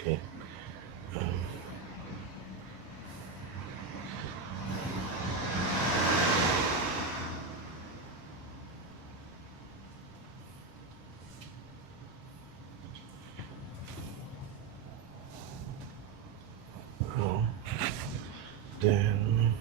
Okay. Then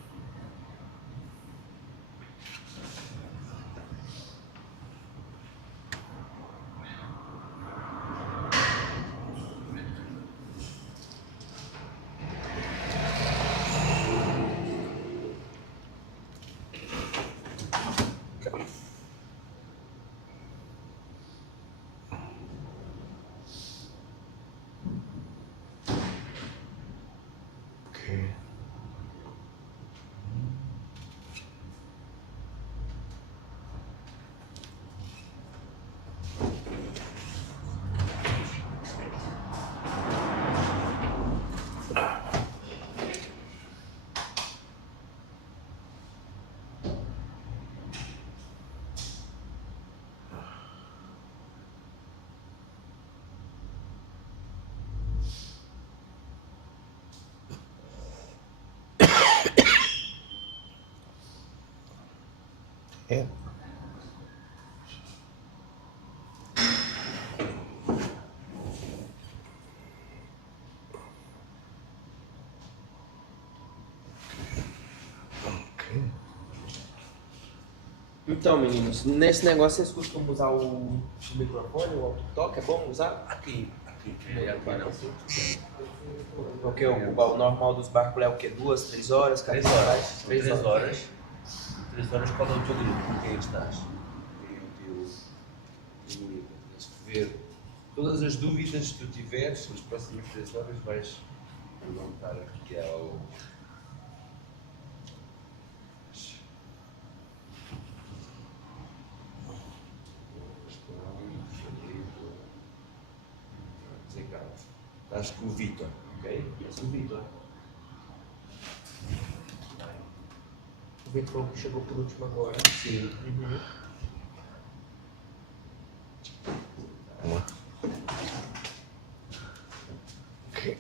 yeah. Então, meninos, nesse negócio vocês costumam usar o microfone, o Tuk-Tuk, é bom usar? Aqui não. Porque o normal dos barcos é o quê? 2, 3 horas? 3 horas. 3 horas. 3 horas, qual é o teu grupo? Com quem estás? Tens que ver todas as dúvidas que tu tiveres nas próximas 3 horas, vais perguntar aqui ao... Estás com o Vitor, ok? És o Vitor. O Vitor chegou por último agora. Sim. Ok.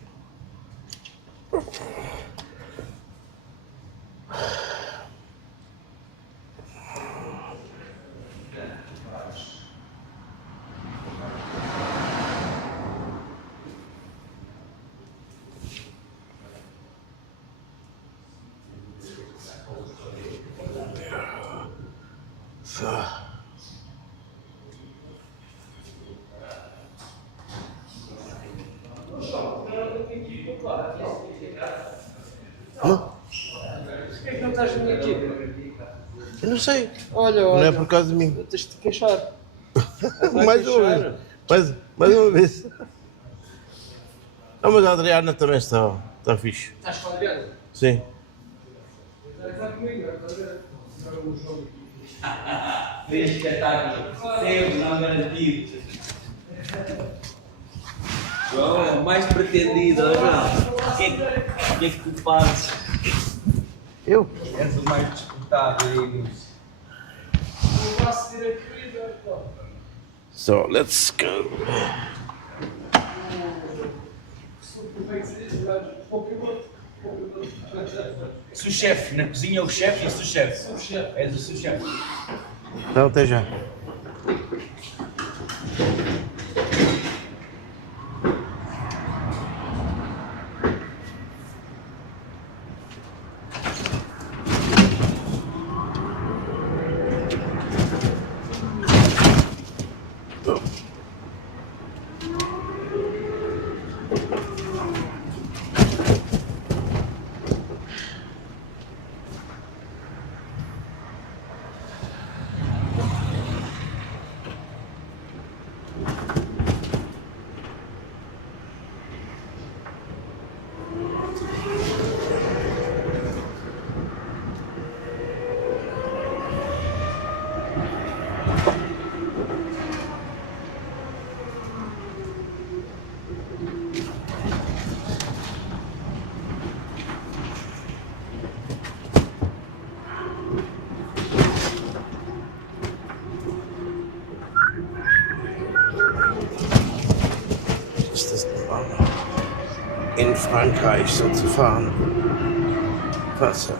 Porquê que não estás na minha equipe? Eu não sei. Olha, Não é por causa de mim. tens de te queixar. Mais uma vez. Mais uma vez. Não, mas a Adriana também está fixe. Estás com a Adriana? Sim. Está comigo, agora o jogo aqui. Vês que está aqui, sempre não garantido. João, mais pretendido, olha lá. O que é que tu fazes? Eu? És o mais disputado aí. O braço direito querido, então. So, let's go. Sous-chefe, na cozinha o chefe e o sous-chefe. És o sous-chefe. Então, até já. in Frankreich so zu fahren. Klasse.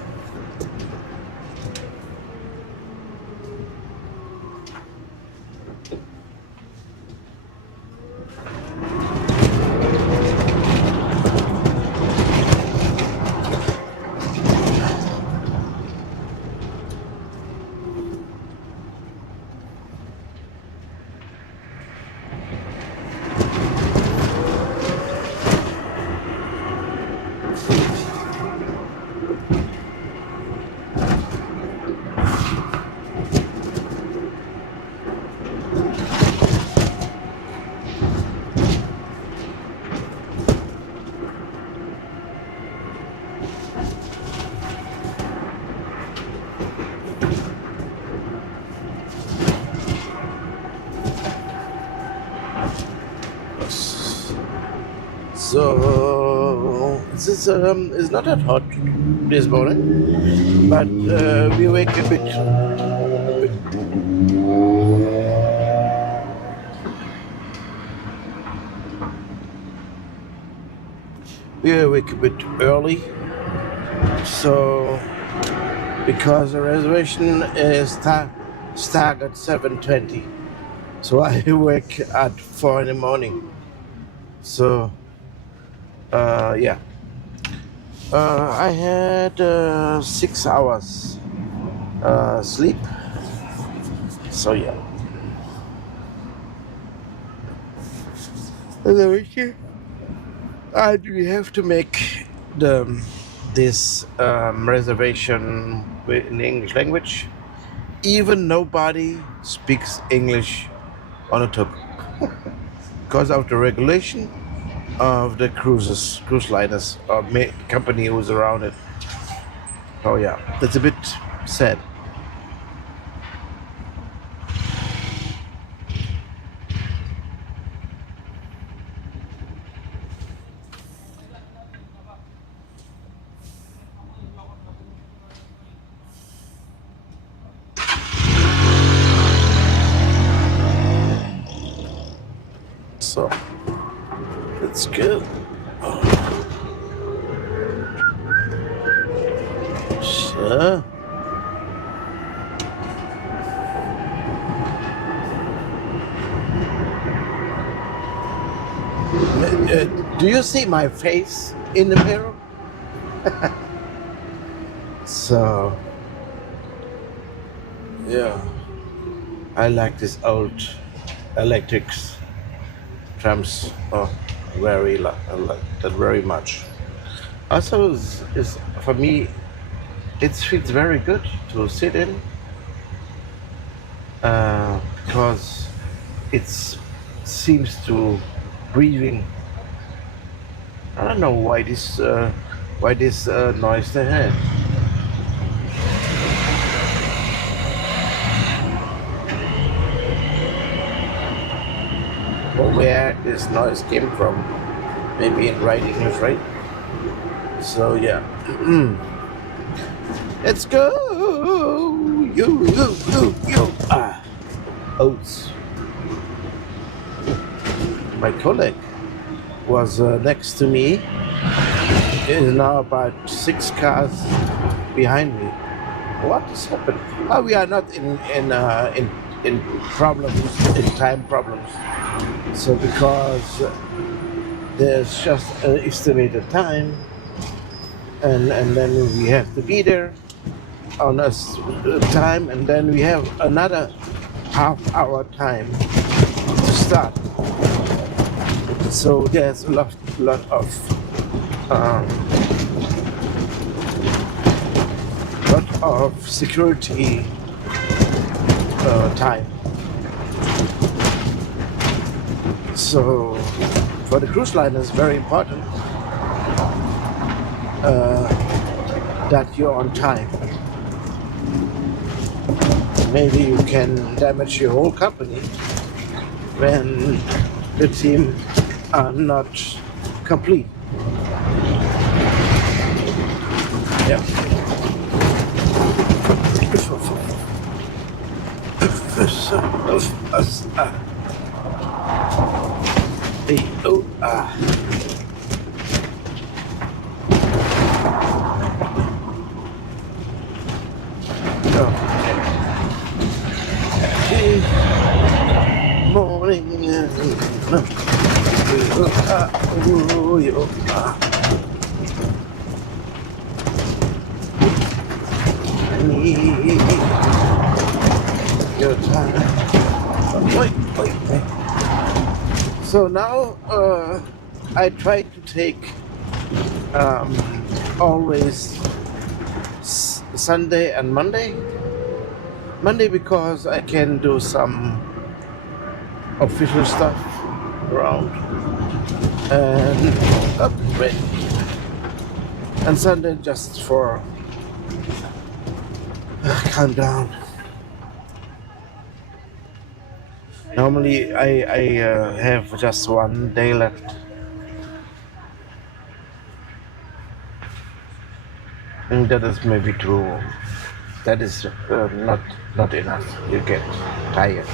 So it's not that hot this morning, but we wake a bit. We wake a bit early, so because the reservation is start at 7:20, so I wake at 4 in the morning. So. Yeah. I had 6 hours sleep. So yeah. And we have to make this reservation in English language. Even nobody speaks English on a Tuk-Tuk because of the regulation of the cruise liners or company who's around it. Oh yeah, that's a bit sad. So let's go. So. Do you see my face in the mirror? So, yeah, I like this old electric trams. Oh, I like that very much. Also, is for me, it feels very good to sit in because it seems to breathing. I don't know why this noise they had. Or where this noise came from? Maybe in right English, right? So yeah, let's go. You. Oats. My colleague was next to me. Is now about 6 cars behind me. What has happened? Oh, we are not in problems, in time problems. So because there's just an estimated time, and then we have to be there on a time, and then we have another half-hour time to start. So there's a lot of security time. So for the cruise line, it's very important that you're on time. Maybe you can damage your whole company when the team are not complete. Yeah. Morning. Your time. Wait. So now I try to take always Sunday and Monday. Monday because I can do some official stuff around and wait. And Sunday just for calm down. Normally I have just one day left. And that is maybe true. That is not enough. You get tired.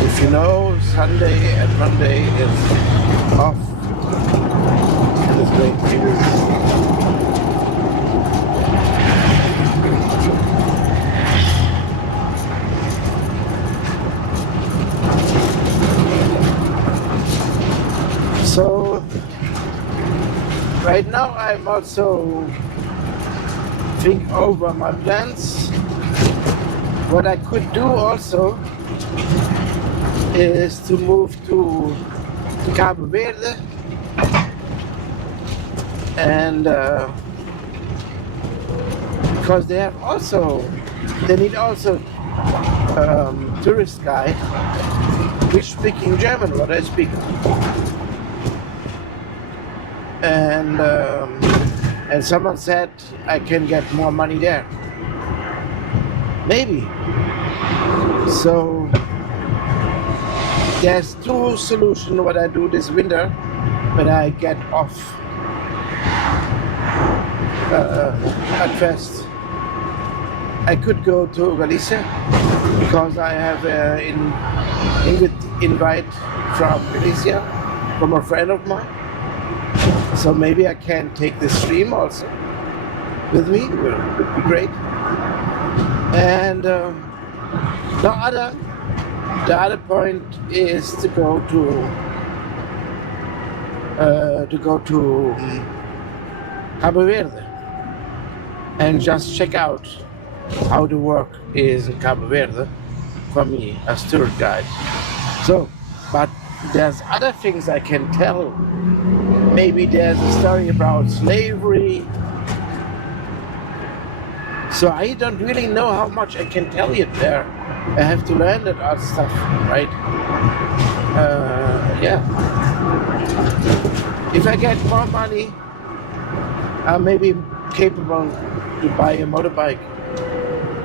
If you know Sunday and Monday is off, it is great. It is. So right now I'm also think over my plans. What I could do also is to move to Cabo Verde and because they need also tourist guide which speaking German, what I speak. And someone said I can get more money there. Maybe. So there's two solutions what I do this winter when I get off at first. I could go to Galicia because I have an invite from Galicia from a friend of mine. So maybe I can take the stream also with me, it would be great. And the other point is to go to Cabo Verde and just check out how the work is in Cabo Verde for me as tour guide. So, but there's other things I can tell. Maybe there's a story about slavery. So I don't really know how much I can tell you there. I have to learn that other stuff, right? Yeah. If I get more money, I may be capable to buy a motorbike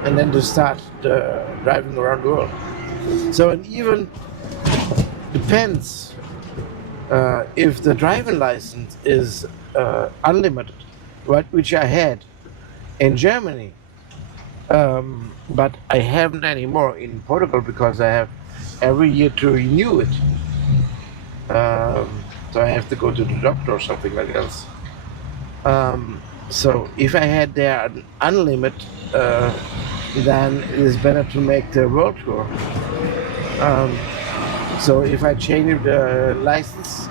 and then to start driving around the world. So it even depends if the driving license is unlimited, which I had in Germany, but I haven't anymore in Portugal because I have every year to renew it. So I have to go to the doctor or something like else. So if I had there an unlimited, then it is better to make the world tour. So if I change the license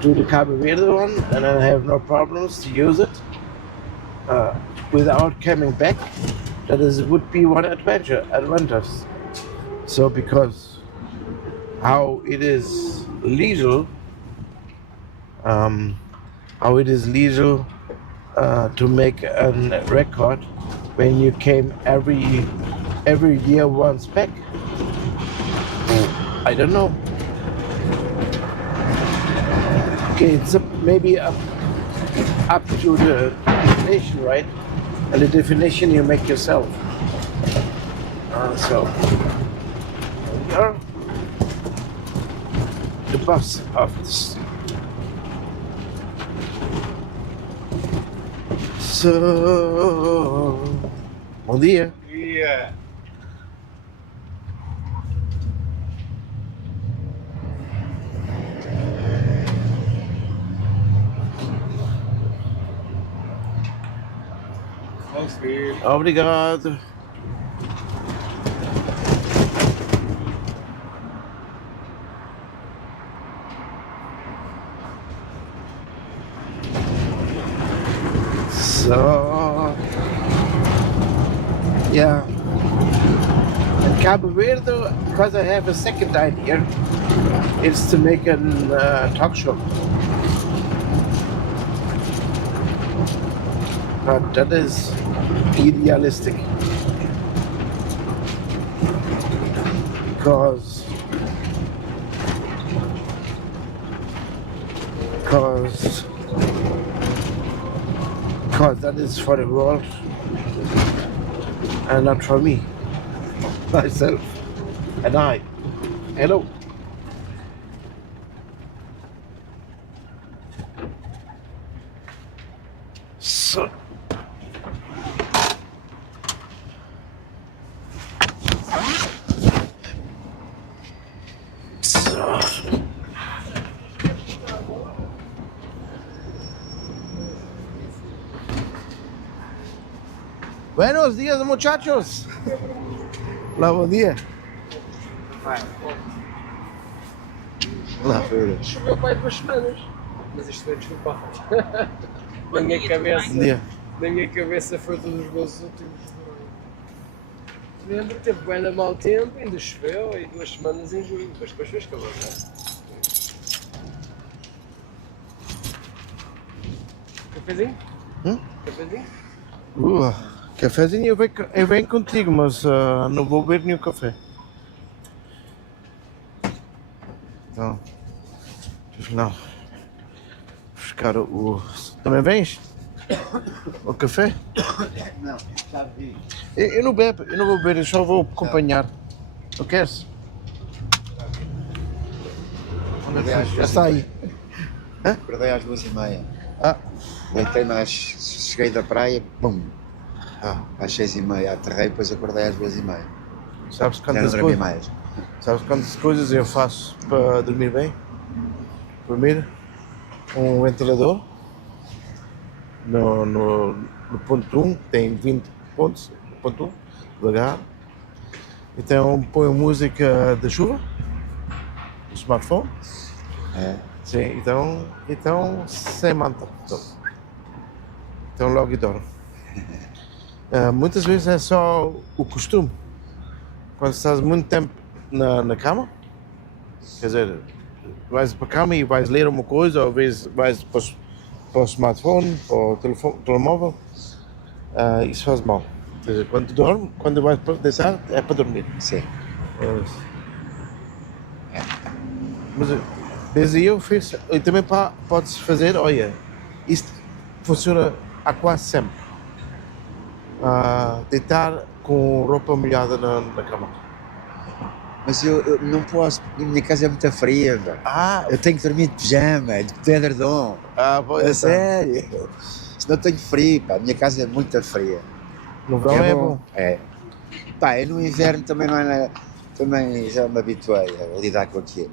to the Cabo Verde one, then I have no problems to use it without coming back. That would be one advantage. So because how it is legal, to make a record when you came every year once back. I don't know. Okay, it's maybe up to the definition, right? And the definition you make yourself. So we are the bus of this. So, bom dia. Yeah. Obrigado. So, yeah. In Cabo Verde, because I have a second idea, it's to make a talk show. But that is idealistic. Because that is for the world and not for me, myself, and I. Hello. So. Buenos días, muchachos. Olá, bom dia. Olá. Choveu para aí 2 semanas, mas isto foi desculpado. Na minha cabeça, Bom dia. na minha cabeça foi todos os meus últimos. Lembro que teve bem a mau tempo, ainda choveu e 2 semanas em julho, mas depois fez calor, não é? Cafezinho? Cafezinho? Cafezinho eu venho contigo, mas não vou beber nenhum café. Então, não. Buscar o. Também vens? O café? Não, já vi. Eu não bebo, eu não vou beber, eu só vou acompanhar. Não queres? Já está aí. Acordei às 2h30. Ah, Deitei-me cheguei da praia, pum. Às 6h30 aterrei, depois acordei às 2h30. sabes Já não quantas dormi coisas? mais. Sabes quantas coisas eu faço para dormir bem? Primeiro, um ventilador no ponto 1, tem 20 pontos, no ponto 1, devagar. Então ponho música de chuva no smartphone. É. Sim, então sem manta. Então logo dormo. Muitas vezes é só o costume. Quando estás muito tempo na cama, quer dizer, vais para a cama e vais ler uma coisa, ou vais para o smartphone, para o telemóvel, isso faz mal. Quer dizer, quando vais para deitar, é para dormir. Sim. Mas desde eu fiz, e também podes fazer, olha, isto funciona a quase sempre. Deitar com roupa molhada na cama. Mas eu não posso, porque a minha casa é muito fria, velho. Eu tenho que dormir de pijama, de edredom. Pois É sério. Senão tenho frio, pá. A minha casa é muito fria. No verão é bom. É. Pá, e no inverno também não é nada. Também já me habituei a lidar com aquilo.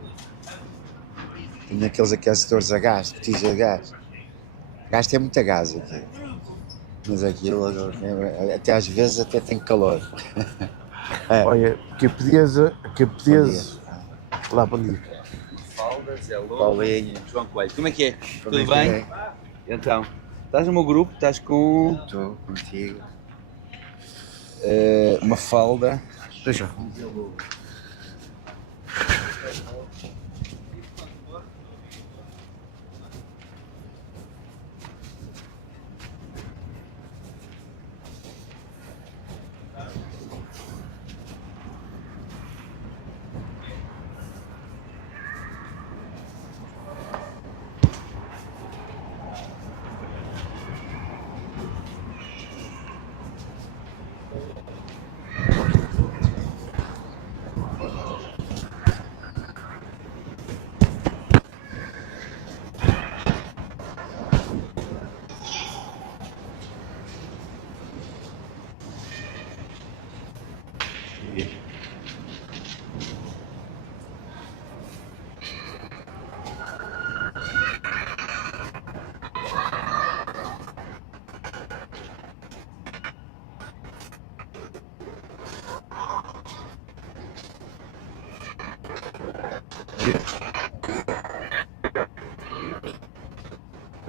Tenho aqueles aquecedores a gás, botijas a gás. Gás tem muita gás aqui. Mas aquilo, até às vezes até tem calor. Olha, que pedias lá, bom dia. Faldas, é louco. Paulinho. João Coelho, como é que é? Como Tudo é que bem? Então, estás no meu grupo, estás com Estou contigo. uma falda. Deixa.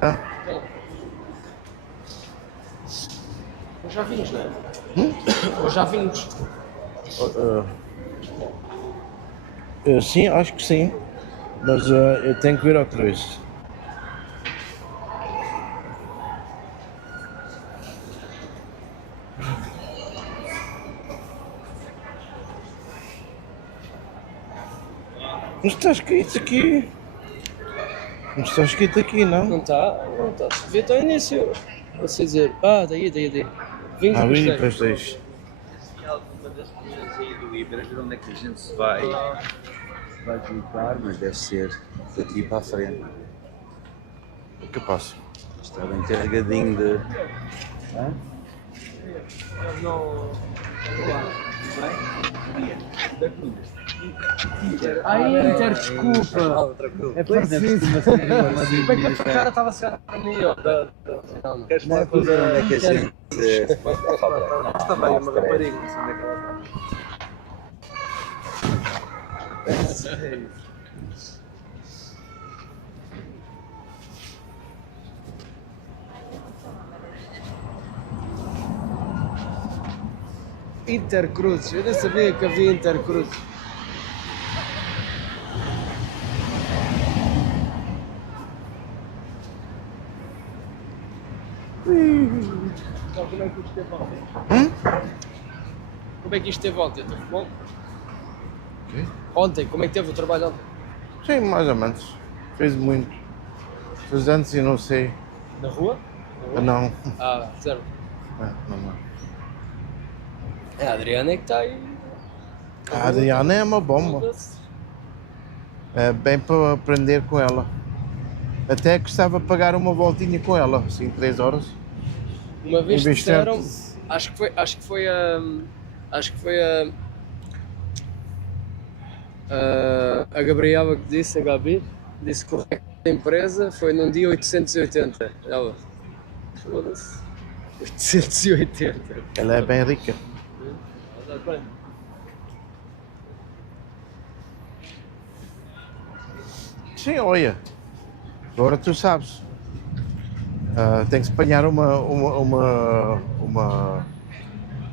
Ah, Hoje já vimos, não é? Hoje já vimos. sim, acho que sim. Mas eu tenho que ver outra vez. Não está escrito aqui. Não está escrito aqui, não. Não está. Vê até o início. Vou dizer. Daí. Vimos Ah, o vi, passeio. depois deixo. Alguma das meninas aí do Iber, a ver onde é que a gente se vai visitar, mas deve ser daqui para a frente. O que eu passo? Está bem carregadinho de. Inter, desculpa. É parecido. Bem que o cara estava a chegar para mim. Queres falar com onde é que a gente se. Está bem, uma rapariga. Não sei onde é que ela está. Intercruzes, eu nem sabia que havia intercruzes. Então, como é que isto teve ontem? Como é que isto teve ontem? Teve bom? Quê? Ontem, como é que teve o trabalho ontem? Sim, mais ou menos. Fez muito. 300 e não sei. Na rua? Não. Reserva. Não. É a Adriana é que está aí. A Adriana é uma bomba. É bem para aprender com ela. Até gostava de pagar uma voltinha com ela, assim, 3 horas. Uma vez Em vez de disseram, ser- acho que foi a Gabriela que disse, a Gabi, disse que o recorde da empresa foi num dia 880. Ela, foda-se, 880. Ela é bem rica. Sim, olha. Agora tu sabes. Tem que se apanhar uma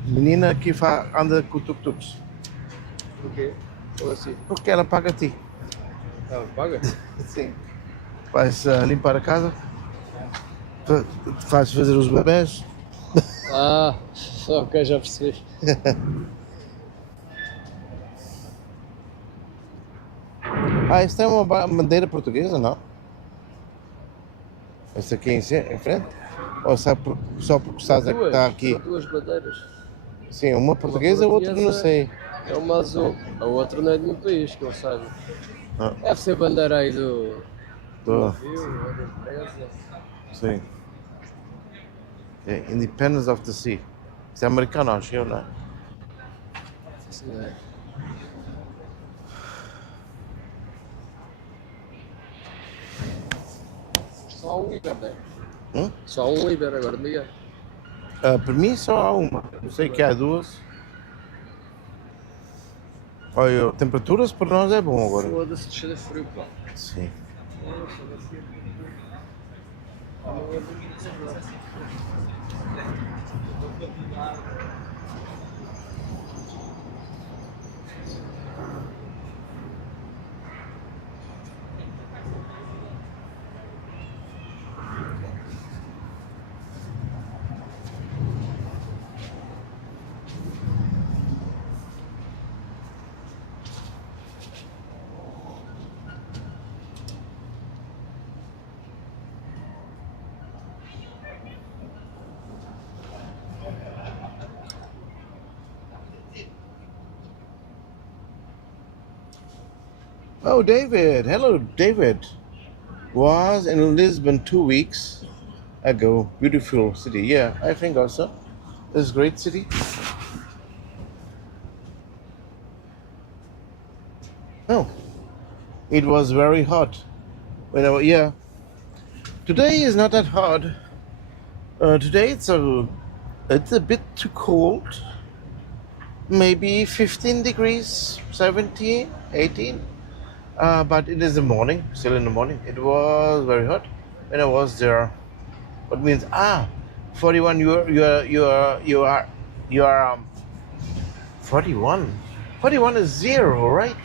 menina que anda com tuk-tuks. Porquê? Ou assim? Porque ela paga a ti. Ela paga? Sim. Vais limpar a casa. Fazes fazer os bebés. Ok, já percebi. Esta é uma bandeira portuguesa, não? Esta aqui em frente? Ou só porque estás a está aqui? São duas bandeiras. Sim, uma portuguesa e outra não sei. É uma azul, a outra não é do meu país, que eu saiba. Ah. Deve ser bandeira aí do Do- navio ou da empresa. Sim. Independence of the Sea. Isso é americano, acho eu, não é? Sim, é. Só há um Iber, né? Só há um Iber agora, Miguel. Para mim só há uma. Eu sei que há duas. Olha, temperaturas para nós é bom agora. Foda-se, deixa de frio, pá. Sim. Oh, David. Hello, David. Was in Lisbon 2 weeks ago. Beautiful city. Yeah, I think also. It's a great city. Oh, it was very hot. Yeah. Today is not that hot. Today it's a bit too cold. Maybe 15 degrees, 17, 18. But it is the morning, still in the morning. It was very hot when I was there. What means 41? You are 41. 41 is 0, right?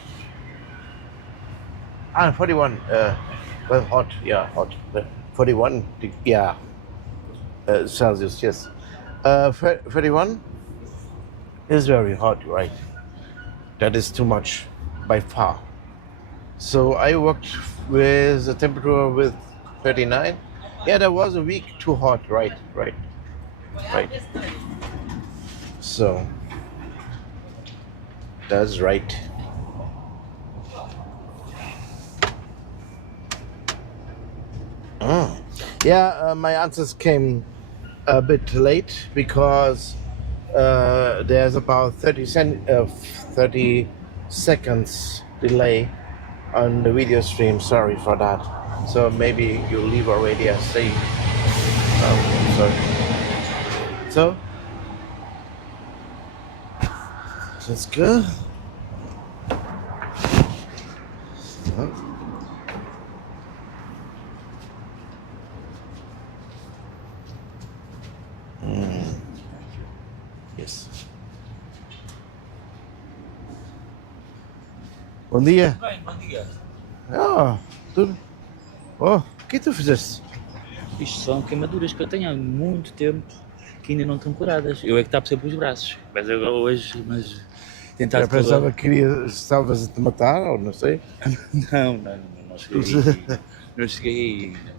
41. Well, hot. Yeah, hot. 41. Yeah. Celsius. Yes. 31 is very hot, right? That is too much by far. So I worked with a temperature with 39. Yeah, that was a week too hot, right. So that's right. Yeah, my answers came a bit late because there's about 30 seconds delay on the video stream. Sorry for that. So maybe you leave already. I say. Sorry. So let's go. Yes. Bom dia. Bem, bom dia. Tudo. Oh, o que tu fizeste? Isto são queimaduras que eu tenho há muito tempo que ainda não estão curadas. Eu é que tapo sempre os braços. Mas eu hoje, tentar. Eu pensava que estavas a te matar, ou não sei. Não cheguei aí. Não cheguei aí ainda.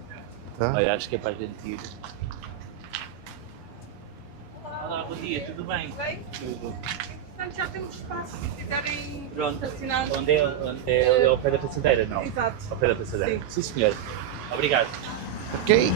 Tá. Olha, acho que é para a gente ir. Olá, bom dia, tudo bem? Tudo. Portanto, já temos espaço se quiserem Pronto. estacionar. Onde é ao pé da passadeira, não? Exato. Ao pé da passadeira. Sim, senhor. Obrigado. Ok.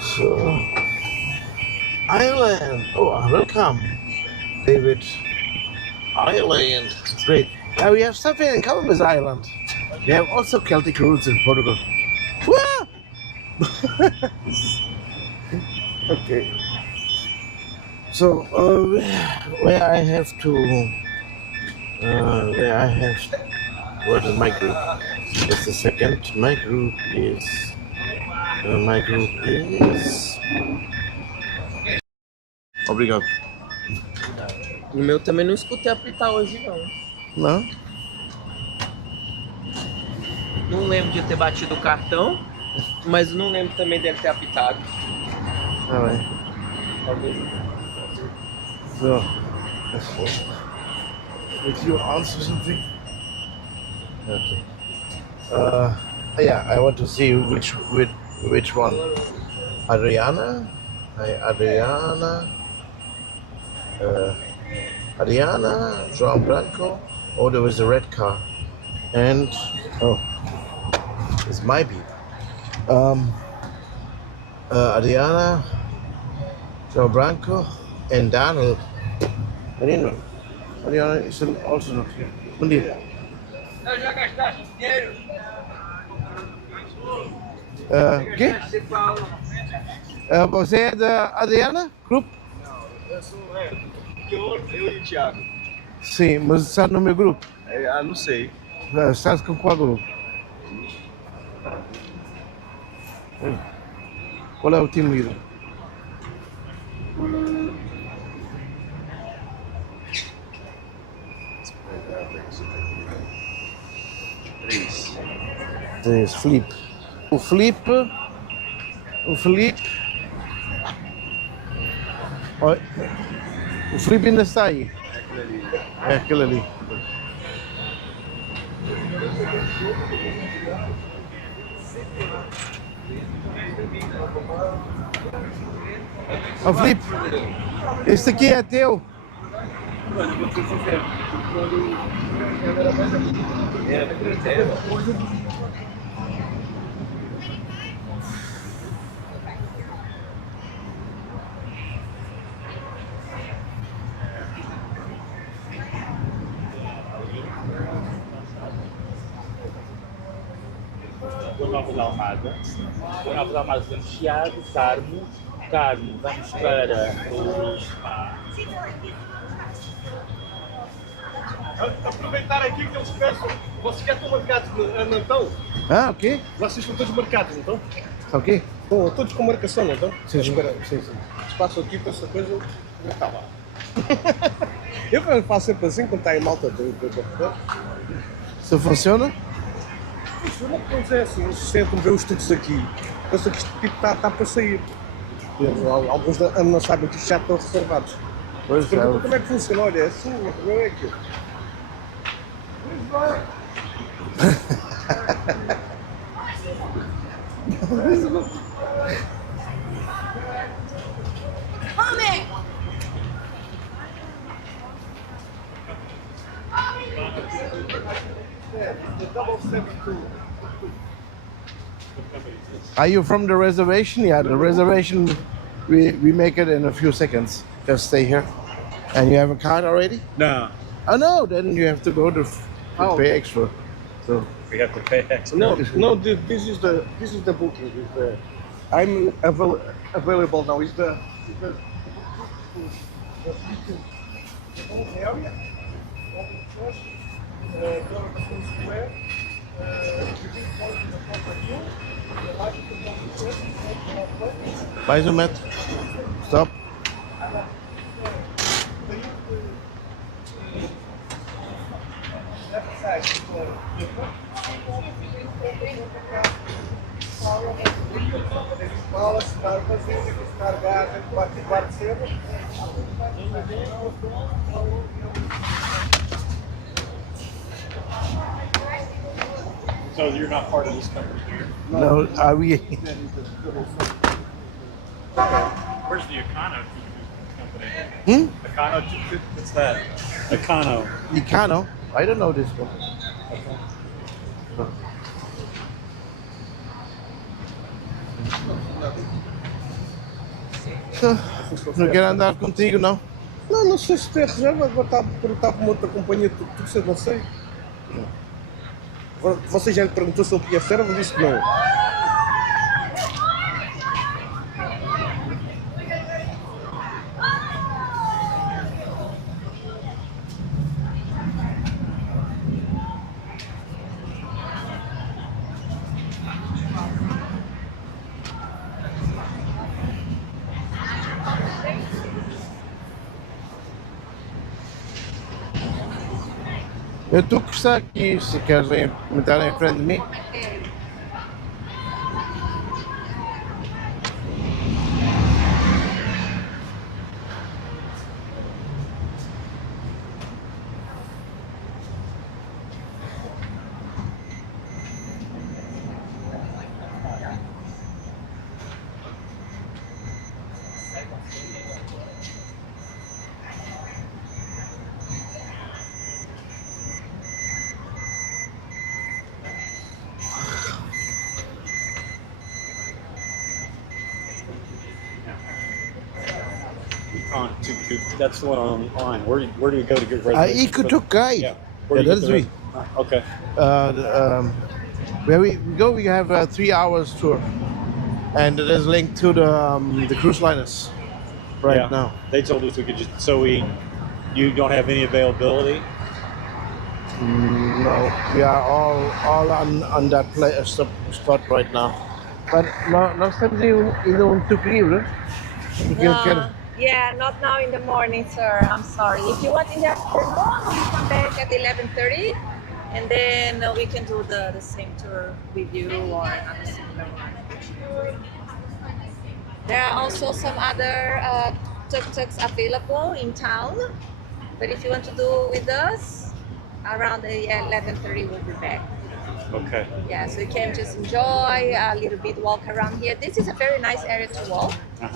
So, Ireland. Oh, welcome, David. Ireland. Great. We have something in common with Ireland. We have also Celtic roots in Portugal. Wah! Okay. So, where I have to. What is my group? Just a second. My group is. Obrigado. O meu também não escutei apitar hoje, não. Não? Não lembro de ter batido o cartão, mas não lembro também dele ter apitado. Ah, bem. Talvez. So, did you answer something? Okay. Yeah, I want to see which one. Adriana? Hi, Adriana. Adriana, João Branco. Oh, there was a red car. And, it's my people. Adriana, João Branco, and Donald. I didn't know. Mariana is also not here. Bom dia. Já gastaste dinheiro? Quê? Você é da Adriana Group? Eu sou eu e o Thiago. Sim, mas está no meu grupo. Não sei. Estás com qual grupo? Qual é o team leader? Três, Felipe. O Felipe. Oi. O Felipe ainda está aí. É aquele ali. Ó Felipe, este aqui é teu. Nova Almada. Nova Almada temos Chiado, Carmo, vamos para os... Aproveitar aqui que eles peçam. Vocês já estão marcados, não estão? Ah, ok. Vocês estão todos marcados, não estão? Ok. Estão todos com marcação, não estão? Sim, Espera. sim. Espaço aqui para essa coisa. Já está lá. Eu quando faço sempre assim, quando está em malta. Isso funciona? Funciona porque é assim, eles tentam ver os tudos aqui. Pensa que isto tipo está para sair. Alguns não sabem que isto já estão reservados. Pois Pergunta como é que funciona, olha, é assim, o problema é aquilo. Are you from the reservation? Yeah, the reservation, we make it in a few seconds. Just stay here. And you have a card already? No. Oh no, then you have to go to pay extra. So We have to pay extra. No, this is the booking. I'm available now. Is the whole area, all the first, Jonathan Square, mais um metro. Stop. Fala, se está vazio, se está gás, quarto cedo. So you're not part of this company here? No, are we? Where's the Econo company? Hmm? Econo, what's that? Econo. Icano? I don't know this one. Não quero andar contigo, não? Não sei se tem reserva, agora está a perguntar para uma outra companhia, tudo não sei. Você já lhe perguntou se ele tinha reserva, disse que não. Eu estou a gostar aqui, se queres entrar em frente de mim. on Tuk-Tuk. That's the one online. Where do you go to get reservations? Tuk-Tuk guy. Yeah. Yeah, Where do you that's get the me. Okay. Where we go, we have a 3 hours tour, and it is linked to the cruise liners right Yeah. now. They told us we could just, you don't have any availability? No, we are all on that spot right now. But nós estamos indo Tuk-Tuk livre. Yeah, not now in the morning, sir. I'm sorry. If you want in the afternoon, we come back at 11:30, and then we can do the same tour with you or another similar one. There are also some other tuk-tuks available in town, but if you want to do with us, around 11:30 we'll be back. Okay. Yeah, so you can just enjoy a little bit, walk around here. This is a very nice area to walk.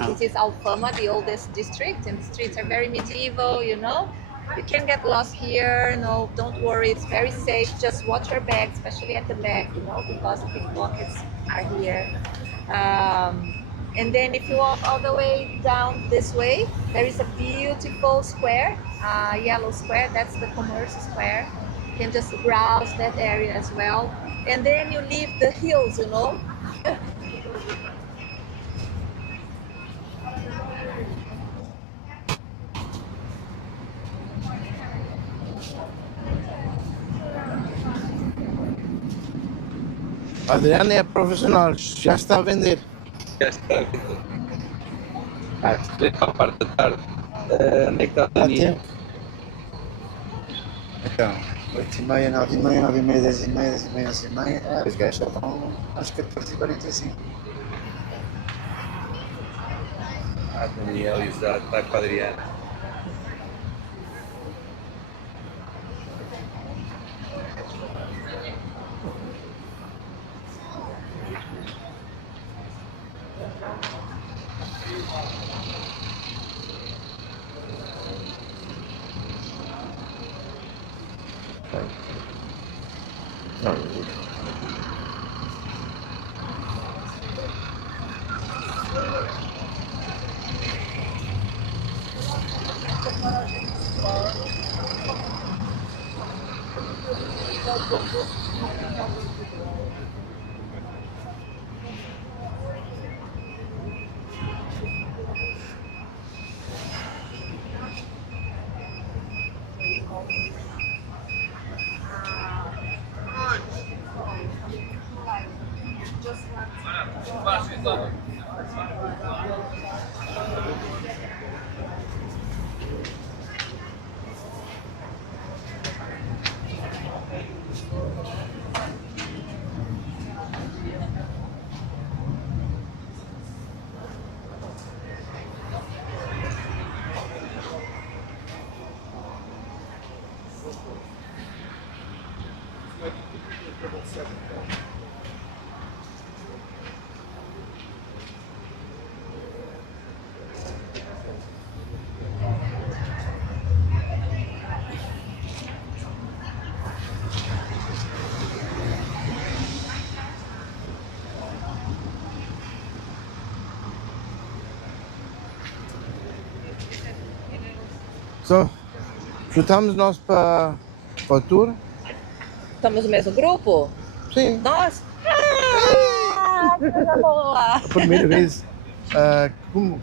This is Alfama, the oldest district, and the streets are very medieval, you know. You can get lost here, no, don't worry, it's very safe. Just watch your bag, especially at the back, you know, because pickpockets are here. And then if you walk all the way down this way, there is a beautiful square, yellow square, that's the commerce square. You can just browse that area as well. And then you leave the hills, you know. Adriana é profissional, já está a vender. Já está a vender. Para a parte da tarde. Onde é que está a Há Daniel? tempo. Então, 8h30, 9h30, 9h30, 10h30, 10h30, 11h30. Os gajos já estão às 14h45. Daniel, exato, está com a Adriana. So, juntamos nós para o tour? Estamos no mesmo grupo? Sim. Nós? Ah, que coisa boa! A primeira vez.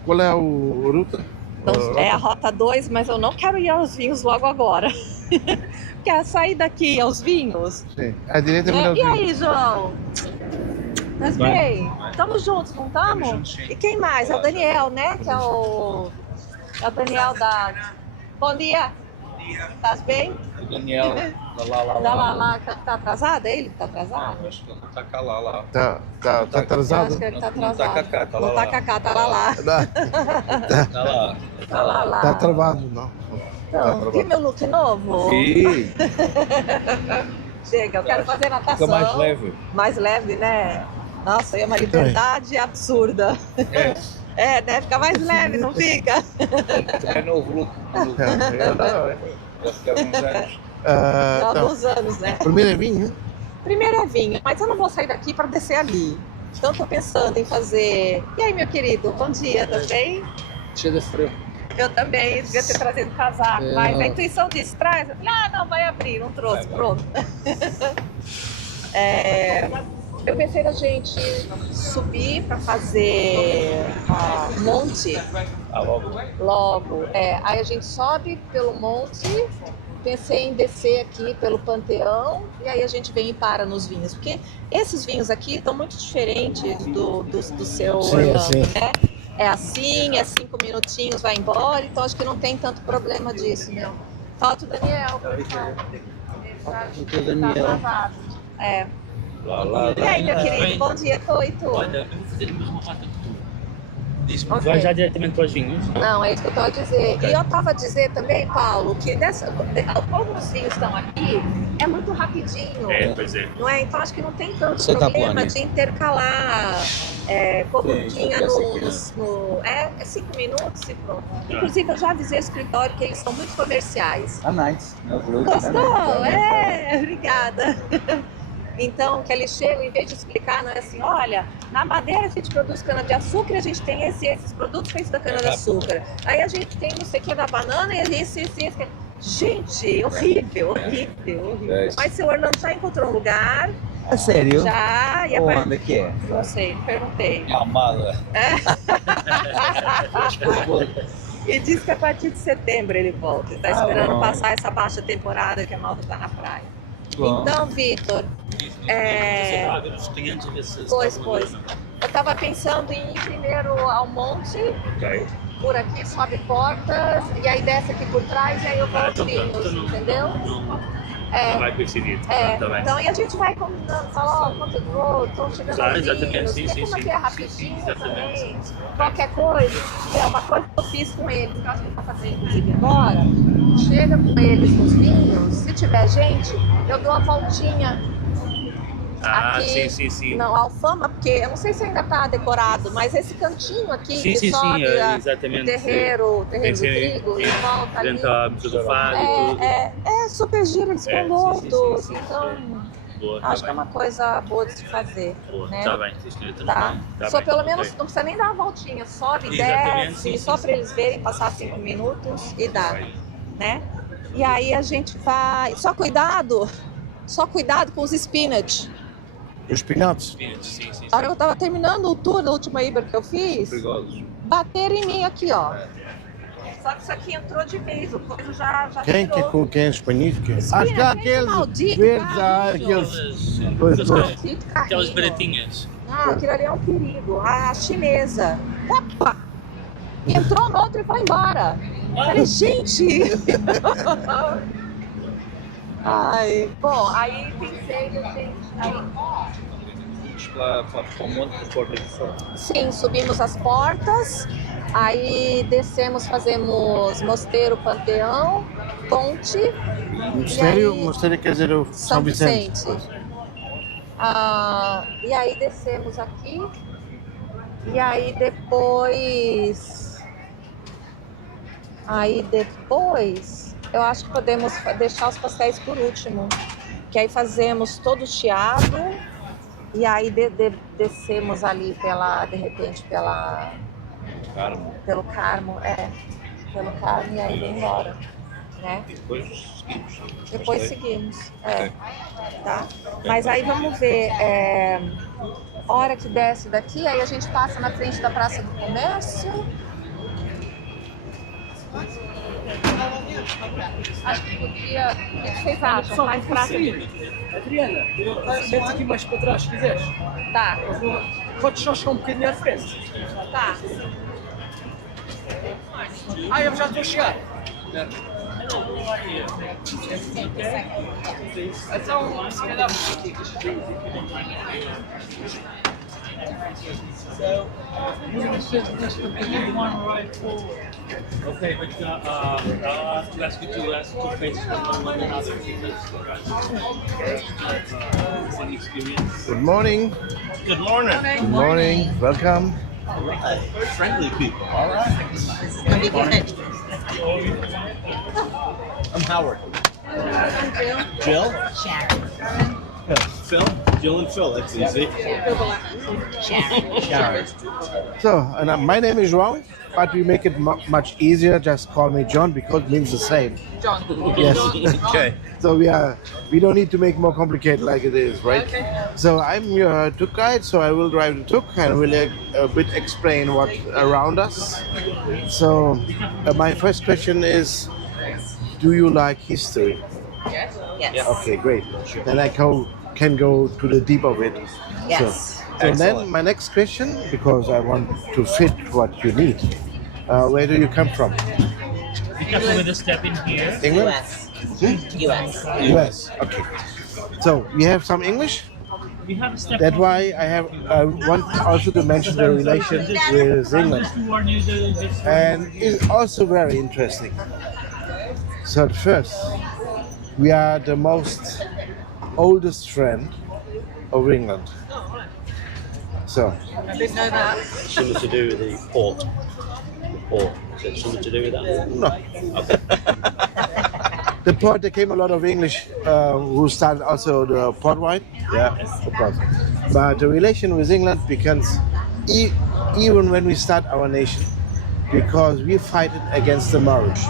Qual é a ruta? Então, é a rota 2, mas eu não quero ir aos vinhos logo agora. Quer sair daqui aos vinhos? Sim, a direita é E aí, João? Mas bem, estamos juntos, não estamos? E quem mais? É o Daniel, né? Que é o Daniel da... Bom dia! Estás bem? O Daniel, Da lá, que tá atrasado? É ele que tá atrasado? Acho que ele não está cá, lá. Tá Eu atrasado? acho que ele tá Não atrasado. está cá, está Não tá cá, tá lá. Está lá. Tá lá. Tá travado, não. Então, viu meu look novo? Sim. Chega, eu quero fazer natação. Fica mais leve. Mais leve, né? Nossa, é uma liberdade absurda. É, né? Fica mais leve, não fica? É novo look. Vai ficar uns anos. Alguns anos, né? Primeiro é vinho? Primeiro é vinho, mas eu não vou sair daqui para descer ali. Então tô pensando em fazer... E aí, meu querido, bom dia, tá bem? Cheio de frio. Eu também devia ter trazido casaco, mas a intuição disse, traz. Eu falei, não, vai abrir, não trouxe, pronto. Eu pensei na gente subir para fazer monte. Logo. Aí a gente sobe pelo monte, pensei em descer aqui pelo Panteão e aí a gente vem e para nos vinhos, porque esses vinhos aqui estão muito diferentes do seu Orlando, né? É assim, é 5 minutinhos, vai embora, então acho que não tem tanto problema disso, né? Falta o Daniel, pessoal. Ele tá travado. E aí, meu querido, bom dia, Coito. Olha, eu vou fazer uma rota de tudo. Diz-me, vai já diretamente para os vinhos? Não, é isso que eu estou a dizer. Okay. E eu estava a dizer também, Paulo, que como os vinhos estão aqui, é muito rapidinho. Pois é. Não é? Então acho que não tem tanto problema de intercalar corridinha no 5 minutos e pronto. Inclusive, eu já avisei o escritório que eles são muito comerciais. Nice. Gostou? Obrigada. Então, que eles chegam, em vez de explicar, não é assim, olha, na Madeira a gente produz cana-de-açúcar e a gente tem esses produtos feitos da cana-de-açúcar. Aí a gente tem não sei o que da banana e esse. Gente, horrível. Mas seu Orlando já encontrou um lugar. É sério? Já. E onde que é? Não sei, perguntei. Almada. E diz que a partir de setembro ele volta. Está esperando passar essa baixa temporada que a malta está na praia. Bom. Então, Vitor, pois. Eu estava pensando em ir primeiro ao monte, por aqui sobe portas, e aí desce aqui por trás, e aí eu volto vinhos, entendeu? Não vai coincidir. Então, e a gente vai combinando, fala, quanto vou, estou chegando aos vinhos, como aqui é rapidinho também, qualquer coisa, é uma coisa que eu fiz com eles, que eu acho que eu vou fazer inclusive agora, chega com eles nos vinhos, se tiver gente, eu dou uma voltinha. Aqui, sim. Não, Alfama, porque eu não sei se ainda está decorado, é esse cantinho aqui que sobe exatamente. O terreiro do trigo e volta ali. É super giro, eles ficam loucos, então acho que é uma coisa boa de se fazer. Né? Tá bem, Só pelo menos não precisa nem dar uma voltinha, sobe e desce, só para eles verem, passar 5 minutos e dá. Né? E aí a gente vai. Só cuidado com os spinach. Os peanuts? Sim. A hora que eu tava terminando o tour da última Iber que eu fiz, bateram em mim aqui, ó. Só que isso aqui entrou de vez, o coisa já Quem tirou. que com quem é espanhol? Acho que aqueles verdes, aquelas baratinhas. Não, aquilo ali é um perigo. A chinesa. Opa! Entrou no outro e foi embora. Falei, gente! Ai, bom, aí pensei, gente, Para o monte das portas de fora. Sim, subimos as portas, aí descemos, fazemos Mosteiro, Panteão, Ponte. Mosteiro quer dizer o São Vicente. E aí descemos aqui, e aí depois eu acho que podemos deixar os pastéis por último, que aí fazemos todo o chiado e aí descemos ali pelo Carmo, e aí vem embora, né? Depois seguimos, tá? Mas aí vamos ver, hora que desce daqui, aí a gente passa na frente da Praça do Comércio. Acho que podia. O que vocês acham? Mais prático. Adriana, senta aqui mais para trás se quiseres. Tá. Podes só chegar um bocadinho à frente. Tá. Eu já estou a chegar. Então, se calhar aqui. Okay, but I'll have to ask you to ask two faces one another because it's an experience. Good morning. Good morning. Good morning. Welcome. All right. Friendly people. All right. I'm Howard. I'm Jill. Jill? Sharon. Phil? Jill and Phil, that's easy. Sharon. So, my name is João, but we make it much easier. Just call me John because it means the same. John. Yes. Okay. So we don't need to make more complicated like it is, right? So I'm your Tuk guide, so I will drive the Tuk and will a bit explain what around us. So my first question is, do you like history? Yes. Okay, great. Then I can go to the deep of it. Yes. So then my next question, because I want to fit what you need. Where do you come from? Because we're gonna step in here. England? US. US. Okay. So you have some English? We have a step. That's why I want also to mention the relation with England, and it's also very interesting. So at first, we are the most oldest friend of England. So I didn't know that. Something to do with the port. The port. Is it something to do with that? no. The port, there came a lot of English who started also the port wine. Yeah, of course. But the relation with England becomes even when we start our nation, because we fight it against the Moorish,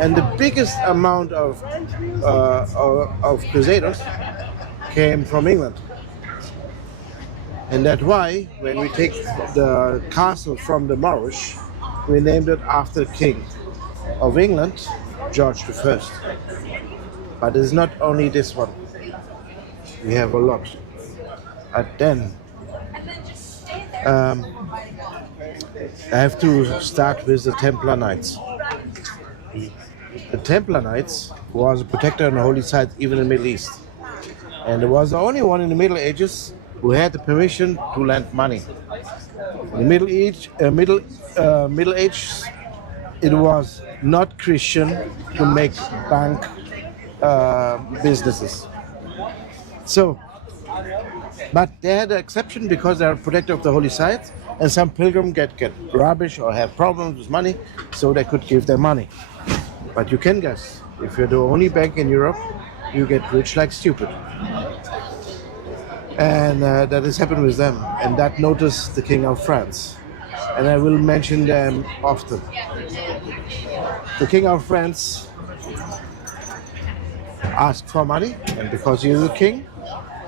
and the biggest amount of crusaders came from England, and that's why when we take the castle from the Moorish, we named it after the King of England, George I. But it's not only this one. We have a lot. And then I have to start with the Templar Knights. The Templar Knights was a protector on the holy sites even in the Middle East. And it was the only one in the Middle Ages who had the permission to lend money. In the Middle Ages, it was not Christian to make bank businesses. So, but they had an exception because they are protector of the holy sites, and some pilgrims get rubbish or have problems with money, so they could give them money. But you can guess, if you're the only bank in Europe, you get rich like stupid. And that has happened with them, and that noticed the King of France. And I will mention them often. The King of France asked for money, and because he is a king,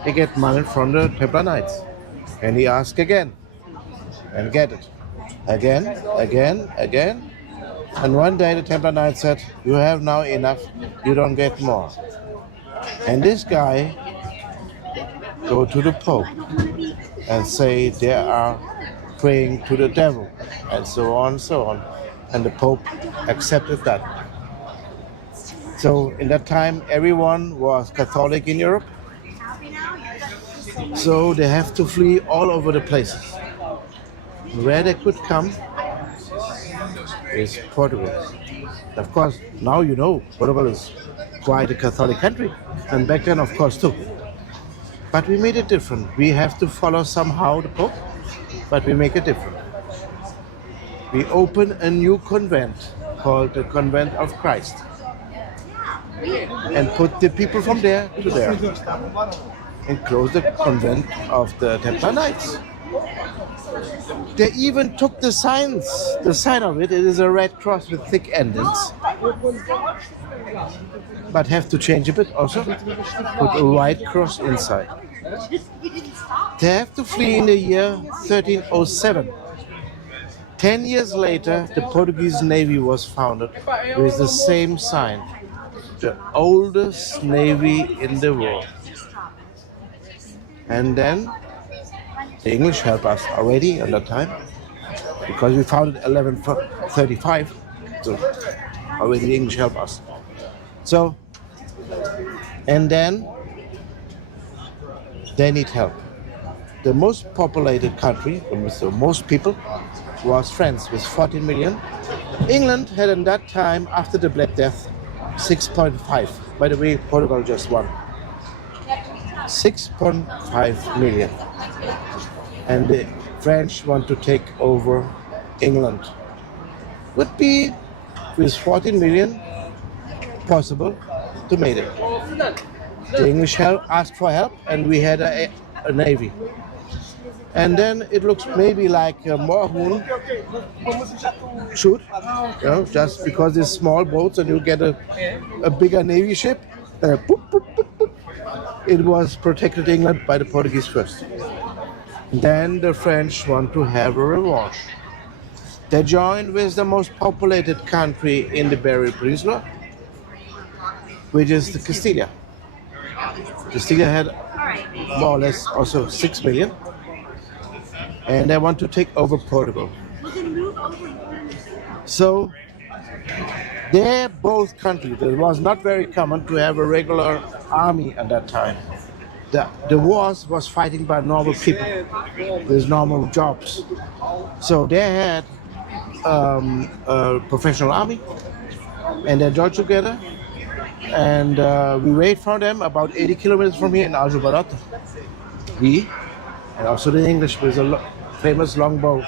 he get money from the Templar Knights. And he asked again, and get it. Again. And one day the Templar Knights said, you have now enough, you don't get more. And this guy go to the Pope and say they are praying to the devil, and so on. And the Pope accepted that. So in that time, everyone was Catholic in Europe. So they have to flee all over the places. Where they could come is Portugal. Of course, now you know Portugal is quite a Catholic country, and back then, of course, too. But we made it different. We have to follow somehow the Pope, but we make it different. We open a new convent called the Convent of Christ, and put the people from there to there, and close the convent of the Templar Knights. They even took the signs. The sign of it is a red cross with thick endings, but have to change a bit also. Put a white cross inside. They have to flee in the year 1307. 10 years later, the Portuguese Navy was founded with the same sign. The oldest navy in the world. And then the English helped us already at that time, because we founded 1135. So already the English helped us. So, and then they need help. The most populated country, with the most people, was France with 14 million. England had at that time, after the Black Death, 6.5. By the way, Portugal just won. 6.5 million. And the French want to take over England. Would be, with 14 million, possible to make it. The English asked for help, and we had a navy. And then it looks maybe like Moorhoorn should, you know, just because it's small boats and you get a bigger navy ship. Boop, boop, boop, boop. It was protected England by the Portuguese first. Then the French want to have a revanche. They joined with the most populated country in the Iberian Peninsula, which is the Castilla. Castilla had more or less also 6 million. And they want to take over Portugal. So they're both countries. It was not very common to have a regular army at that time. The wars was fighting by normal people with normal jobs. So they had a professional army, and they joined together. And we wait for them about 80 kilometers from here in Aljubarrota. And also the English with a famous longbow.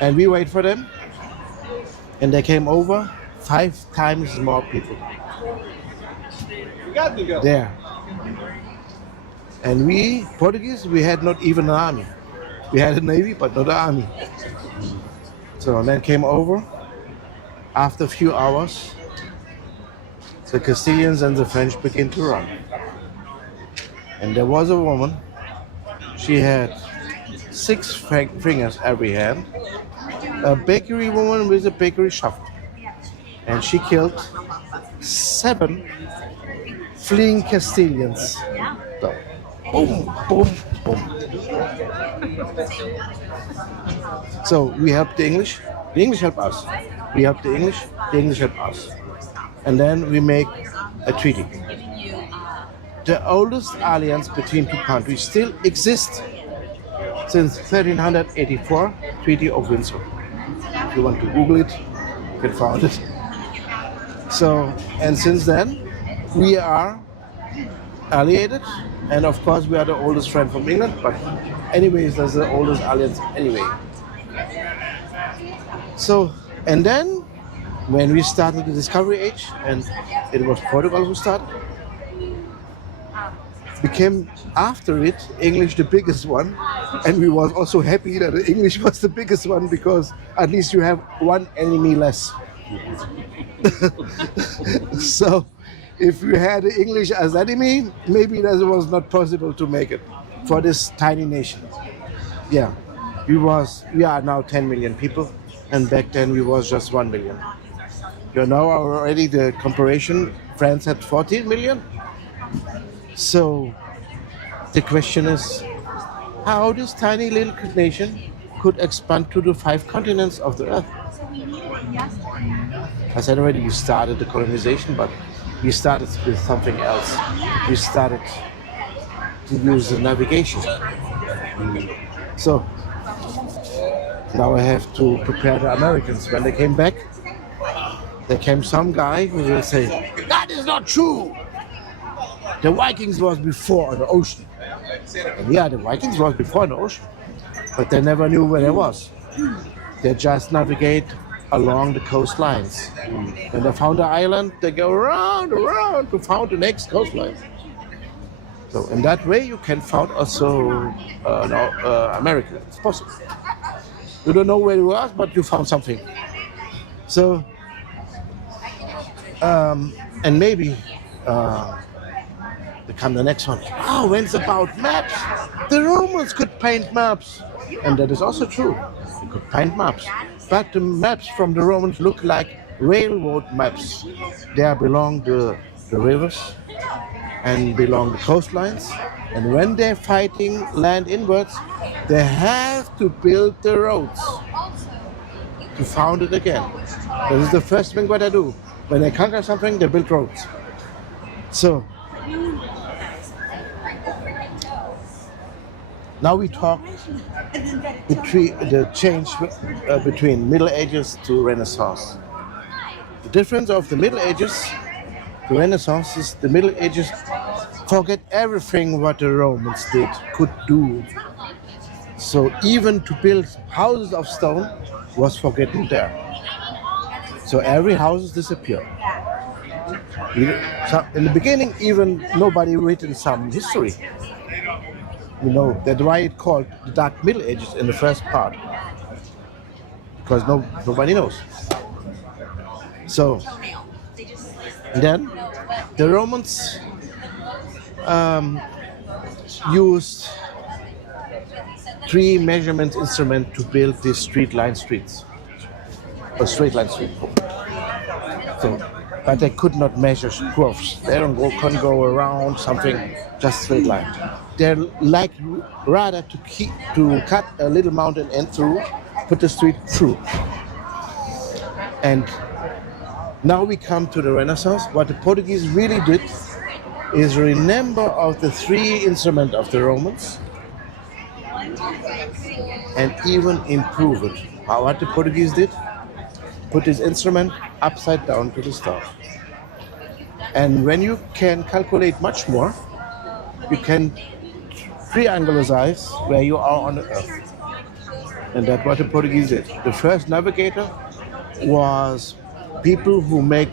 And we wait for them, and they came over 5 times more people. There. And we, Portuguese, we had not even an army. We had a navy, but not an army. So then came over. After a few hours, the Castilians and the French began to run. And there was a woman. She had 6 fingers every hand, a bakery woman with a bakery shovel. And she killed 7 fleeing Castilians. So, boom, boom, boom. So we helped the English help us. We help the English help us. And then we make a treaty. The oldest alliance between 2 countries still exists since 1384, Treaty of Windsor. If you want to Google it, you can find it. So, and since then, we are alliated, and of course we are the oldest friend from England, but anyways, that's the oldest alliance anyway. So, and then, when we started the Discovery Age, and it was Portugal who started, became after it English the biggest one, and we was also happy that the English was the biggest one because at least you have one enemy less. So if you had the English as enemy, maybe that was not possible to make it for this tiny nation. Yeah, we are now 10 million people, and back then we was just 1 million. You know already the comparison, France had 14 million. So the question is how this tiny little nation could expand to the 5 continents of the earth. I said already, we started the colonization, but we started with something else. We started to use the navigation. So now I have to prepare the Americans. When they came back, there came some guy who will say, that is not true. The Vikings was before the ocean. And yeah, the Vikings was before the ocean, but they never knew where they was. They just navigate along the coastlines. When they found the island, they go around to find the next coastline. So in that way, you can find also America. It's possible. You don't know where you are, but you found something. So, and maybe become the next one. Oh, when it's about maps, the Romans could paint maps. And that is also true. They could paint maps. But the maps from the Romans look like railroad maps. There belong the rivers and belong the coastlines. And when they're fighting land inwards, they have to build the roads to found it again. This is the first thing what they do. When they conquer something, they build roads. So, now we talk between the change between Middle Ages to Renaissance. The difference of the Middle Ages to Renaissance is the Middle Ages forget everything what the Romans could do. So even to build houses of stone was forgotten there. So every house disappeared. So in the beginning, even nobody written some history. You know, that's why it called the Dark Middle Ages in the first part, because nobody knows. So then the Romans used 3 measurement instruments to build these straight line streets. Straight line street. So, but they could not measure curves. They couldn't go around something, just straight line. They like rather to cut a little mountain and through, put the street through. And now we come to the Renaissance. What the Portuguese really did is remember of the 3 instruments of the Romans and even improve it. What the Portuguese did? Put this instrument upside down to the star. And when you can calculate much more, you can triangularize where you are on the Earth. And that's what the Portuguese did. The first navigator was people who make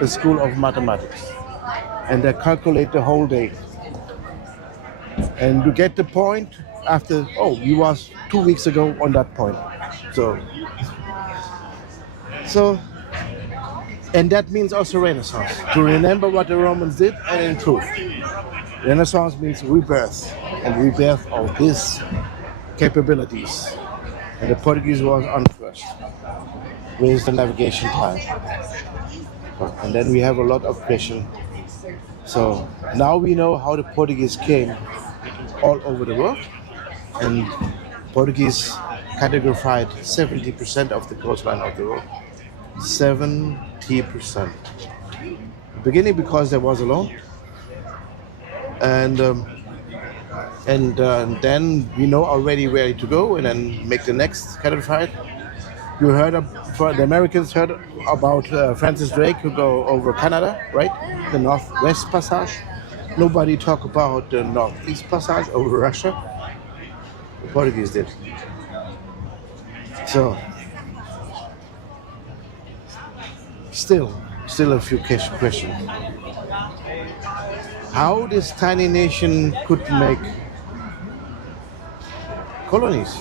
a school of mathematics. And they calculate the whole day. And you get the point after, you was 2 weeks ago on that point. So, and that means also Renaissance, to remember what the Romans did and improve. Renaissance means rebirth, and rebirth of these capabilities. And the Portuguese was on first with the navigation time. And then we have a lot of questions. So now we know how the Portuguese came all over the world, and Portuguese categorized 70% of the coastline of the world. 70%. Beginning because there was alone, and then we know already where to go, and then make the next category. You heard the Americans heard about Francis Drake who go over Canada, right? The Northwest Passage. Nobody talk about the Northeast Passage over Russia. The Portuguese did. So. Still a few questions. How this tiny nation could make colonies?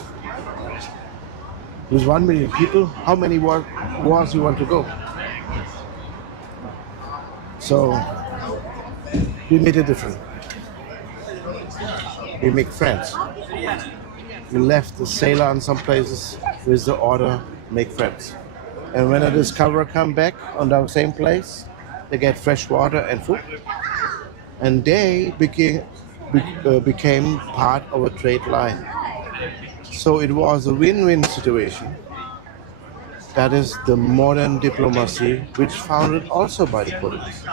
With 1 million people, how many wars you want to go? So we made it different. We make friends. We left the sailor in some places with the order, make friends. And when a discoverer come back on the same place, they get fresh water and food. And they became part of a trade line. So it was a win-win situation. That is the modern diplomacy, which founded also by the Portuguese.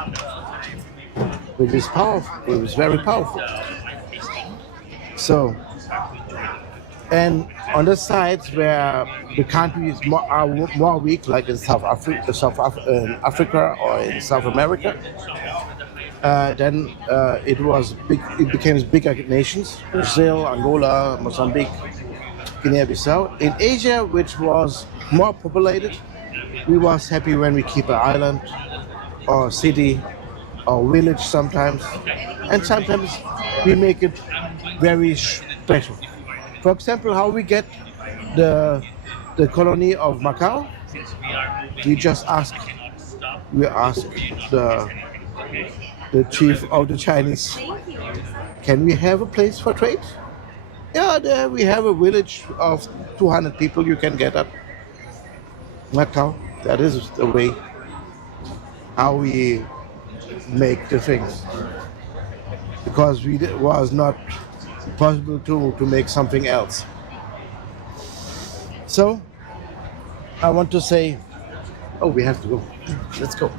Which is powerful, it was very powerful. So, and on the sides where the countries are more weak, like in South Africa or in South America, then it became bigger nations: Brazil, Angola, Mozambique, Guinea-Bissau. In Asia, which was more populated, we was happy when we keep an island or city or village sometimes, and sometimes we make it very special. For example, how we get the colony of Macau, we ask the chief of the Chinese, can we have a place for trade? Yeah, there we have a village of 200 people, you can get at Macau. That is the way how we make the things. Because it was not possible to make something else. So, I want to say, we have to go. Let's go.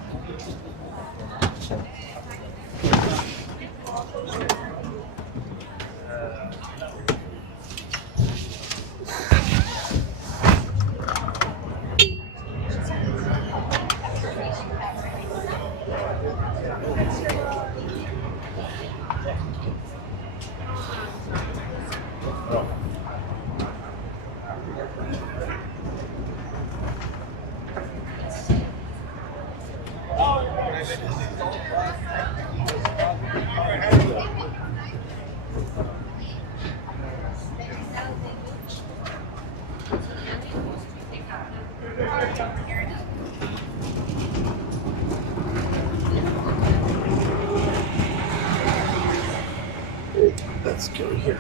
Let's go here.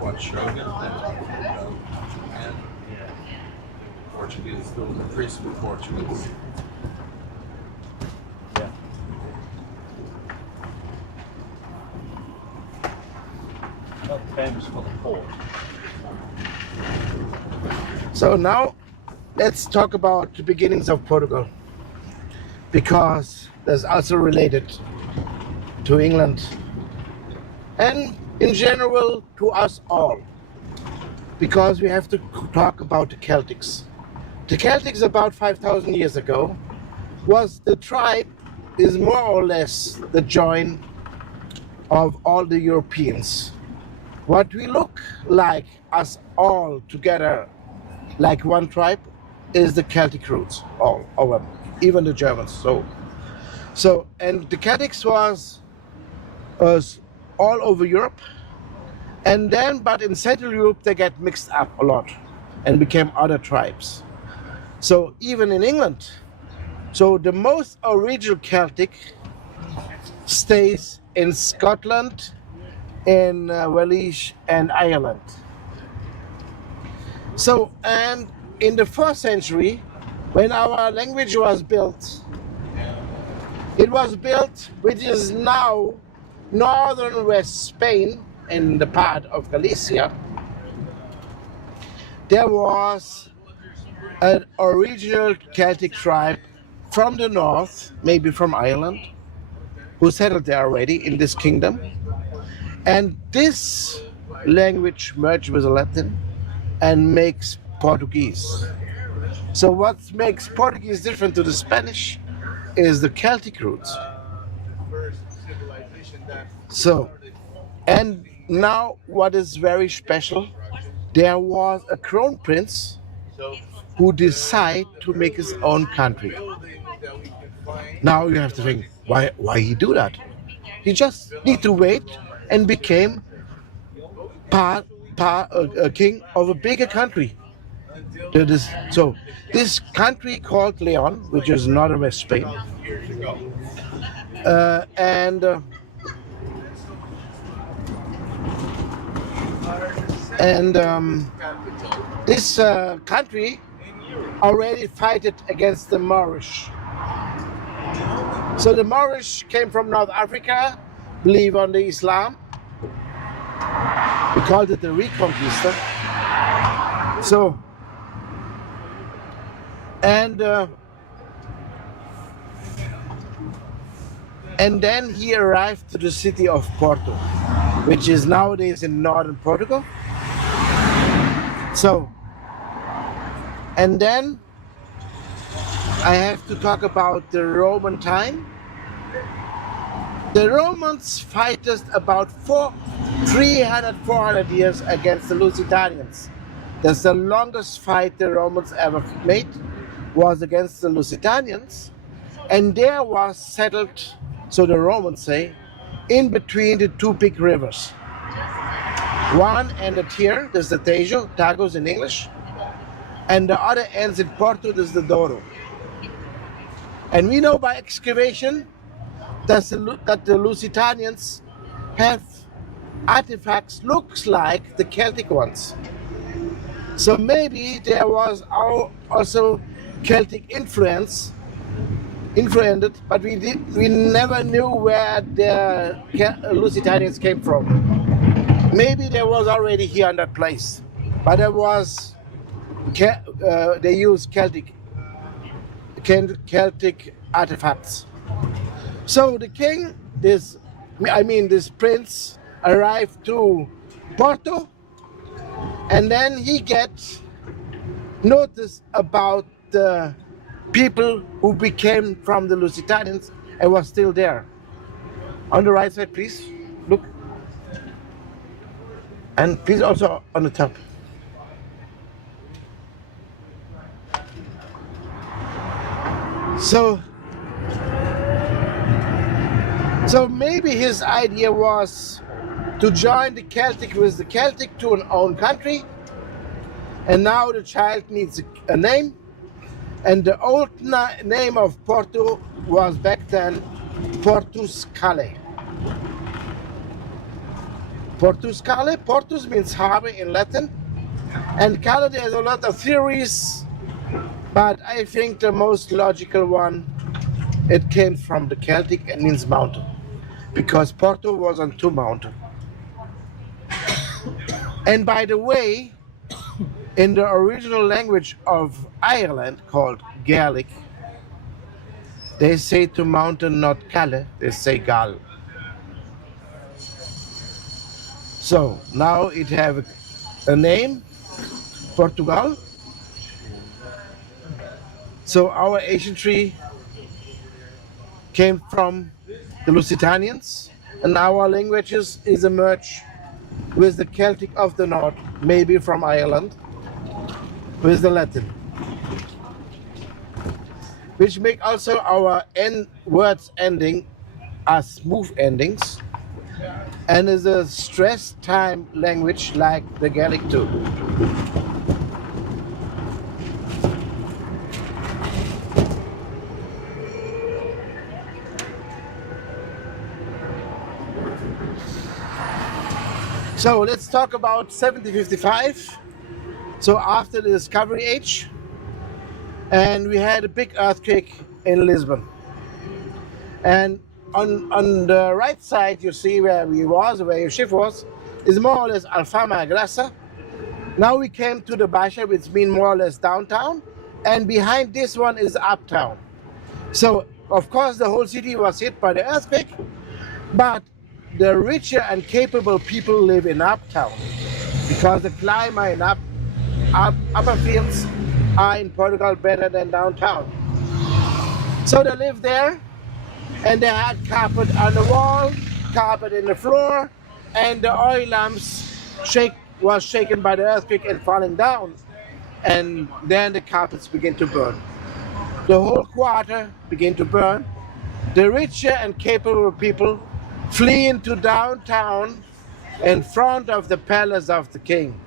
Watch Shogun, and Portuguese, there was a priest with Portuguese. Not famous for the port. So now let's talk about the beginnings of Portugal, because that's also related to England and in general to us all, because we have to talk about the Celtics. The Celtics about 5,000 years ago was the tribe, is more or less the join of all the Europeans. What we look like us all together like one tribe is the Celtic roots, all of them, even the Germans. So and the Celtics was all over Europe, and then but in Central Europe they get mixed up a lot and became other tribes. So even in England, so the most original Celtic stays in Scotland, in Wales and Ireland. So, and in the 1st century, when our language was built, it was built, which is now northern West Spain, in the part of Galicia. There was an original Celtic tribe from the north, maybe from Ireland, who settled there already in this kingdom. And this language merged with Latin and makes Portuguese. So what makes Portuguese different to the Spanish is the Celtic roots. So, and now what is very special, there was a crown prince who decided to make his own country. Now you have to think, why he do that? He just need to wait and became a king of a bigger country. So this country called Leon, which is northern West Spain, this country already fighted against the Moorish. So the Moorish came from North Africa, believe on the Islam. We called it the Reconquista. So, and then he arrived to the city of Porto, which is nowadays in northern Portugal. So, and then I have to talk about the Roman time. The Romans fight us about 400 years against the Lusitanians. That's the longest fight the Romans ever made, was against the Lusitanians. And there was settled, so the Romans say, in between the two big rivers. One ended here, there's the Tejo, Tagus in English, and the other ends in Porto, there's the Douro. And we know by excavation that the Lusitanians have artifacts looks like the Celtic ones. So maybe there was also Celtic influenced, but we never knew where the Lusitanians came from. Maybe there was already here in that place, but there was they used Celtic artifacts. So the king, this prince, arrived to Porto, and then he gets notice about the people who became from the Lusitanians and was still there. On the right side, please, look. And please also on the top. So maybe his idea was to join the Celtic with the Celtic to an own country, and now the child needs a name, and the old name of Porto was back then Portus Cale. Portus Cale, Portus means harbor in Latin, and Cale, there's a lot of theories, but I think the most logical one, it came from the Celtic and means mountain, because Porto was on two mountains. And by the way, in the original language of Ireland, called Gaelic, they say to mountain not Cale, they say Gal. So now it have a name, Portugal. So our ancient tree came from the Lusitanians, and our languages is a merge with the Celtic of the north, maybe from Ireland, with the Latin, which make also our words ending as smooth endings, and is a stress time language like the Gaelic too. So let's talk about 1755. So after the Discovery Age, and we had a big earthquake in Lisbon. And on the right side, you see where your ship was, is more or less Alfama and Now we came to the Baixa, which means more or less downtown, and behind this one is uptown. So of course the whole city was hit by the earthquake, but the richer and capable people live in uptown, because the climate in upper fields are in Portugal better than downtown. So they live there, and they had carpet on the wall, carpet in the floor, and the oil lamps was shaken by the earthquake and falling down, and then the carpets began to burn. The whole quarter began to burn. The richer and capable people flee into downtown in front of the palace of the king.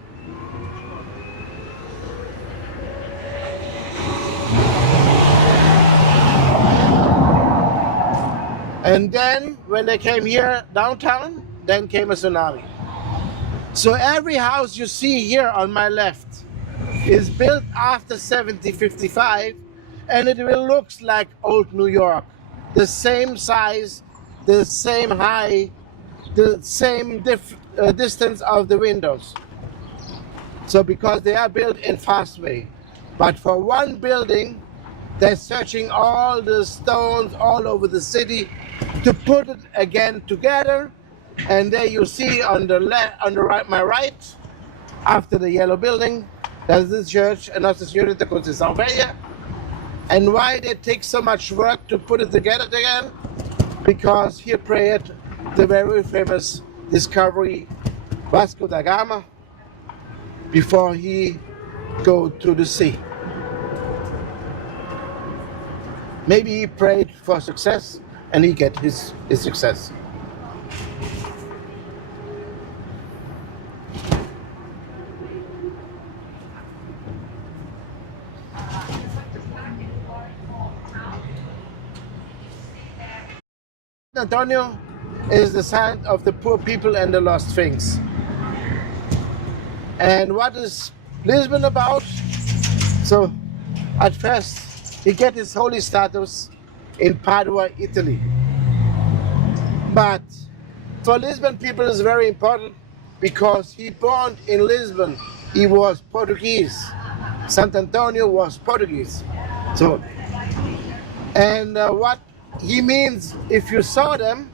And then when they came here downtown, then came a tsunami. So every house you see here on my left is built after 1755, and it will look like old New York. The same size, the same height, the same distance of the windows. So because they are built in fast way. But for one building, they're searching all the stones all over the city to put it again together. And there you see on the right, my right, after the yellow building, there's this church, and Nossa Senhora de Conceição Velha. And why they take so much work to put it together again? Because here prayed the very famous discovery Vasco da Gama before he go to the sea. Maybe he prayed for success and he get his success. Antonio is the sign of the poor people and the lost things. And what is Lisbon about? So at first he get his holy status in Padua, Italy. But for Lisbon people it's very important because he born in Lisbon. He was Portuguese. Sant Antonio was Portuguese. So, and what he means, if you saw them,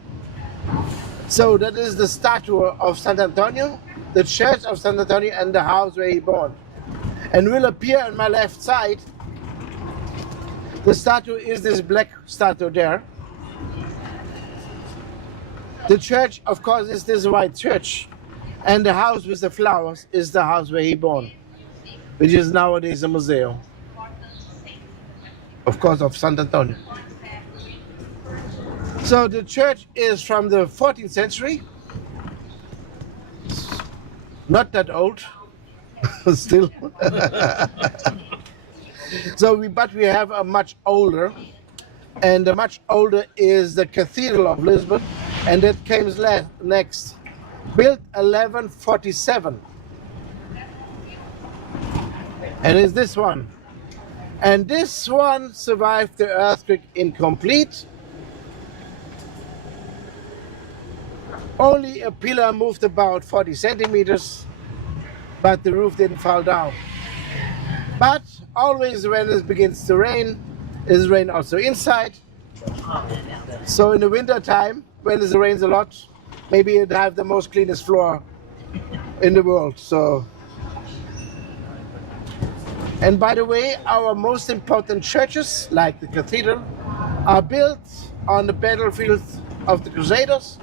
so that is the statue of Sant Antonio, the church of Sant Antonio, and the house where he born. and will appear on my left side. The statue is this black statue there. The church, of course, is this white church. And the house with the flowers is the house where he born, which is nowadays a museum. Of course, of Sant Antonio. So the church is from the 14th century. Not that old, still. But we have a much older, and the much older is the Cathedral of Lisbon, and that came next, built 1147, and is this one. And this one survived the earthquake incomplete. Only a pillar moved about 40 centimeters, but the roof didn't fall down. But always when it begins to rain, it's rain also inside. So in the winter time, when it rains a lot, maybe it have the most cleanest floor in the world. So, and by the way, our most important churches, like the cathedral, are built on the battlefield of the Crusaders.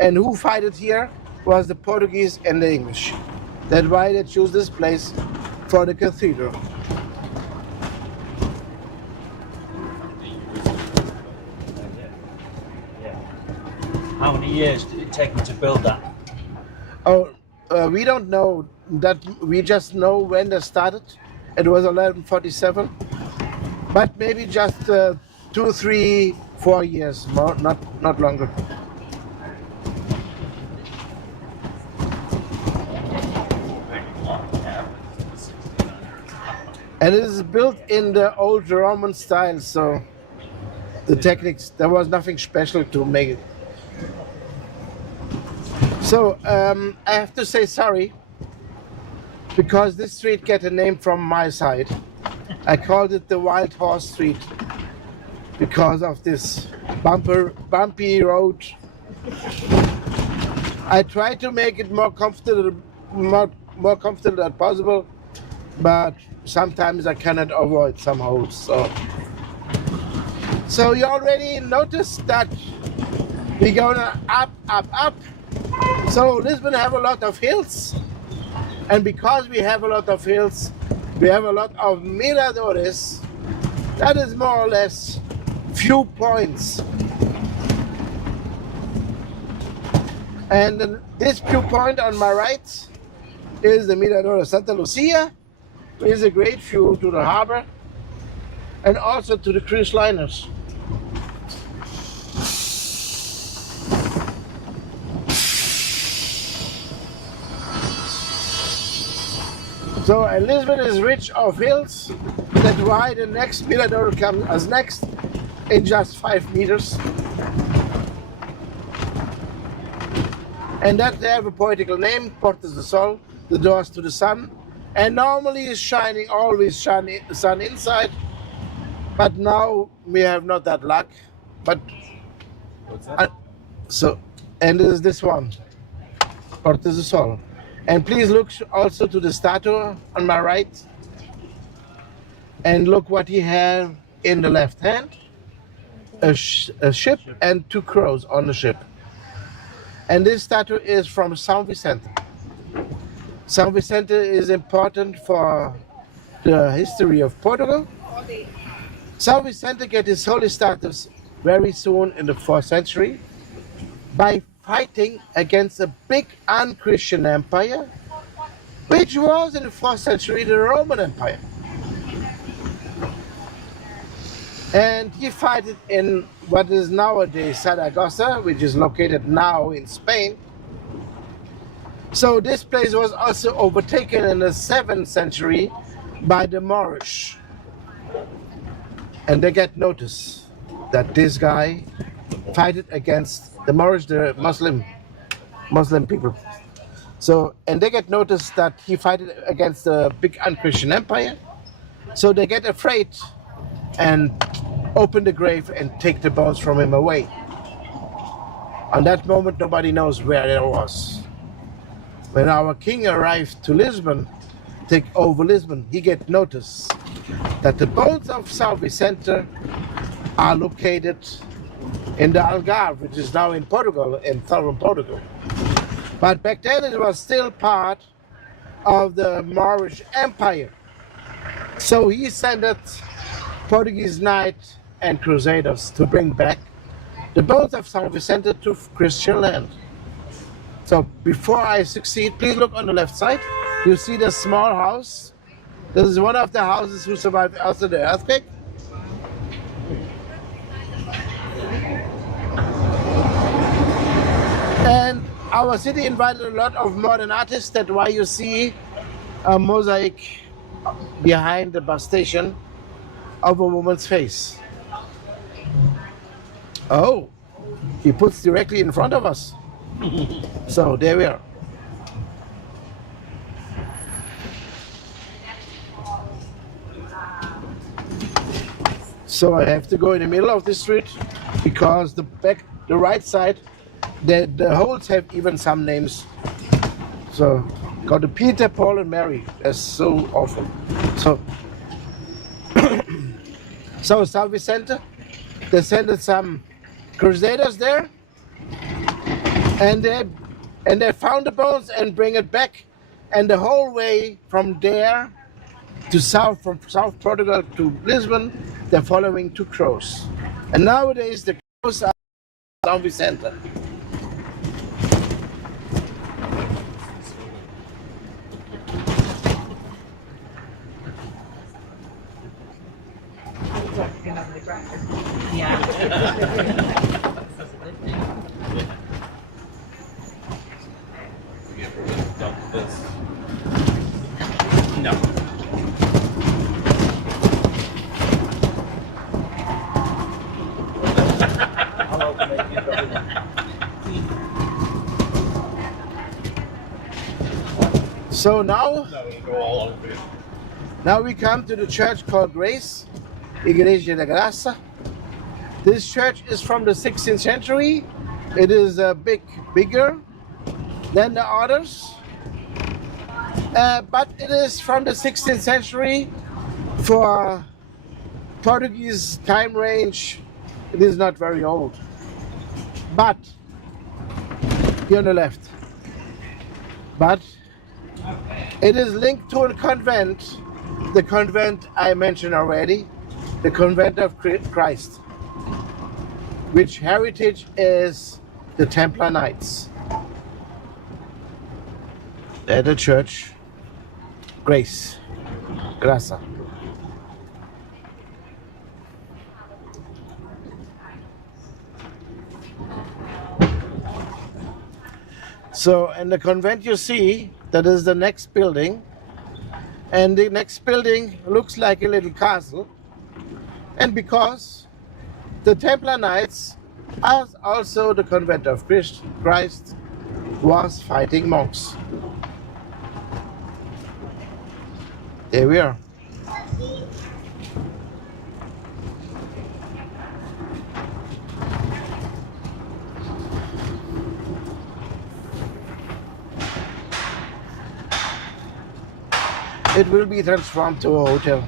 And who fought it here was the Portuguese and the English. That's why they choose this place for the cathedral. How many years did it take you to build that? Oh, we don't know that. We just know when they started. It was 1147, but maybe just 2, 3, 4 years more, not longer. And it is built in the old Roman style, so the techniques, there was nothing special to make it. So I have to say sorry, because this street get a name from my side. I called it the Wild Horse Street because of this bumpy road. I try to make it more comfortable than possible, but sometimes I cannot avoid some holes. So you already noticed that we're gonna up. So Lisbon have a lot of hills, and because we have a lot of hills, we have a lot of miradores. That is more or less viewpoints. And this viewpoint on my right is the Mirador of Santa Lucia, which is a great view to the harbor and also to the cruise liners. So Lisbon is rich of hills. That's why the next Mirador comes as next in just 5 meters. And that they have a poetical name, Portas do Sol, the doors to the sun. And normally it's shining, always shining sun inside. But now we have not that luck. But What's that? And it is this one, Portas do Sol. And please look also to the statue on my right. And look what he has in the left hand. A ship and 2 crows on the ship. And this statue is from São Vicente. São Vicente is important for the history of Portugal. São Vicente get his holy status very soon in the 4th century by fighting against a big unchristian empire, which was in the 4th century the Roman Empire. And he fought it in what is nowadays Saragossa, which is located now in Spain. So this place was also overtaken in the 7th century by the Moorish. And they get notice that this guy fought against the Moorish, the Muslim people. So, and they get notice that he fought against the big unchristian empire. So they get afraid and open the grave and take the bones from him away. On that moment, nobody knows where it was. When our king arrived to Lisbon, take over Lisbon, he get notice that the bones of São Vicente are located in the Algarve, which is now in Portugal, in southern Portugal. But back then it was still part of the Moorish Empire. So he sent Portuguese knights and crusaders to bring back the bones of São Vicente to Christian land. So before I succeed, please look on the left side. You see the small house. This is one of the houses who survived after the earthquake. And our city invited a lot of modern artists. That's why you see a mosaic behind the bus station of a woman's face. Oh, he puts directly in front of us. So there we are. So I have to go in the middle of the street because the right side, the holes have even some names. So got the Peter, Paul, and Mary. That's so awful. So, so São Vicente, they sent some crusaders there, and they found the bones and bring it back, and the whole way from there to from South Portugal to Lisbon, they're following two crows, and nowadays the crows are São Vicente. No. So now we come to the church called Grace, Igreja da Graça. This church is from the 16th century. It is bigger than the others, but it is from the 16th century. For Portuguese time range, it is not very old. But here on the left, but it is linked to a convent, the convent I mentioned already, the convent of Christ, which heritage is the Templar Knights. At the church, Grace, Graça. So in the convent you see, that is the next building, and the next building looks like a little castle, and because the Templar Knights, as also the convent of Christ, was fighting monks. There we are. It will be transformed to a hotel.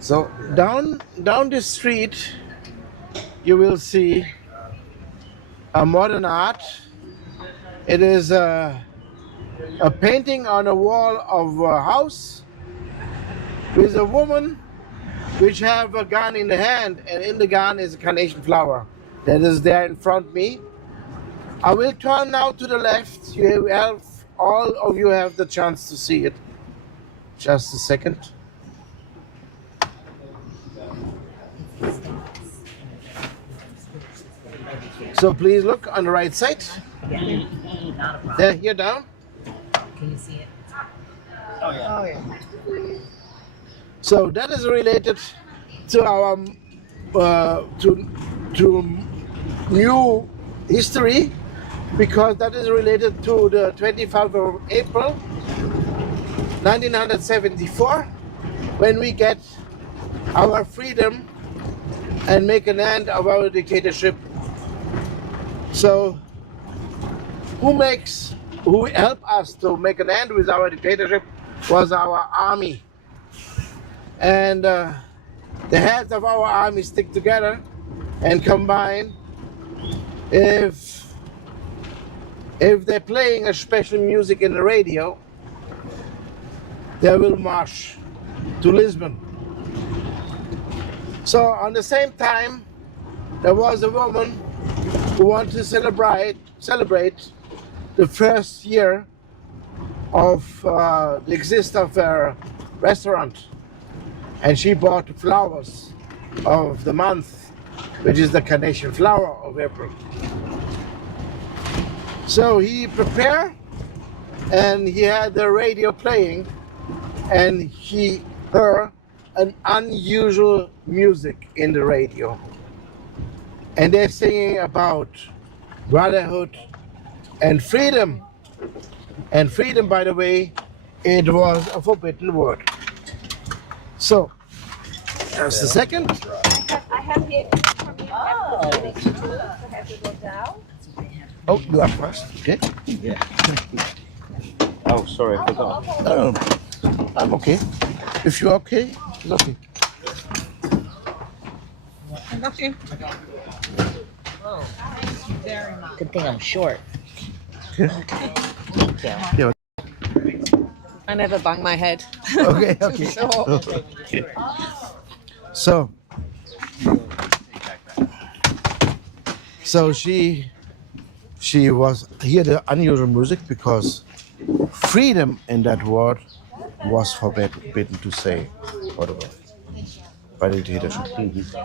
So down the street, you will see a modern art. It is a painting on a wall of a house, with a woman which have a gun in the hand, and in the gun is a carnation flower that is there in front of me. I will turn now to the left. You have, all of you have the chance to see it. Just a second. So please look on the right side. There, here down. Can you see it? Oh yeah. Oh yeah. So that is related to our to new history, because that is related to the 25th of April 1974, when we get our freedom and make an end of our dictatorship. So who helped us to make an end with our dictatorship was our army. And the heads of our army stick together and combine. If they're playing a special music in the radio, they will march to Lisbon. So on the same time, there was a woman who wanted to celebrate the first year of the existence of a restaurant. And she bought the flowers of the month, which is the carnation flower of April. So he prepared, and he had the radio playing, and he heard an unusual music in the radio. And they're singing about brotherhood and freedom. And freedom, by the way, it was a forbidden word. So, just a second. I have here from you. I have to go down. Oh, you are first. Okay. Yeah. Oh, sorry, I forgot. No, I'm okay. If you're okay, it's okay. Okay. Good thing I'm short. Yeah. I never bang my head. Okay, okay. So, she was here the unusual music because freedom in that word was forbidden to say by the dictatorship.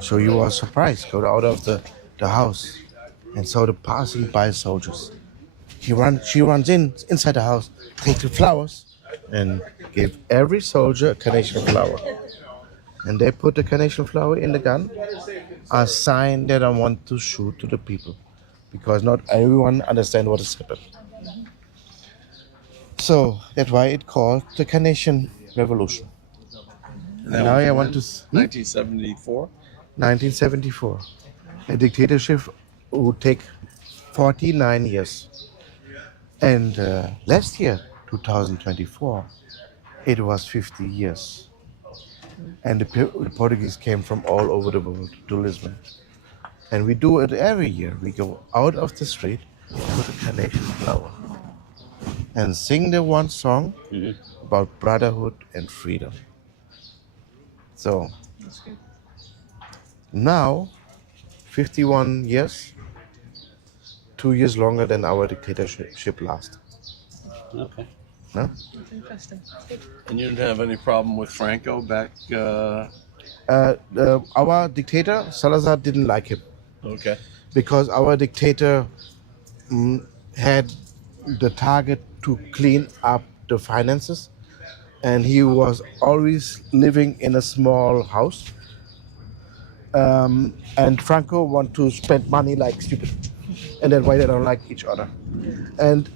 So you were surprised, go out of the house and saw the passing by soldiers. She runs inside the house, take the flowers, and give every soldier a carnation flower. And they put the carnation flower in the gun, a sign that I want to shoot to the people, because not everyone understands what has happened. So that's why it's called the Carnation Revolution. And now I want to... 1974? 1974. A dictatorship would take 49 years. And last year, 2024, it was 50 years. And the Portuguese came from all over the world to Lisbon. And we do it every year. We go out of the street with a carnation flower and sing the one song about brotherhood and freedom. So now, 51 years, 2 years longer than our dictatorship lasted. Okay. No? That's interesting. And you didn't have any problem with Franco back? Our dictator, Salazar, didn't like him Okay. because our dictator had the target to clean up the finances, and he was always living in a small house. And Franco want to spend money like stupid, and that's why they don't like each other. And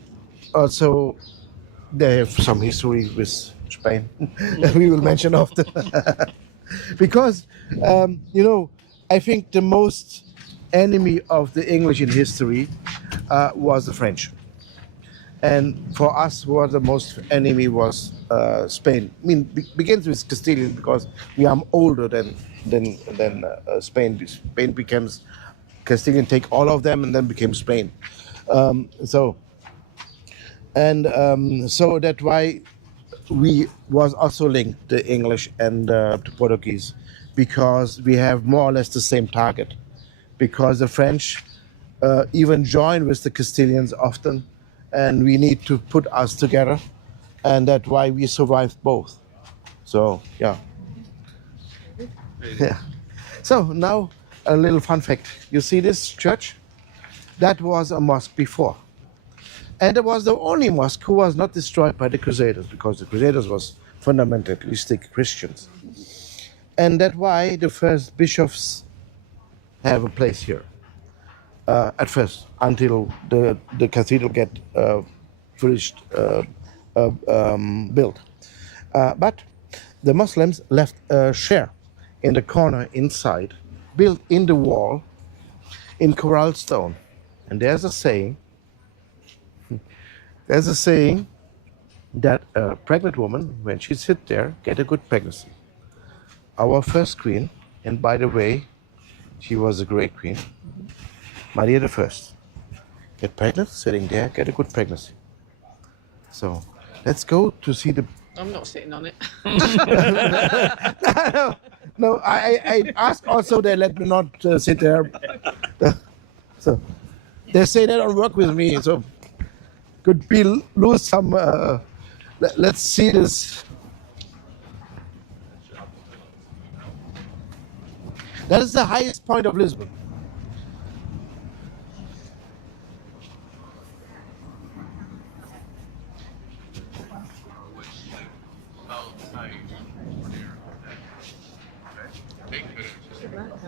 also, they have some history with Spain that we will mention often. Because, I think the most enemy of the English in history was the French. And for us, what the most enemy was Spain. I mean, begins with Castilian because we are older than Spain. Spain becomes Castilian, take all of them, and then became Spain. So that's why we was also linked, the English and the Portuguese, because we have more or less the same target. Because the French even join with the Castilians often, and we need to put us together, and that's why we survived both. So yeah. Yeah. So now a little fun fact. You see this church? That was a mosque before. And it was the only mosque who was not destroyed by the Crusaders, because the Crusaders was fundamentalistic Christians. And that's why the first bishops have a place here. At first, until the cathedral get finished built. But the Muslims left a share in the corner inside, built in the wall, in coral stone. And there's a saying that a pregnant woman, when she sits there, get a good pregnancy. Our first queen, and by the way, she was a great queen, Maria the First, get pregnant, sitting there, get a good pregnancy. So let's go to see the. I'm not sitting on it. No, I asked also they let me not sit there. So they say they don't work with me, so could be lose some. Let's see this. That is the highest point of Lisbon.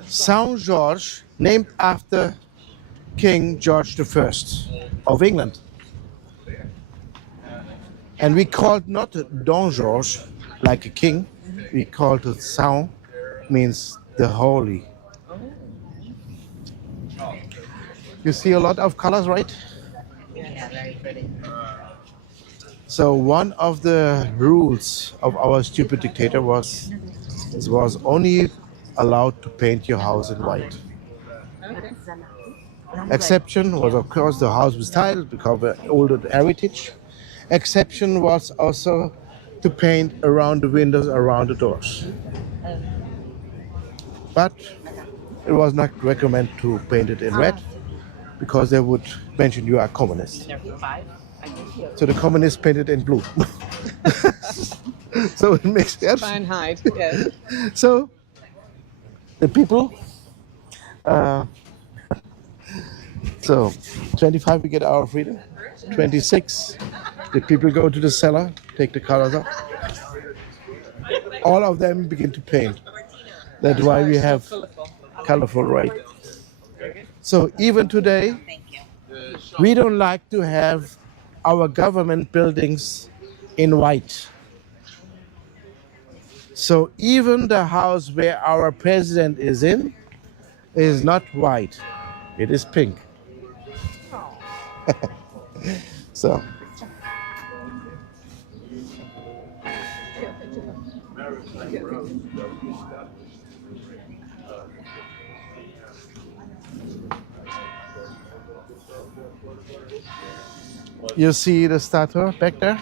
Saint George, named after King George I of England. And we called not Don George like a king, we called it Saint, means the holy. You see a lot of colors, right? Yeah, very pretty. So one of the rules of our stupid dictator was only allowed to paint your house in white. Okay. Exception was, of course, the house was tiled because of the older heritage. Exception was also to paint around the windows, around the doors. But it was not recommended to paint it in red because they would mention you are communist. So the communists painted in blue. So it makes sense. Try and hide, yeah. So the people, so 25 we get our freedom, 26 the people go to the cellar, take the colors off. All of them begin to paint. That's why we have colorful, right? So even today, we don't like to have our government buildings in white. So even the house where our president is in is not white, it is pink. So. You see the statue back there?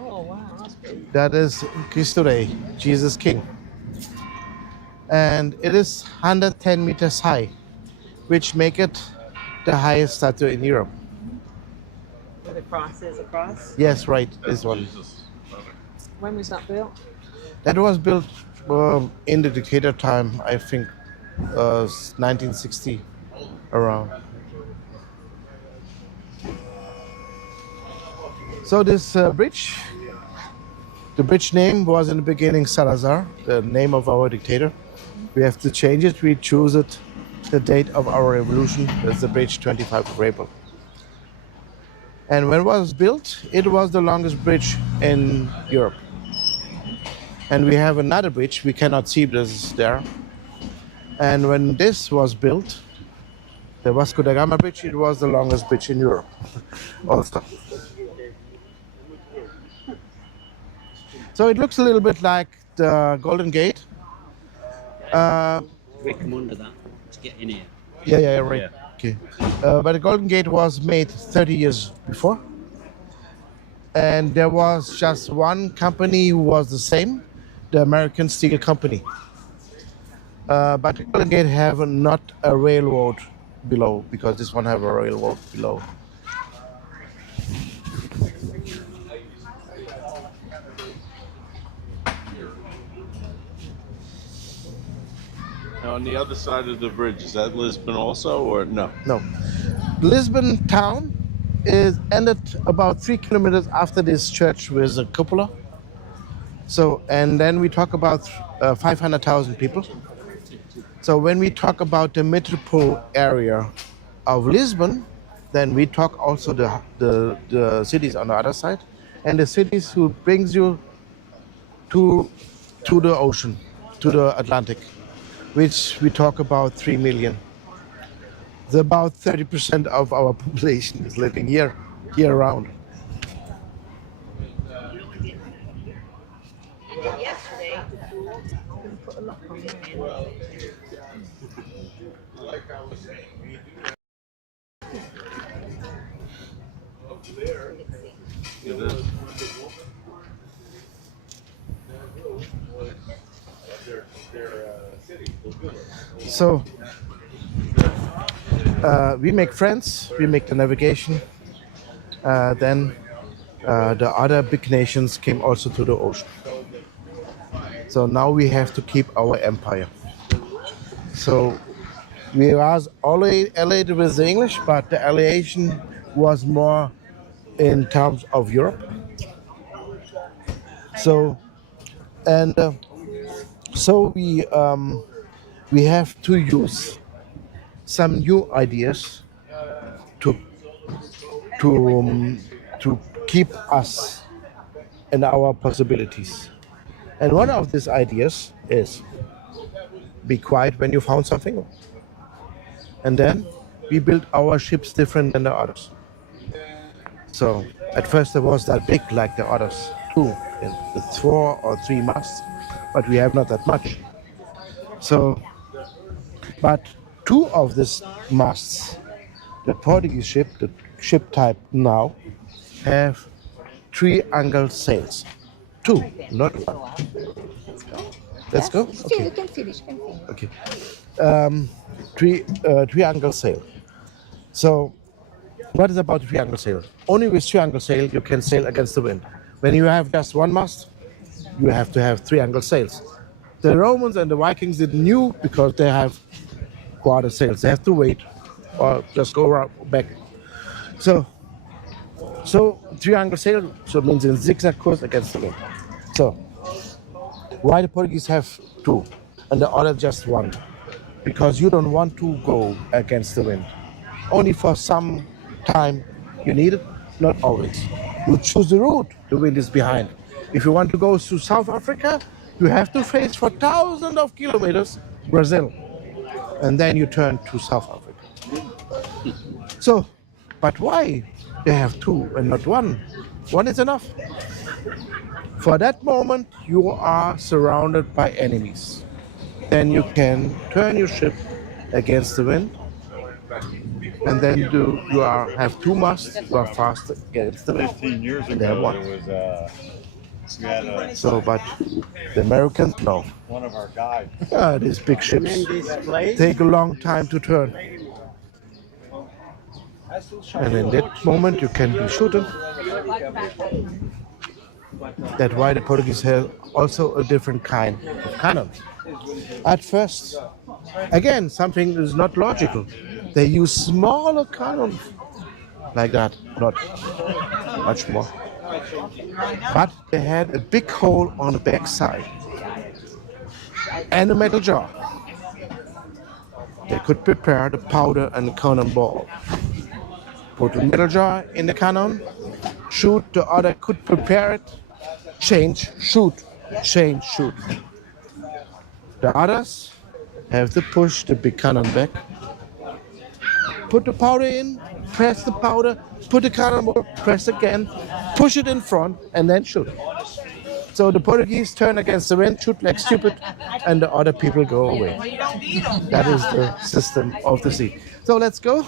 Oh, wow, that's big. That is Cristo Rey, Jesus King. And it is 110 meters high, which make it the highest statue in Europe. Where the cross is across? Yes, right, this one. When was that built? That was built in the dictator time, I think, 1960 around. So this bridge, the bridge name was in the beginning Salazar, the name of our dictator. We have to change it. We choose it, the date of our revolution. That's the bridge 25 of April. And when it was built, it was the longest bridge in Europe. And we have another bridge, we cannot see this there. And when this was built, the Vasco da Gama bridge, it was the longest bridge in Europe also. So it looks a little bit like the Golden Gate. We come under that to get in here. Yeah, right. Yeah. Okay. But the Golden Gate was made 30 years before. and there was just one company who was the same, the American Steel Company. But the Golden Gate have not a railroad below, because this one have a railroad below. Now, on the other side of the bridge, is that Lisbon also, or no? No. Lisbon town is ended about 3 kilometers after this church with a cupola. So, and then we talk about 500,000 people. So when we talk about the metropole area of Lisbon, then we talk also the cities on the other side, and the cities who brings you to the ocean, to the Atlantic, which we talk about 3 million. About 30% of our population is living here year round. Yesterday. So we make friends, we make the navigation. Then the other big nations came also to the ocean. So now we have to keep our empire. So we was always allied with the English, but the alliation was more in terms of Europe. So and so we have to use some new ideas to keep us and our possibilities. And one of these ideas is be quiet when you found something. And then we built our ships different than the others. So at first it was that big like the others, 2 with 4 or 3 masts, but we have not that much. So, but 2 of these masts, the Portuguese ship, the ship type now, have triangle sails. 2, not 1. Let's go. Okay. You can finish. Okay. Triangle sail. So, what is about triangle sail? Only with triangle sail you can sail against the wind. When you have just 1 mast, you have to have triangle sails. The Romans and the Vikings didn't knew because they have quarter sails. They have to wait or just go around back. So triangle sail means in zigzag course against the wind. So why the Portuguese have 2 and the other just 1? Because you don't want to go against the wind. Only for some time you need it, not always. You choose the route, the wind is behind. If you want to go to South Africa, you have to face for thousands of kilometers Brazil, and then you turn to South Africa. So, but why they have 2 and not 1? 1 is enough. For that moment, you are surrounded by enemies. Then you can turn your ship against the wind, and then you have 2 masts, you are fast against the wind. 15 years And they have ago, 1. there was we had So, but the Americans, no. one of our guys. These big ships take a long time to turn. And in that moment, you can be shooting. That's why the Portuguese have also a different kind of cannon. At first, again, something is not logical. They use smaller cannons like that, not much more. But they had a big hole on the back side and a metal jar. They could prepare the powder and the cannonball. Put the metal jar in the cannon, shoot, the other could prepare it, change, shoot, change, shoot. The others have to push the big cannon back, put the powder in, press the powder, put the cannonball, press again, push it in front, and then shoot. So the Portuguese turn against the wind, shoot like stupid, and the other people go away. That is the system of the sea. So let's go.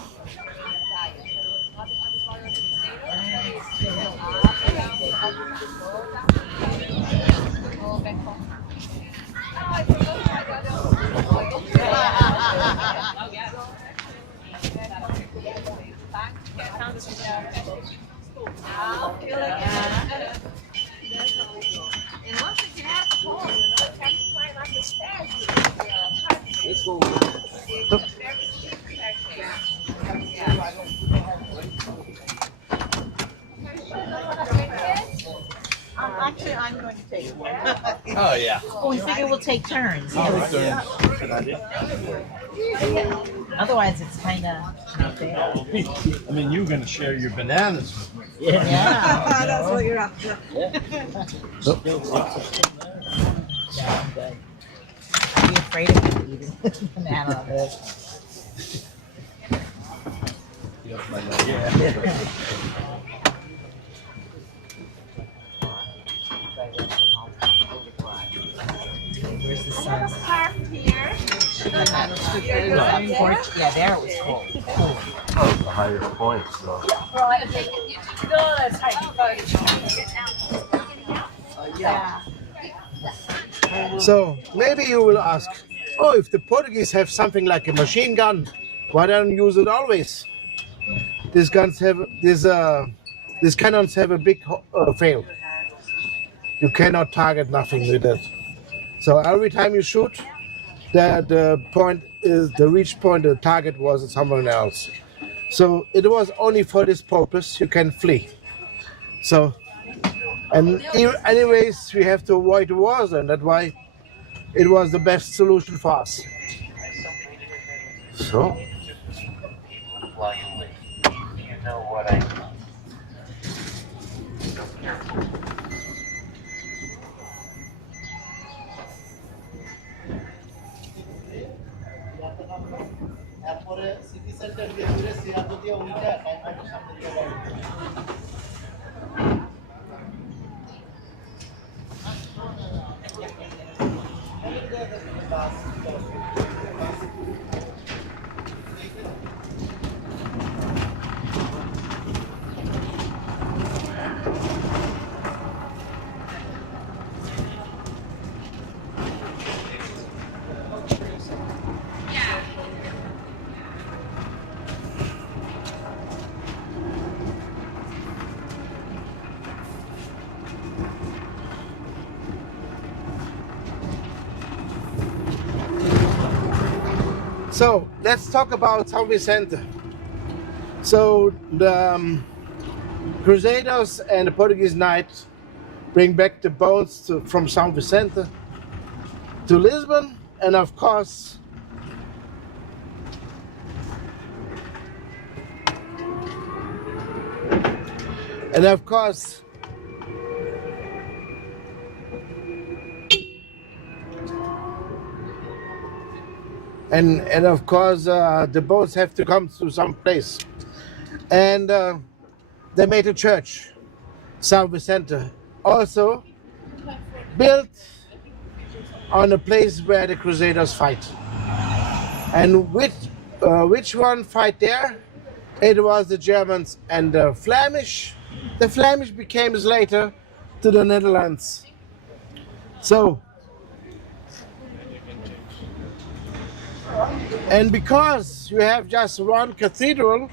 Actually, I'm going to take one. Oh, yeah. Oh, we figure we'll take turns. Good idea. Otherwise, it's kind of not fair. I mean, you're going to share your bananas with me. Yeah. That's what you're after. Yeah, I'm good. I'd be afraid of eating banana on this. Where's the sun? Yeah, there it was cool. Oh, the higher point, so. Yeah. So maybe you will ask, oh, if the Portuguese have something like a machine gun, why don't you use it always? These guns have these cannons have a big fail. You cannot target nothing with it. So every time you shoot, the point is the reach point. The target was someone else. So it was only for this purpose. You can flee. So. And anyways, we have to avoid the wars, and that's why it was the best solution for us. So. While you wait, you know what I mean. So careful. So let's talk about São Vicente. So the Crusaders and the Portuguese knights bring back the bones from São Vicente to Lisbon, and of course the boats have to come to some place, and they made a church, São Vicente, also built on a place where the Crusaders fight. And which one fight there? It was the Germans and the Flemish. The Flemish became later to the Netherlands. So. And because you have just one cathedral,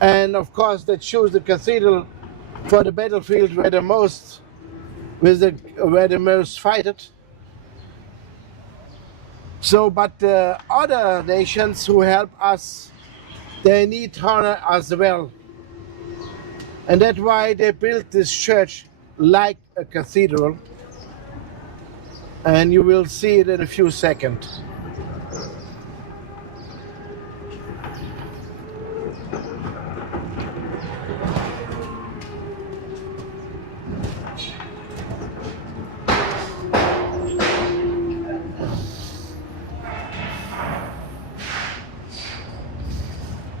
and of course they choose the cathedral for the battlefield where the most fight it. So, but the other nations who help us, they need honor as well, and that's why they built this church like a cathedral, and you will see it in a few seconds.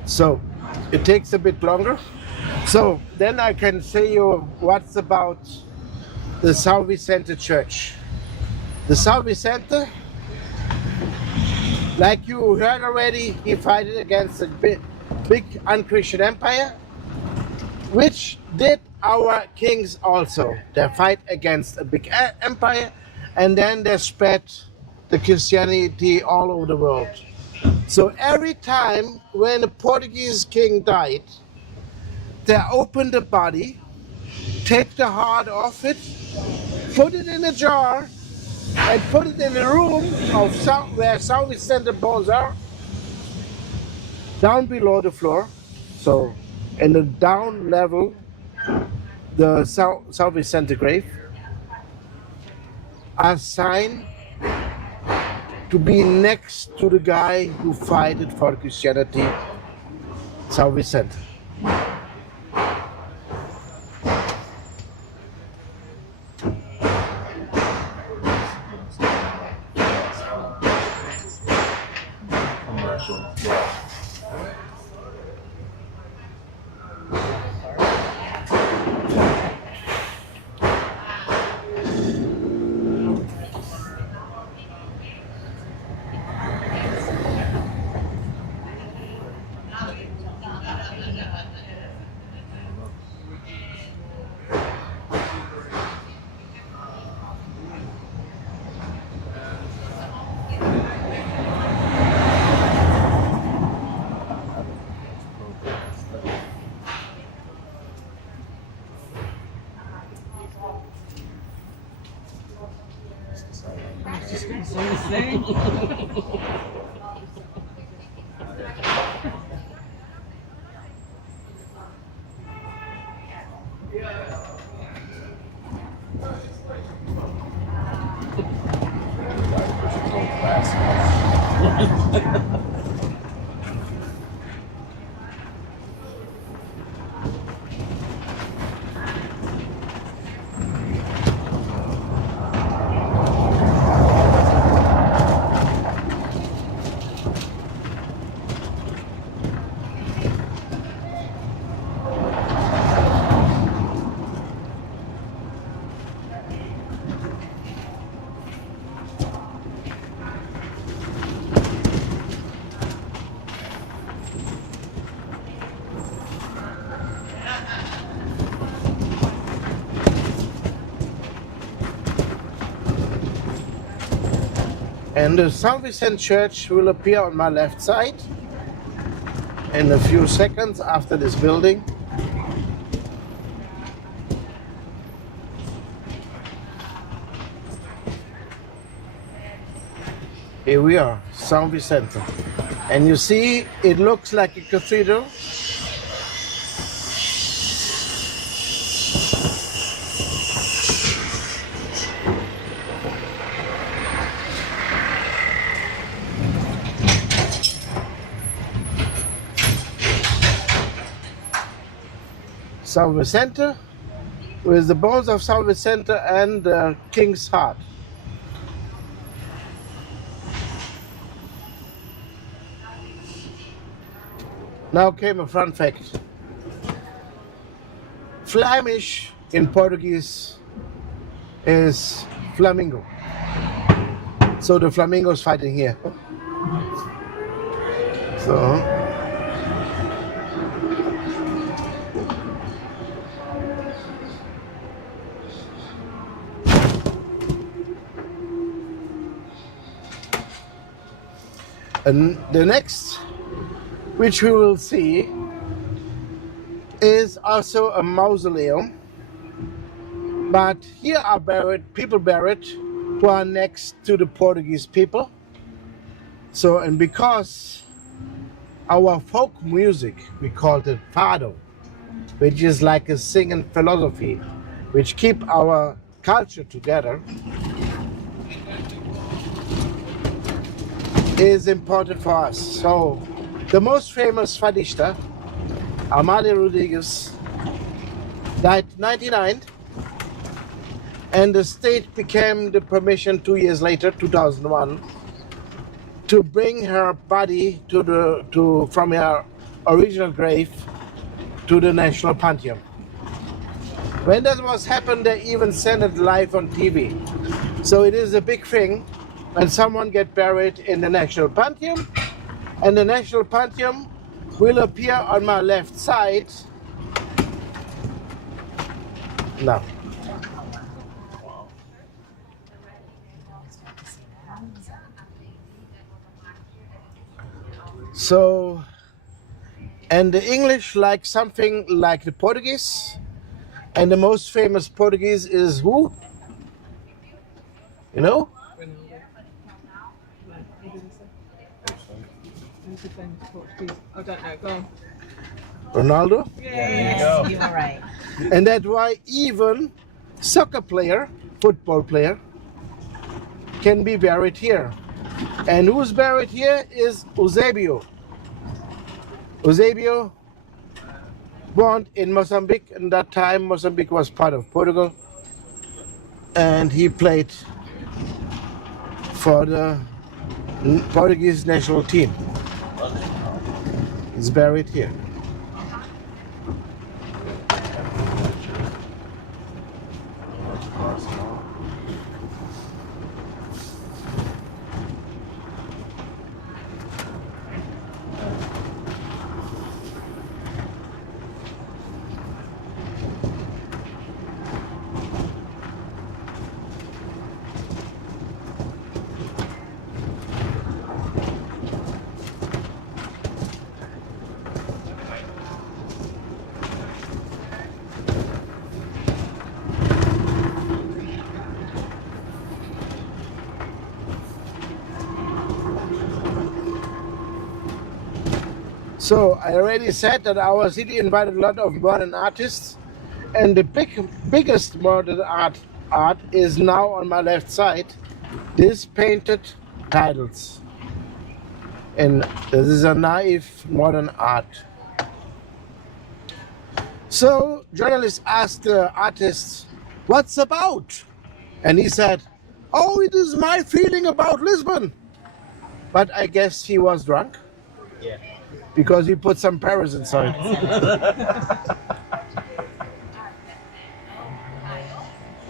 So it takes a bit longer. So then I can say you what's about the São Vicente Church. The São Vicente, like you heard already, he fought against a big unchristian empire, which did our kings also. They fight against a big empire, and then they spread the Christianity all over the world. So every time when a Portuguese king died, they opened the body, take the heart off it, put it in a jar, and put it in a room of where Southeast Center bones are, down below the floor. So in the down level, the Southeast Center grave, assigned to be next to the guy who fought for Christianity, Southeast Center. And the Southeast End Church will appear on my left side in a few seconds after this building. Here we are, Southeast Center. And you see, it looks like a cathedral. Southeast Center, with the bones of Southeast Center and the King's Heart. Now came a fun fact. Flemish in Portuguese is flamingo. So the flamingo's fighting here. So. And the next, which we will see, is also a mausoleum. But here are people buried who are next to the Portuguese people. So, and because our folk music, we call it fado, which is like a singing philosophy, which keep our culture together, is important for us. So the most famous fadista, Amália Rodrigues, died 99, and the state became the permission 2 years later, 2001, to bring her body from her original grave to the National Pantheon. When that was happened, they even sent it live on TV. So it is a big thing when someone gets buried in the National Pantheon, and the National Pantheon will appear on my left side now. So, and the English like something like the Portuguese, and the most famous Portuguese is who? You know? Who's the famous Portuguese? I don't know. Go on. Ronaldo. Yes, you are right. And that's why even soccer player, football player, can be buried here. And who's buried here is Eusebio. Eusebio, born in Mozambique. In that time, Mozambique was part of Portugal. And he played for the Portuguese national team. He's buried here. So I already said that our city invited a lot of modern artists, and the biggest modern art is now on my left side. This painted titles, and this is a naive modern art. So journalists asked the artist, "What's about?" And he said, "Oh, it is my feeling about Lisbon." But I guess he was drunk. Yeah. Because he put some Paris inside.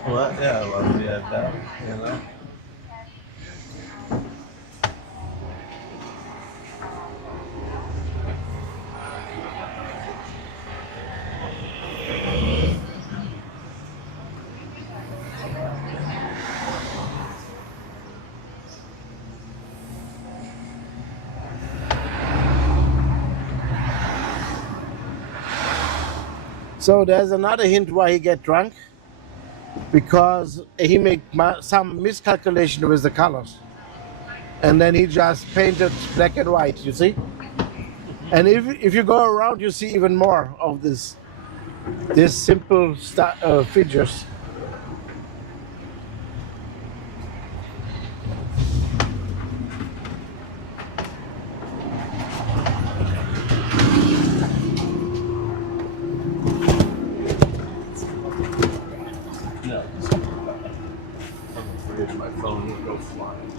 Well, yeah, well, we have that, you know. So there's another hint why he get drunk, because he make some miscalculation with the colors, and then he just painted black and white. You see, and if you go around, you see even more of this simple figures. No. I'm afraid my phone will go flying.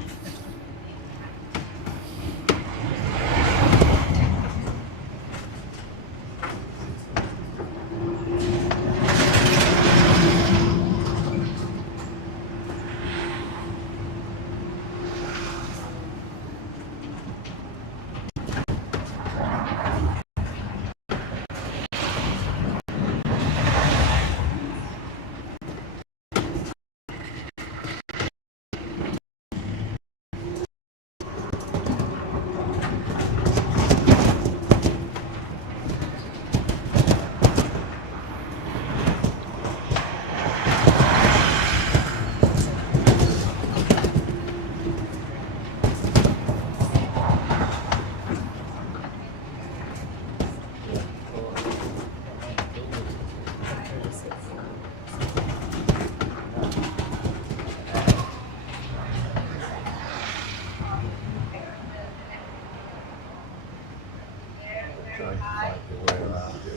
Trying to find the way around here.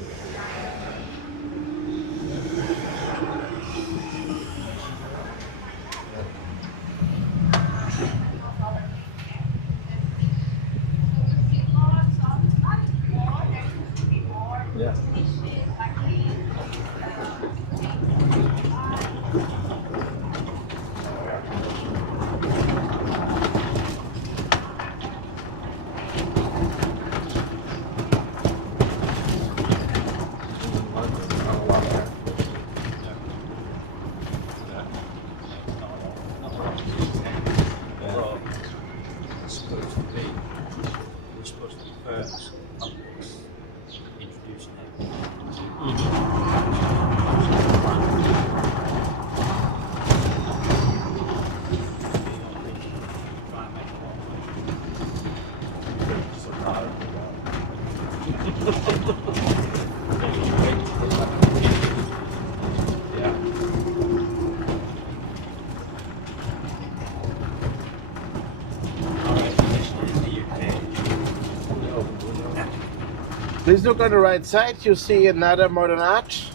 Yeah. Please look on the right side. You see another modern arch.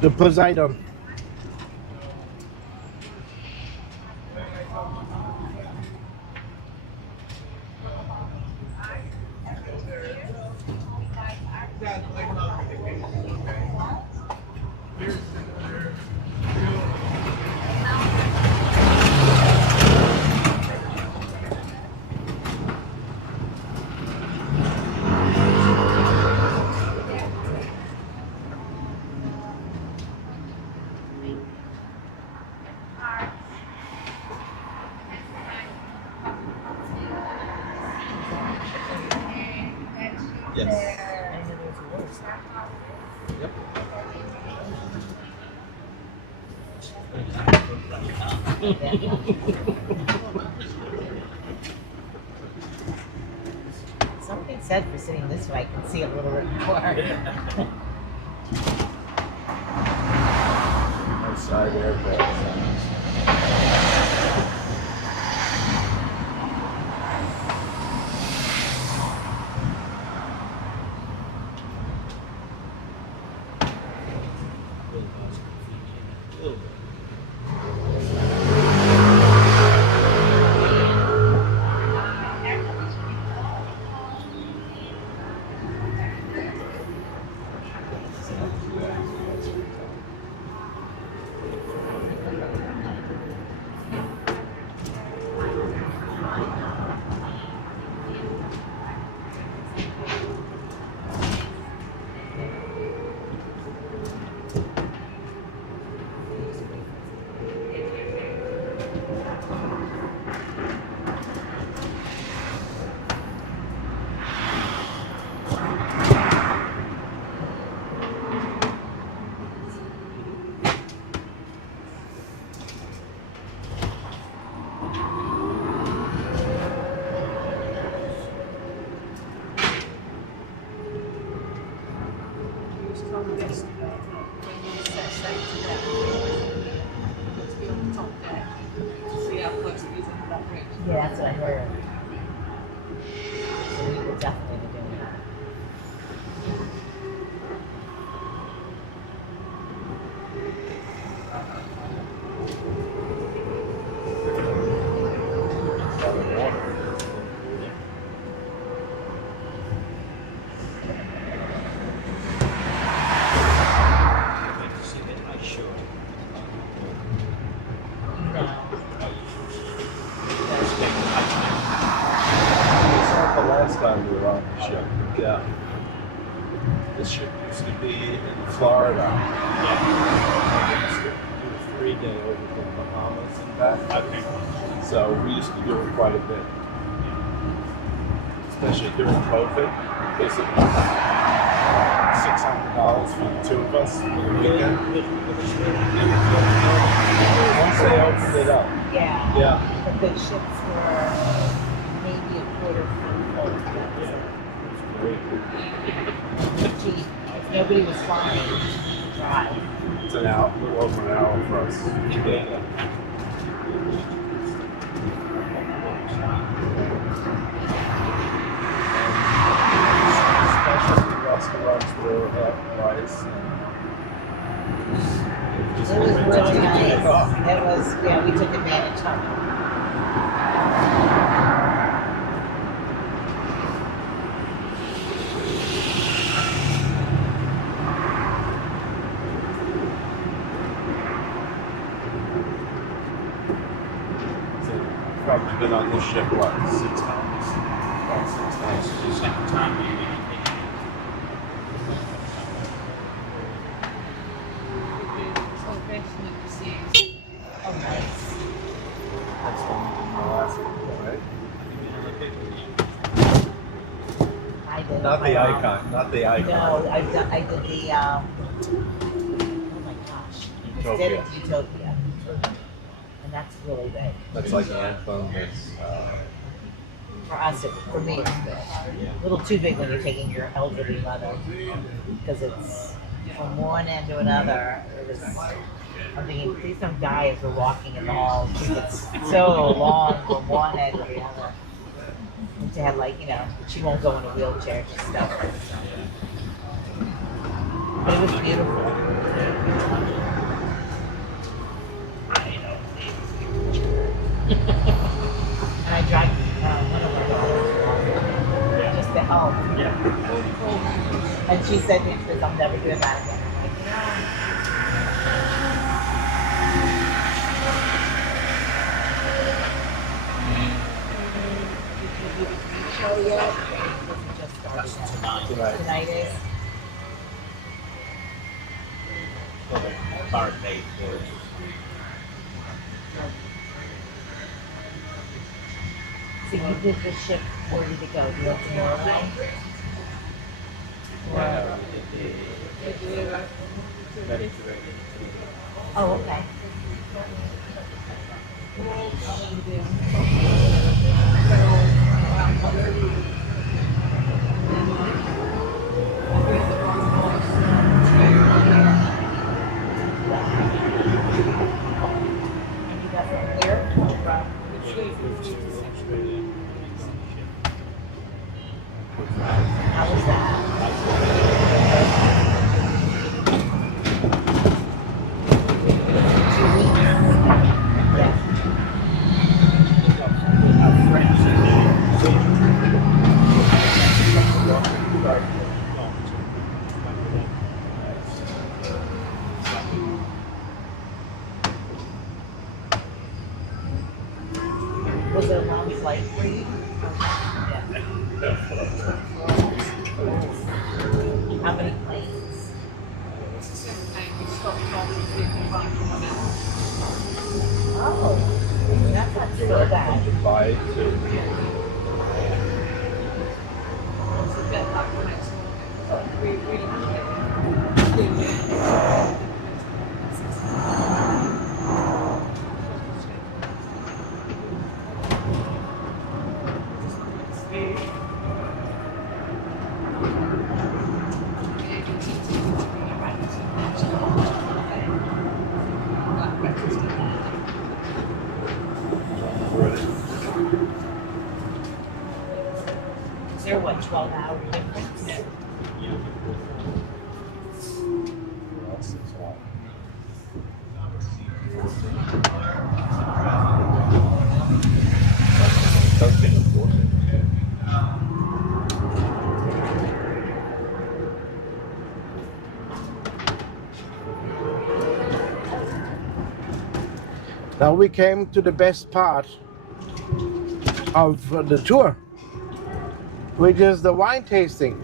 The Poseidon. Yes. Something said for sitting this way, I can see a little bit more. Outside airbags. Yeah, that's what I heard. So we will definitely be doing that. Last time we were on the ship. Yeah. This ship used to be in Florida. Yeah. We used to do a 3-day over to the Bahamas and back. Okay. So we used to do it quite a bit. Especially during COVID. Because it was $600 for the two of us for the weekend. Once they opened it up. Yeah. Yeah. But the ships were maybe a quarter full. Cheap. If nobody was flying, drive. It's an hour, a little over an hour for us. Yeah. Specialty restaurants were half price. It was really nice. It was, yeah, we took advantage of it. Probably been on this ship, what, 6 times? About 6 times. Second time. Oh, nice. That's when we did the last one, right? I did. Not the icon, not the icon. No, I did the, oh my gosh. I just did it to Utopia. And that's really big. That's like an anthem. It's For us, for me, it's good. A little too big when you're taking your elderly mother, because it's from one end to another. I'm thinking, please don't die as we're walking in the hall. It's so long from one end to the other. And to have, like, you know, she won't go in a wheelchair, just stuff. But it was beautiful. And I dragged one of my daughters just to help. Yeah. And she said, I'll never do that again. Show yet? Just started. Tonight is. Bar made for So you did the ship, where did it go? Do you have to Norway? Oh, okay. How was that? Was it a long flight for you? How many planes? Oh, that's not so bad. Dubai Is there what, 12-hour difference? Yeah. Now we came to the best part of the tour, which is the wine tasting.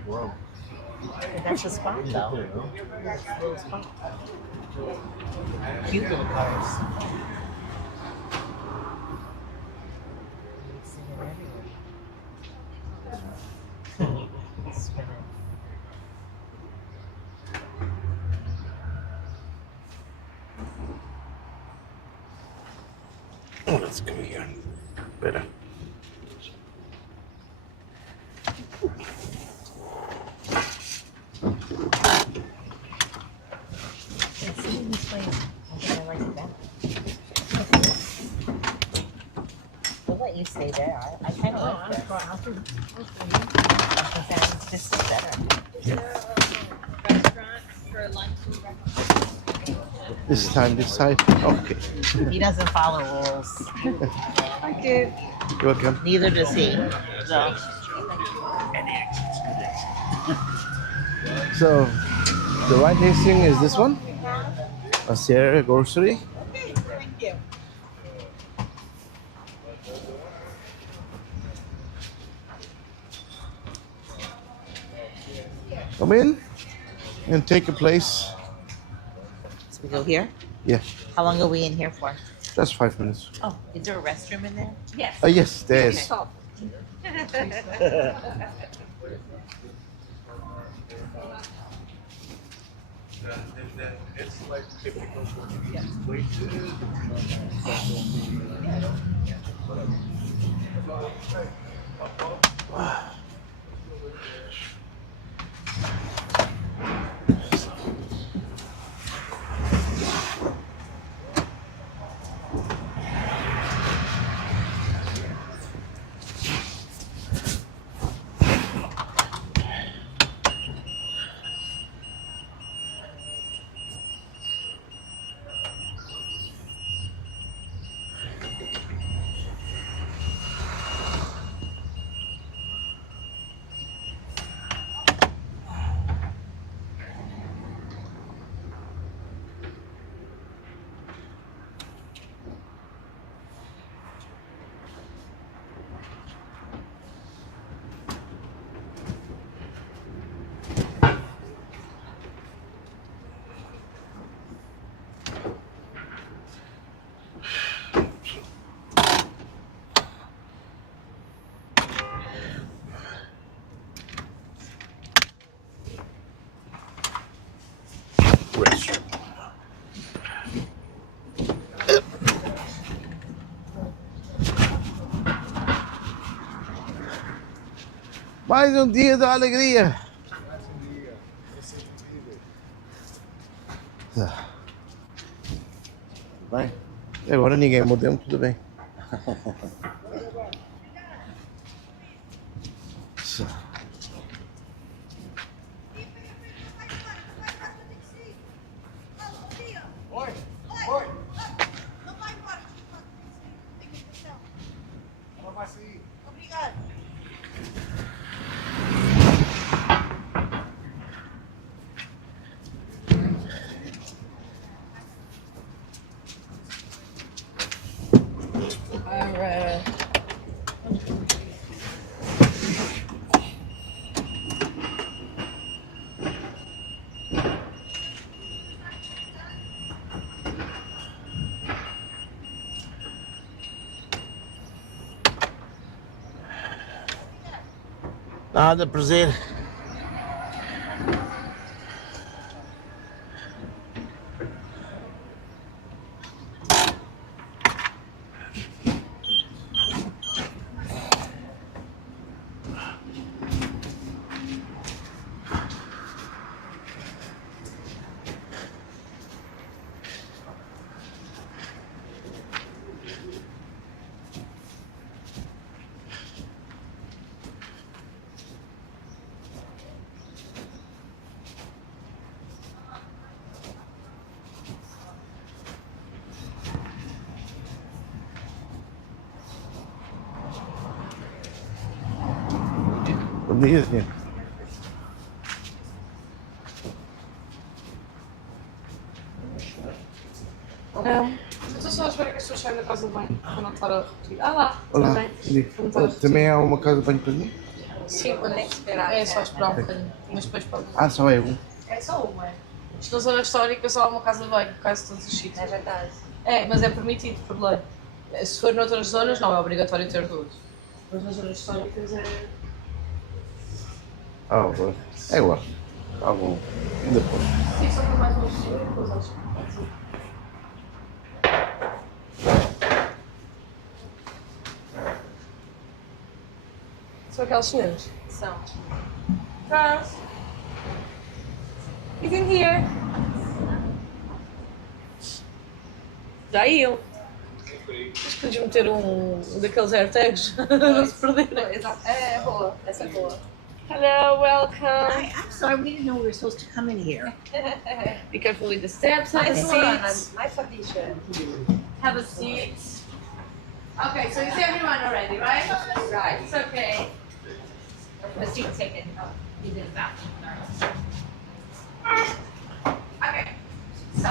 like Rome. That's a spot, though. That's a little spot. Cute little cars. See them everywhere. Spinning. Oh, let's go here. Better. We'll let you stay there. I kind of like this. It's just better. Restaurant for lunch and breakfast. This time, this side. Okay. He doesn't follow rules. I do. You're welcome. Neither does he. So. So, the wine tasting is this one. A Sierra grocery. Okay, thank you. Come in and take a place. So we go here? Yeah, How long are we in here for? just 5 minutes. Oh, is there a restroom in there? Yes. Yes, there is. It's like typical Portuguese Restroom. Mais um dia da alegria. Vai. E agora ninguém mudou, tudo bem. Nada, prazer. Bom dia, senhor. Estou só a esperar que as pessoas saiam da casa de banho para não estar a repetir. Ah lá, Olá. também. Também há uma casa de banho para mim? Sim, quando é que esperar? É só esperar um bocadinho, mas depois pode. Ah, só é um. É só uma, é. Isto na zona histórica só há uma casa de banho, por causa de todos os sítios. É verdade. É, mas é permitido por lei. Se for noutras zonas, não é obrigatório ter duas. Mas nas zonas históricas é. Ah, agora. É igual. Tá bom. Depois. Sim, só para mais umas depois acho que pode ser. São aquelas senhoras? São. Charles, he's in here. Já iam. Mas podiam meter um daqueles AirTags para se perderem. Exato. É boa, essa é boa. Hello, welcome. I'm sorry, we didn't know we were supposed to come in here. Be careful with the steps, have a Nice one, seat. nice addition. Have a seat. Okay, so is everyone already, right? Right, it's okay. The seat taken. Oh, you did that. Okay, so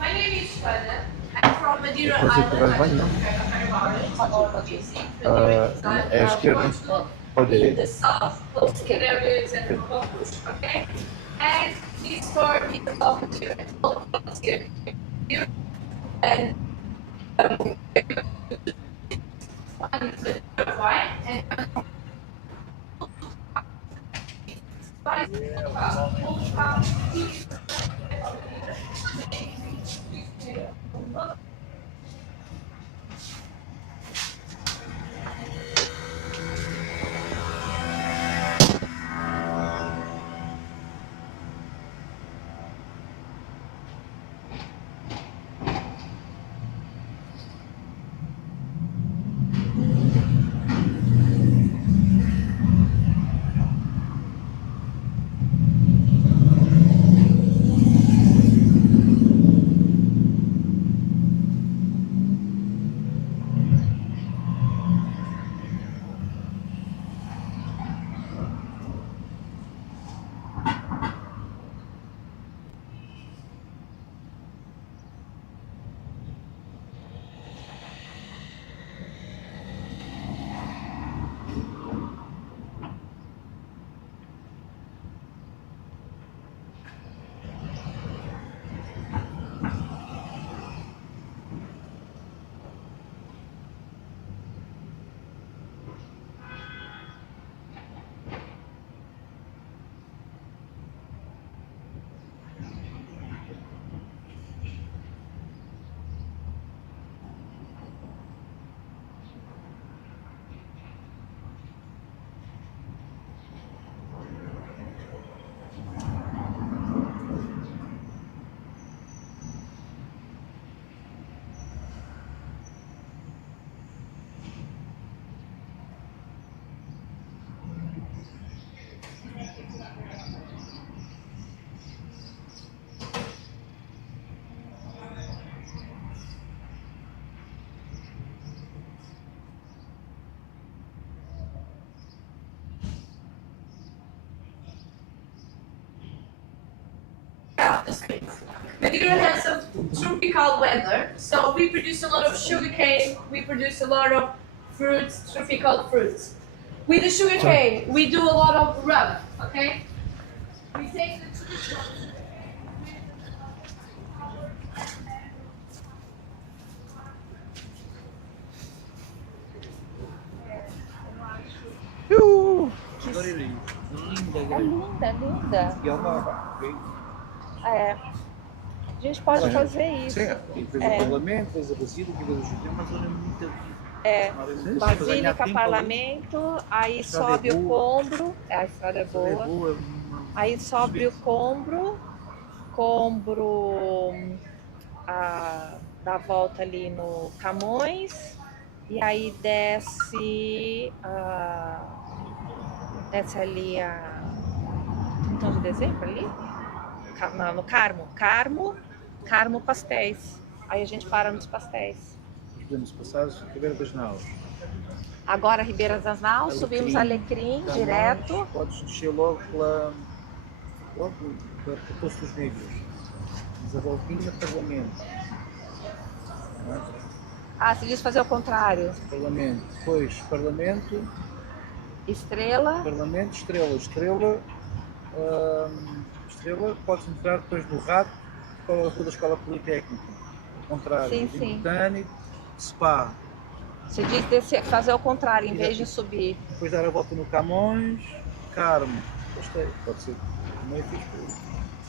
my name is Shweta. I'm from Madeira Depois ir para as Island. banho, não? É à esquerda. Okay. in the south, those Canaries and the Bahamas, okay? And this part is about here, all of us here. And right? And Madeira has some tropical weather, so we produce a lot of sugarcane, we produce a lot of fruits, tropical fruits. With the sugarcane, we do a lot of rum, okay? We take the É linda, linda. É. A gente pode fazer isso. Sim, e depois o Parlamento, depois a Basílica, depois o Judeu, mas olha muito aqui. Basílica, Parlamento, aí sobe o Combro, a estrada é boa. Aí sobe o Combro, dá volta ali no Camões, e aí desce ali então de dezembro ali? Não, no Carmo Pastéis. Aí a gente para nos pastéis. Podemos passar Ribeira das Naus. Agora Ribeira das Naus, subimos Alecrim direto. Podes descer logo para Poço dos Negros. Mas a voltinha Parlamento. Se diz fazer o contrário. Parlamento, depois Parlamento. Estrela. Parlamento, Estrela. Estrela, podes entrar depois do Rato para a Escola Politécnica. Ao contrário, Sim. Botânico, Spa. Você diz fazer o contrário, em vez de subir. Depois dar a volta no Camões, Carmo. Gostei, pode ser meio fixe.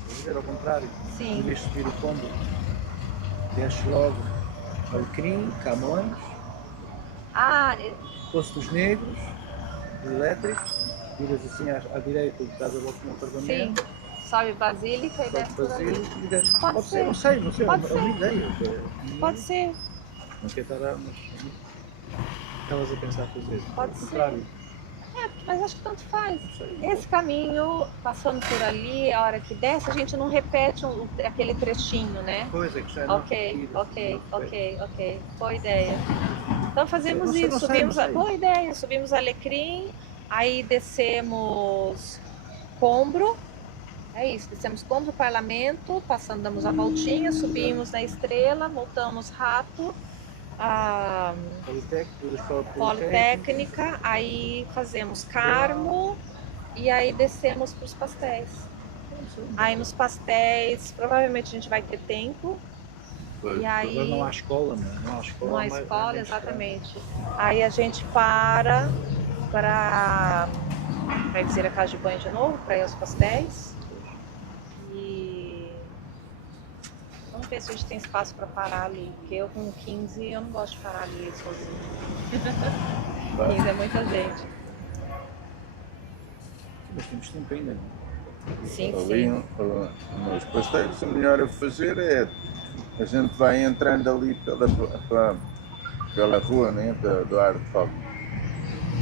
Fazer ao contrário. Sim. Em vez de subir o Combo, desce logo Alecrim, Camões, Poço dos Negros, elétrico, viras assim à direita e dás a volta no Parlamento. Sim. Sobe Basílica e desce por ali. Pode ser, não sei, Pode é ser. uma ideia. Pode ser. Não quer estar mas estavas a pensar fazer. Pode ser. Mas acho que tanto faz. Esse caminho, passando por ali, a hora que desce, a gente não repete aquele trechinho, né? Pois é, que já é Ok. Boa ideia. Então fazemos isso, boa ideia, subimos Alecrim, aí descemos Combro, é isso, descemos Combro, Parlamento, damos a voltinha, subimos na Estrela, voltamos Rato, a Politécnica, aí fazemos Carmo e aí descemos para os pastéis. Aí nos pastéis, provavelmente a gente vai ter tempo. E aí, Agora não há escola, né? Não há escola. não há escola, exatamente. Aí a gente para dizer a casa de banho de novo, para ir aos pastéis. E vamos ver se a gente tem espaço para parar ali, porque eu com 15 eu não gosto de parar ali sozinho. 15 é muita gente. Mas temos tempo ainda, não? Sim, Ali, sim. nos pastéis, o melhor a fazer é a gente vai entrando ali pela rua, né, do ar de fogo.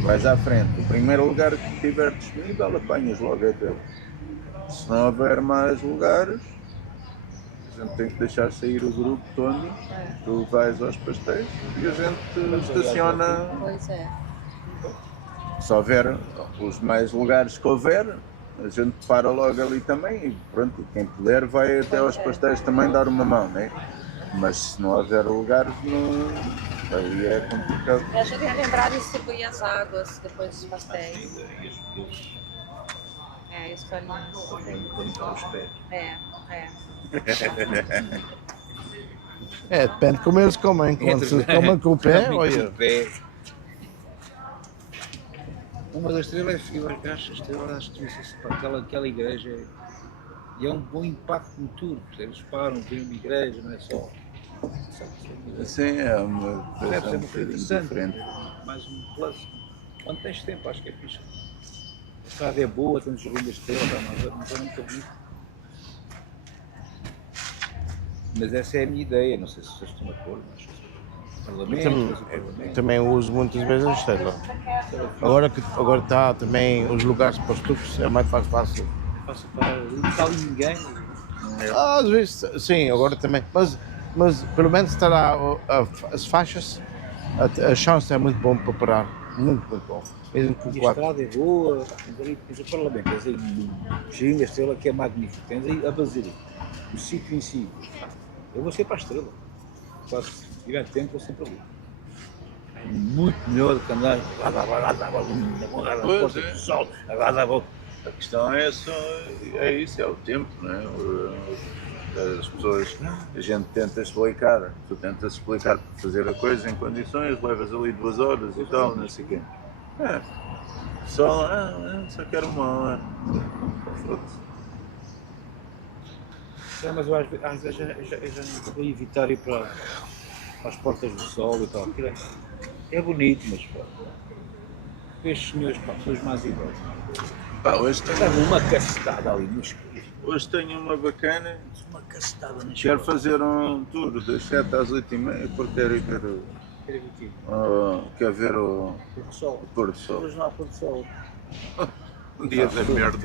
Vais à frente. O primeiro lugar que estiver disponível, apanhas logo aquele. Se não houver mais lugares, a gente tem que deixar sair o grupo todo. Tu vais aos pastéis e a gente estaciona. Pois é. Se houver os mais lugares que houver, a gente para logo ali também e pronto, quem puder vai até aos pastéis também dar uma mão, né? Mas se não houver lugares, não, aí é complicado. E a gente tem que lembrar de distribuir as águas depois dos pastéis. É, isso para nós. É. Depende de como eles comem. Quando se comem com o pé, olha. Uma das estrelas, eu acho que a estrela, acho que aquela igreja, e é um bom impacto no tudo. Eles param, veem uma igreja, não é só. Sim, é uma Deve coisa ser um uma coisa bocadinho interessante. diferente. Mais um plus. Quando tens tempo, acho que é fixe. A estrada é boa, temos o ruim da estrela, mas é muito bonito. Mas essa é a minha ideia, não sei se vocês estão de acordo, mas Também uso muitas vezes a estrela. Agora está também os lugares para os tucos, é mais fácil. Passa para não está ali ninguém. Às vezes, sim, agora também. Mas pelo menos estará as faixas, a chance é muito bom para parar. Muito bom. Mesmo com E a quatro. estrada é boa, tens o Parlamento, tens aí o Xinga, a Estrela, que é magnífico, tens aí a Basílica, o sítio em si. Eu vou ser para a Estrela, quase, se tiver tempo, vou sempre ali. É muito melhor do que andar na porta do sol, A questão é só, isso, é o tempo, não é? As pessoas, a gente tenta explicar, tu tentas explicar para fazer a coisa em condições, levas ali 2 horas e tal, não sei o quê. Só quero uma hora. Foda-se. Mas eu, às vezes eu já vou evitar ir para as portas do sol e tal. Aquilo é bonito, mas estes senhores, pessoas mais idosas. Hoje tenho uma castada ali no escuro. Hoje tenho uma bacana. Uma castada no escuro. Quero fazer um tour das 7 às 8h30 porque quero ir ver quero ver o pôr do sol. Hoje não há pôr do sol. Um dia da merda.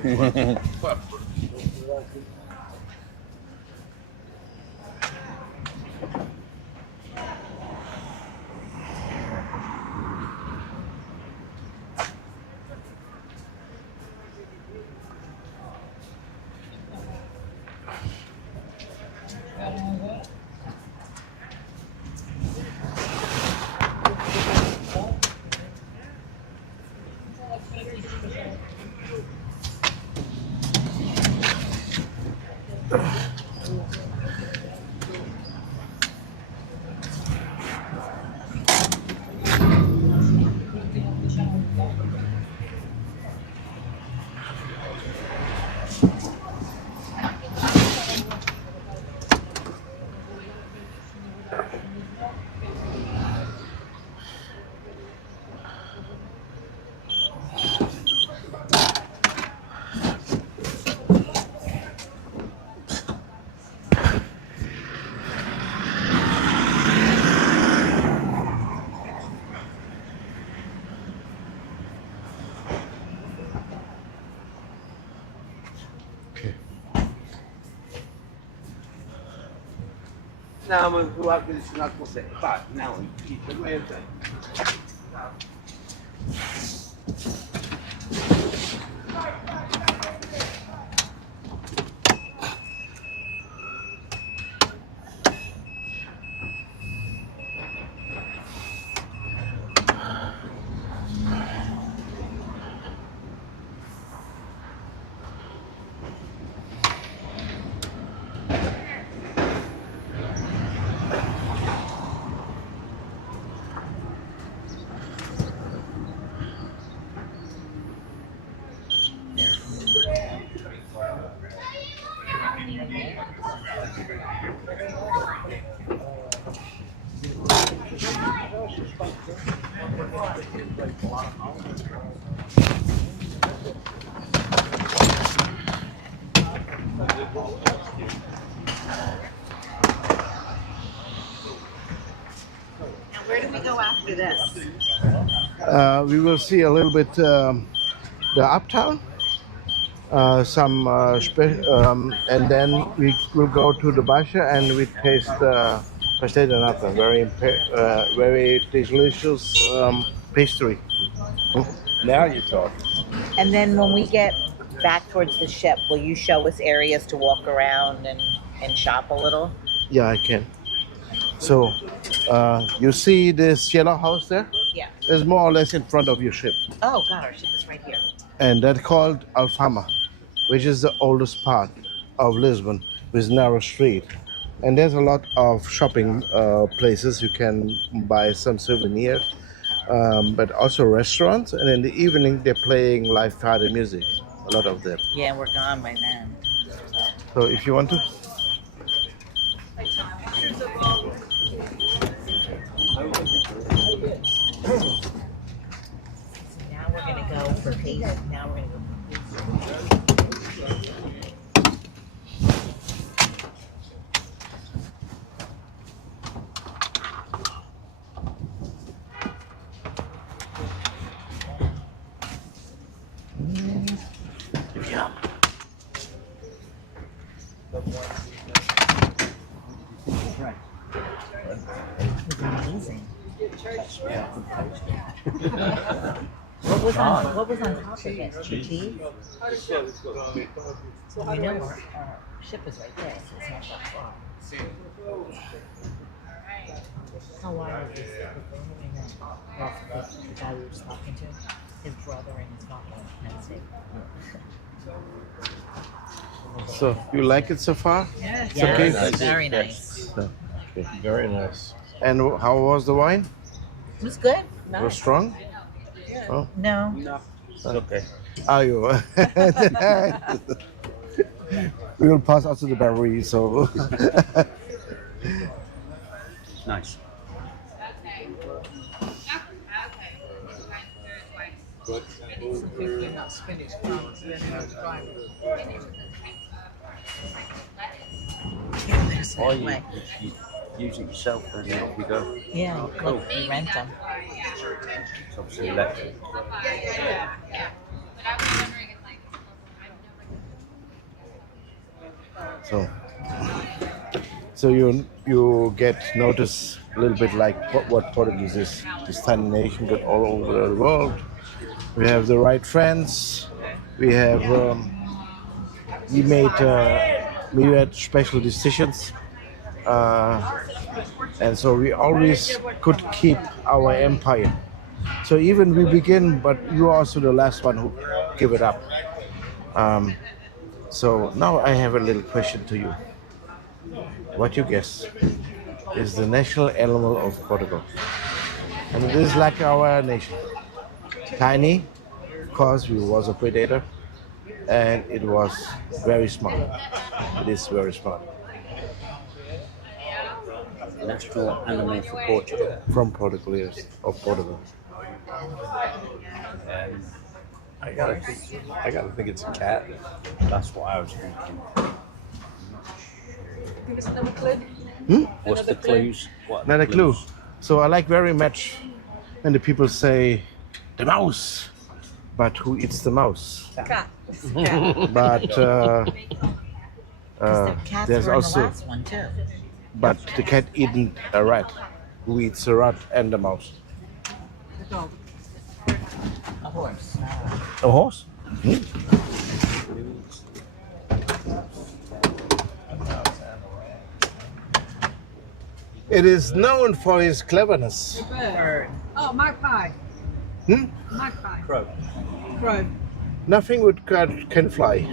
Não, mas o ar-condicionado consegue. Pá, não, isto aguenta. Now, where do we go after this? We will see a little bit the uptown, and then we will go to the Basha and we taste pastel de nata, very delicious pastry. Now you're talking. And then when we get back towards the ship, will you show us areas to walk around and shop a little? Yeah, I can. So, you see this yellow house there? Yeah. It's more or less in front of your ship. Oh, God, our ship is right here. And that's called Alfama, which is the oldest part of Lisbon with narrow street. And there's a lot of shopping places. You can buy some souvenirs, but also restaurants. And in the evening, they're playing live party music, a lot of them. Yeah, we're gone by then. So if you want to. So now we're gonna go for pastry. Now we're gonna go for pastry. Yum. Amazing. What was on top of it? Cheese? So you know our ship is right there, so it's not that far. How wild is this? The guy we were just talking to, his brother in Scotland, United States. So you like it so far? Yes, It's okay? it's very nice. So, okay. Very nice. And how was the wine? It was good. Was it strong? Oh. No. It's okay. Are you? We will pass out to the brewery, so. Nice. Or you use it yourself and then off you go. Yeah, Cool. look, we rent them. It's obviously electric. So you get notice a little bit like what Portuguese is. This tiny nation got all over the world. We have the right friends. We have we made special decisions, and so we always could keep our empire. So even we begin, but you're also the last one who give it up. So now I have a little question to you. What you guess is the national animal of Portugal? And it is like our nation. Tiny, because we was a predator, and it was very smart. It is very smart. National animal for Portugal. From Portugal, yes, of Portugal. I gotta think it's a cat. That's what I was thinking. Give us another clue. What's the clues? What are the Not a clue. clues? So I like very much when the people say the mouse, but who eats the mouse? Cat. But Cats there's were in the also, last one too. but the cat eating a rat. Who eats the rat and the mouse? A horse. A horse? It is known for his cleverness. Bird. Oh, magpie. Magpie. Crow. Crow. Nothing with can fly.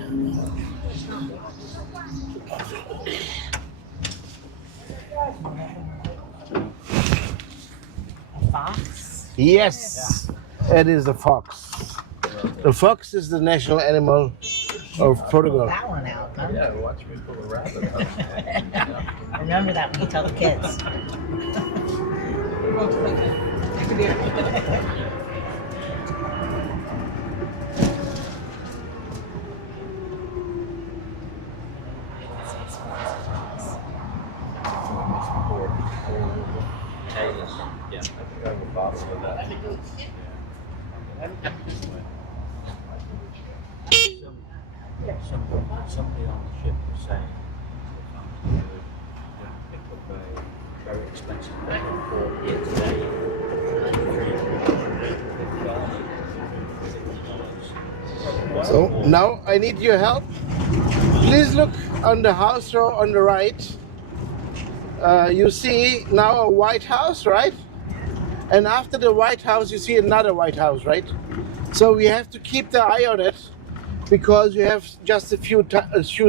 A fox. Yes, it is a fox. The fox is the national animal of Portugal. That one out, huh? Yeah, watch me pull a rabbit out. Remember that when you tell the kids. Somebody on the ship was saying pick up a very expensive port here today. So now I need your help. Please look on the house row on the right. You see now a White House, right? And after the White House, you see another White House, right? So we have to keep the eye on it because you have just a few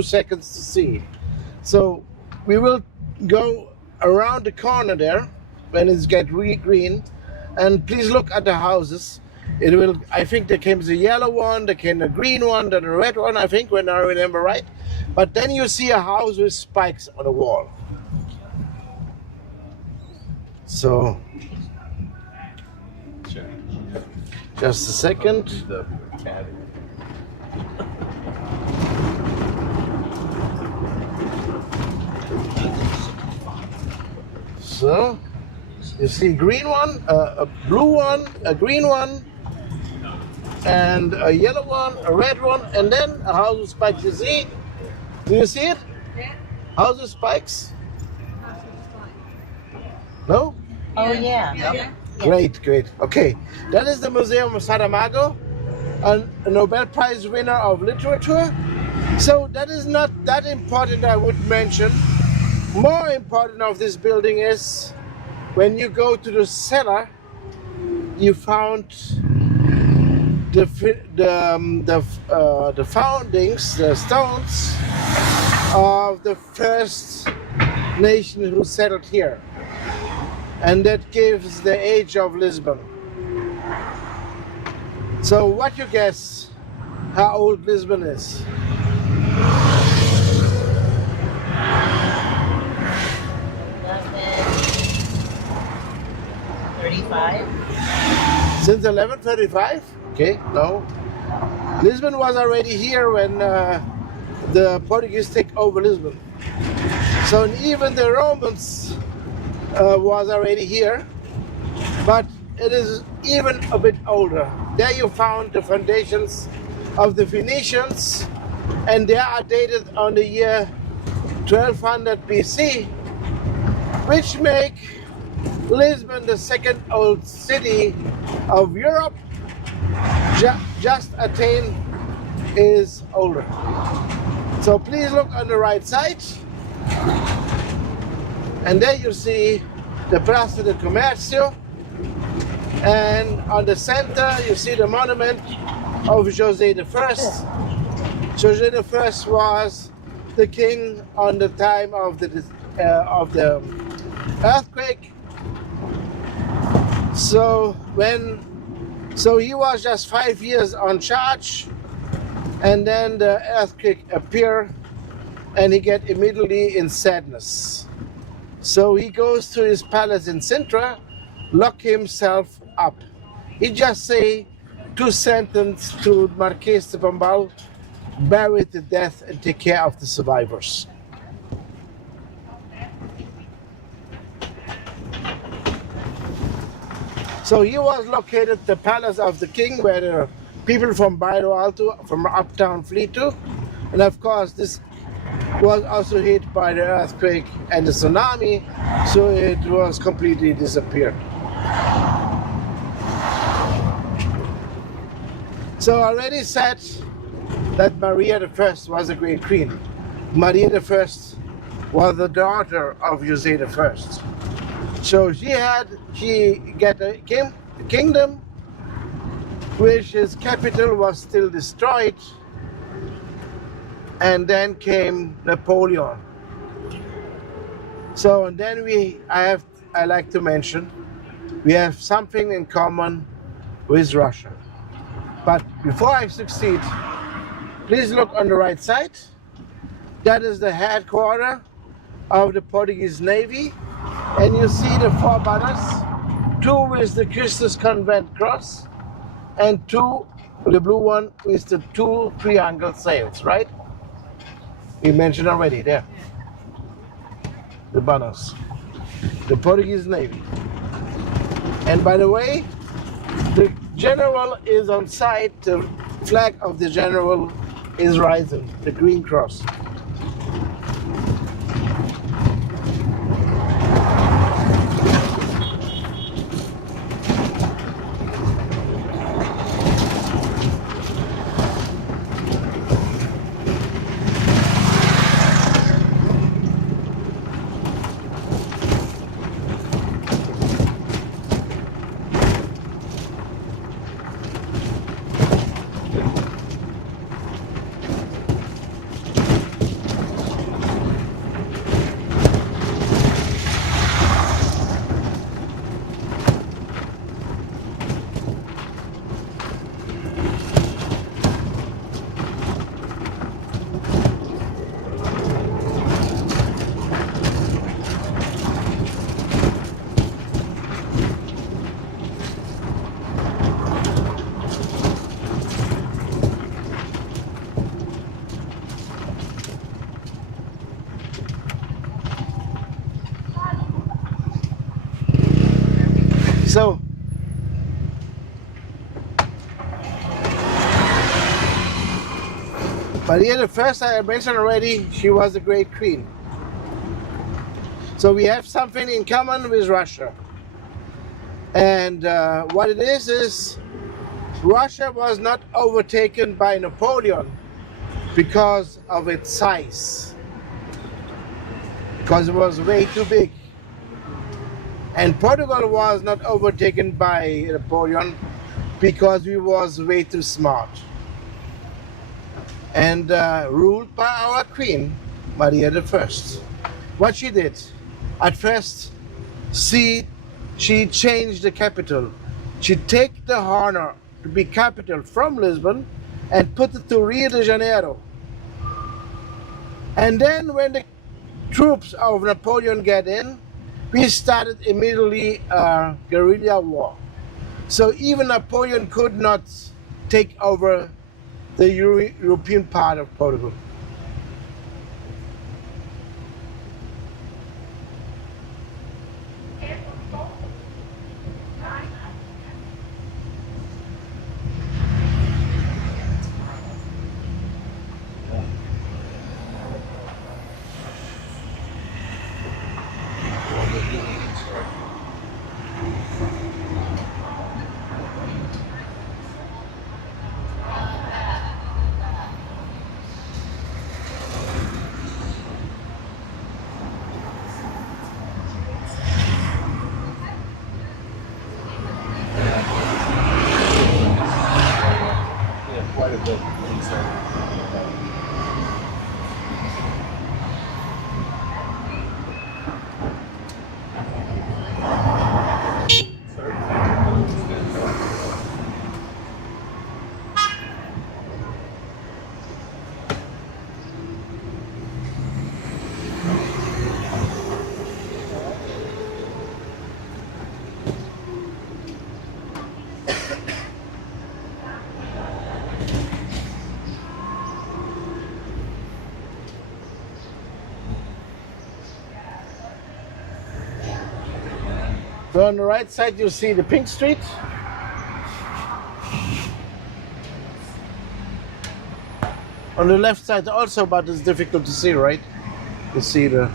seconds to see. So we will go around the corner there when it's get green, and please look at the houses. It will. I think there came the yellow one, there came the green one, then the red one. I think, when I remember right. But then you see a house with spikes on the wall. So. Just a second. So, you see green one, a blue one, a green one, and a yellow one, a red one, and then a house with spikes. You see? Do you see it? Yeah. House with spikes? No? Oh, yeah. Yeah. Great, great. Okay, that is the Museum of Saramago, a Nobel Prize winner of literature. So that is not that important, I would mention. More important of this building is when you go to the cellar, you found the foundings, the stones of the first nation who settled here. And that gives the age of Lisbon. So what you guess how old Lisbon is? Since 1135? Okay, no. Lisbon was already here when the Portuguese take over Lisbon. So even the Romans was already here, but it is even a bit older. There you found the foundations of the Phoenicians, and they are dated on the year 1200 BC, which make Lisbon the second old city of Europe. Just Athens is older. So please look on the right side. And there you see the Praça de Comércio, and on the center you see the monument of José I. José I was the king on the time of the earthquake. So he was just 5 years on charge, and then the earthquake appeared, and he get immediately in sadness. So he goes to his palace in Sintra, lock himself up. He just say 2 sentences to Marquês de Pombal, bury the death and take care of the survivors. So he was located the palace of the king, where the people from Bairro Alto, from uptown flee to. And of course this was also hit by the earthquake and the tsunami, so it was completely disappeared. So I already said that Maria I was a great queen. Maria I was the daughter of José I. So she got a kingdom which his capital was still destroyed, and then came Napoleon. So, and then I like to mention, we have something in common with Russia. But before I succeed, please look on the right side. That is the headquarters of the Portuguese Navy. And you see the 4 banners, 2 with the Christus Convent cross, and 2, the blue one, with the 2 triangle sails, right? We mentioned already there. The banners. The Portuguese Navy. And by the way, The general is on site. The flag of the general is rising, the green cross. So, Maria the First, I mentioned already, she was a great queen. So we have something in common with Russia. And what it is Russia was not overtaken by Napoleon because of its size, because it was way too big. And Portugal was not overtaken by Napoleon because we was way too smart. And ruled by our queen, Maria the First. What she did, at first, she changed the capital. She take the honor to be capital from Lisbon and put it to Rio de Janeiro. And then when the troops of Napoleon get in, we started immediately a guerrilla war. So even Napoleon could not take over the European part of Portugal. Quite a bit inside. So on the right side you see the Pink Street. On the left side also, but it's difficult to see, right? You see the...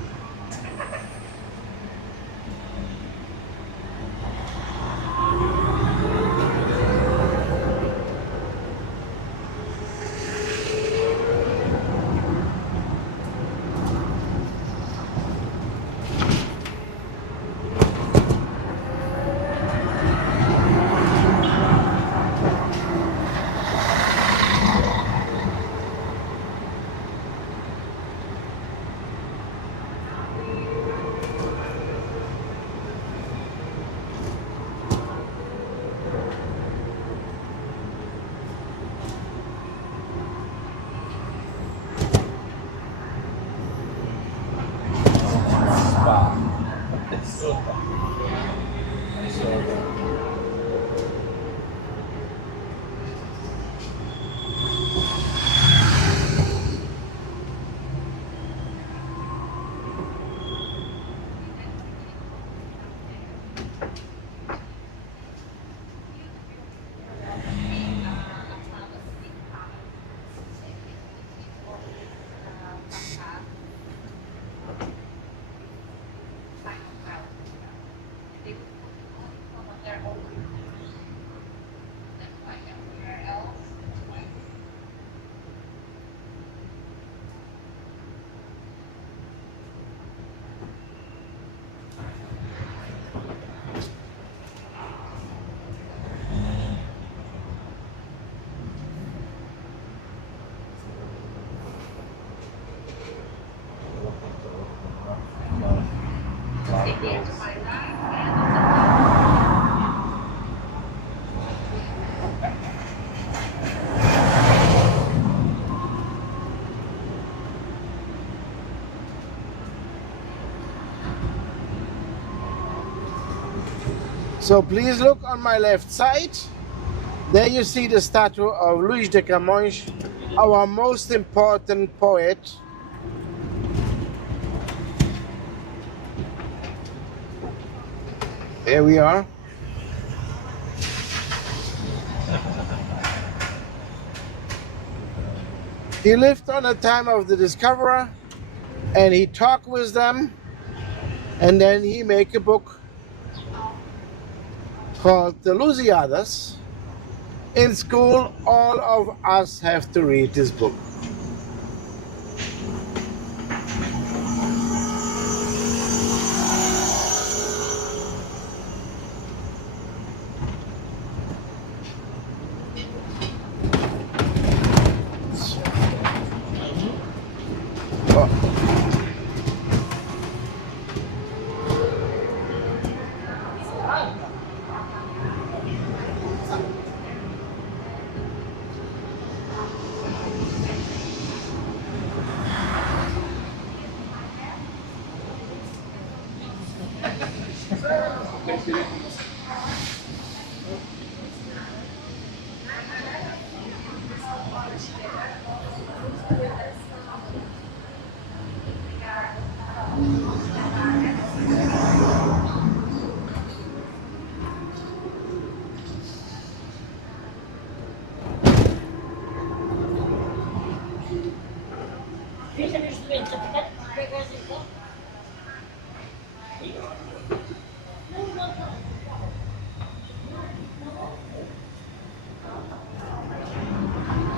So please look on my left side. There you see the statue of Luís de Camões, our most important poet. There we are. He lived on the time of the discoverer, and he talked with them, and then he make a book called The Lusíadas. In school, all of us have to read this book.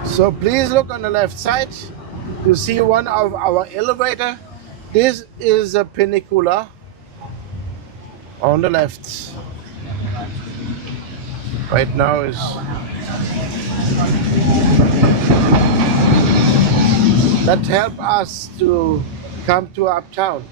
So please look on the left side. You see one of our elevator. This is a pinicula on the left. Right now is that help us to come to uptown.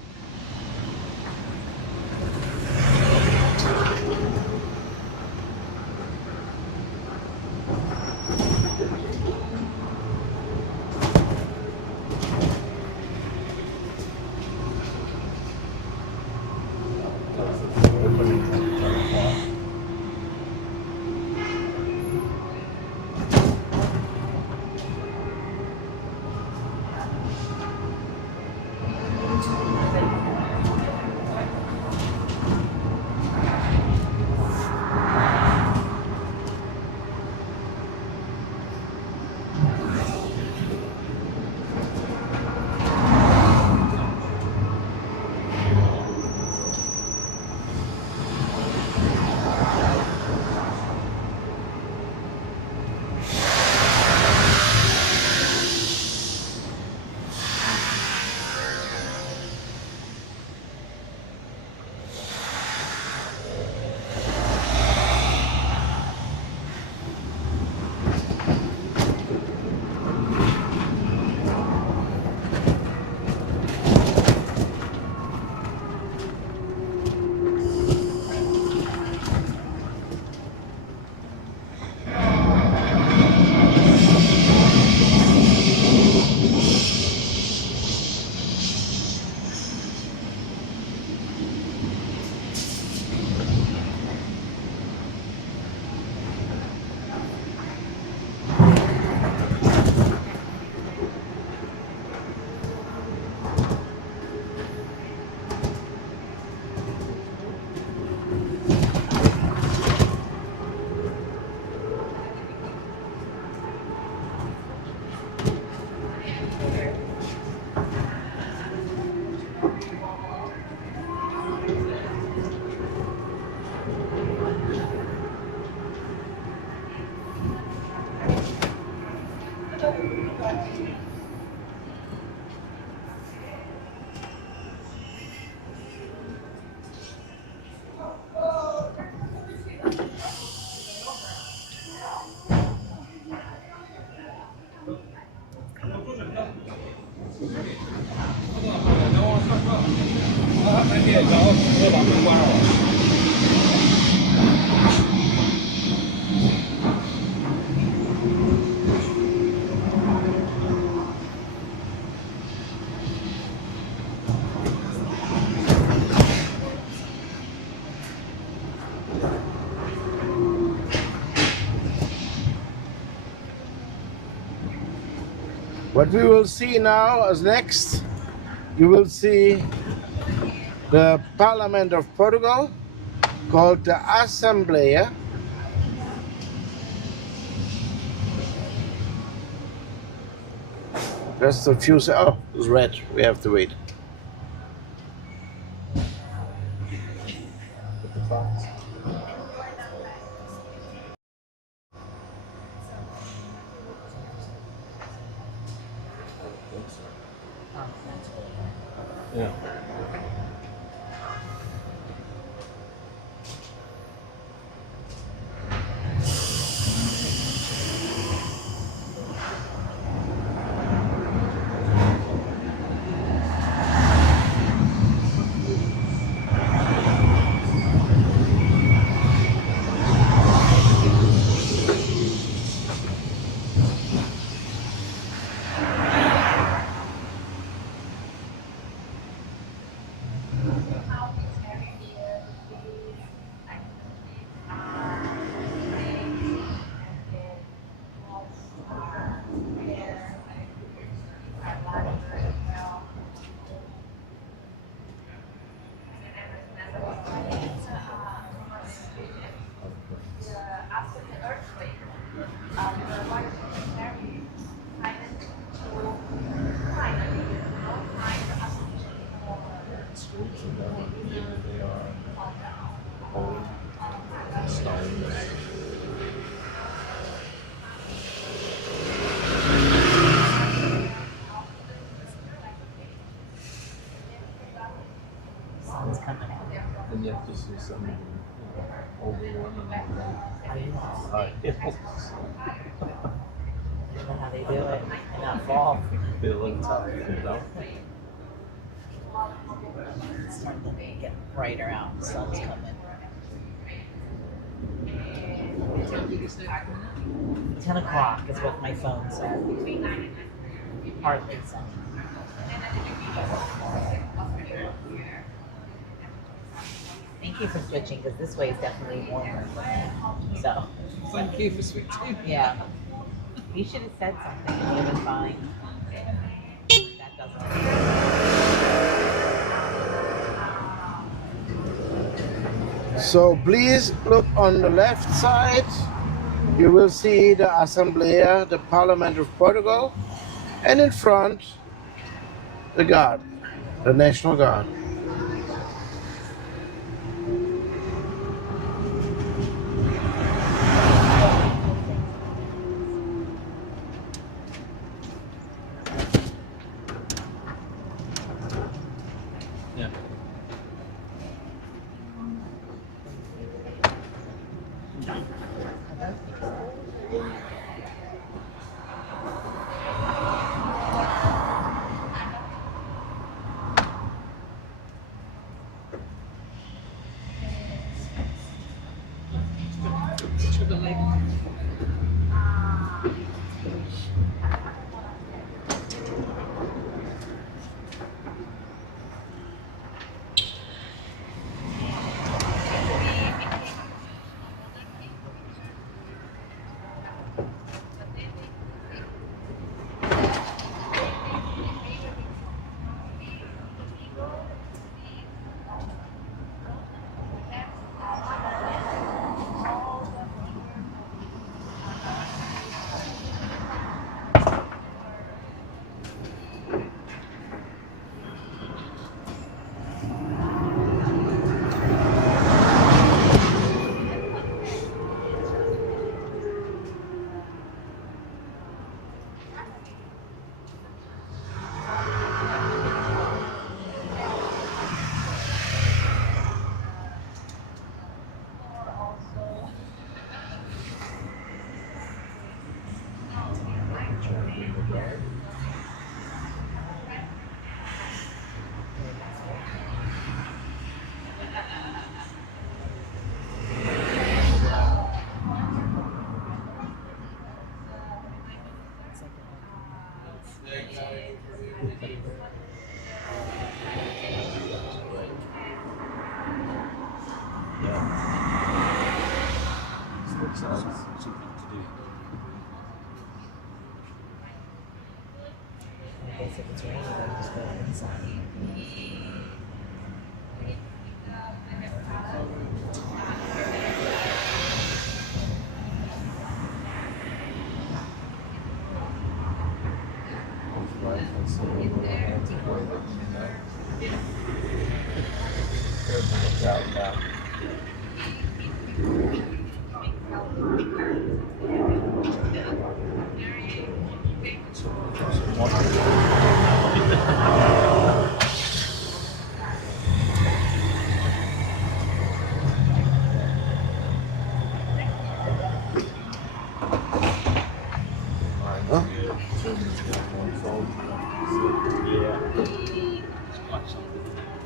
What we will see now as next, you will see the Parliament of Portugal, called the Assembleia. Just a few oh, it's red. We have to wait. Yeah. Sun's coming out. And you have to see some older one and You know how they do it in that fall. they look tough, you know? It's starting to get brighter out. The sun's coming. 10 o'clock is what my phone said. Hardly sun. Thank you for switching, because this way is definitely warmer. So. Thank you for switching. Yeah. You should have said something. It would have been fine. That doesn't. So please look on the left side. You will see the Assembleia, the Parliament of Portugal, and in front, the Guard, the National Guard. Yeah. To the left. guess if it's raining, then just go inside.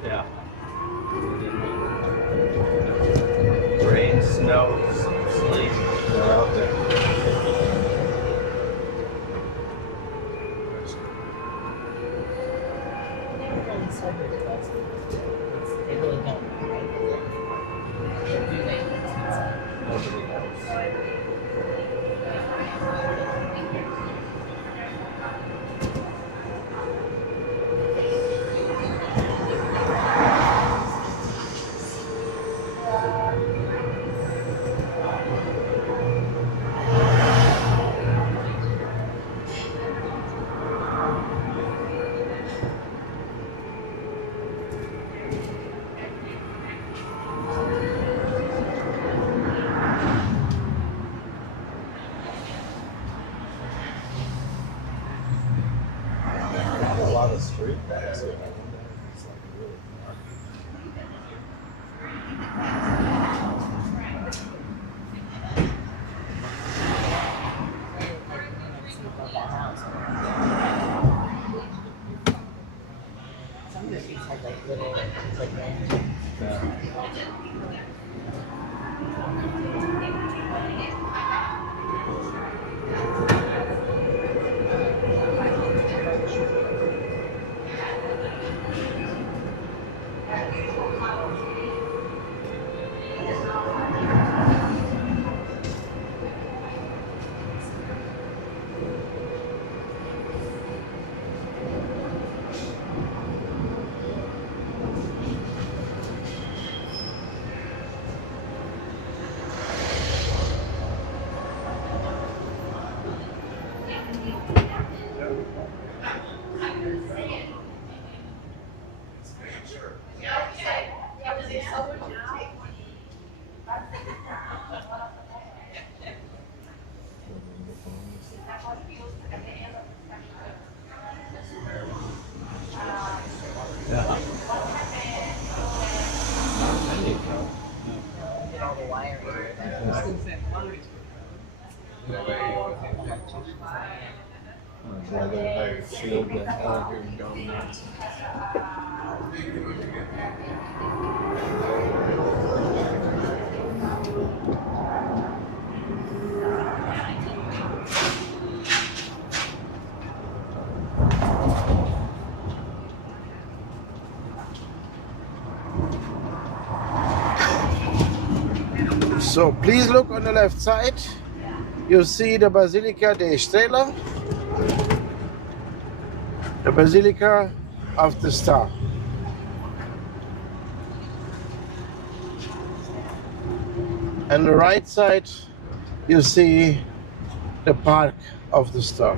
Yeah. Rain, snow, sleet, they're out there. They really don't, right? Or do they? Nobody knows. A lot of street bags here. I wonder if it's like really dark. Some of the streets had like little, like lanterns. Yeah. Did all the wiring. Brother, they shield the hell here and go nuts. So please look on the left side. You see the Basilica de Estrela, the Basilica of the Star. And the right side, you see the Park of the Star.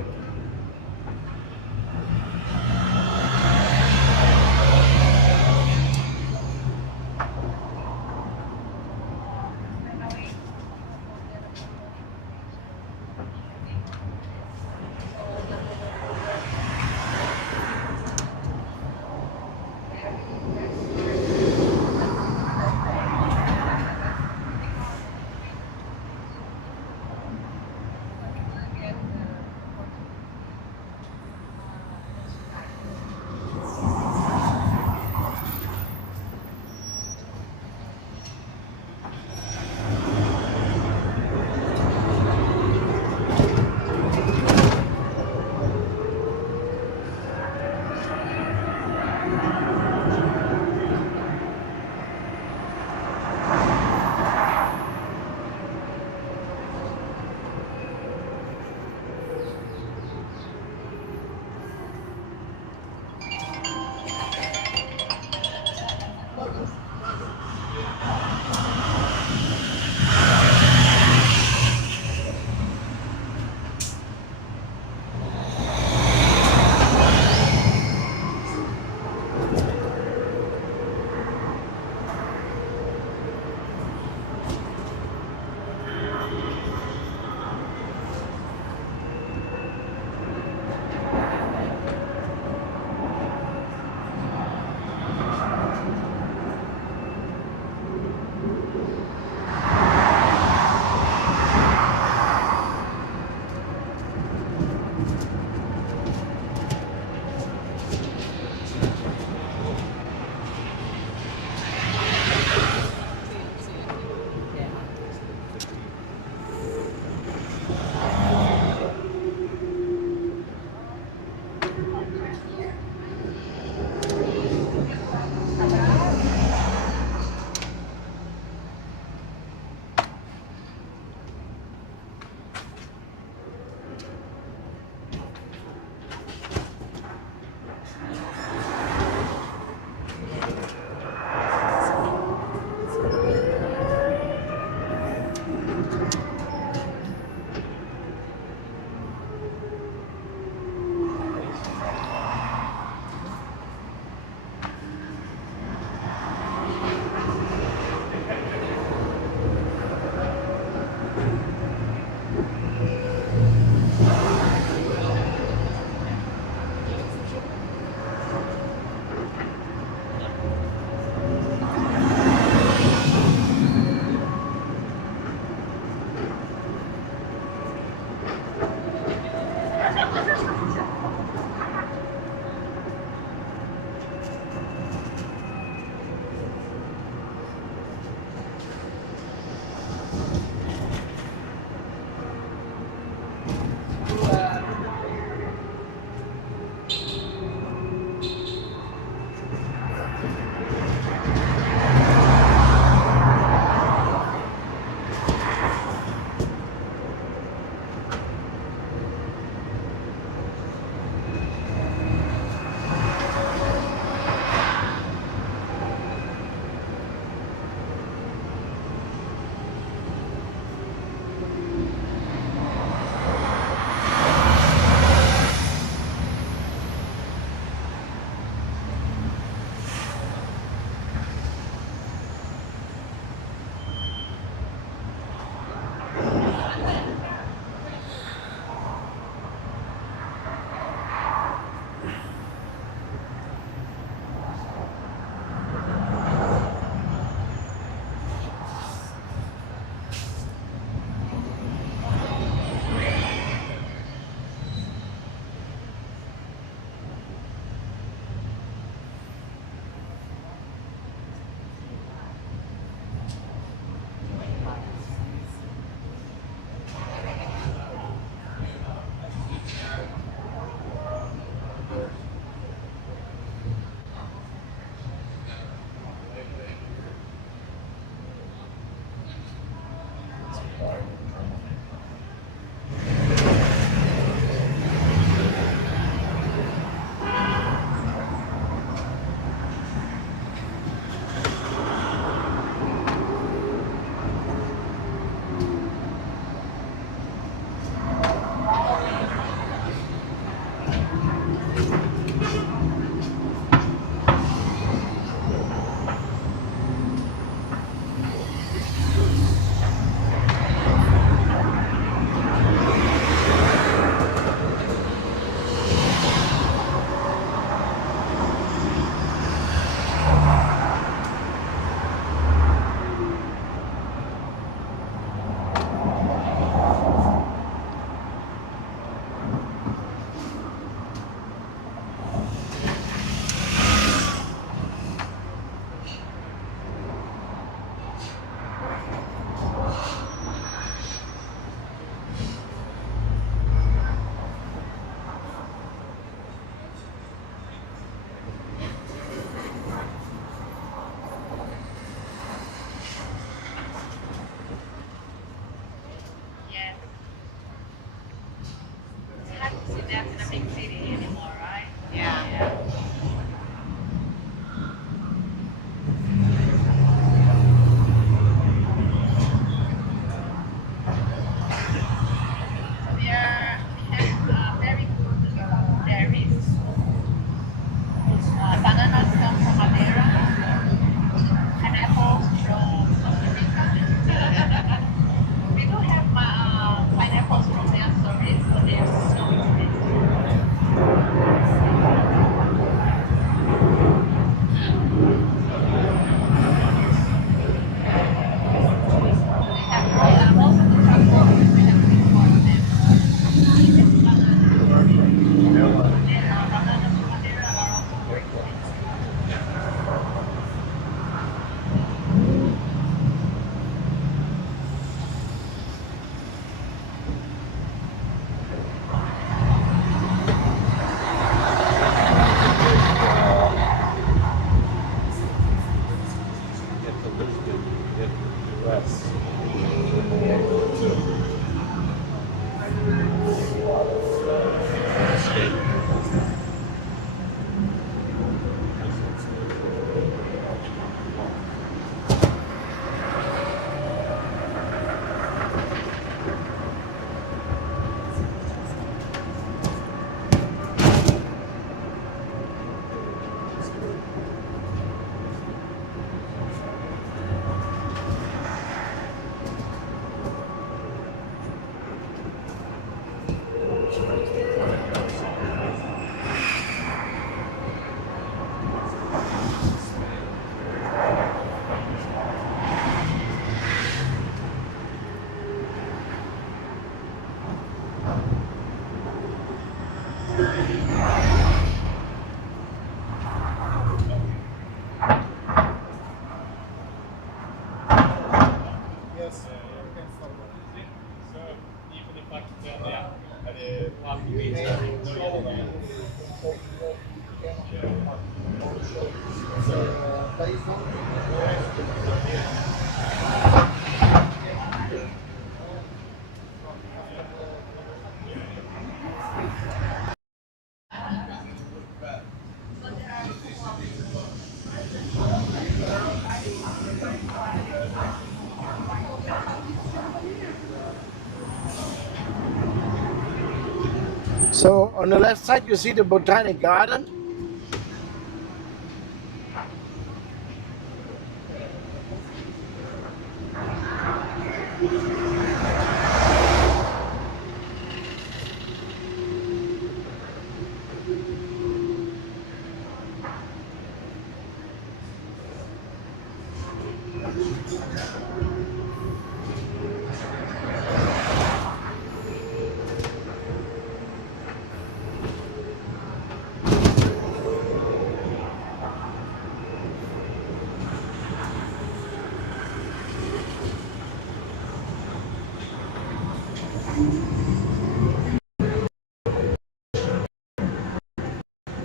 So on the left side you see the botanic garden.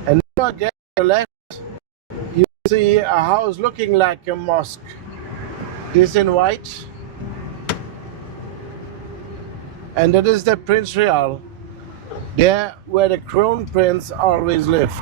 And now again to the left you see a house looking like a mosque. This in white. And that is the Prince Real. There where the crown prince always lived.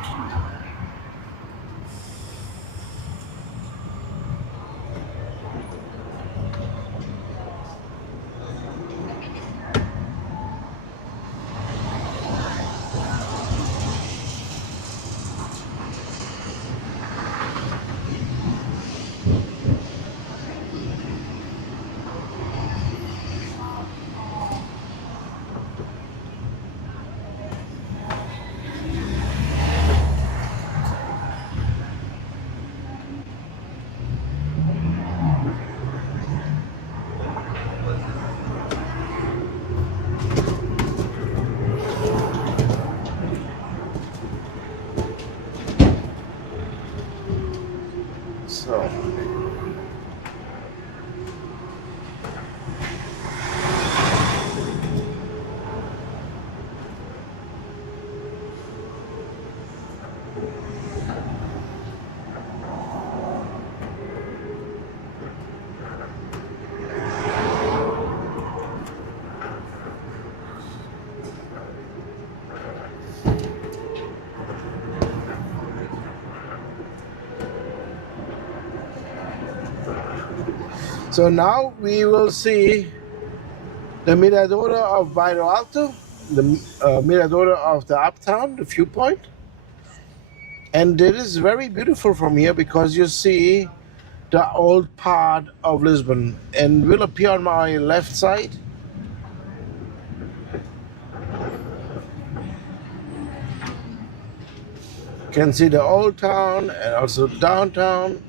So So now we will see the Mirador of Bairro Alto, the Mirador of the Uptown, the viewpoint. And it is very beautiful from here because you see the old part of Lisbon, and will appear on my left side. You can see the old town and also downtown.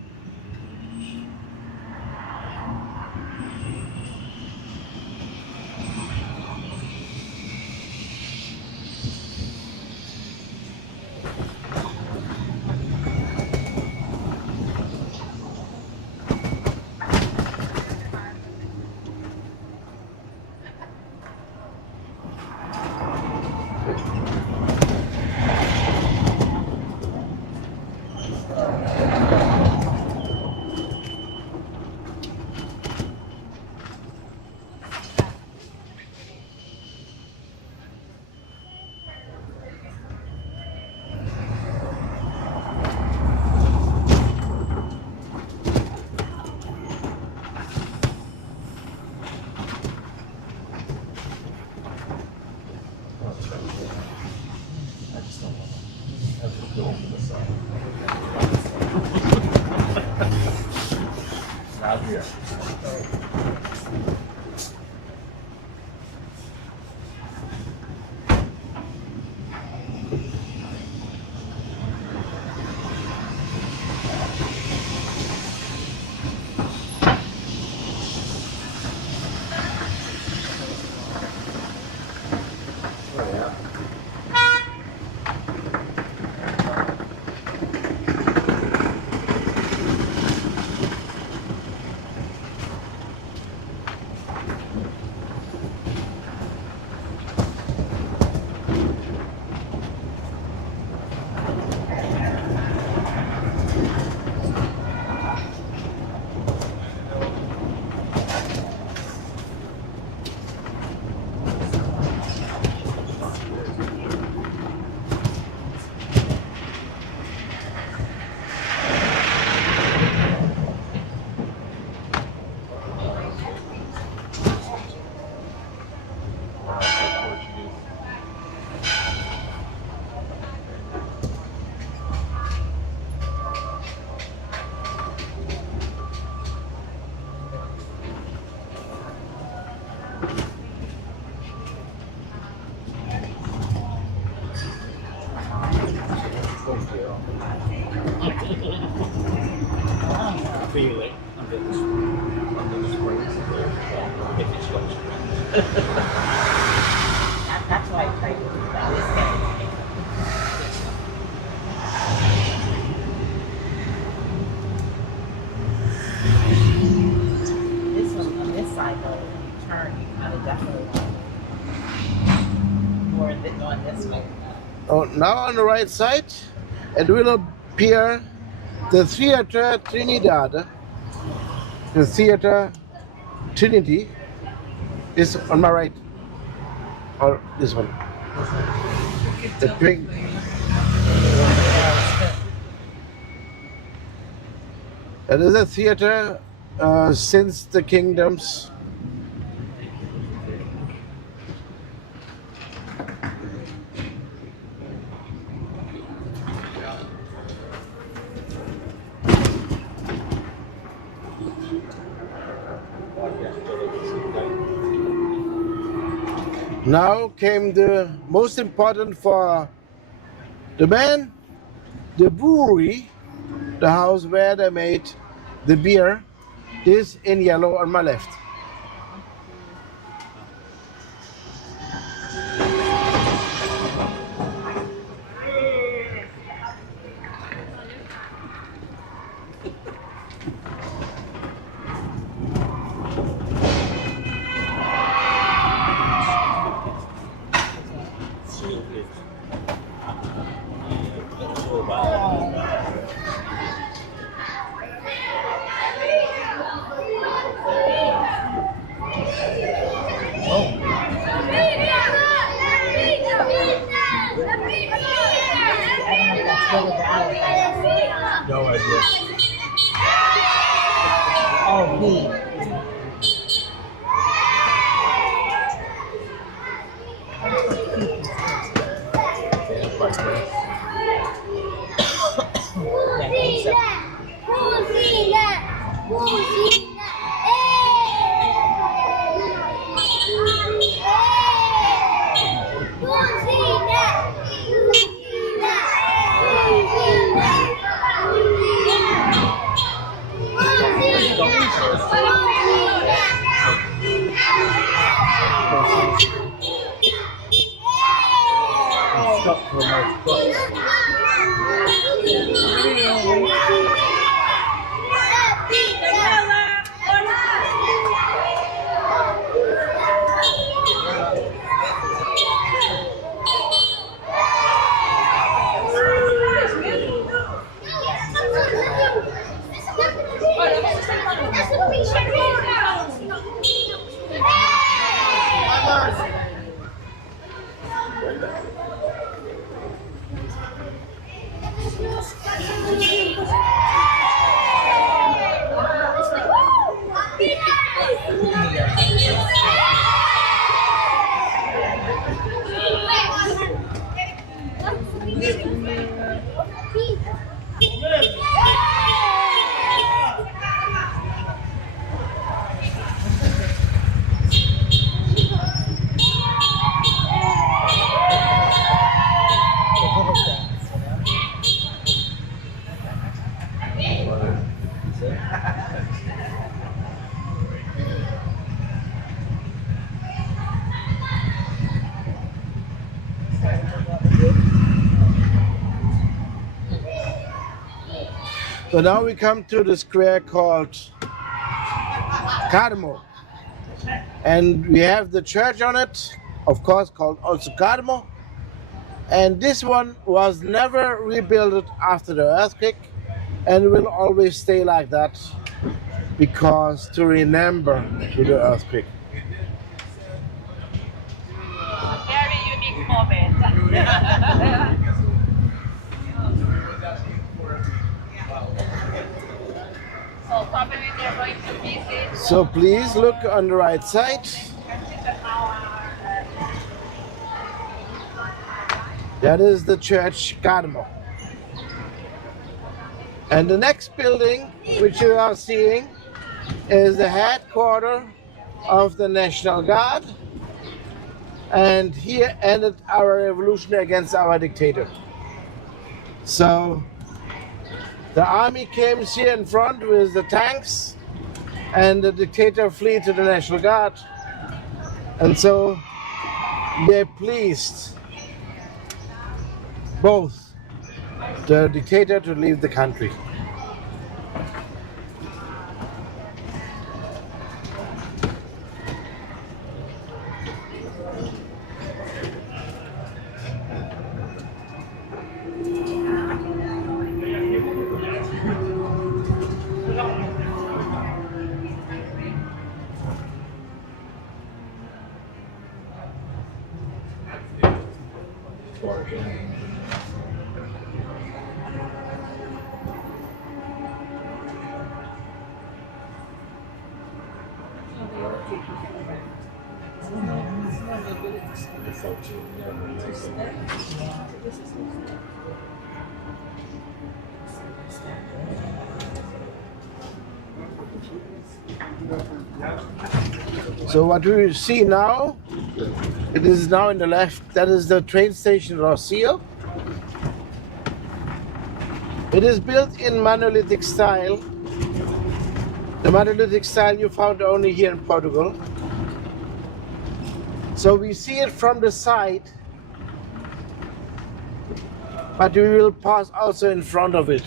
Feel it under the springs. If it's got springs. That's why I tried to do that. This one on this side though, when you turn, you kind of definitely want more than going this way. Oh, now on the right side, it will appear the Theatre Trinidad. The Theatre Trinity is on my right. Or this one. The drink. It is a theater since the kingdoms. Now came the most important for the man, the brewery, the house where they made the beer. This in yellow on my left. No idea. Oh, me. Stop for a moment. So now we come to the square called Carmo. And we have the church on it, of course, called also Carmo. And this one was never rebuilt after the earthquake and will always stay like that because to remember to the earthquake. Very unique moment. So probably they're going to visit. So please look on the right side. That is the church Carmo. And the next building, which you are seeing, is the headquarters of the National Guard. And here ended our revolution against our dictator. So The army came here in front with the tanks, and the dictator flee to the National Guard. And so they pleased both the dictator to leave the country. So what we see now, it is now in the left, that is the train station Rocio. It is built in monolithic style. The monolithic style you found only here in Portugal. So we see it from the side, but we will pass also in front of it.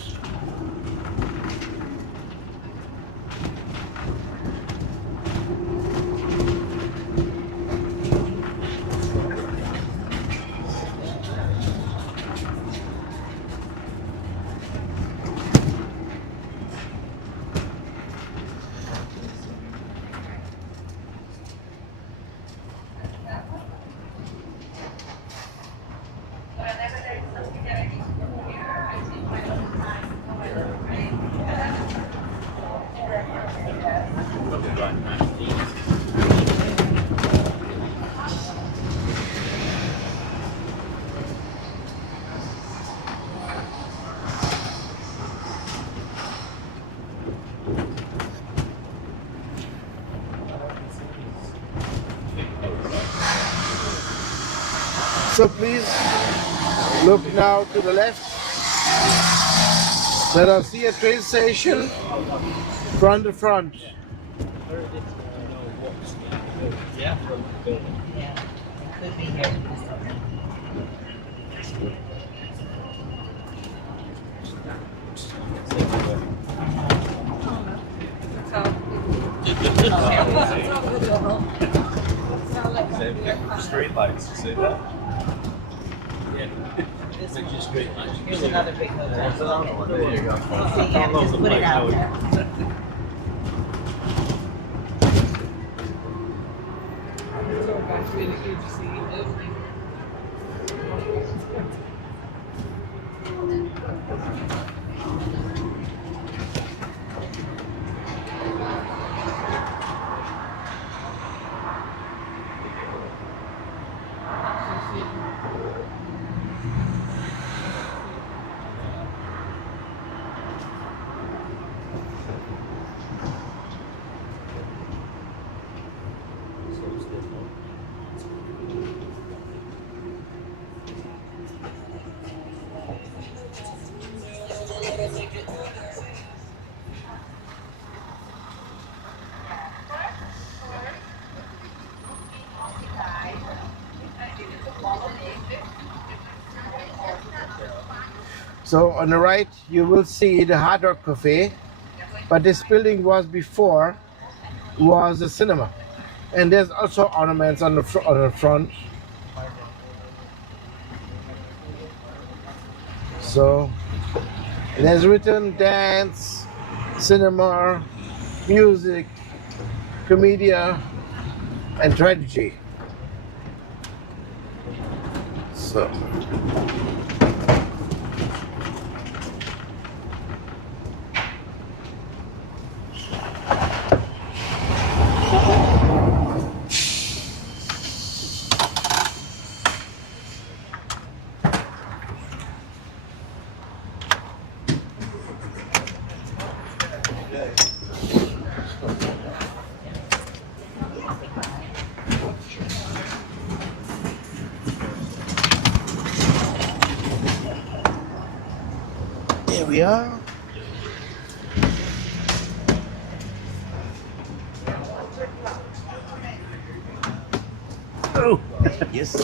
So please look now to the left. Let us see a train station from the front. Yeah, it could be here. Street lights, you see that? Yeah. Here's another big hotel. There you go. So yeah, just put it out there. So on the right you will see the Hard Rock Cafe, but this building was before was a cinema, and there's also ornaments on the front. So it has written dance, cinema, music, comedia, and tragedy. So. Here we are. Yes.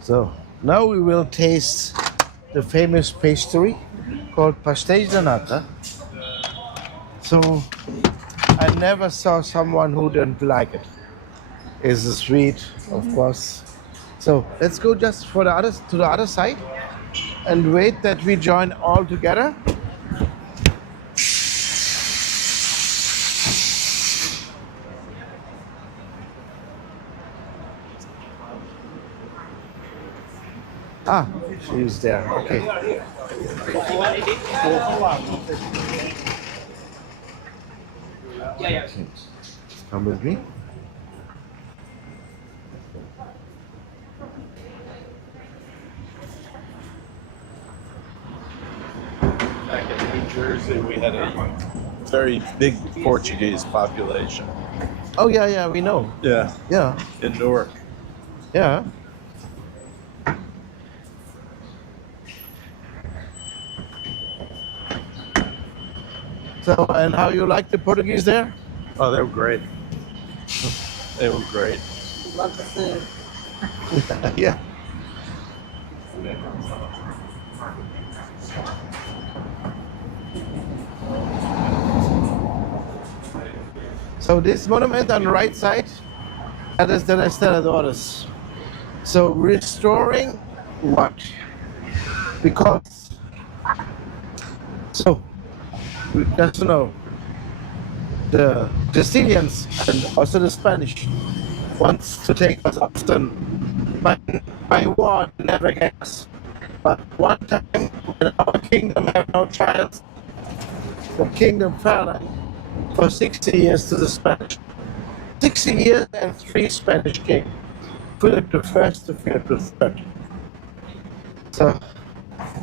So now we will taste the famous pastry called pastéis de nata. So I never saw someone who didn't like it. It's sweet, of course. So let's go just for the other to the other side and wait that we join all together. Ah, she's there. Okay. Come with me. Back in New Jersey, we had a very big Portuguese population. Oh yeah, yeah, we know. Yeah. Yeah. In Newark. Yeah. So, and how you like the Portuguese there? Oh, they were great. They were great. Love the food. Yeah. So this monument on the right side, that is the Estela Daughters. So restoring what? Because, so, just to know, the Castilians and also the Spanish wants to take us often by war, never get us. But one time when our kingdom had no child, the kingdom fell for 60 years to the Spanish. 60 years and 3 Spanish kings. Philip the First to Philip the Third. So,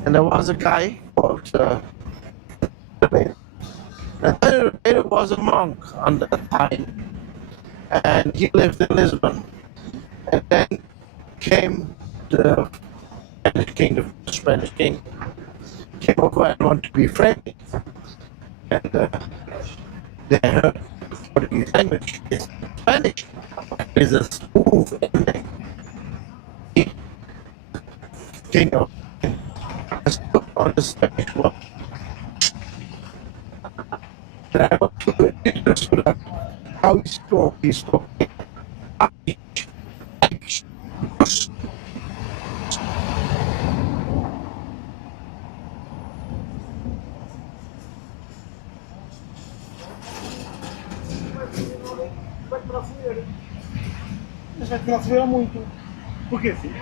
and there was a guy called Pedro was a monk on that time, and he lived in Lisbon. And then came the Spanish king, came over and wanted to be friendly. And they heard Portuguese language is Spanish. Is a smooth ending. King of on the Spanish one. And I want to understood how he spoke. Mas vai que não muito. Porquê, filho?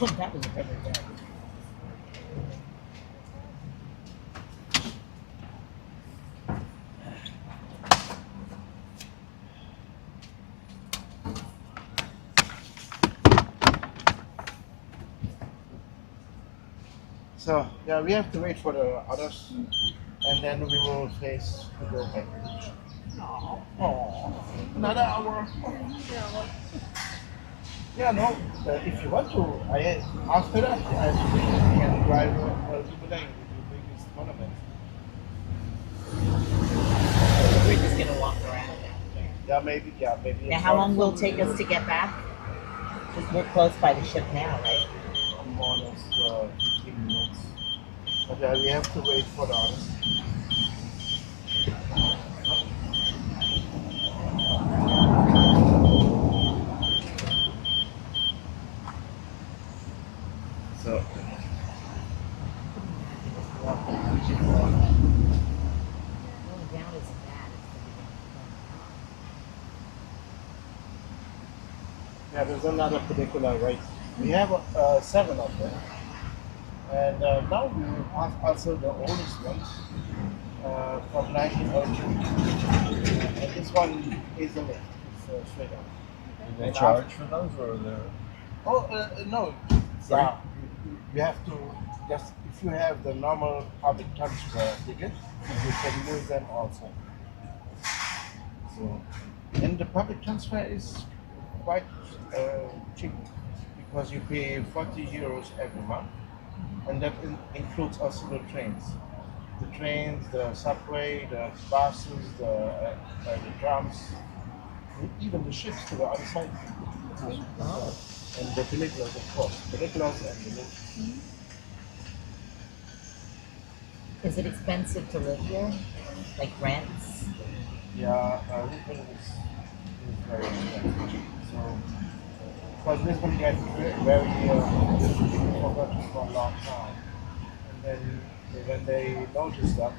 That was a better day. So yeah, we have to wait for the others, and then we will face to go back. Oh, another hour. Yeah, no. If you want to, after that I can drive a Dubai with the biggest tournament. We're just gonna walk around. Yeah, maybe. Yeah, maybe. Now, how long will it take us to get back? Because we're close by the ship now, right? More or less 15 minutes. But yeah, we have to wait for the others. So. Yeah, there's another particular race. We have 7 of them. And now we will pass also the oldest ones from 1902. And this one is a lift. It's straight up. Do they charge for those, or they're? Oh, no. Yeah, you have to just, if you have the normal public transfer ticket, you can use them also. So, and the public transfer is quite cheap because you pay 40 euros every month, and that includes also the trains. The trains, the subway, the buses, the trams, even the ships to the other side. And the películas, of course. Películas and the lift. Is it expensive to live here? Like rents? Yeah, Lisbon is very expensive. So, because Lisbon gets very forgotten for a long time. And then when they notice that,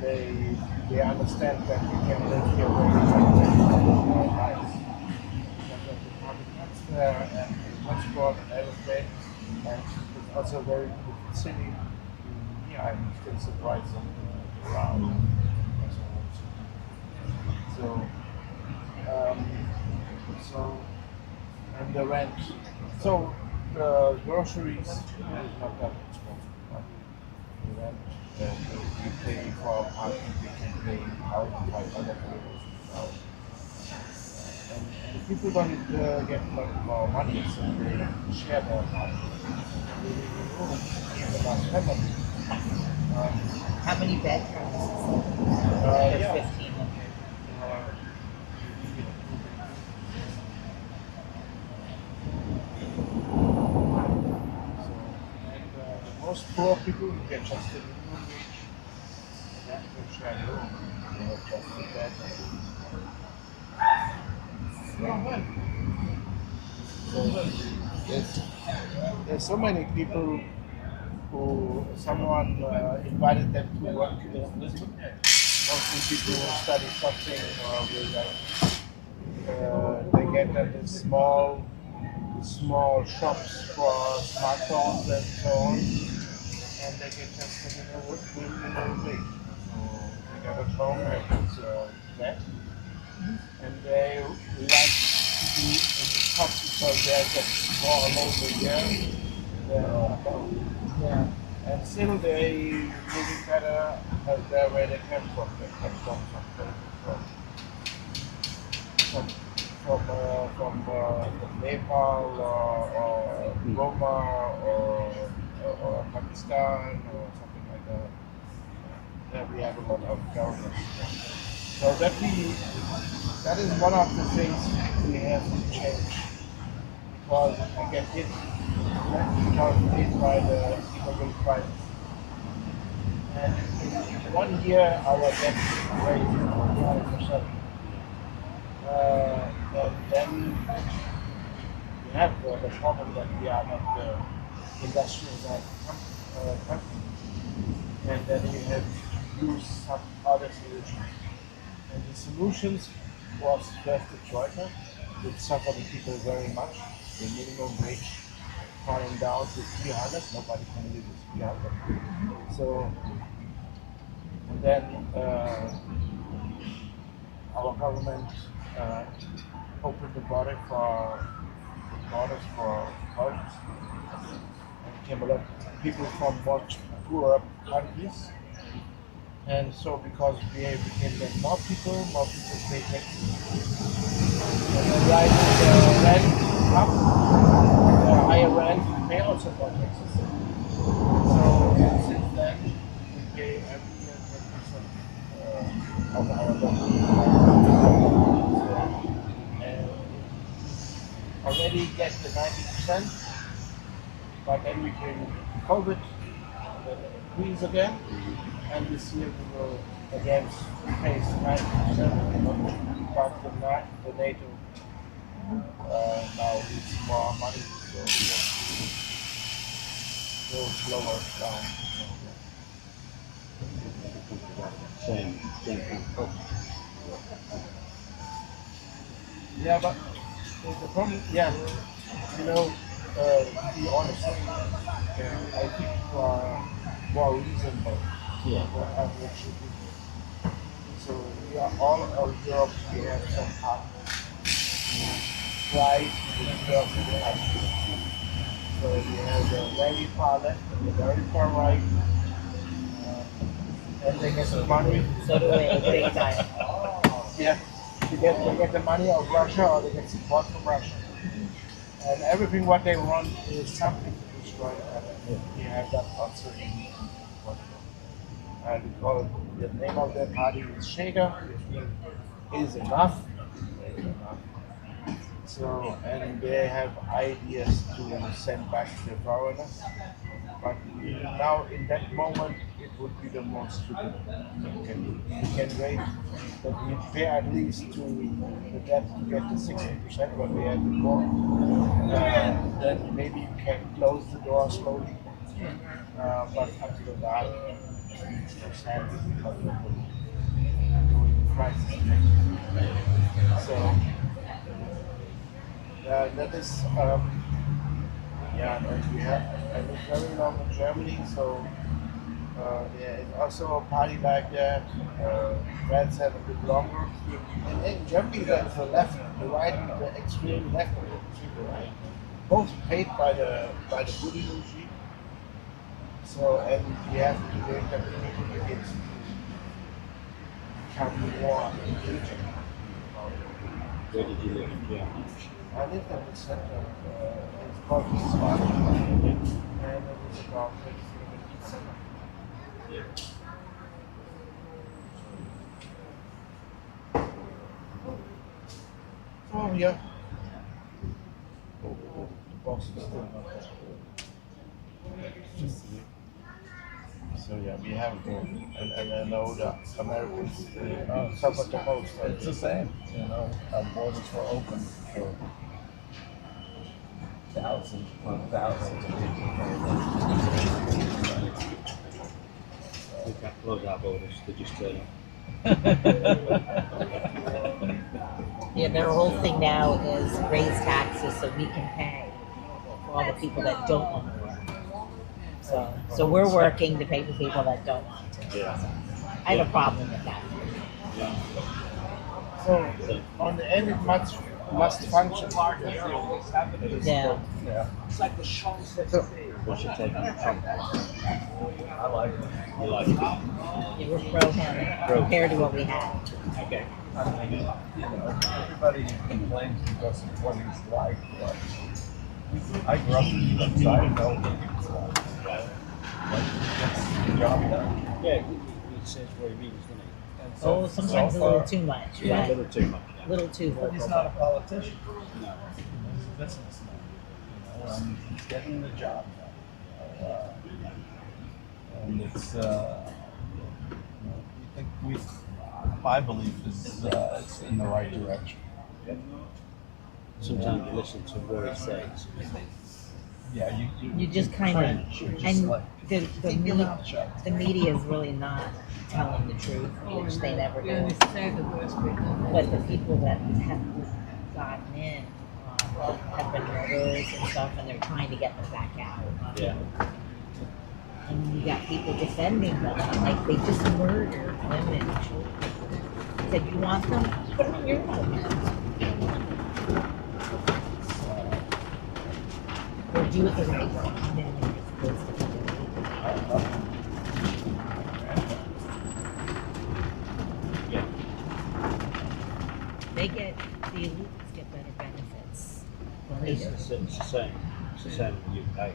they understand that we can live here very nice. And transport and everything, and it's also a very good city. Yeah, I'm still surprised around. So, and the rent. So the groceries is not that expensive. Right? The rent you pay for parking, you can pay 1,500 euros. And people don't get much more money, so they share their money. Even our family. How many bedrooms? Yeah. 1,500. Most poor people get just a minimum wage, and then they share a room. They have just a bed. So there's so many people who someone invited them to work in Lisbon. Mostly people who study something or they get them in small shops for smartphones and so on, and they get just a minimum wage. So they got a phone and it's that, and they like to be in the top because they're just more alone the year. And still they living better as they're where they came from. They came from Nepal or Burma or Pakistan or something like that. There we have a lot of foreigners. So that is one of the things we have to change, because we get hit by the immigrant crisis. And in 1 year our debt raised 200%. And then we have the problem that we are not the industrialized country. And then we have used some other solutions. And the solutions was first the Troika, which suffered the people very much, the minimum wage, falling down to 300. Nobody can live with 300. So, and then our government opened the borders for foreigners. And came a lot of people from much poorer countries. And so because we became then more people pay taxes. And then rising the rent up, the higher rent, we pay also more taxes. So since then, we pay every year 10% of our rent. And already get the 90%, but then we came COVID, then increase again. And this year we will again face 90%, but the NATO now needs more money, so we will slower down. Yeah, but the problem, you know, to be honest, I think people are more reasonable. Average. So we are all over Europe. We have some right in Europe. So we have the very far left and the very far right, and they get the money. So do we, big time. Yeah, they get the money of Russia or they get support from Russia, and everything what they want is something to destroy the other. We have that also in Portugal. And we call the name of their party is Chega, which means is enough. So, and they have ideas to send back the foreigners. But now, in that moment, it would be the most stupid you can do. You can wait, but we pay at least to the debt to get the 60% what we had before. Then maybe you can close the door slowly. But until that, it's no sense because we're doing the crisis. So that is and we have I lived very long in Germany, so there is also a party like that. France have a bit longer. And in Germany there's the left, the right, the extreme left and the extreme right, both paid by the Putin regime. So, and we have to wait that the people begin to become more engaging. Where did you live in Germany? I lived at the center, it's called Lisbon, and it was about 30 kilometers. Oh, yeah. The boss is still not there. So yeah, we have to, and I know that Americans suffer the most. It's the same, you know, our borders were open for thousands upon thousands of people. We can't close our borders, they just turn up. Yeah, their whole thing now is raise taxes so we can pay for all the people that don't want to work. So we're working to pay for people that don't want to. Yeah. I have a problem with that. So on the end, it must function. Yeah. It's like the shows that What's your take on it? I like it. You like it? Yeah, we're pro him compared to what we had. Okay. I mean, you know, everybody complains because of what he's like, but I grew up in Europe, so I know what it's like. But he gets the job done. Yeah, he says what he means, doesn't he? And Oh, sometimes a little too much. Yeah, Right? a little too much. A little too But he's vocal. not a politician. No. He's a businessman. You know, and he's getting the job done. And it's, my belief is it's in the right direction. Sometimes you listen to what he says. Yeah, You just kind of, and the media is really not telling the truth, which they never We do. only say the worst bit. But the people that have gotten in have been murders and stuff, and they're trying to get them back out. Yeah. And you got people defending them, like they just murdered women and children. Said, you want them? Put them in your home. Or do it the right way. And then it's supposed to be done. Yeah. The elites get better benefits than we do. It's the same. It's the same in the UK.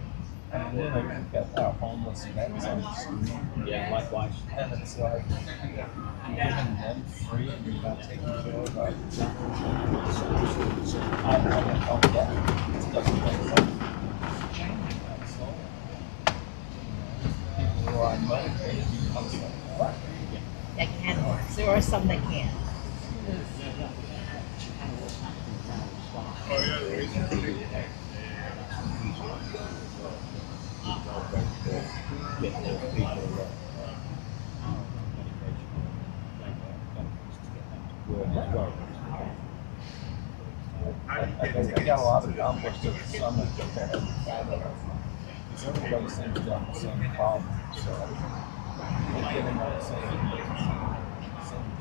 And then they get our homeless vets on the street. Yeah, likewise. And it's like giving them free and you're not taking care of them. I don't get it. It doesn't make sense. People who are motivated become so what? That can work. There are some that can't. I got a lot of accomplished at the summit compared to Canada. Because everybody seems to have the same problem. So they're getting on the same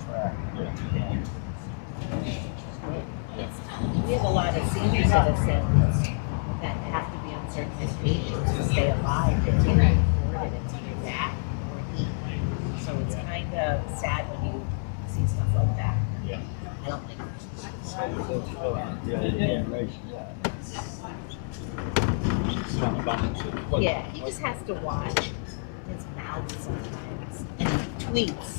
track. We have a lot of senior citizens that have to be on certain medications to stay alive. They can't afford it. It's either that or eat. So it's kind of sad when you see stuff like that. Yeah. I don't think yeah, he just has to watch his mouth sometimes. And he tweets.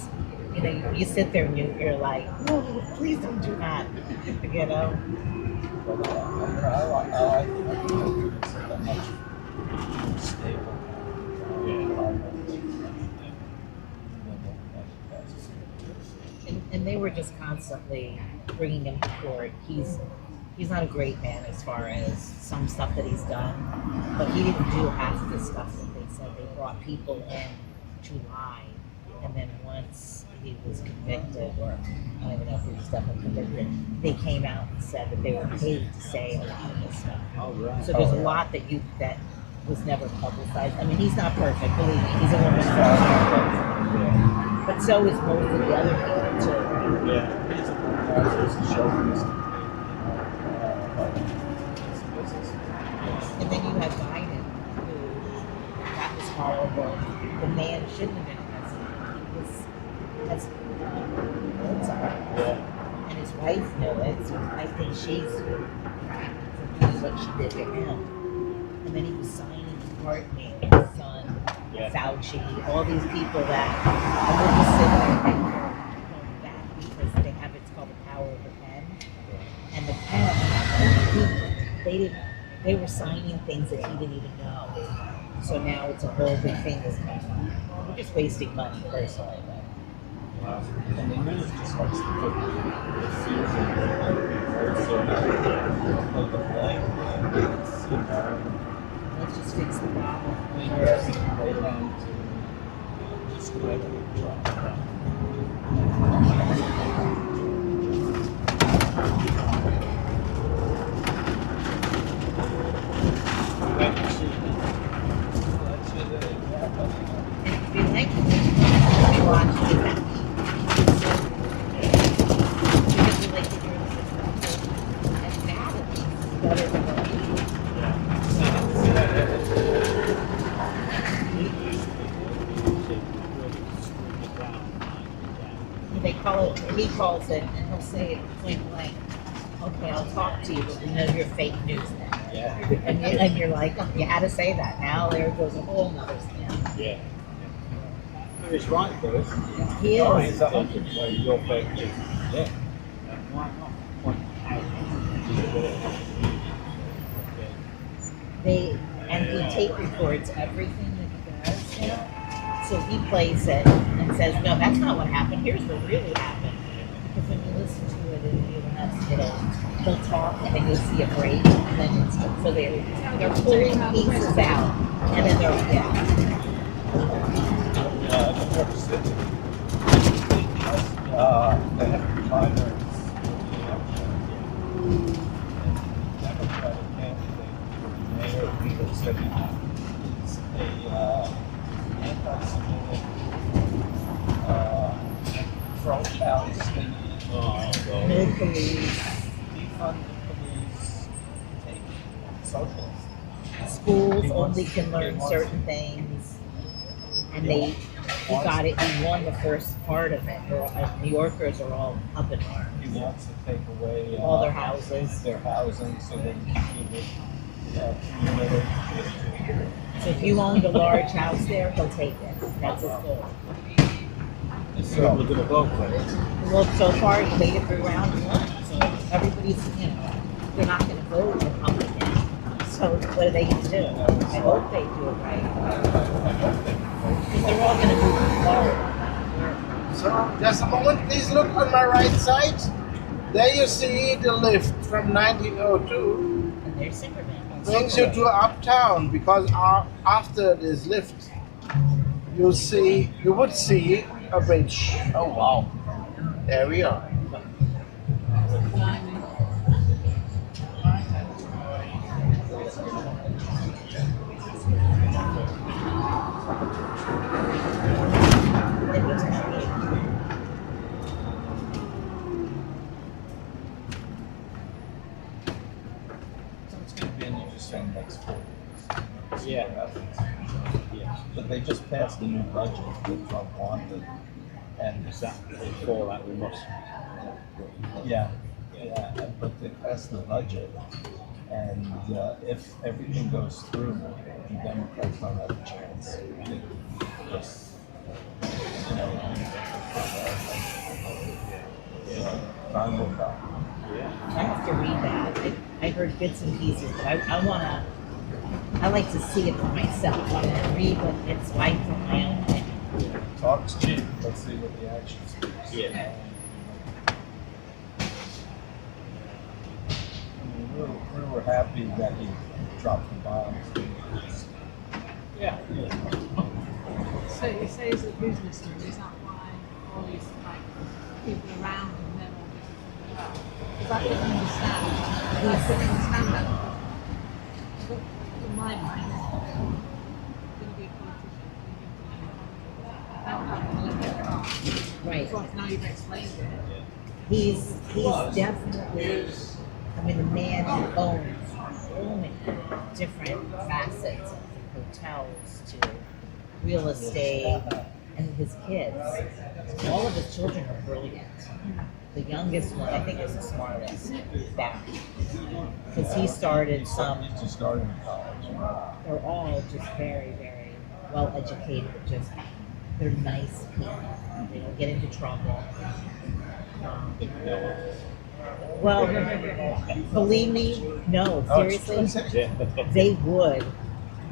You know, you sit there and you're like, oh, please don't do that. You know? I it's a much stable. And they were just constantly bringing him to court. He's not a great man as far as some stuff that he's done, but he didn't do half the stuff that they said. They brought people in to lie, and then once he was convicted, or I don't even know if he was definitely convicted, they came out and said that they were paid to say a lot of this stuff. Oh, right. So there's a lot that was never publicized. I mean, he's not perfect, believe me. He's a woman, but so is most of the other people too. Yeah. And then you have Biden, who that was horrible. The man shouldn't have been president. He was Alzheimer's. Yeah. And his wife knew it, so I think she's forgiven what she did to him. And then he was signing pardon his son, Fauci, all these people that and we're just sitting there going back because they have it's called the power of the pen. And the pen, they were signing things that he didn't even know. So now it's a whole big thing that's we're just wasting money personally. And the minute just likes to put the fears in Let's just fix the problem. Just go ahead and try. If you like it, watch it. Because we like to hear the and that is better than what we do. They call it, he calls it, and he'll say it point blank. Okay, I'll talk to you, but we know you're fake news now. Yeah. And you're like, oh, you had to say that. Now there goes a whole nother thing. Yeah. He's right, though. He Oh, is. he's 100. Well, you're fake news. Yeah. Why not? And he tape records everything that he does now. So he plays it and says, no, that's not what happened. Here's what really happened. Because when you listen to it in the US, they'll talk and then you'll see a break. And then it's, so they're pulling pieces out. And then they're, They have primers. police. Defund the police. Take socialists. Schools only can learn certain things, and he got it. He won the first part of it. New Yorkers are all up in arms. He wants to take away All their houses. their housing, so they can keep it community. So if you owned a large house there, he'll take it. That's his goal. So we're going to vote for it. Well, so far he made it through round one, so everybody's, they're not going to vote Republican. So what are they going to do? I hope they do it right. Because they're all going to move to Florida. So, just a moment, please look on my right side. There you see the lift from 1902. And there's Superman. Brings you to uptown, because after this lift, you would see a bridge. Oh wow. There we are. Next 4 years. Yeah. Yeah. But they just passed the new budget that Trump wanted, and For that we must. yeah, but they passed the budget, and if everything goes through, the Democrats don't have a chance. Just, time will come. I have to read that. I heard bits and pieces, but I like to see it for myself. I want to read what it's like from my own opinion. Talk's cheap. Let's see what the action speaks. Yeah. We were happy that he dropped the bombs. Yeah. So you say he's a businessman, is that why all these people around him, they're all businessmen as well? Because I couldn't understand. I couldn't understand that. But in my mind, going to be a politician, Right. Well, now you've explained it. He's definitely, the man who owns so many different facets, from hotels to real estate, and his kids. All of his children are brilliant. The youngest one, I think, is the smartest. Because he started some. He started in college. They're all just very, very well educated. They're nice people. They don't get into trouble. Well, believe me, no, seriously, they would.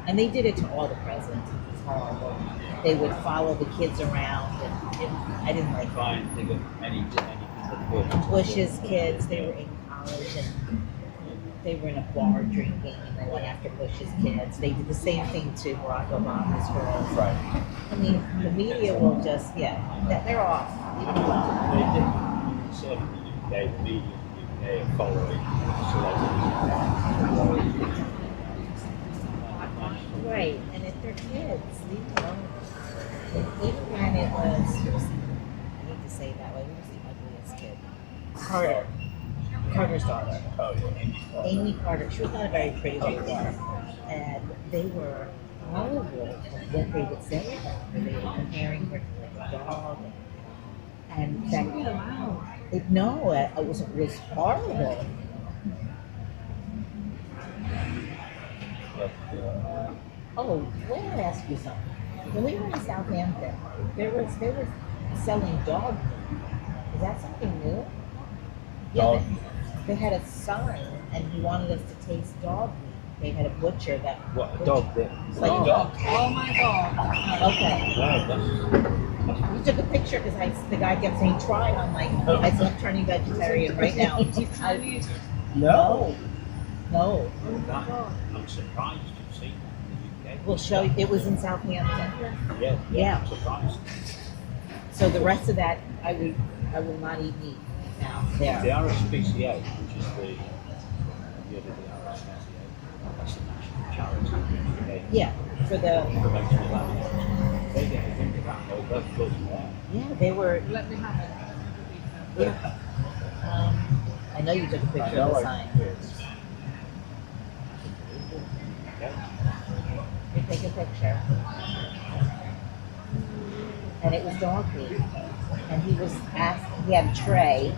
And they did it to all the presidents. It was horrible. They would follow the kids around, and I didn't like that. Try and think of anything that would. Bush's kids, they were in college and they were in a bar drinking, and they went after Bush's kids. They did the same thing to Barack Obama's girls. Right. I mean, the media will just, they're off. Leave them alone. They did. Said in the UK, the media in the UK are following celebrities. Right, and if they're kids, leave them alone. Even when it was, I hate to say it that way, who was the ugliest kid? Carter. Carter's daughter. Oh, yeah. Amy Carter. She was not a very pretty lady. And they were horrible of what they would say about her. They were comparing her to like a dog. And that, it was horrible. Oh, let me ask you something. When we were in Southampton, they were selling dog meat. Is that something new? Yeah, they had a sign, and he wanted us to taste dog meat. They had a butcher that. What, a dog did? Like a dog. Oh my God. Okay. We took a picture because the guy kept saying try, and I'm like, I said I'm turning vegetarian right now. No. I'm surprised to see that in the UK. We'll show you. It was in Southampton. Yeah. I'm surprised. So the rest of that, I will not eat meat now. The There. RSPCA, which is the RSPCA, that's the national charity in the UK. Yeah, for the. Promoting the land. They get a thing about over flooding there. Yeah, they were. Let me have it. Yeah. I know you took a picture of the sign. You take a picture. And it was donkey. And he was asking, he had a tray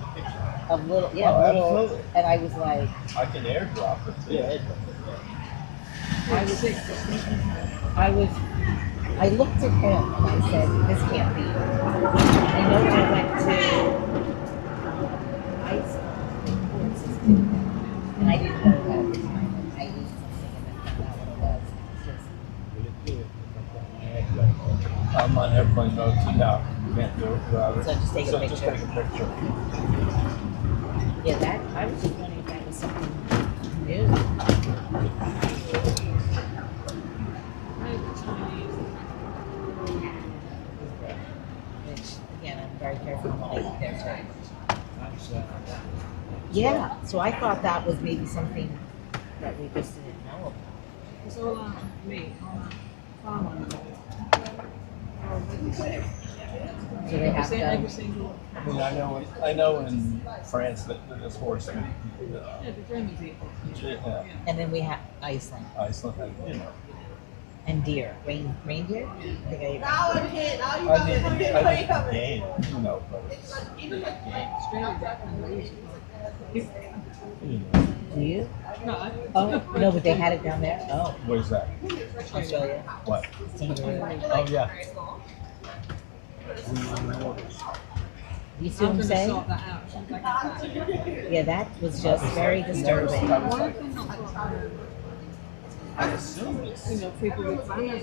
of little, Absolutely. and I was like, I can airdrop it too. yeah. I looked at him and I said, this can't be. I know I went to Iceland, and I didn't know that at the time. I used something and then found out what it was. I'm on airplane mode, so no, you can't do it without it. So just take a Just picture. take a picture. Yeah, that, I was just wondering if that was something new. Which, again, I'm very careful when I eat there too. Yeah, so I thought that was maybe something that we just didn't know about. It's all out of meat, all out farm animals. So they have Every to, single. I mean, I know in France that there's horse meat. Yeah, the Germans eat it. Yeah. and then we have Iceland Iceland, you know. and deer, reindeer. I think I ate I did game, you know, but it's game. Australia, definitely. You know. Do you? No, Oh no, but they had it down there. Oh, Where's that? Australia. What? Stingray. Oh yeah. You see what I'm saying? Sort that out. She's like, Yeah, that was just very disturbing. why have they not got, I assume it's. you know, people with banners?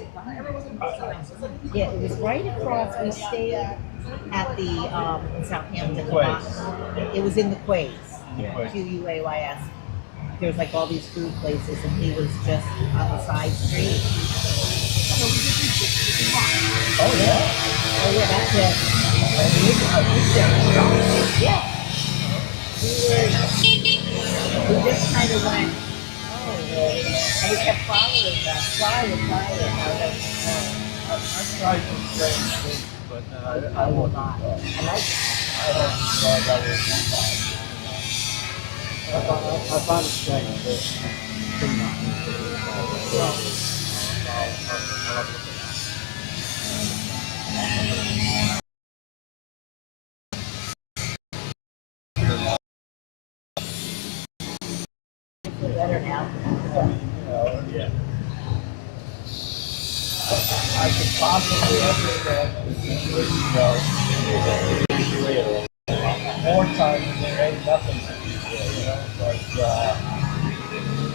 Yeah, it was right across. We stayed at the in Southampton. It was in the Quays. Quays. There's like all these food places, and he was just on the side street. Oh yeah. Oh yeah, that's it. Yeah. We just kind of went, oh, and we kept following that. Following. I've tried some strange things, but I will not. I like I found it strange that better now. Yeah. I could possibly understand the situation though. More times there ain't nothing to do there, you know, but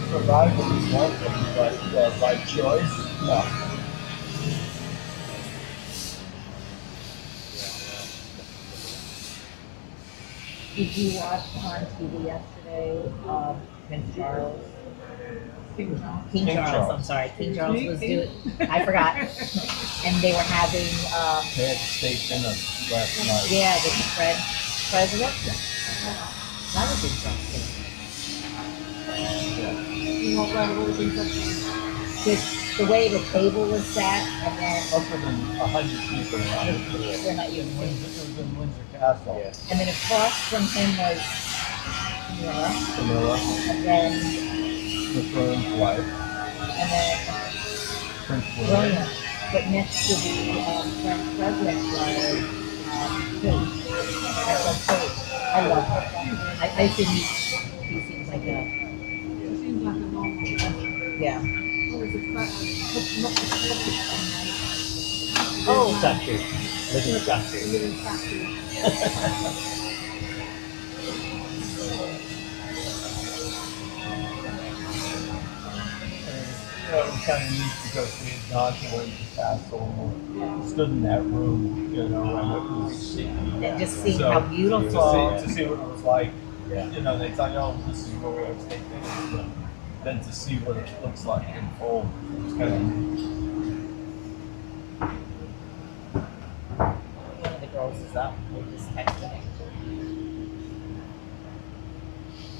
survival is one thing, but by choice, no. Did you watch on TV yesterday, Prince Charles? King Charles, I'm sorry. King Charles was doing, I forgot. And they were having, They had state dinner last night. yeah, with the French president. That was interesting. You know, what was interesting? Just the way the table was set, and then Upper than 100 people around it. they're not even It was in Windsor Castle. And then across from him was Camilla, and then the throne's wife, and then Prince William. William. But next to the French president was who? I love him. I think he seems like a It seems like a normal. yeah. Oh, it's a not the Oh, statue. Living statue. living statue. You know, it was kind of neat to go see his document castle. Stood in that room, you know, and it was. And just seeing So, how beautiful. To see what it was like. You know, they tell you, oh, this is where we have state things, but then to see what it looks like in full, it's kind of neat. One of the girls is up. We're just texting.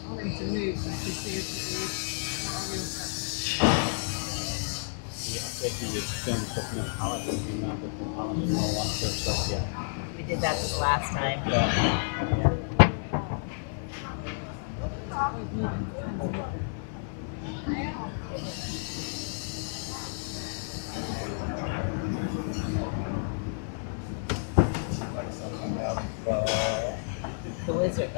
I went to move so I could see if it was not a real statue. We did that this last time. The wizard.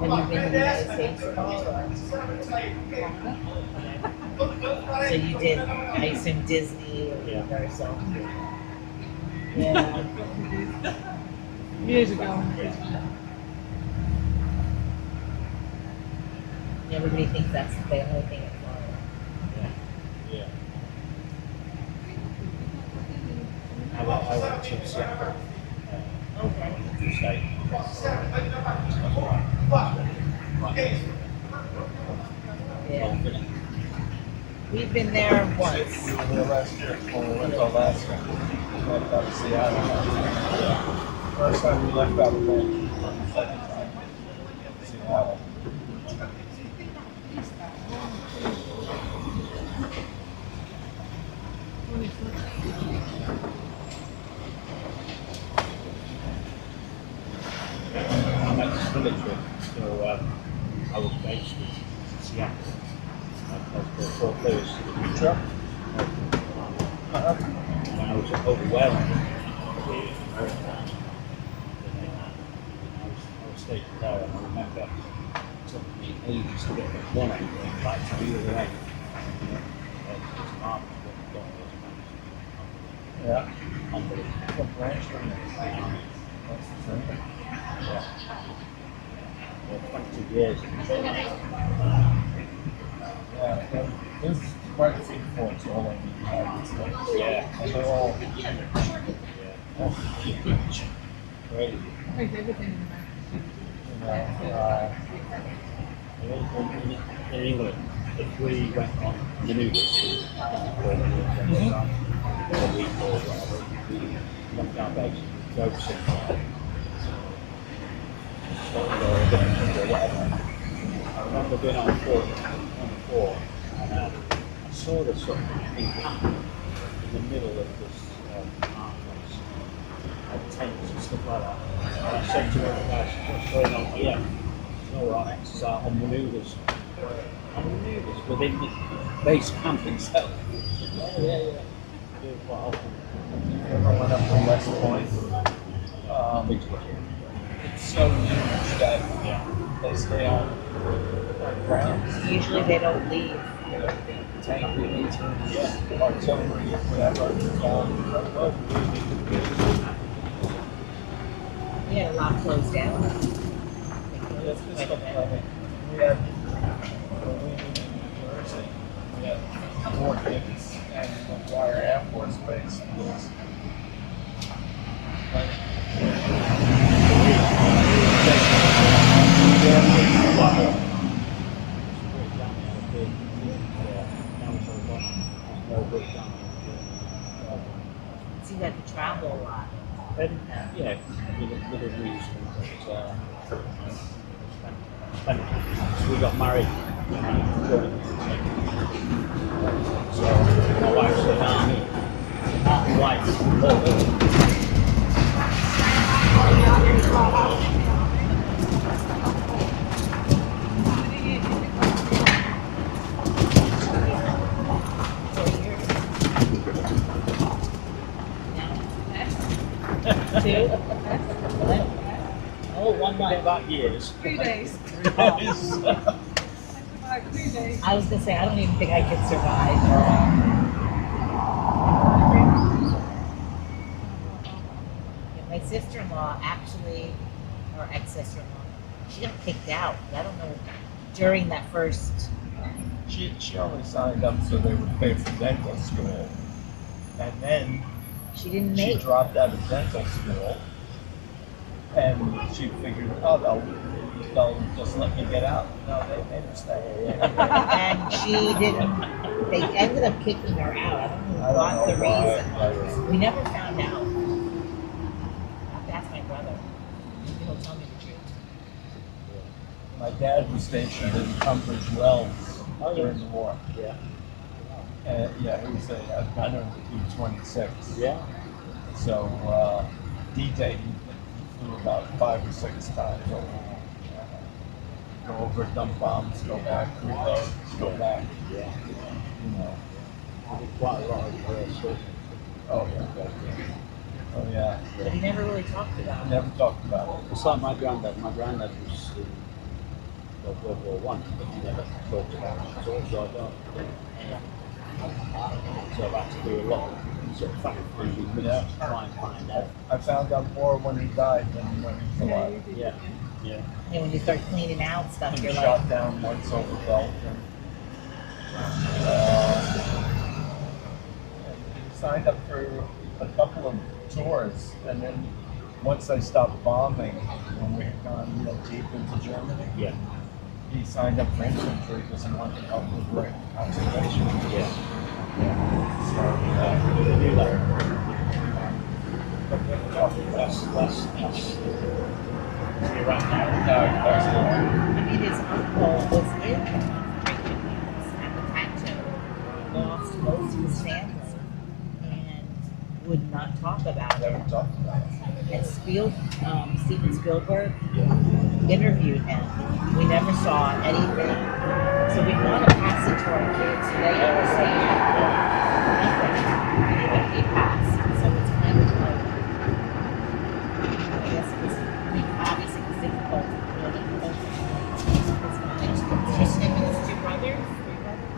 Have you been in the United States at all? So you did, I assume Disney or Universal. Yeah. Years ago. Everybody thinks that's the only thing in Florida. Yeah. I went to Seattle. Okay. To stay. Yeah. We've been there once. We were there last year when we went to Alaska. We left out of Seattle. First time we left out of Maine. Second time, Seattle. I'm ex-military, so I was based in Seattle. I was for Fort Lewis truck. And I was overwhelmed. I was stationed there, and I remember it took me ages to get from one end back to the other end. Yeah. Unbelievable. What branch were you in? That's the thing. Yeah. 22 years. Yeah, there's quite a few forts all over the United States. Yeah. And they're all huge. Oh, huge. Crazy. Everything You know, In England, if we went on maneuvers for a week or whatever, we left our bags and go somewhere. Or whatever. I remember being on the floor, and I saw this sort of thing happen in the middle of this art place. Had tents and stuff like that. And I said to one of the guys, what's going on here? All right, this is our on maneuvers. On maneuvers within the base camp itself. Yeah. Do it quite often. I went up to West Point. It's so huge that they stay on grounds. Usually they don't leave. Tank units, artillery, whatever. We had a lot closed down. That's just stuff like it. We had, when we lived in New Jersey, we had Fort Dix and McGuire Air Force Base. So you had to travel a lot. Yeah, with a reason. So we got married. So my wife's in the army. My wife's in the Two? Oh, 1 month. About years. 3 days. Oh. 3 days. I was gonna say, I don't even think I could survive. My sister-in-law actually, or ex-sister-in-law, she got kicked out. I don't know, during that first. She only signed up so they would pay for dental school. And then she didn't she make dropped out of dental school. And she figured, oh, they'll just let me get out. No, they made her stay. And she didn't, they ended up kicking her out. I don't know what the reason was. We never found out. That's my brother. Maybe he'll tell me the truth. My dad was stationed in Tunbridge Wells during the war. Yeah. Yeah, he was a gunner in the B-26. Yeah. So D-Day, he flew about 5 or 6 times over. Go over, dump bombs, go back, reload, go back. Yeah. You know. Quite a lot of stuff. Oh yeah. Oh yeah. But he never really talked about it. Never talked about it. It's like my granddad. My granddad was in World War One, but he never talked about it at all. So I don't. So I've had to do a lot of sort of fact-finding to try and find out. I found out more when he died than when he was alive. Yeah. Yeah. And when you start cleaning out stuff, He you're shot like, down once over belt and he signed up for a couple of tours, and then once I stopped bombing, when we had gone real deep into Germany, he signed up for infantry because he wanted to help with observation. Yeah. So they do that. That's right now. I mean, his uncle was in concentration camps at the time, lost most of his family, and would not talk about it. And Steven Spielberg interviewed him. We never saw anything. So we want to pass it to our kids. So they never say nothing. But he passed. So it's kind of like, I guess it's, I mean, obviously it's difficult. It's just him and his 2 brothers.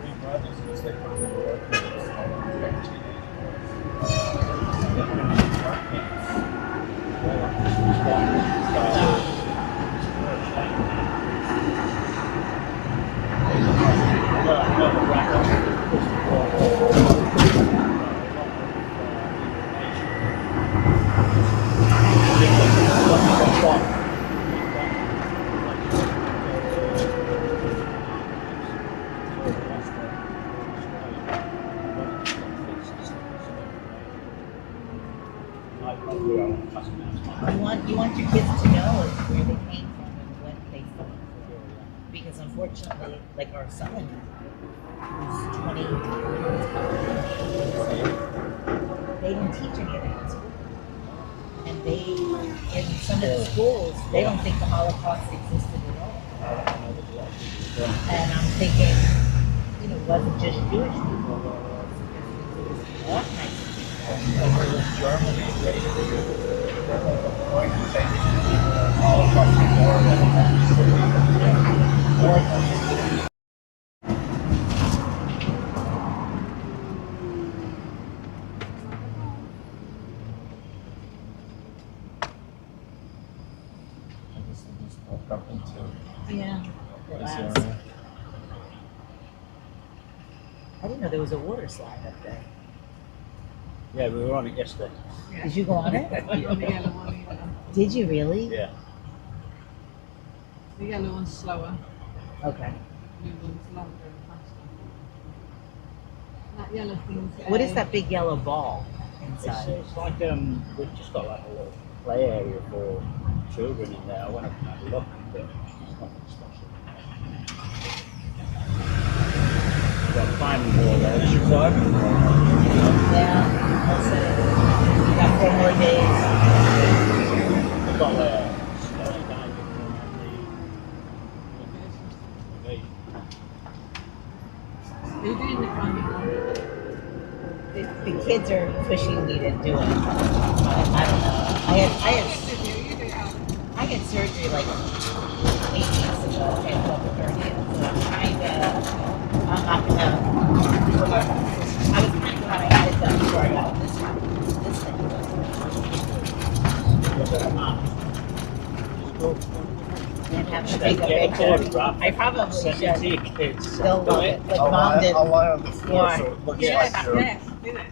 3 brothers, because they put their work You want your kids to know where they came from and what they fought for. Because unfortunately, like our son, who's 20, they didn't teach any of that in school. And in some of the schools, they don't think the Holocaust existed at all. And I'm thinking, it wasn't just Jewish people. It was all kinds of people. Over in Germany, they were going to take Holocaust Memorial up into Yeah. this area. I didn't know there was a water slide up there. Yeah, we were on it yesterday. Did you go on it? Yeah. Did you really? Yeah. The yellow one's slower. Okay. The blue one's longer and faster. That yellow thing's What is that big yellow ball It's, inside? it's like we've just got like a little play area for children in there. I went up and had a look, but it's nothing special. We've got a climbing wall there. There's your climbing wall. Yeah, that's it. You got 4 more days. We've got skydiving Are you doing the climbing one? The kids are pushing me to do it. I don't know. I had surgery like 8 weeks ago and October 30th. So I'm not gonna. I was kind of glad I had it done before I got this thing. And have to take a picture. I probably should. They'll love it. Like Mom did. I'll lie on the floor Yeah. so it looks Yes, like you're... yes, do it.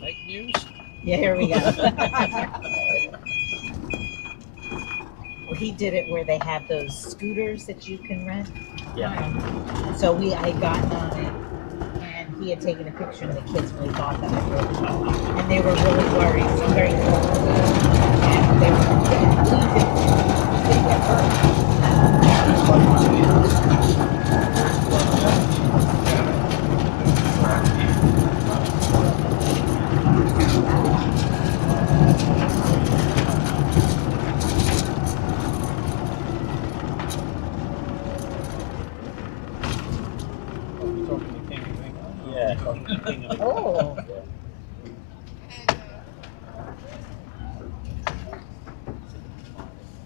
Fake news. Yeah, here we go. Well, he did it where they have those scooters that you can rent. Yeah. So I got on it, and he had taken a picture, and the kids really thought that I really, and they were really worried. So I'm very cool. And they were,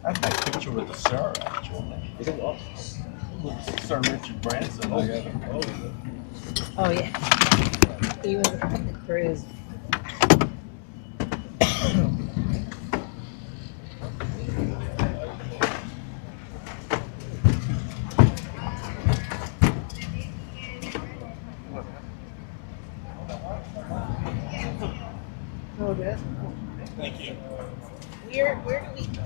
I have my picture with the sir, actually. It was. With Sir Richard Branson. I got it. Oh yeah. He was on the cruise. Okay. Thank you. Where do we go?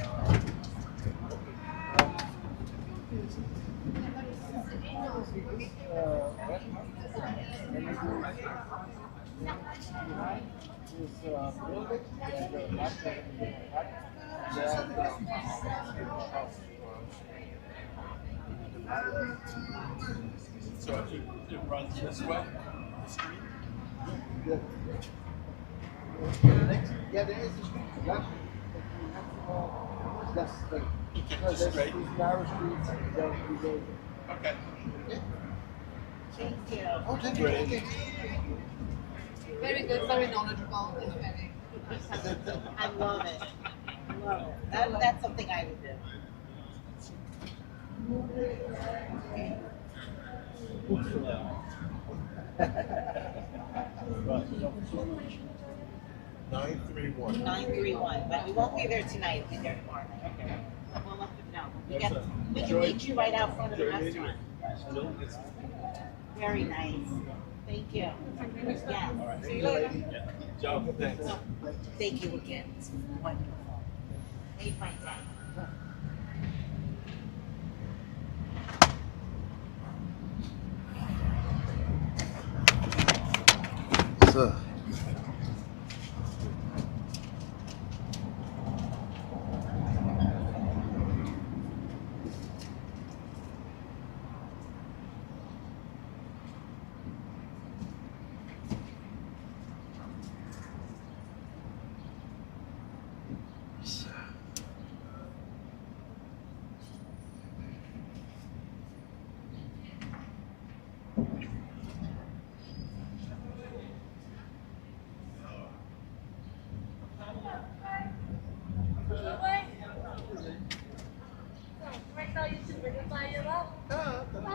So it runs this way, the street? Yeah, there is a street. Yeah. That's straight. No, there's Straight. these narrow streets. Then we go. Okay. Thank you. Oh, thank you. Okay. Very good, very knowledgeable, and very. I love it. I love it. That's something I would do. Nine, 931, but we won't be there tonight. We'll be there tomorrow. Okay. We'll let them know. We can meet you right out front of the restaurant. Very nice. Thank you. Yeah. See you later. Joe, thanks. Thank you again. It's wonderful. Made my day. So.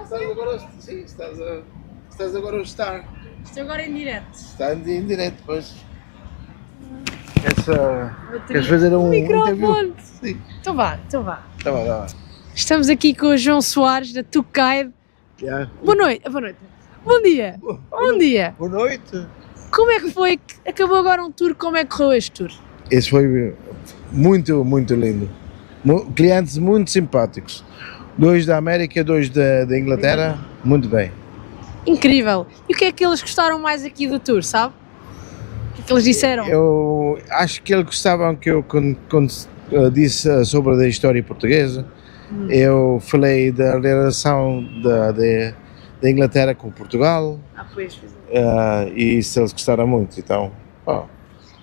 Estás agora, sim, estás agora a estar. Estou agora em direto. Está em direto, pois. Queres fazer um microfone. interview? Sim. Então vá, então vá. Tá bom, tá bom. Estamos aqui com o João Soares da Tuk-Tuk. Yeah. Boa noite, boa noite. Bom dia. Bom dia. Boa noite. Como é que foi? Acabou agora um tour, como é que correu este tour? Esse foi muito, muito lindo. Clientes muito simpáticos. 2 da América, 2 da Inglaterra, muito bem. Incrível. E o que é que eles gostaram mais aqui do tour, sabe? O que é que eles disseram? Eu acho que eles gostavam que eu quando disse sobre a história portuguesa. Eu falei da relação da Inglaterra com Portugal. Pois. E isso eles gostaram muito, então. Oh.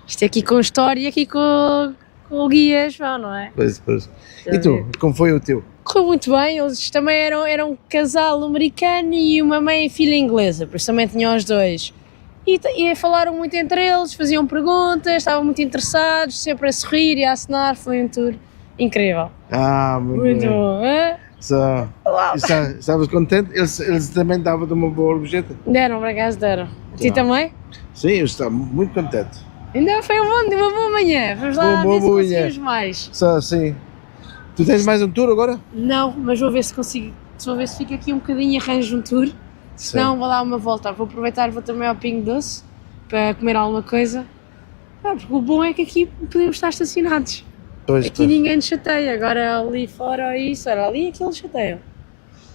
Isto aqui com história e aqui com o guia, João, não é? Pois. E tu, como foi o teu? Correu muito bem, eles também eram um casal americano e uma mãe e filha inglesa, por isso também tinham os dois. E falaram muito entre eles, faziam perguntas, estavam muito interessados, sempre a sorrir e a acenar, foi um tour incrível. Muito bom. Estavas contente? Eles também davam de uma boa gorjeta? Deram, por acaso deram. A ti também? Sim, eu estava muito contente. Ainda foi uma boa manhã, vamos lá ver se conseguimos mais. Sim. Tu tens mais um tour agora? Não, mas vou ver se consigo, vou ver se fica aqui um bocadinho e arranjo um tour. Se não, vou dar uma volta. Vou aproveitar e vou também ao Pingo Doce para comer alguma coisa. Porque o bom é que aqui podemos estar estacionados. Aqui ninguém nos chateia. Agora ali fora isso, olha ali é que eles chateiam.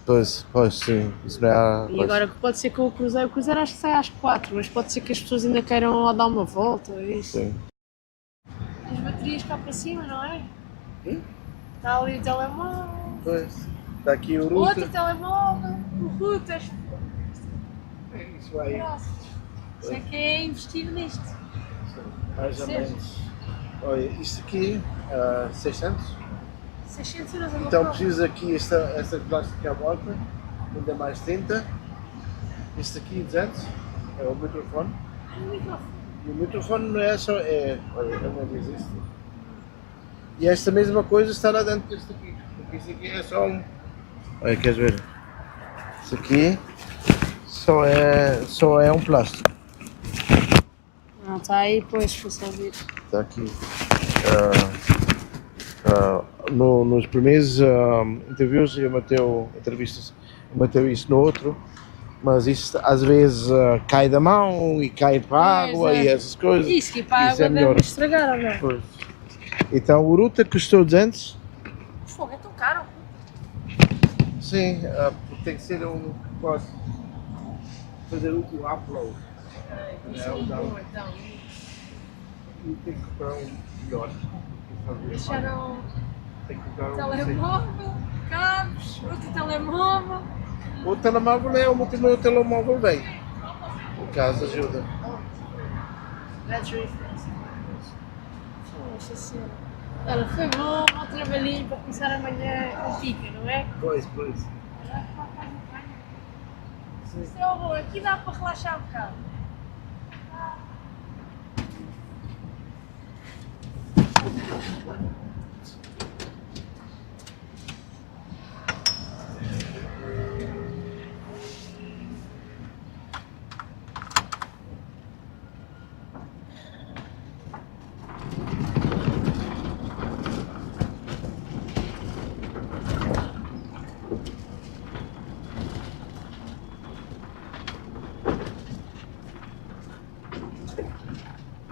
Pois, sim. Isso não é, e agora pode ser com o cruzeiro acho que sai às 4, mas pode ser que as pessoas ainda queiram dar uma volta. Isso. Sim. As baterias cá para cima, não é? Está ali o telemóvel. Pois. Está aqui o router. Outro telemóvel. O router. Isso aí. Isso é que é investir nisto. Mais ou menos. Olha, isto aqui, 600. 600 euros a Então preciso aqui esta plástica à volta, ainda mais 30. Este aqui 200, é o microfone. E o microfone não é só, olha, não diz isto. E esta mesma coisa está lá dentro deste aqui. Porque isso aqui é só um. Olha, queres ver? Isso aqui só é um plástico. Não, está aí, pois, para saber. Está aqui. Nos primeiros interviews entrevistas, eu matei isso no outro, mas isso às vezes cai da mão e cai para a água e essas coisas. Isso que para a Isso água é melhor. deve estragar, não é? Pois. Então o Ruta custou 200? Fogo, é tão caro. Sim, porque tem que ser um que posso fazer o upload. Isso é bom, então. E tem que comprar um melhor. Deixaram Tem que comprar um telemóvel, cabos, outro telemóvel. O telemóvel não é o meu telemóvel bem. O caso ajuda. Battery. Nossa senhora. Olha, foi bom trabalhinho para começar amanhã com pica, não é? Pois. Isto é bom, aqui dá para relaxar um bocado.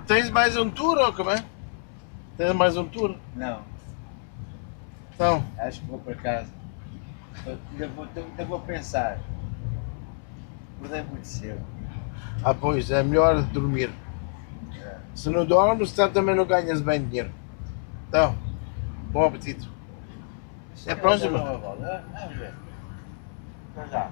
Tens mais um tour ou como é? Tens mais um tour? Não. Então? Acho que vou para casa. Ainda vou pensar. Acordei muito cedo. Ah, pois, é melhor dormir. Se não dormes, também não ganhas bem dinheiro. Então, bom apetite. É próximo? Vamos ver. Então já.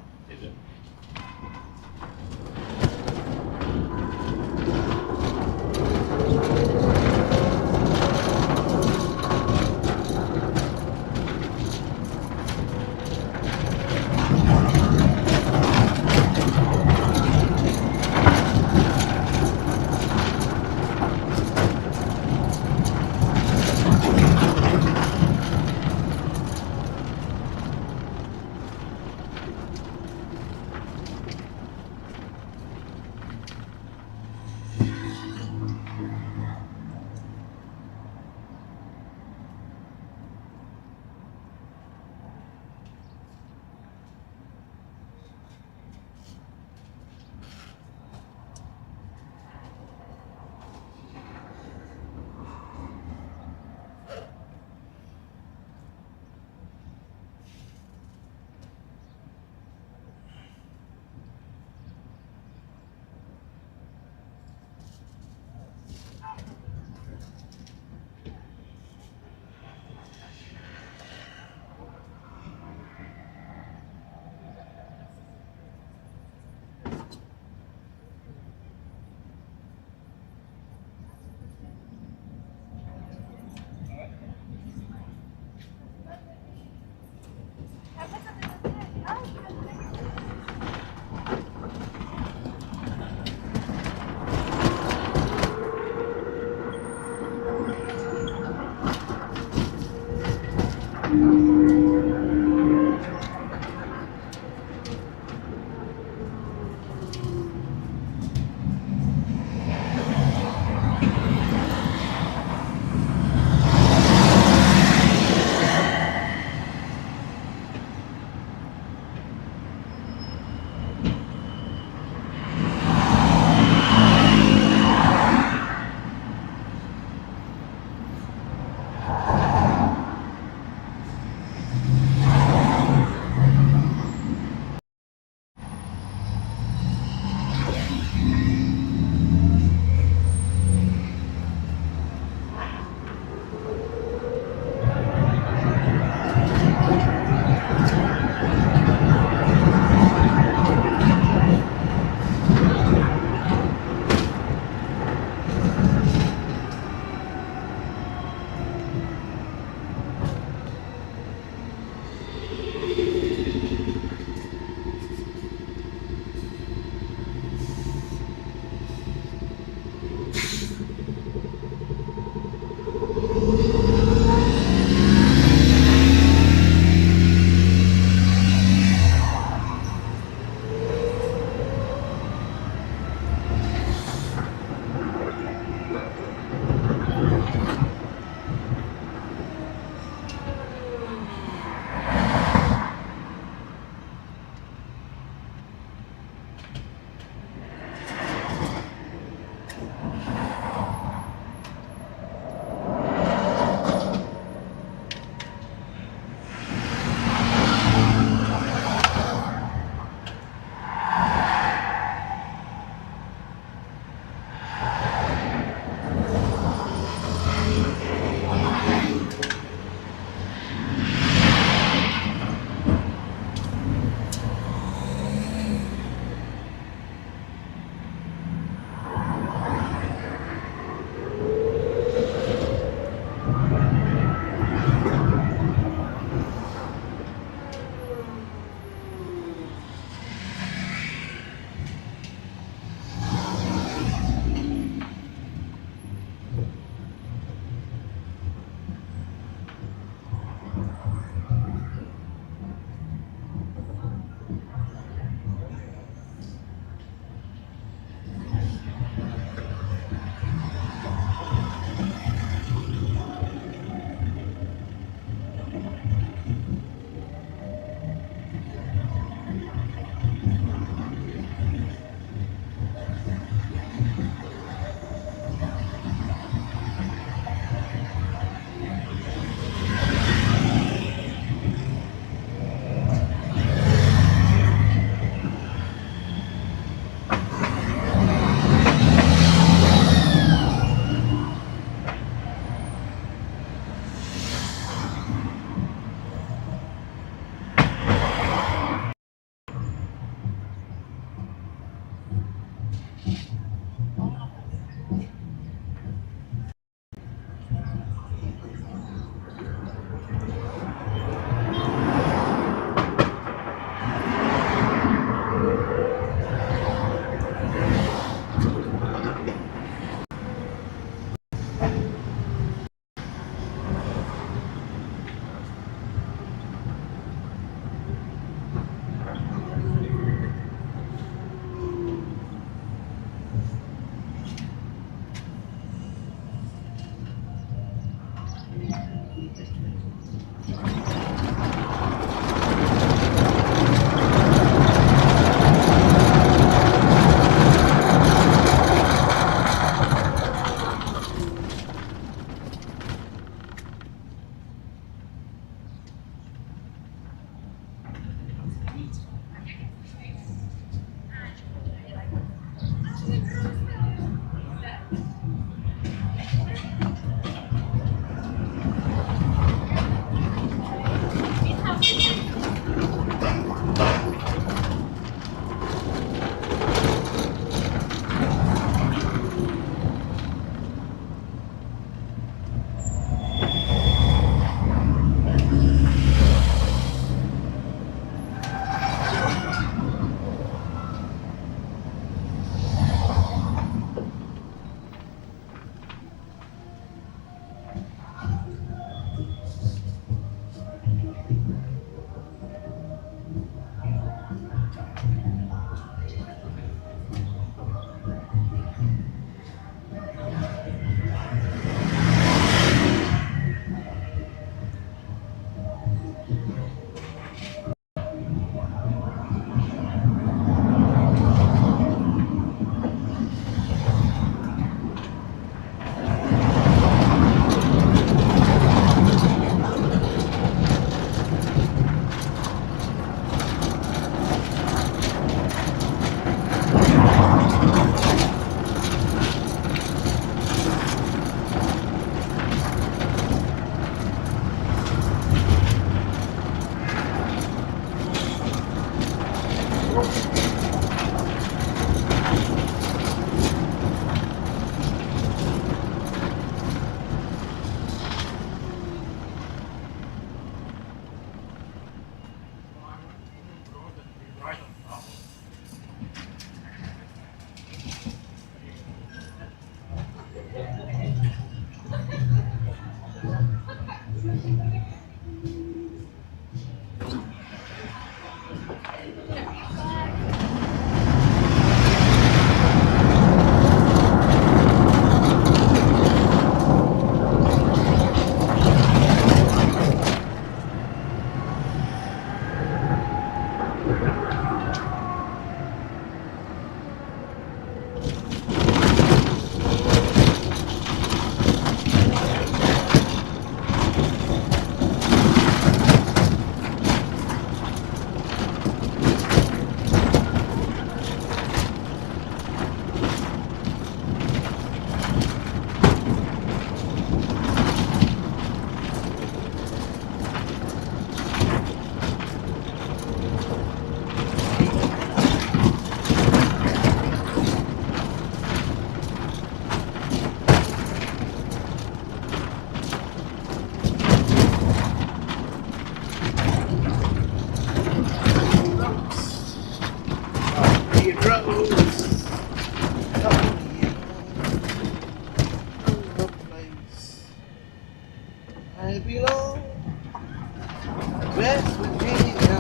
West Virginia.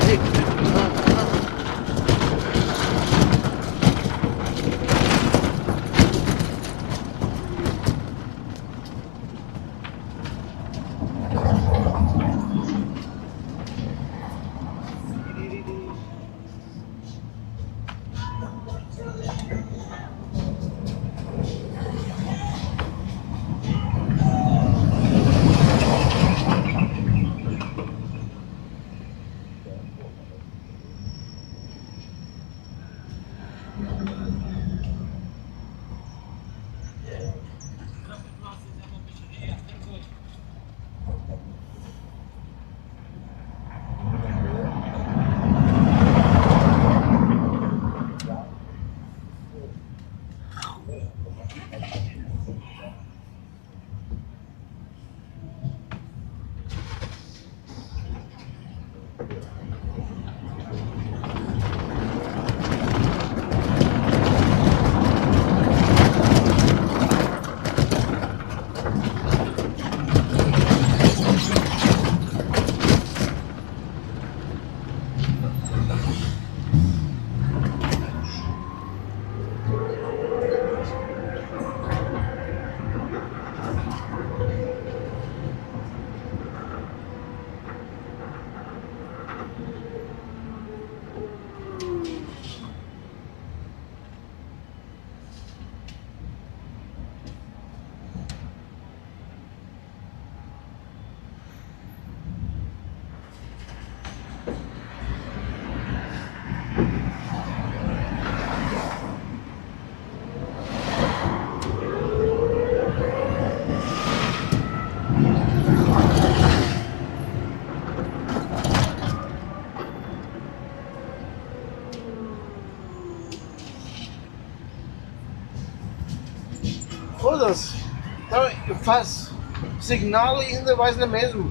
Take me foda-se. Então, eu faço signal e ainda vais na mesma.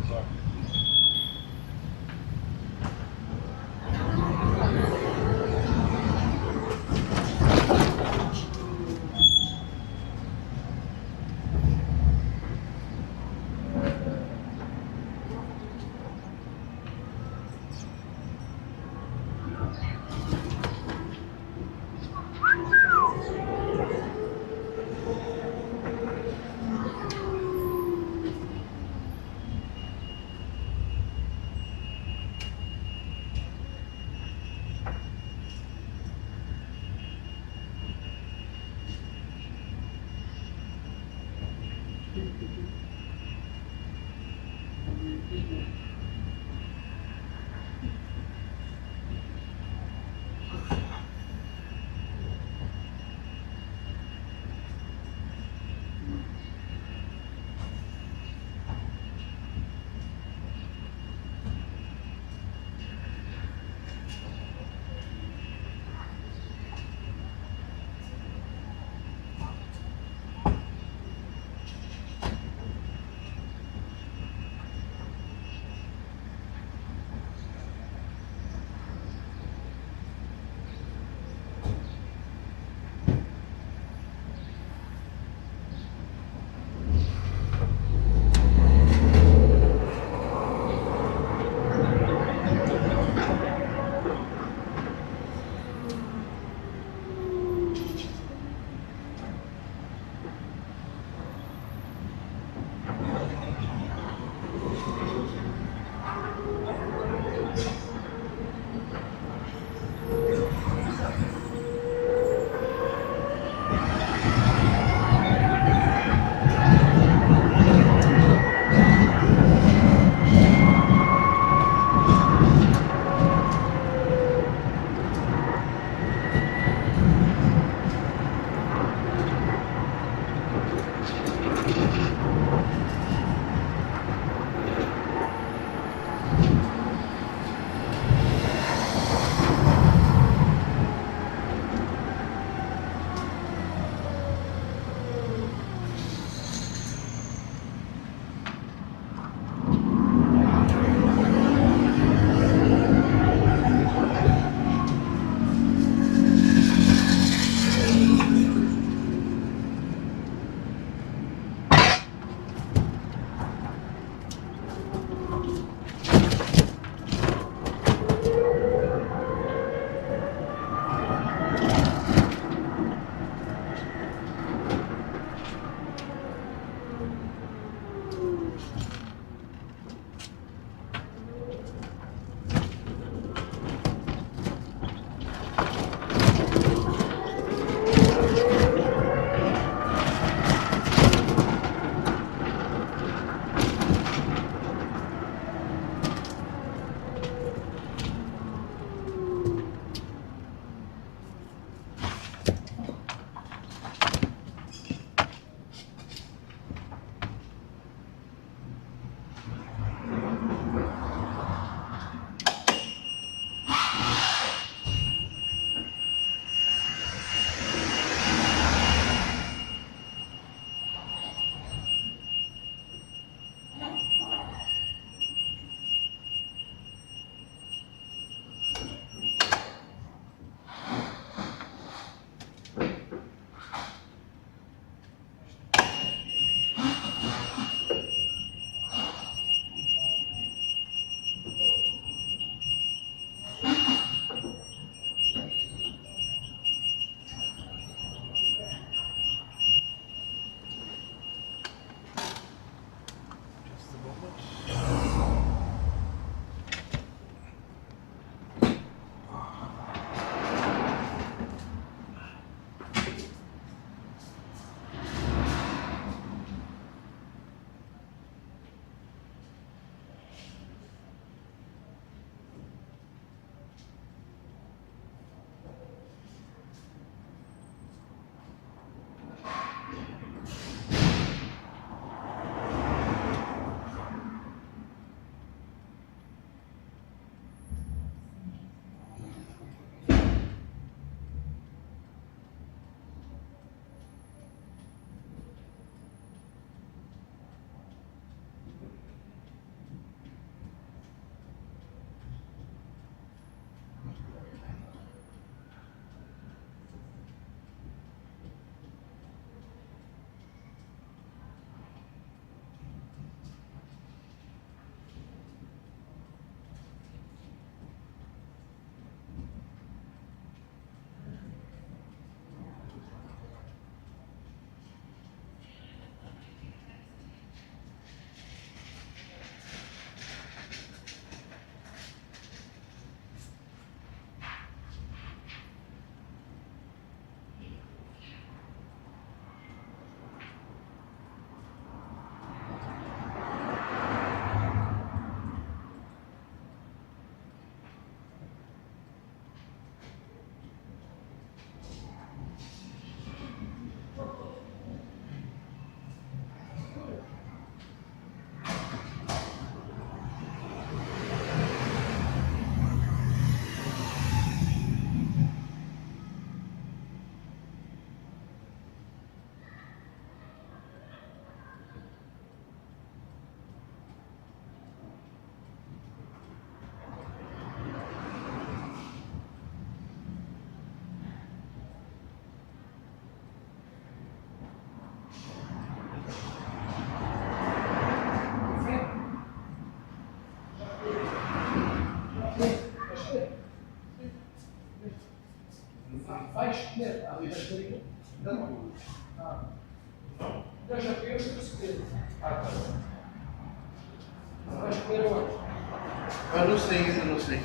Ah, não sei, ainda não sei.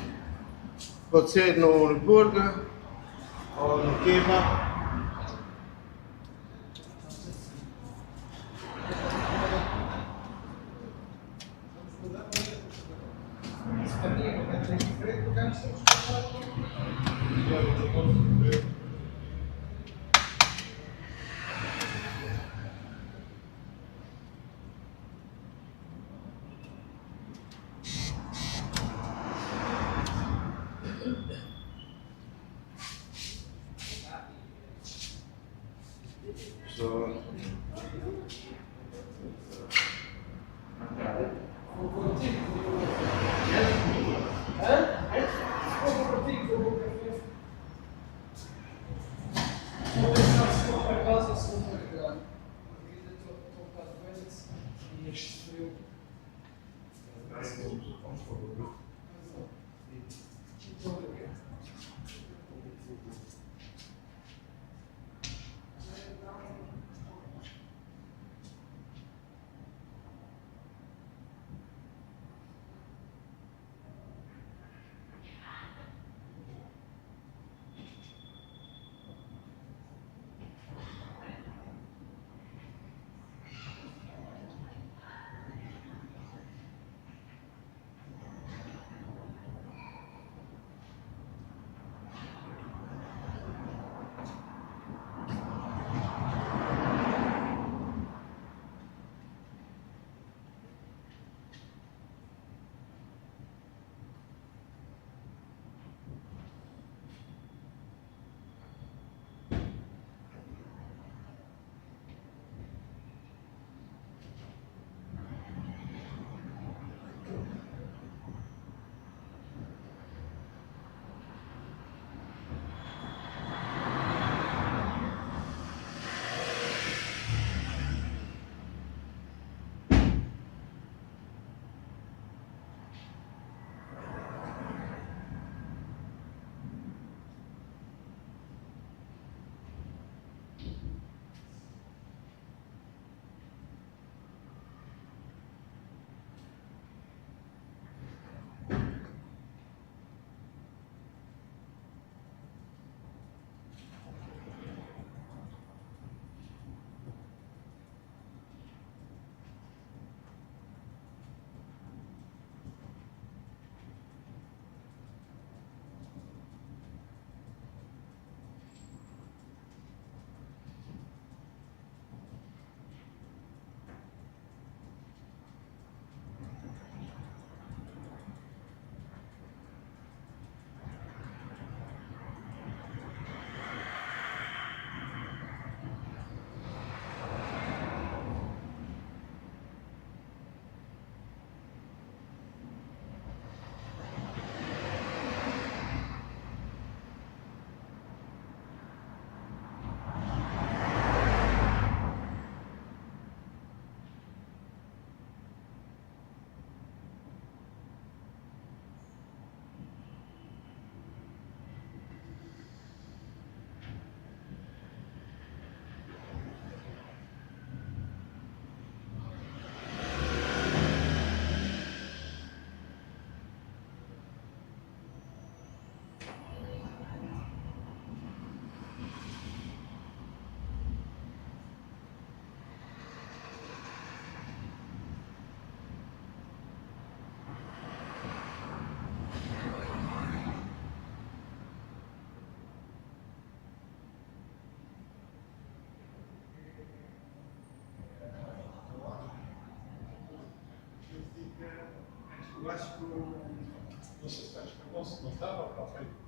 Pode ser no hambúrguer ou no kebab. So. Eu acho que não estava para frente.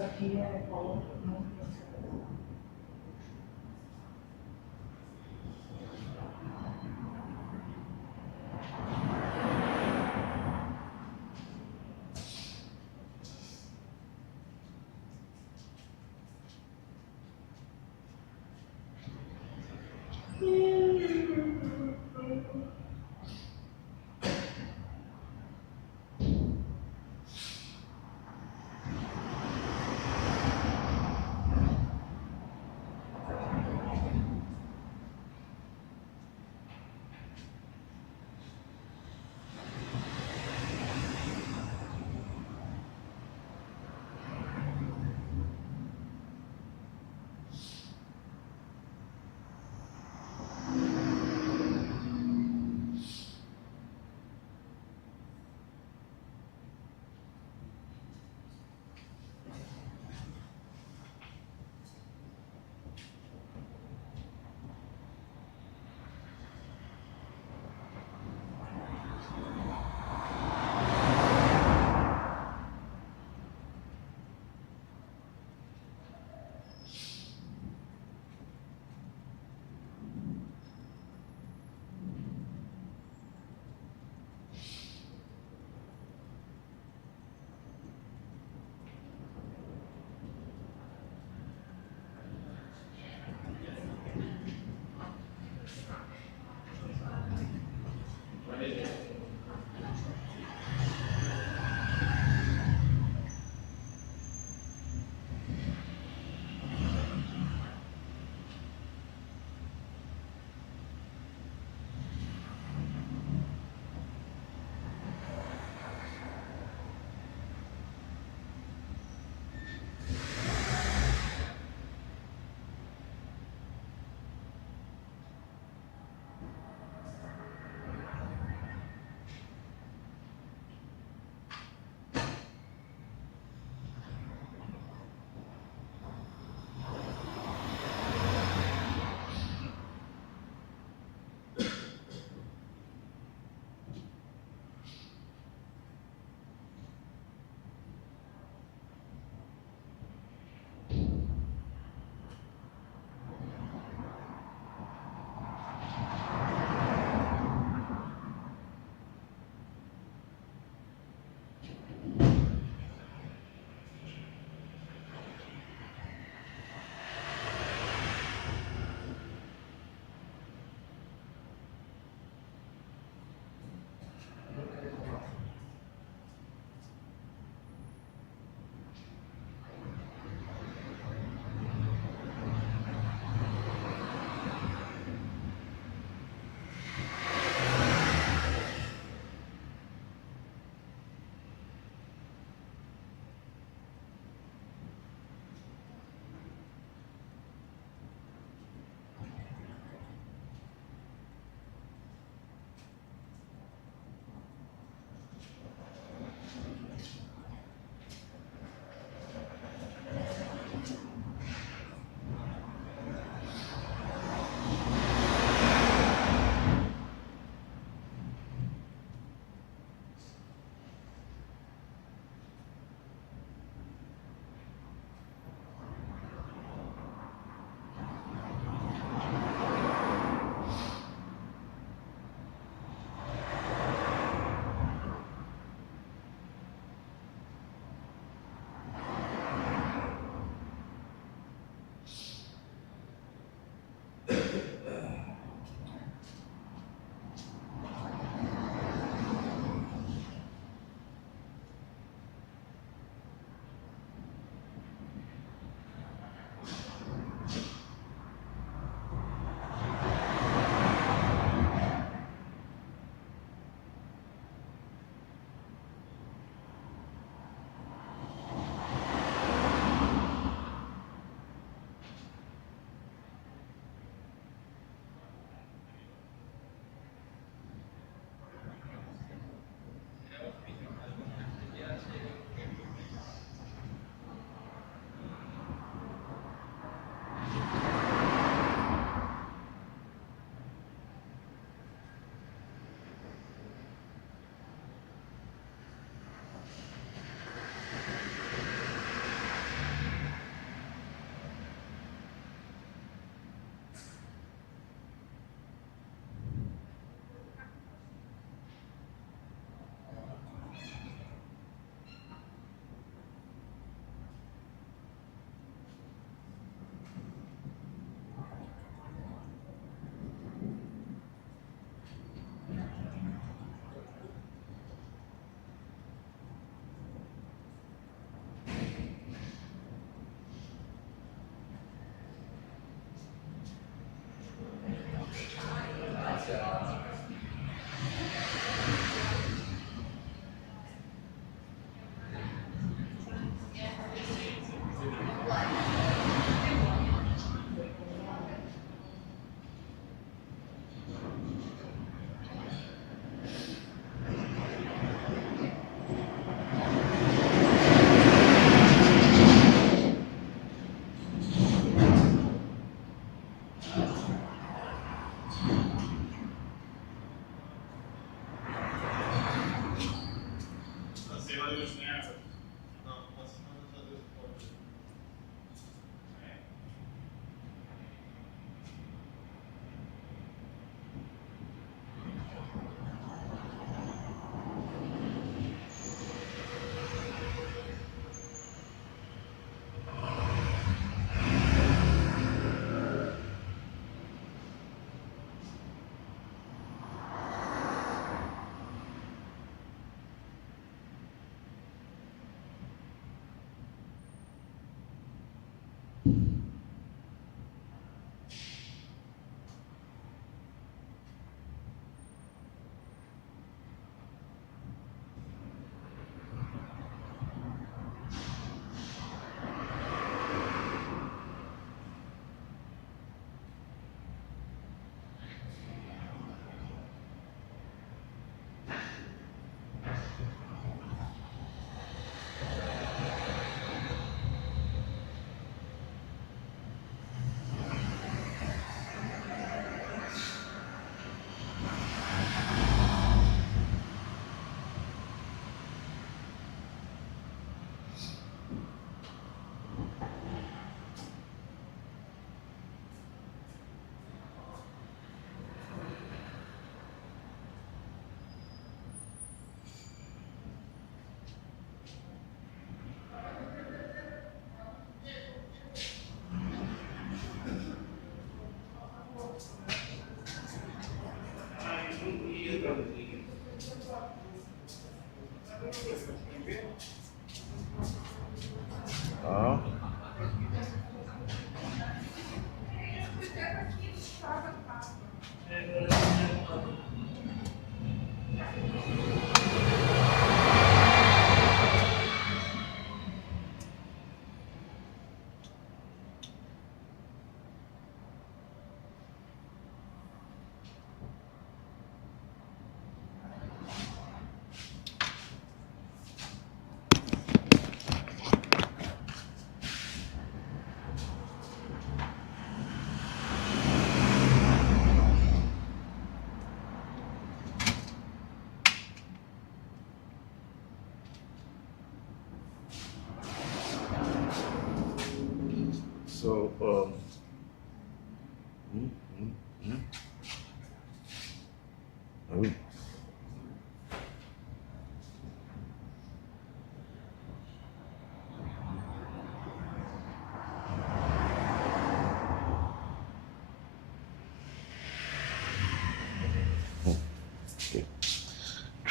Isso aqui é polo.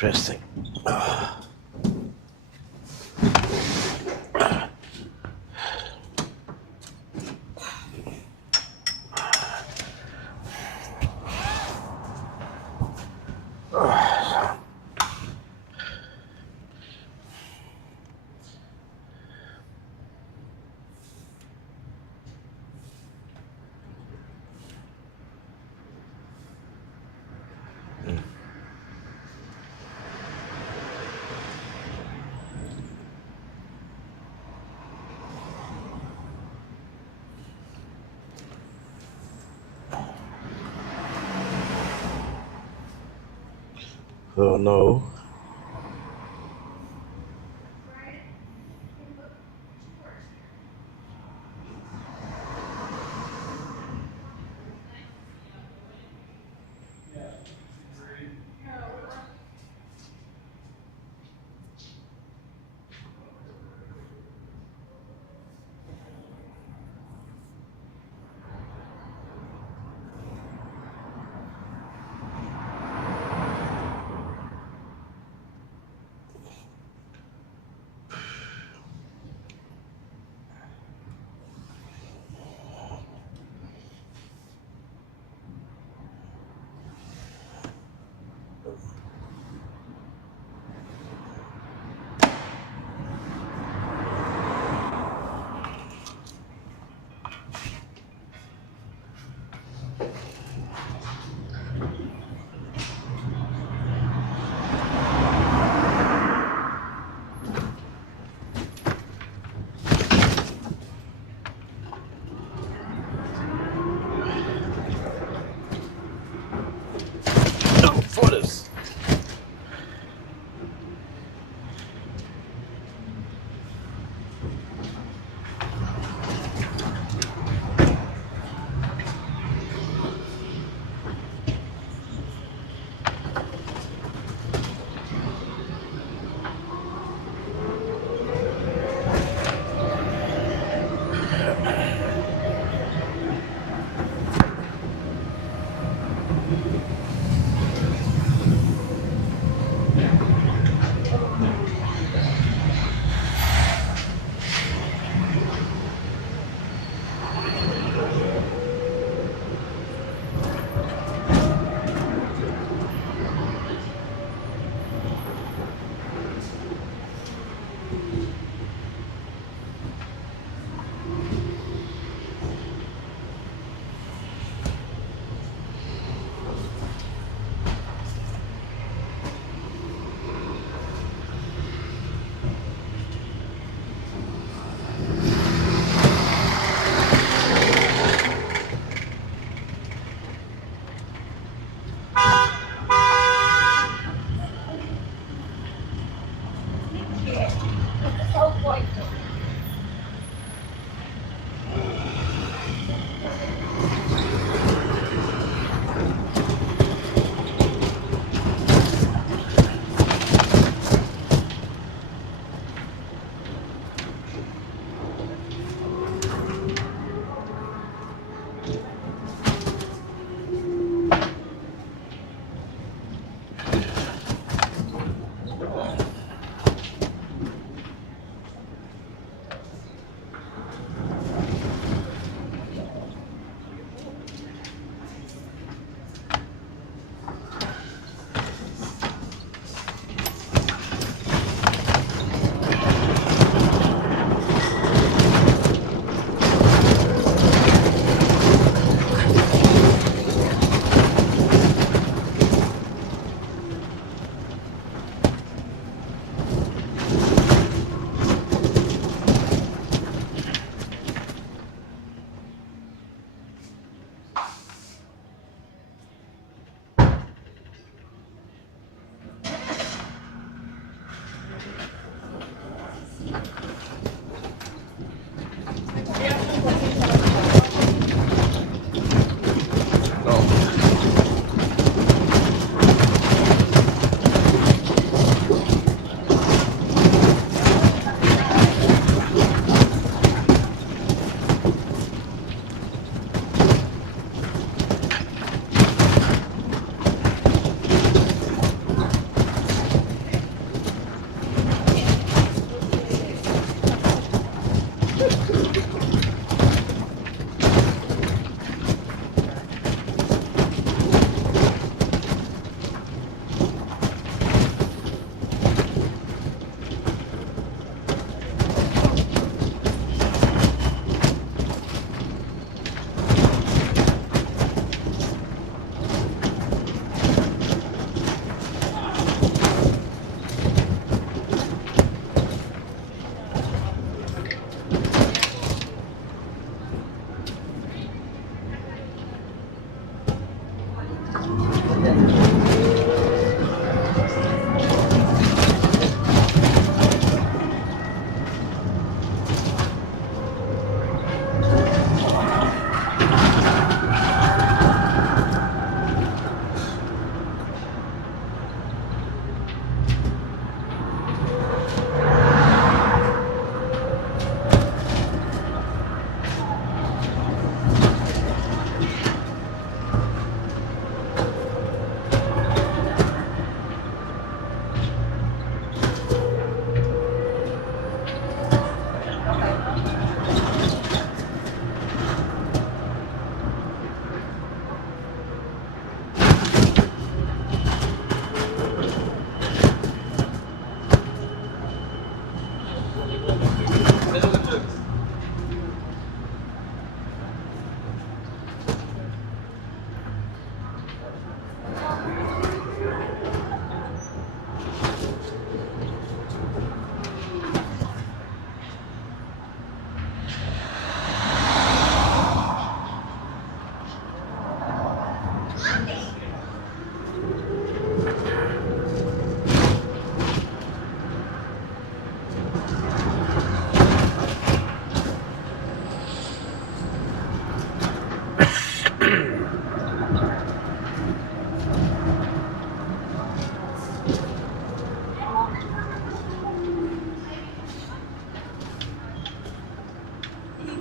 Interesting. Oh no.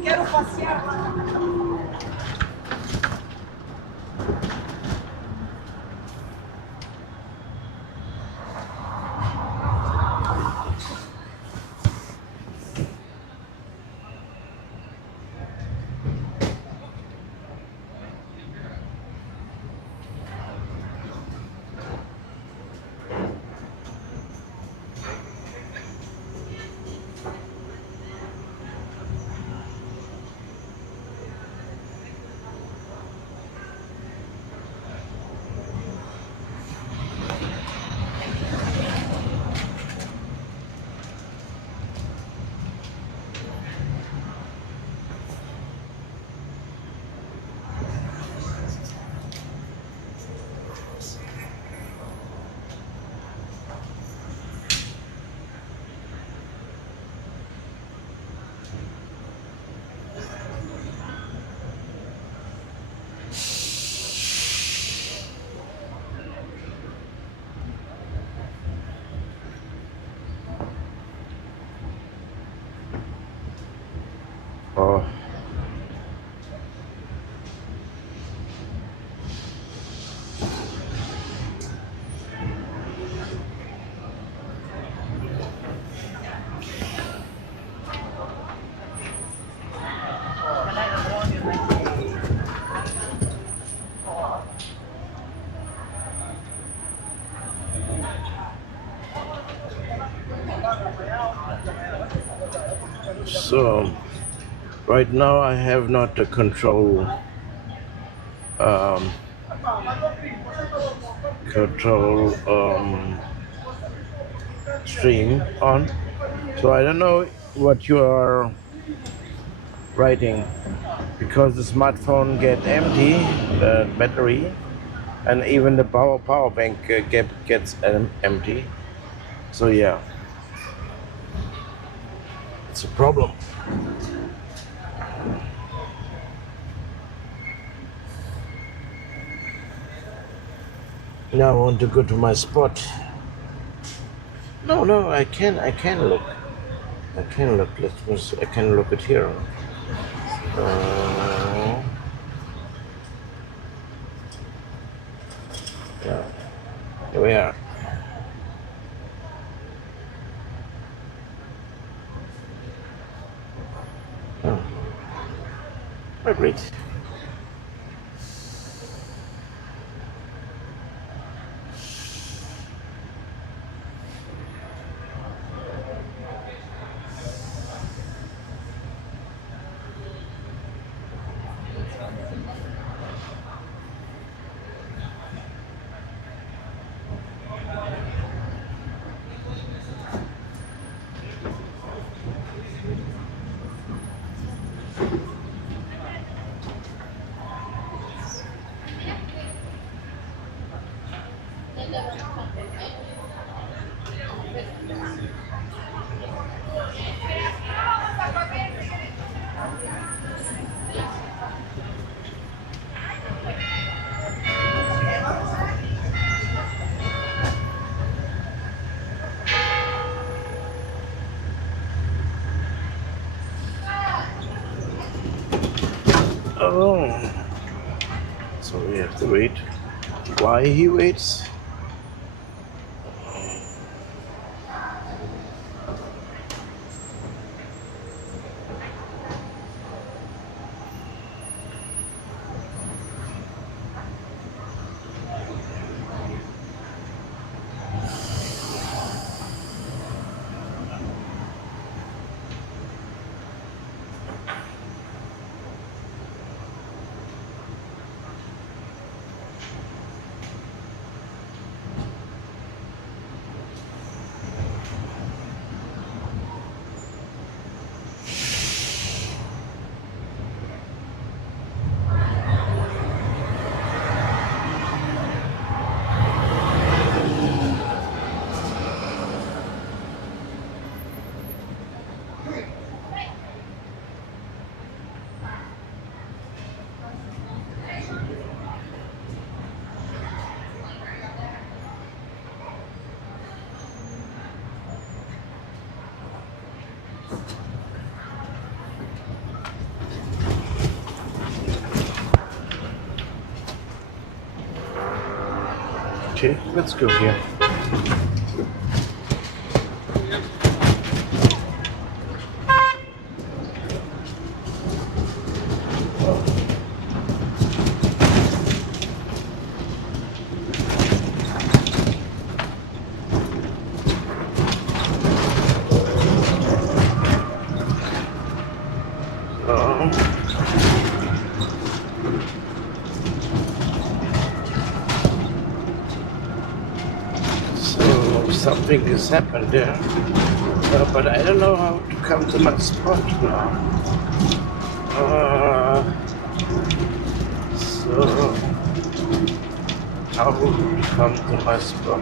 Quero passear lá. Oh. So right now I have not the control um, stream on, so I don't know what you are writing, because the smartphone get empty, the battery, and even the power bank gets empty. So yeah, it's a problem. Now I want to go to my spot. No, I can look. I can look. I can look at here. Yeah, here we are. Oh, great. Oh, so we have to wait. Why he waits? Okay, let's go here. So something has happened there, but I don't know how to come to my spot now. So how to come to my spot?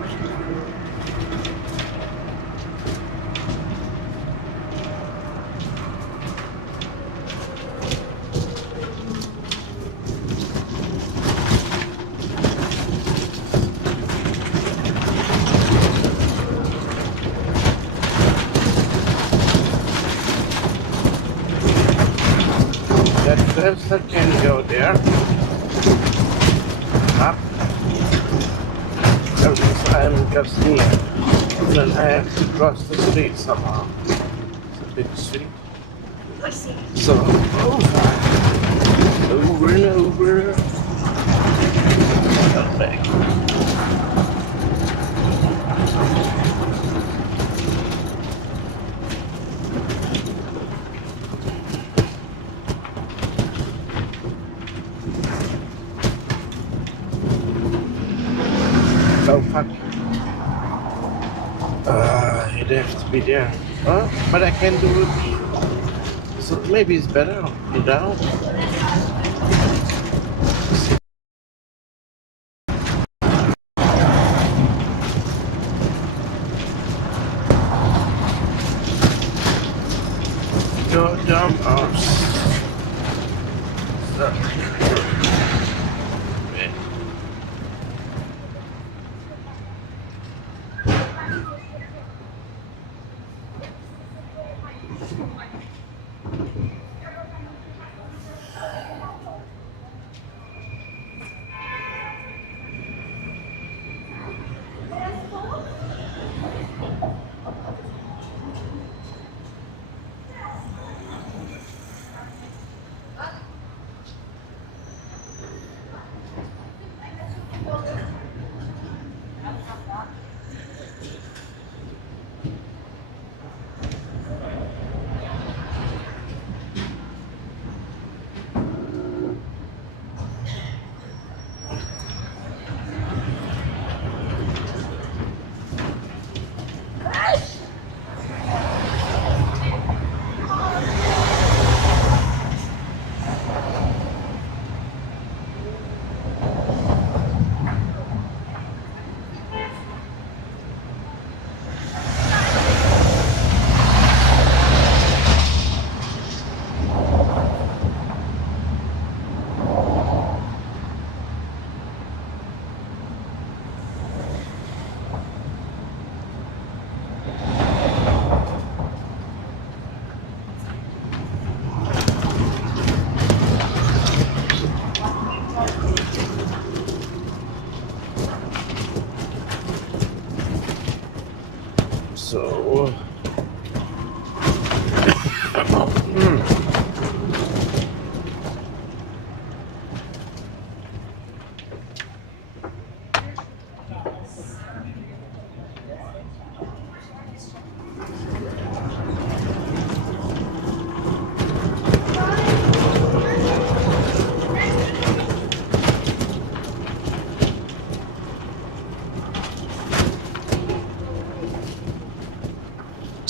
First I can go there, up, because I'm just near, and then I have to cross the street somehow. It's a big street. So, over and over, come back. Oh fuck. You'd have to be there. Huh? But I can do it. So maybe it's better. Go down. Go down.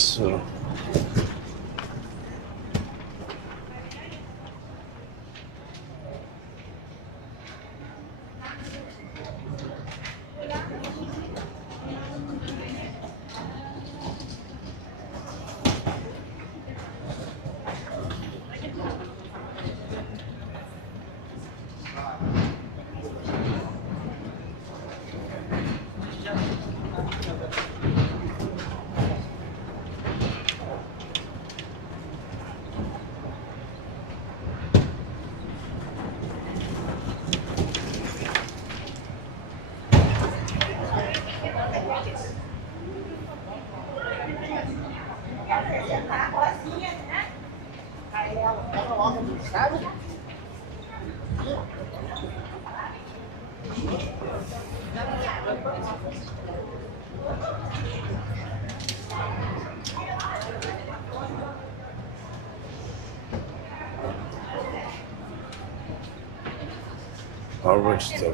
So Harvester.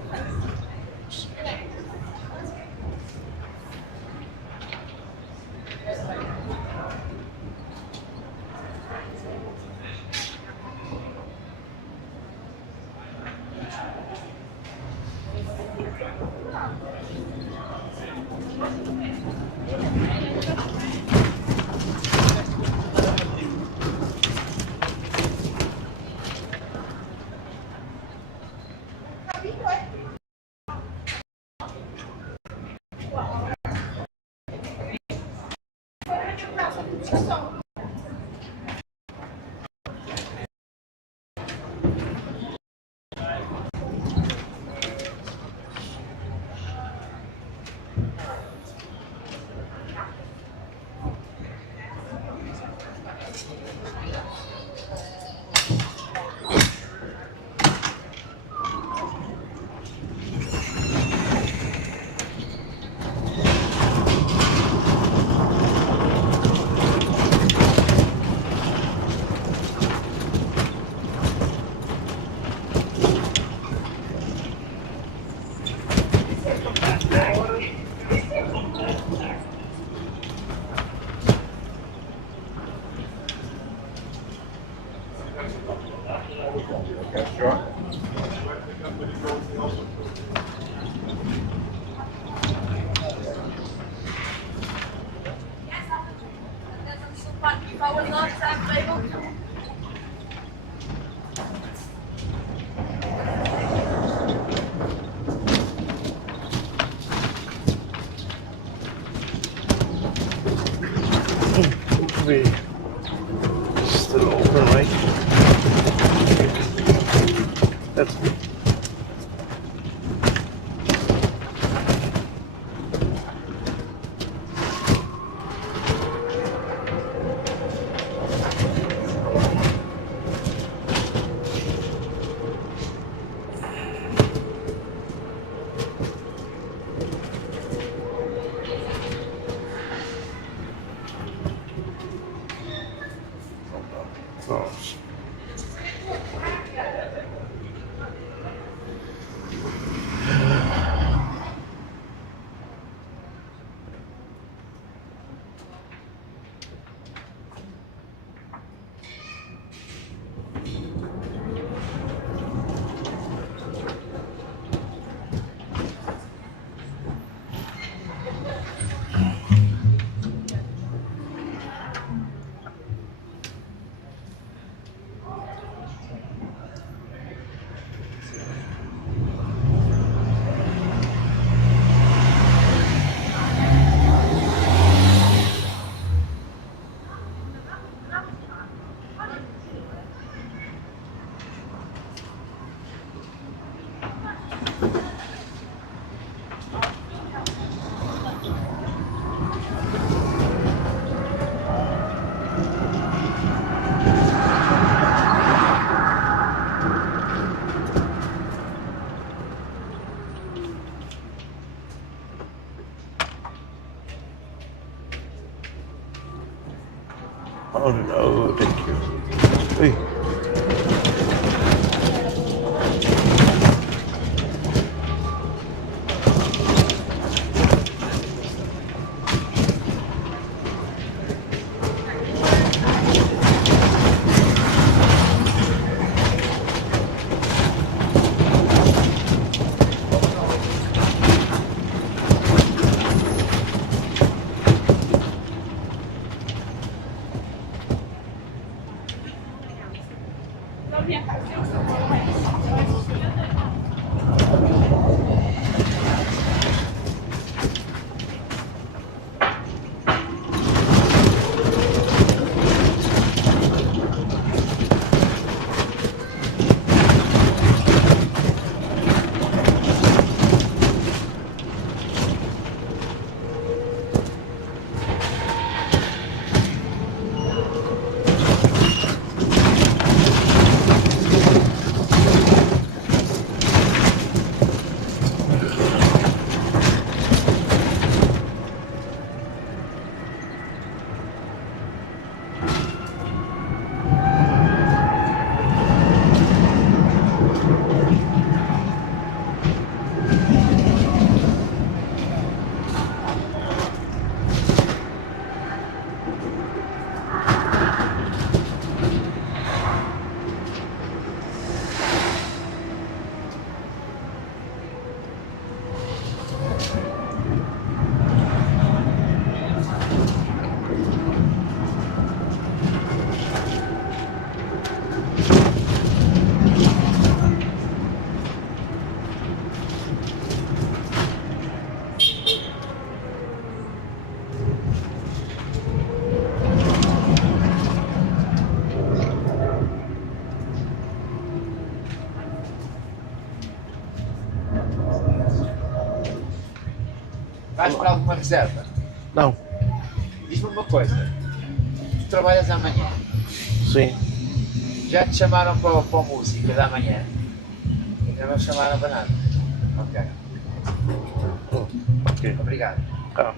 If I was not able to. Hopefully it's still open, right? That's good. Close. Oh no, thank you. Hey. reserva? Não. Diz-me uma coisa. Tu trabalhas amanhã? Sim. Já te chamaram para a música da manhã? Ainda não chamaram para nada? Ok. Ok. Obrigado. Tá.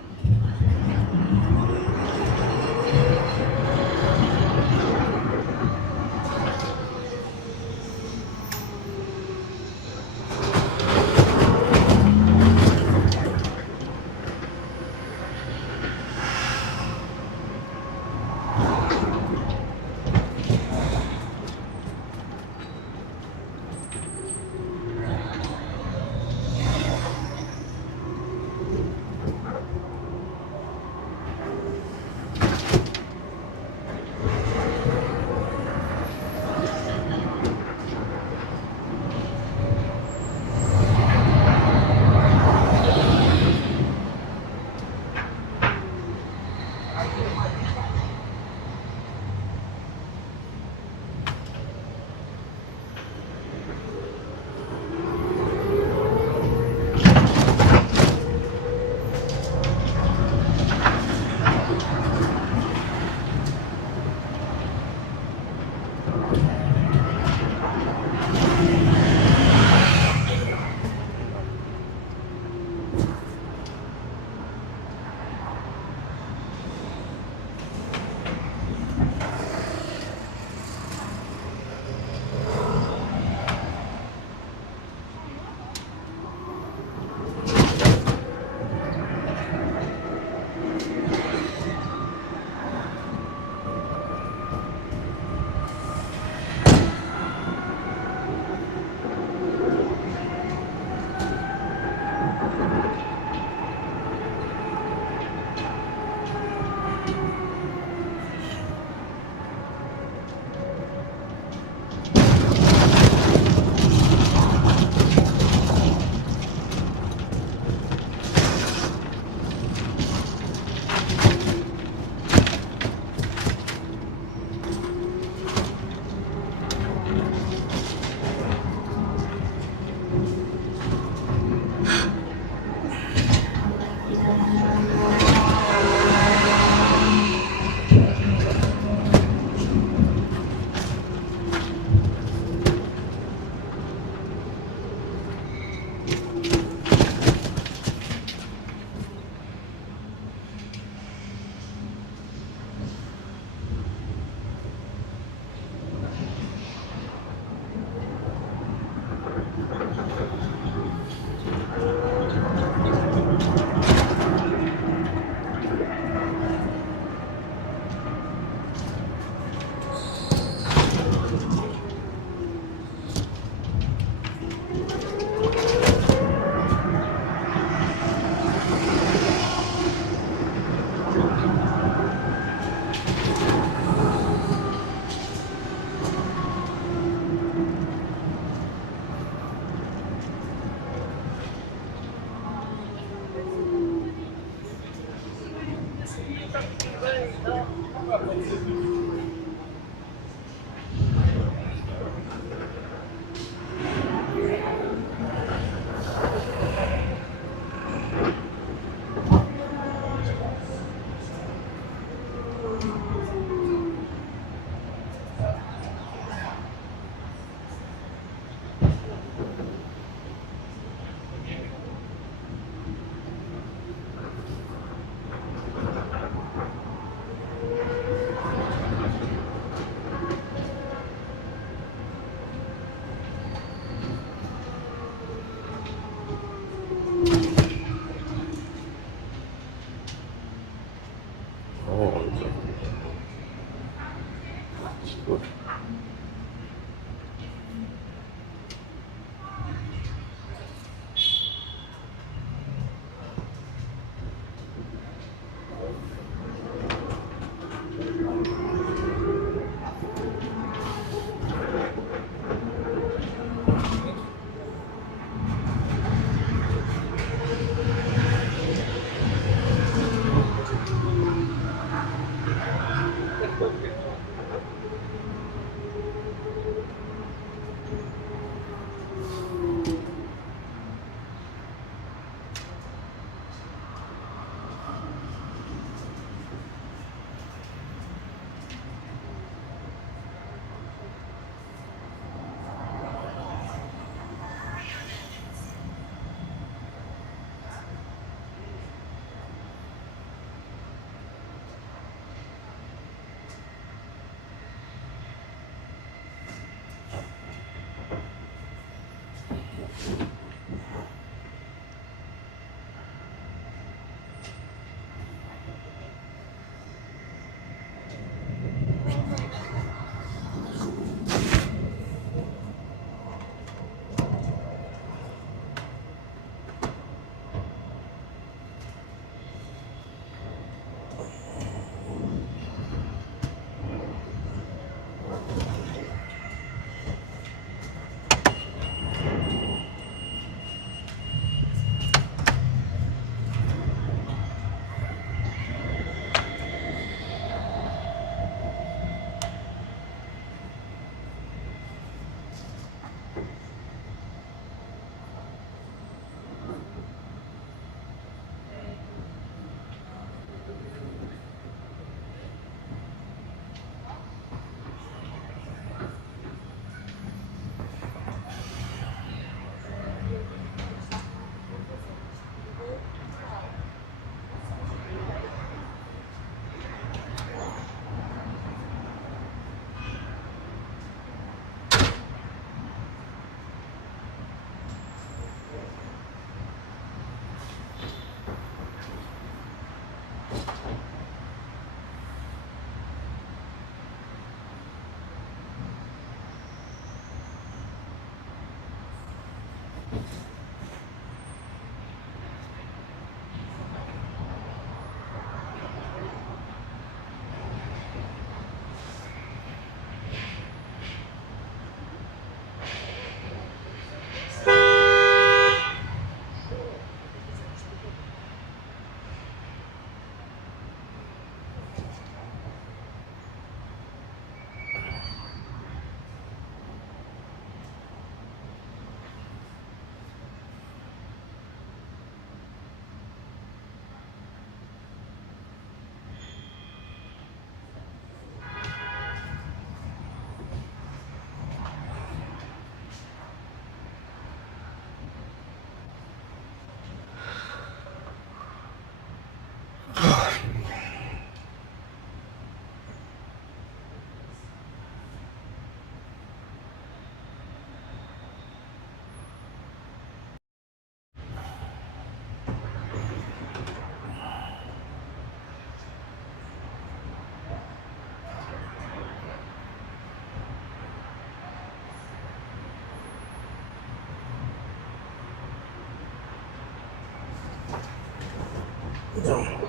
Genau.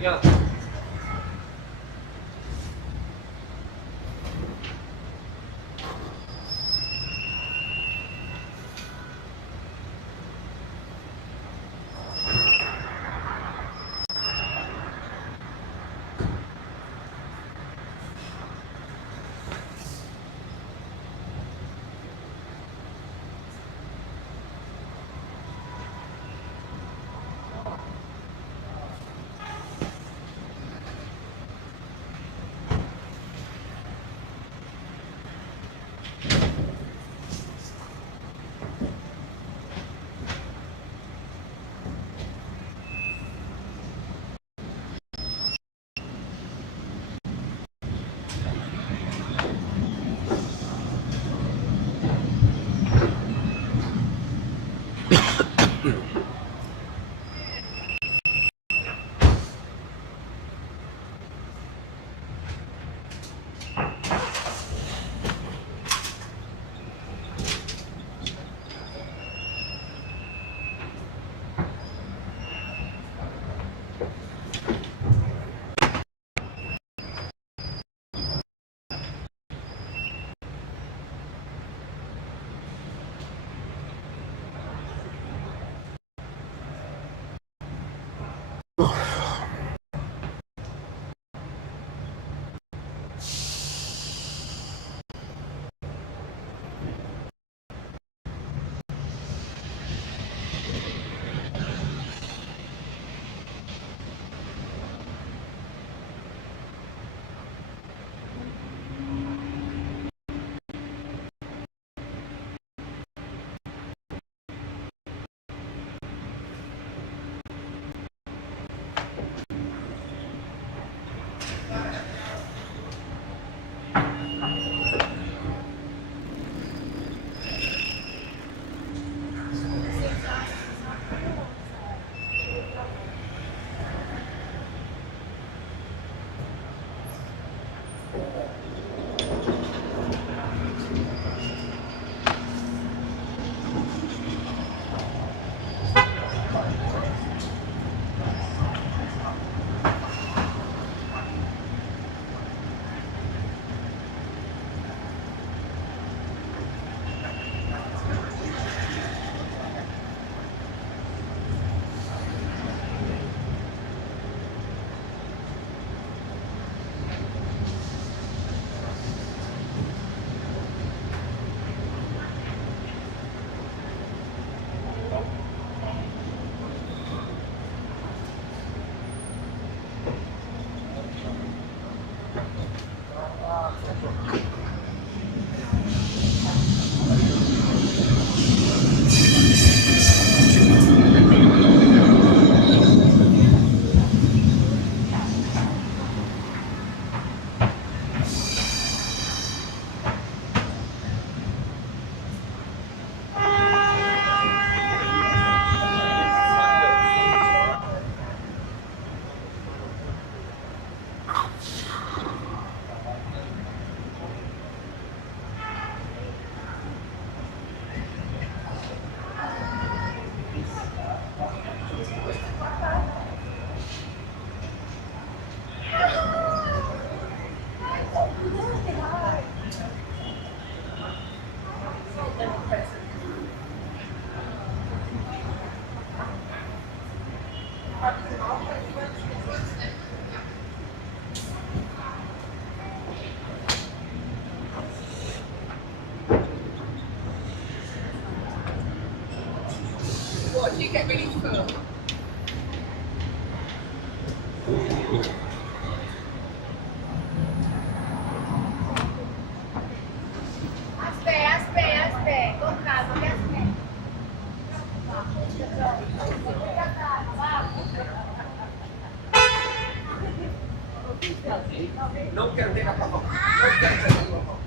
Obrigado. What do you get ready for? Aspe, con calma, mi aspe. Non candela papà. Non candela papà.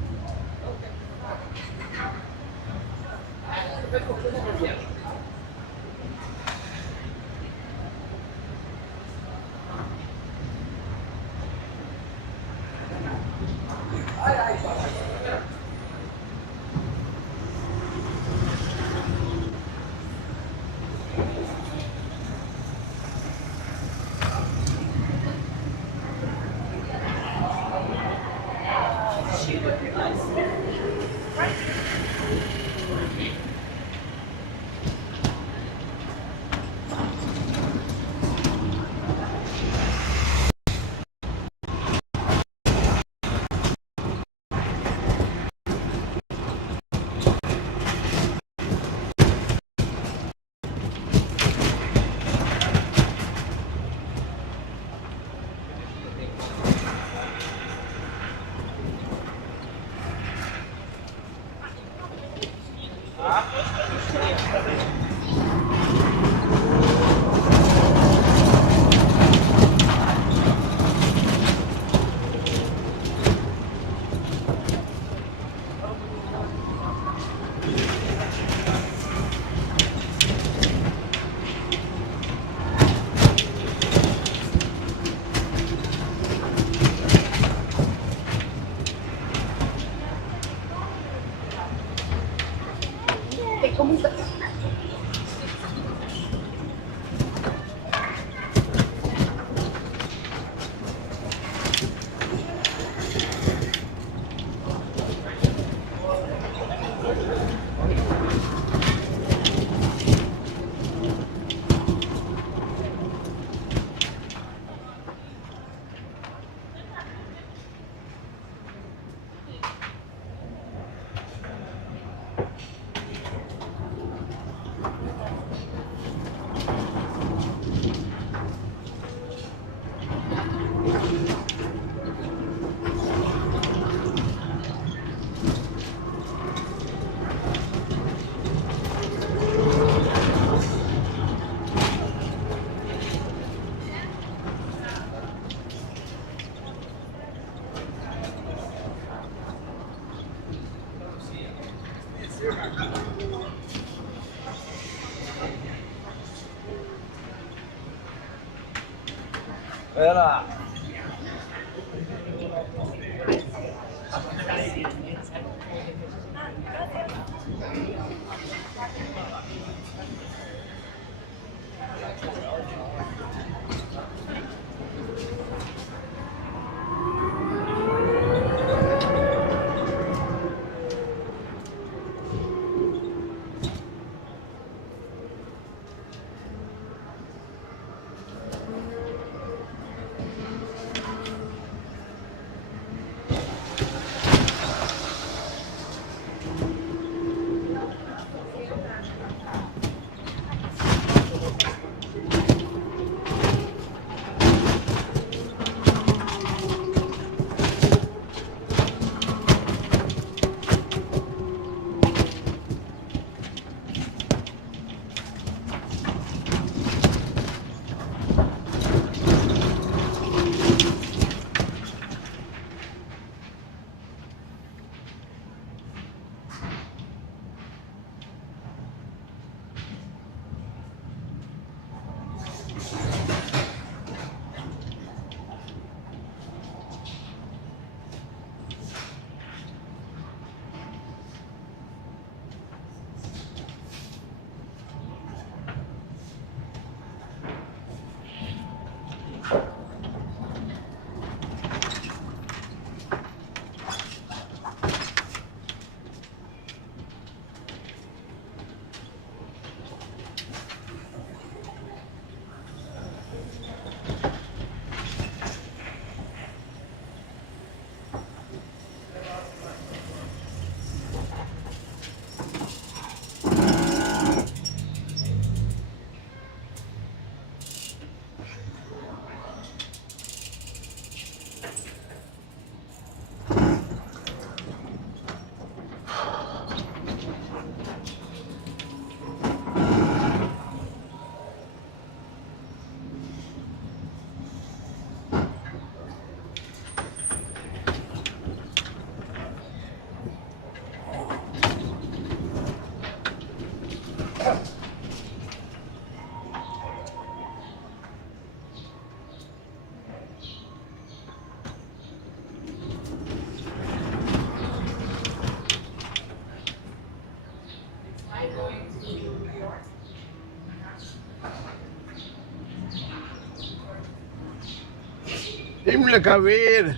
Era. Dímelo, Kabir.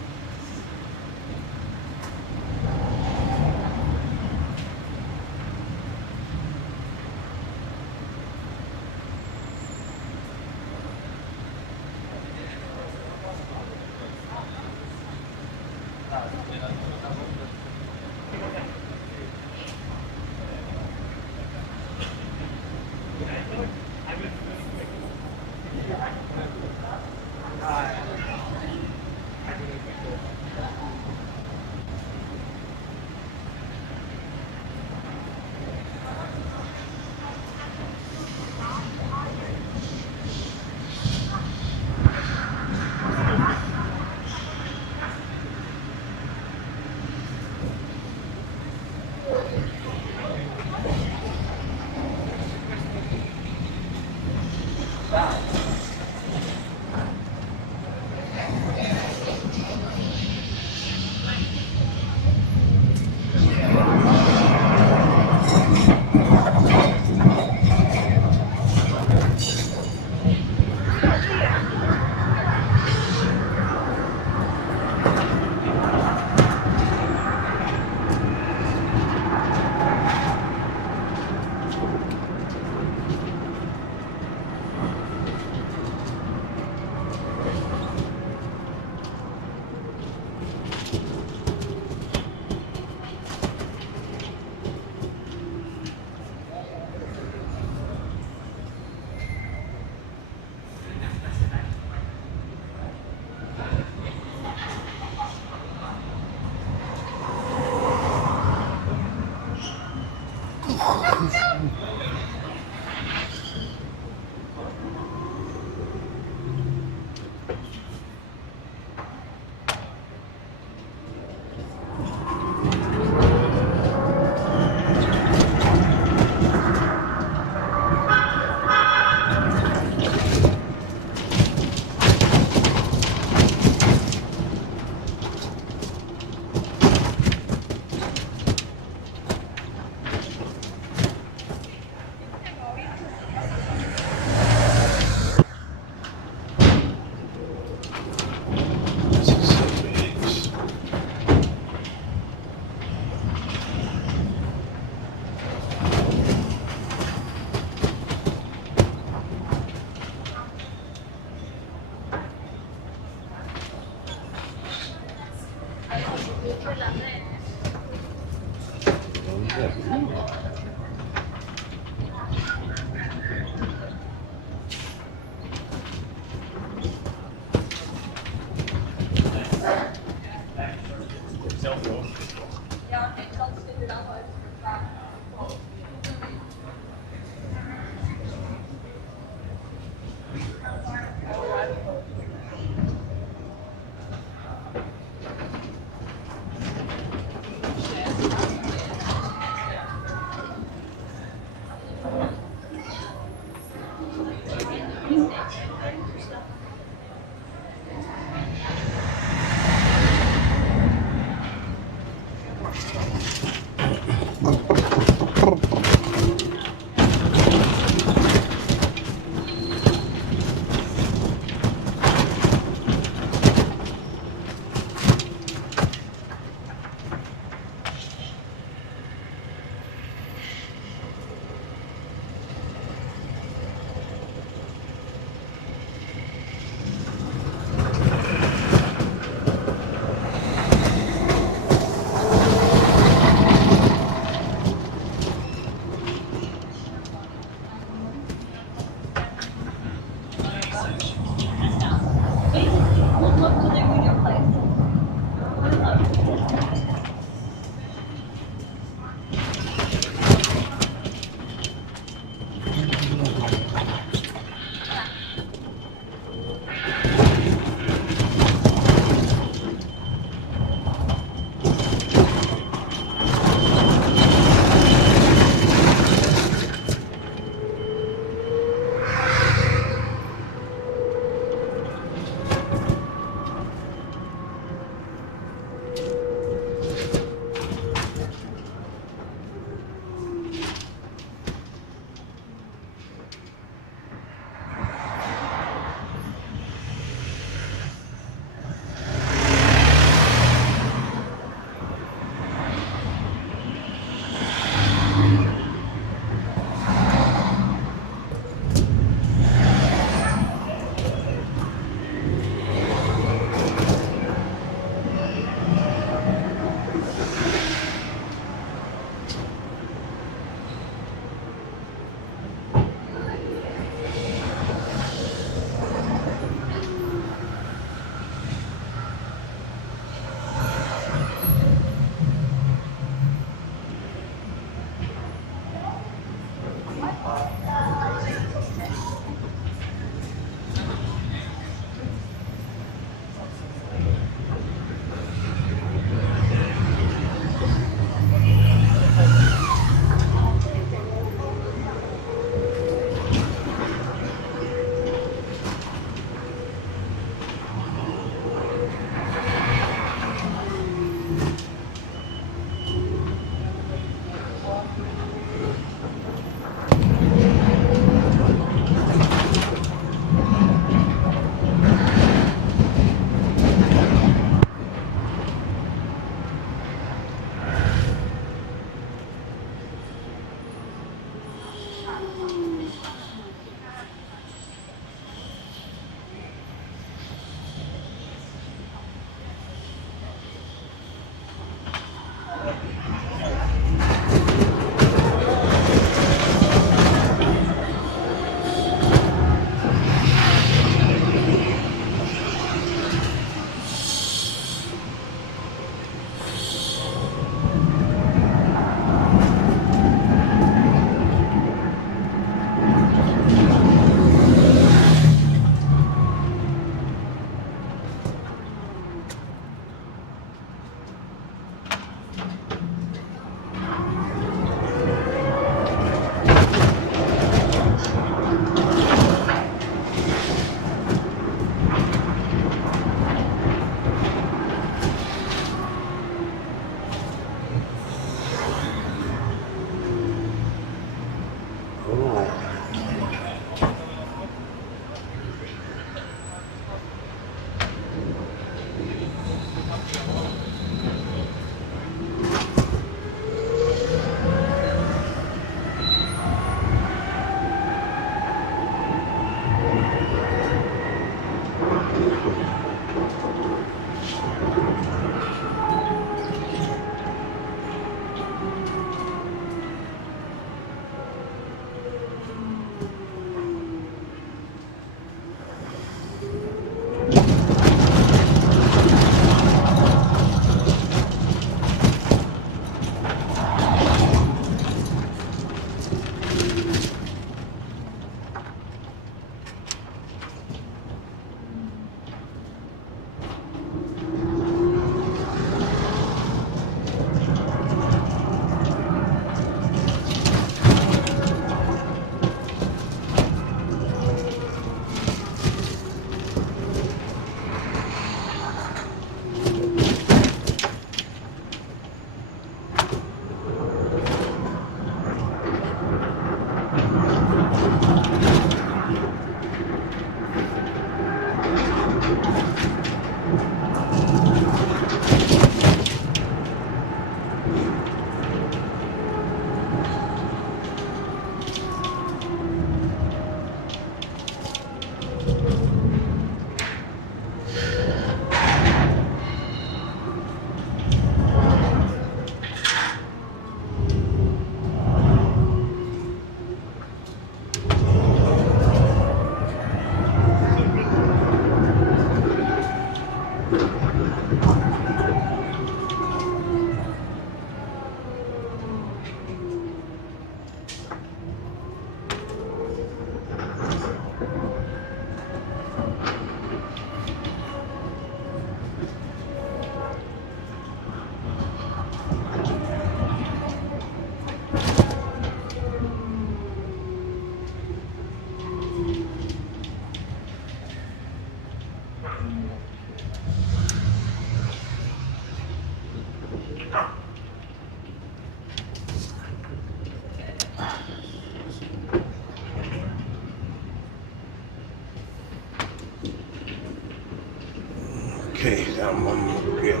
Okay, da mal gehen.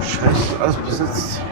Scheiße, alles besetzt.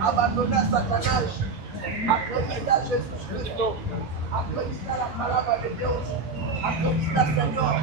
Abandonar Satanás, acreditar Jesus Cristo, acreditar na palavra de Deus, acreditar Senhor.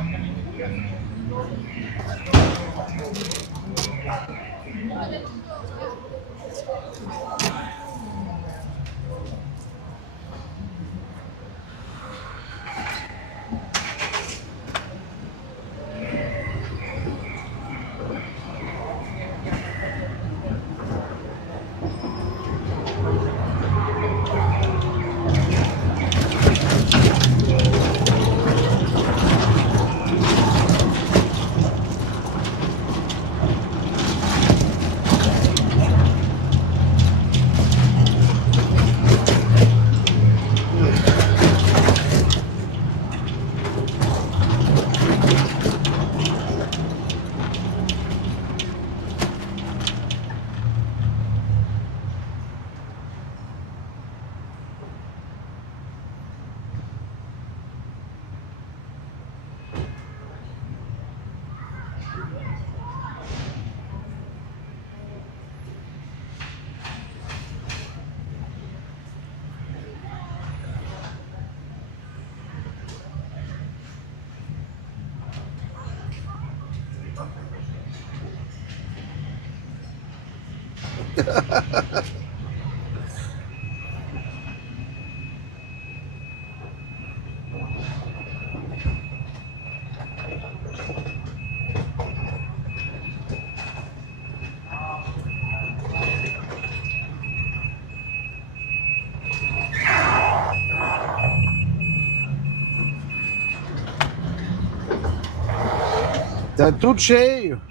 Tá tudo cheio.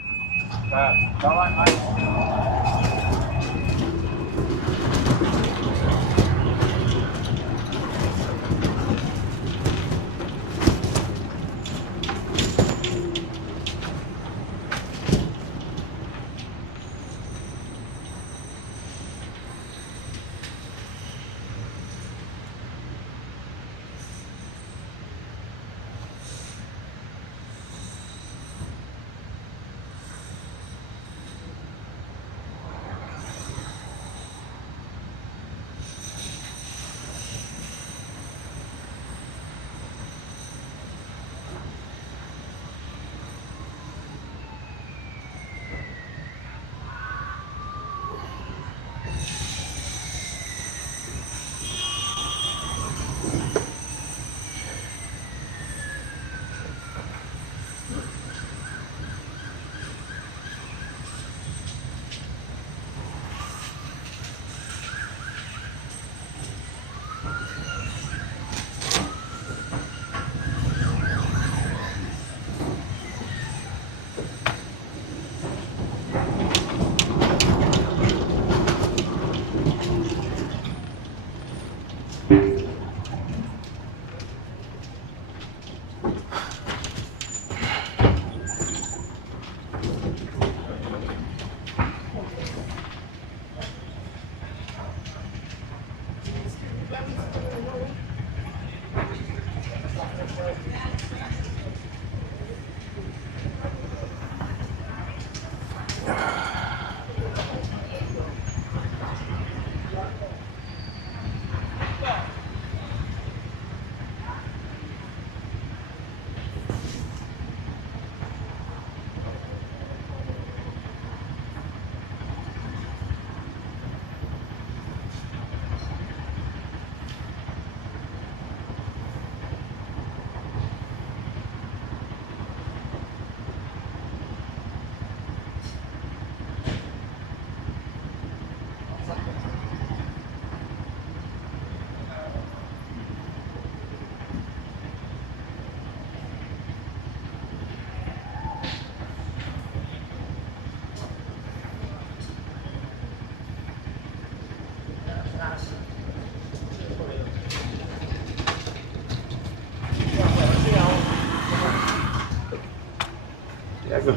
Tá lá. Go.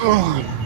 Oh.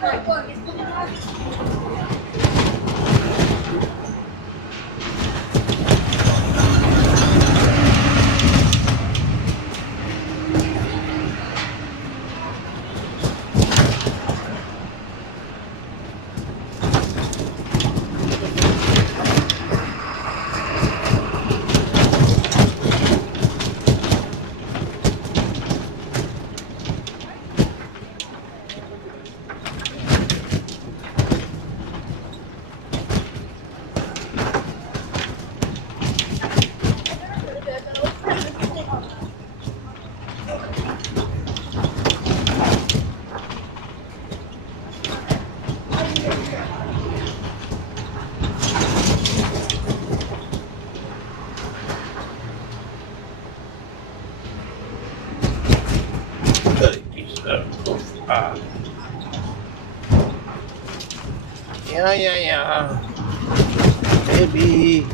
Yeah. Maybe.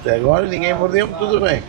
Até agora ninguém mordeu, tudo bem.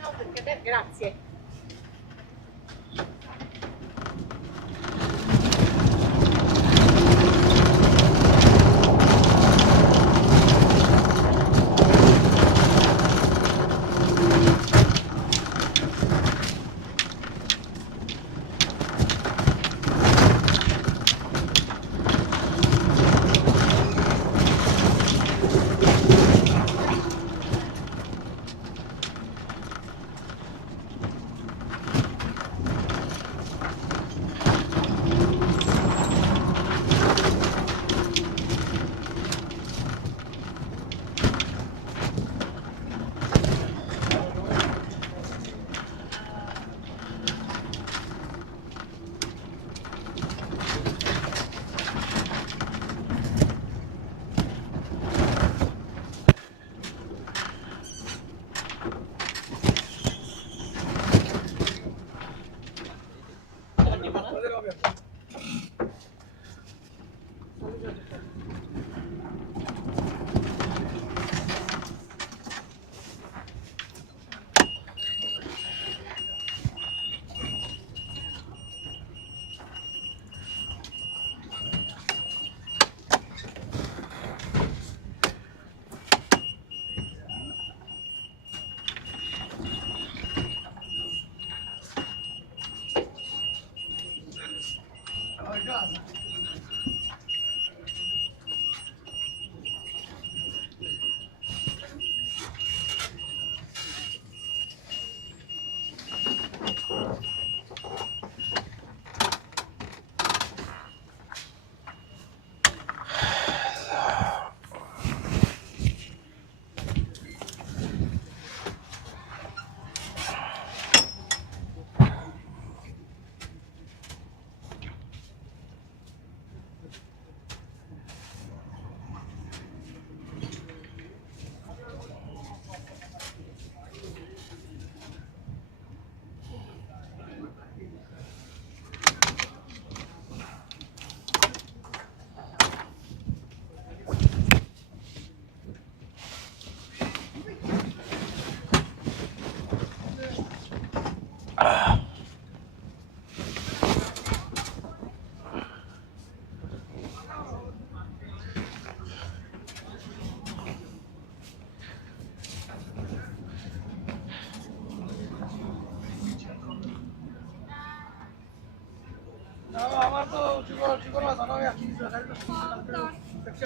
No, perché grazie.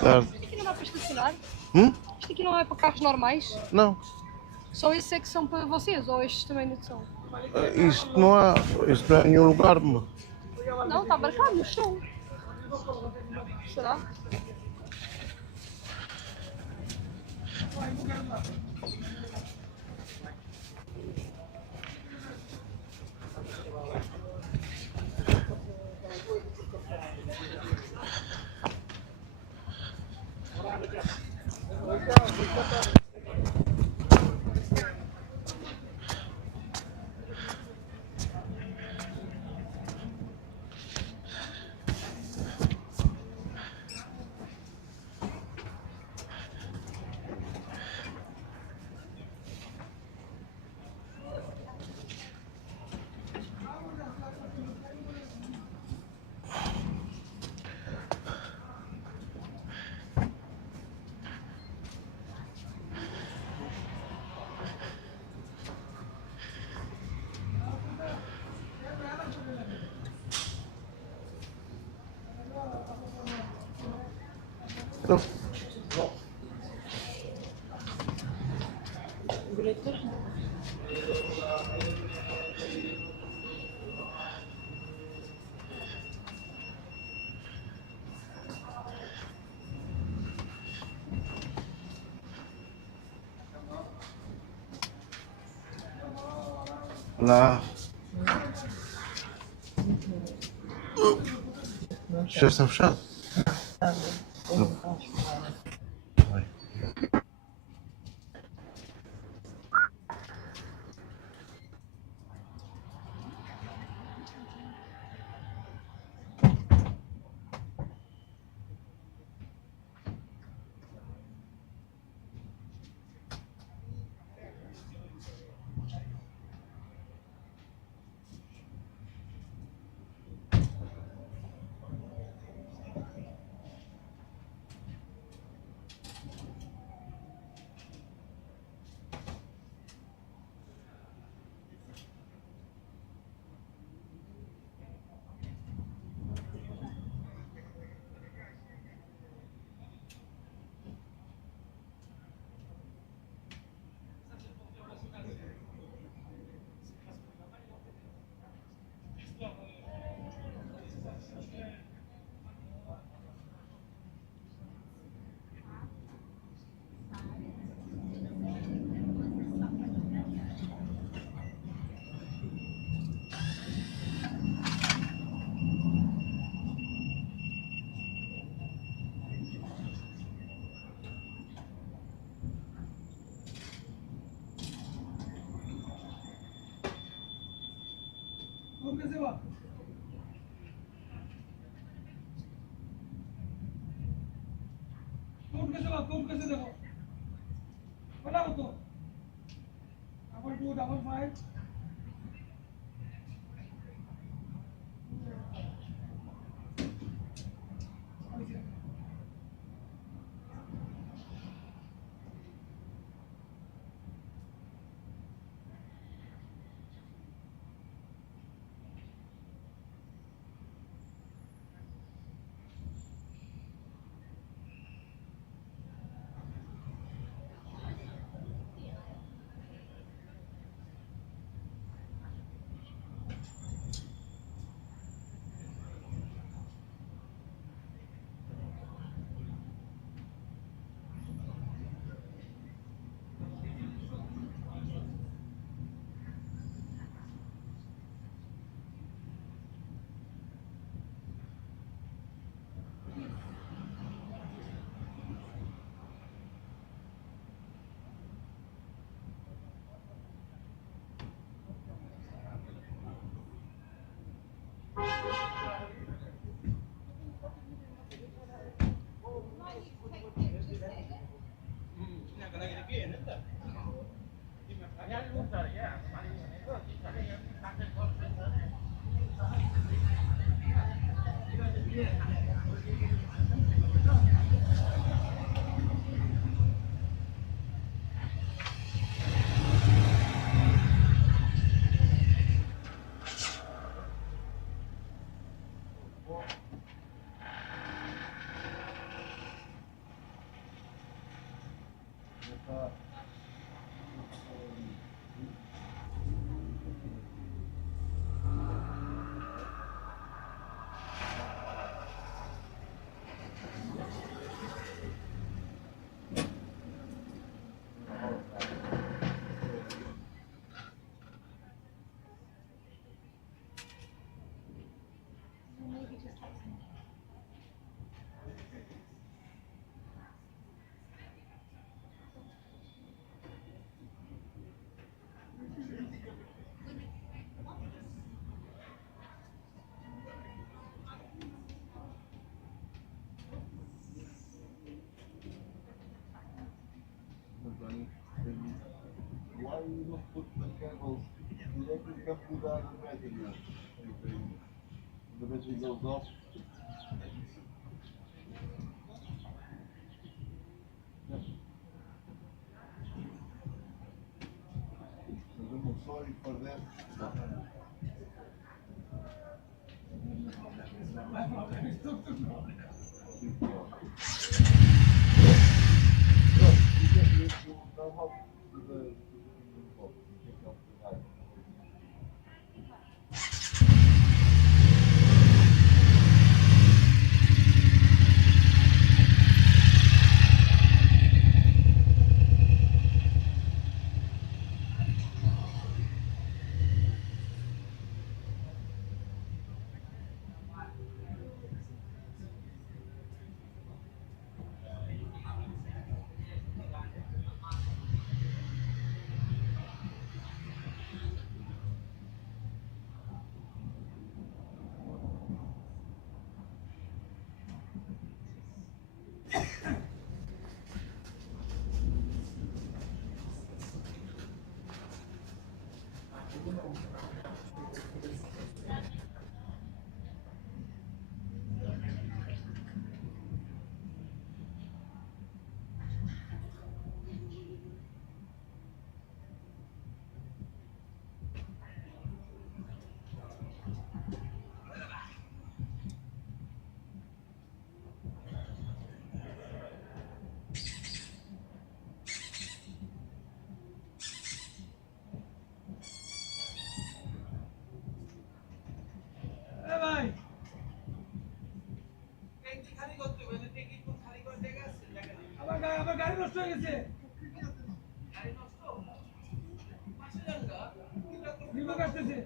Isto aqui não é para estacionar? Isto aqui não é para carros normais? Não, Só esses é que são para vocês ou estes também não são? isto não há em nenhum lugar, meu. Não, está marcado no chão. Será? Não. Lá. Já está fechado? Why you don't put the cables directly come to the other battery? The battery goes off. I'm sorry for that. আমার গাড়ি নষ্ট হয়ে গেছে বিপদ আসতেছে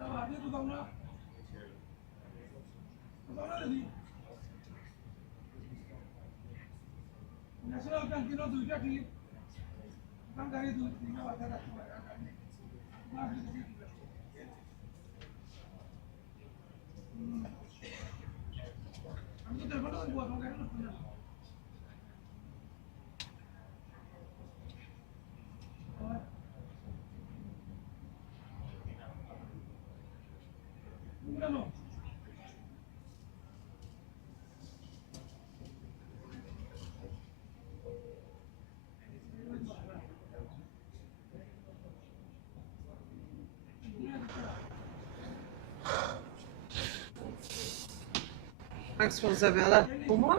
Ça va bien, tout va bien? Max von Isabella. Uma?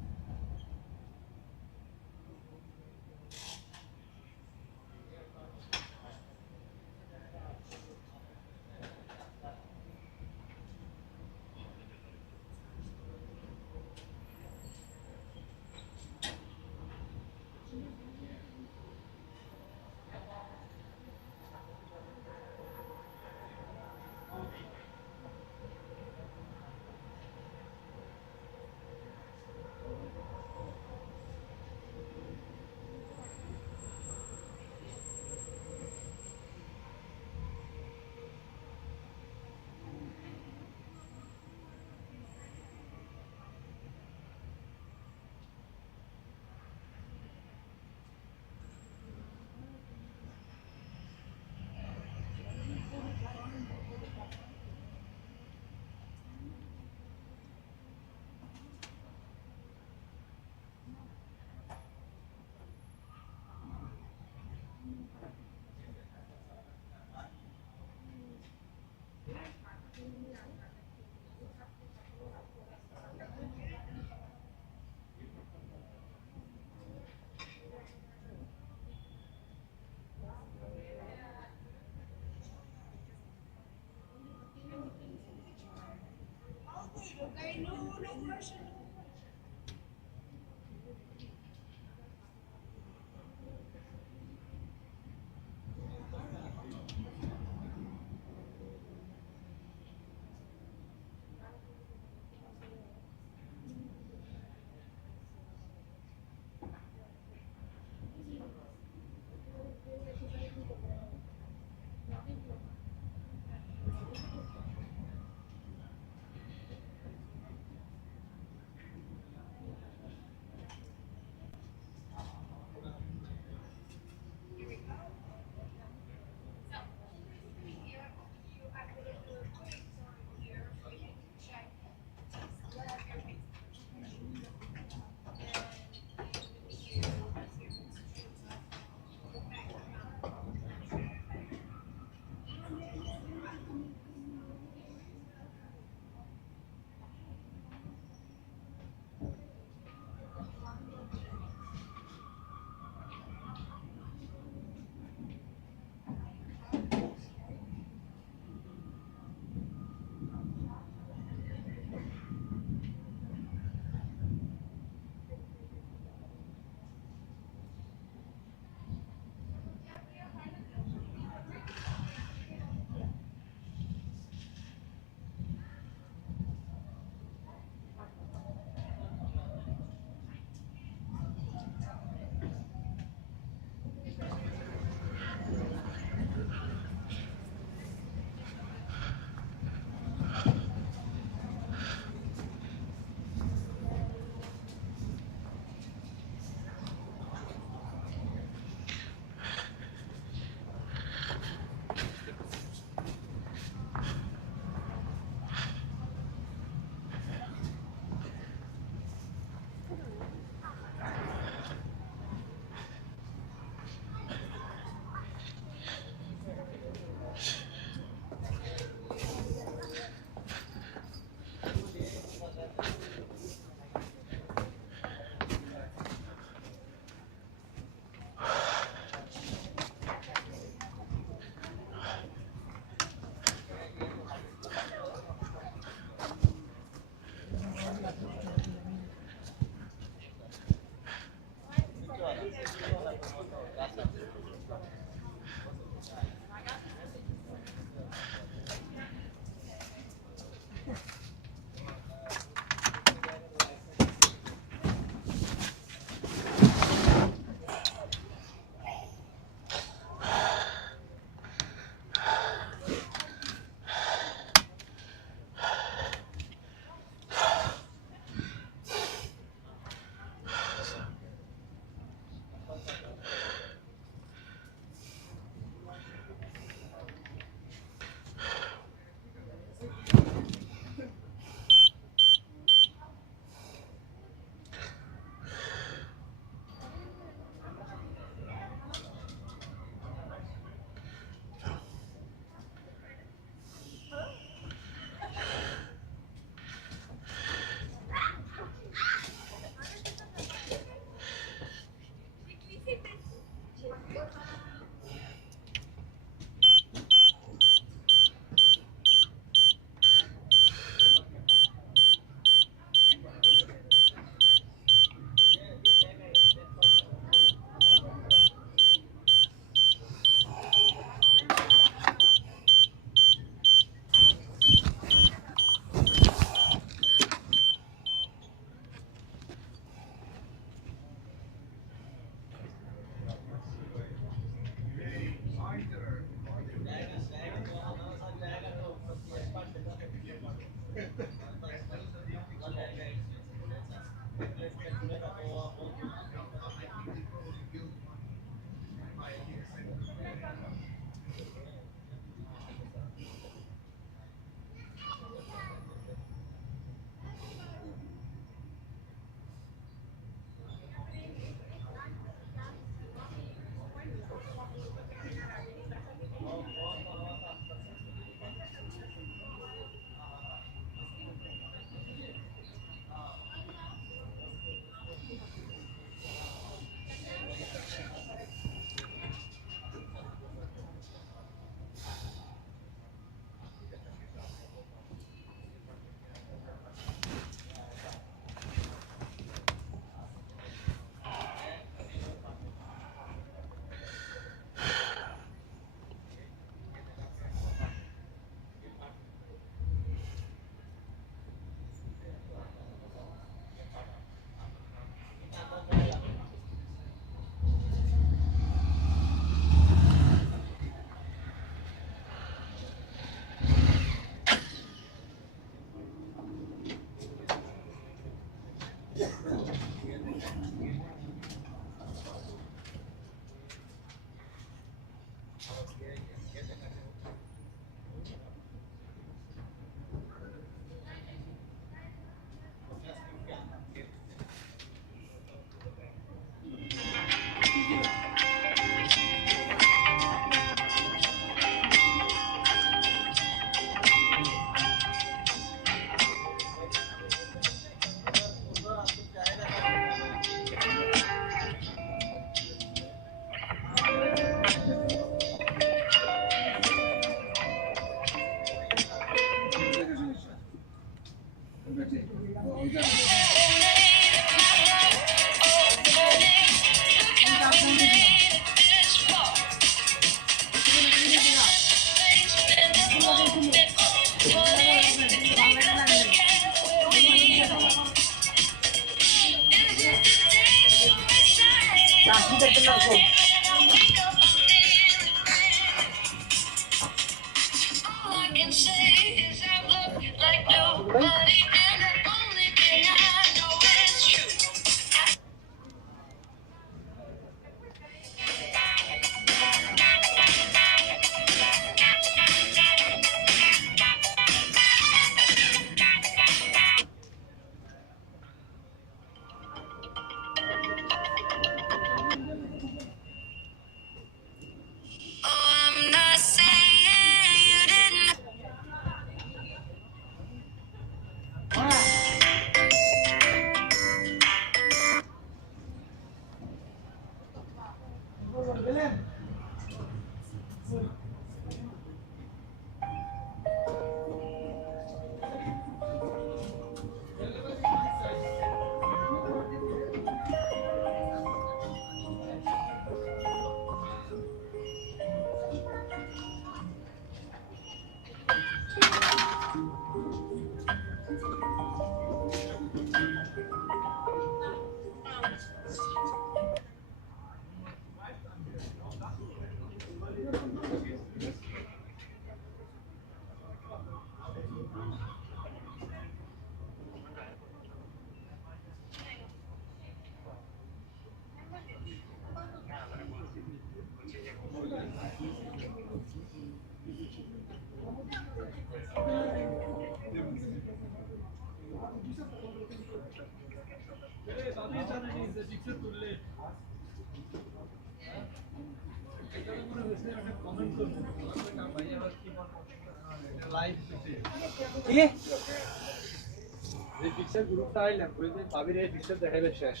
এই picture গ্রুপটা আইলাম করে যে ভাবির এই পিকচার দেখাইলে শেষ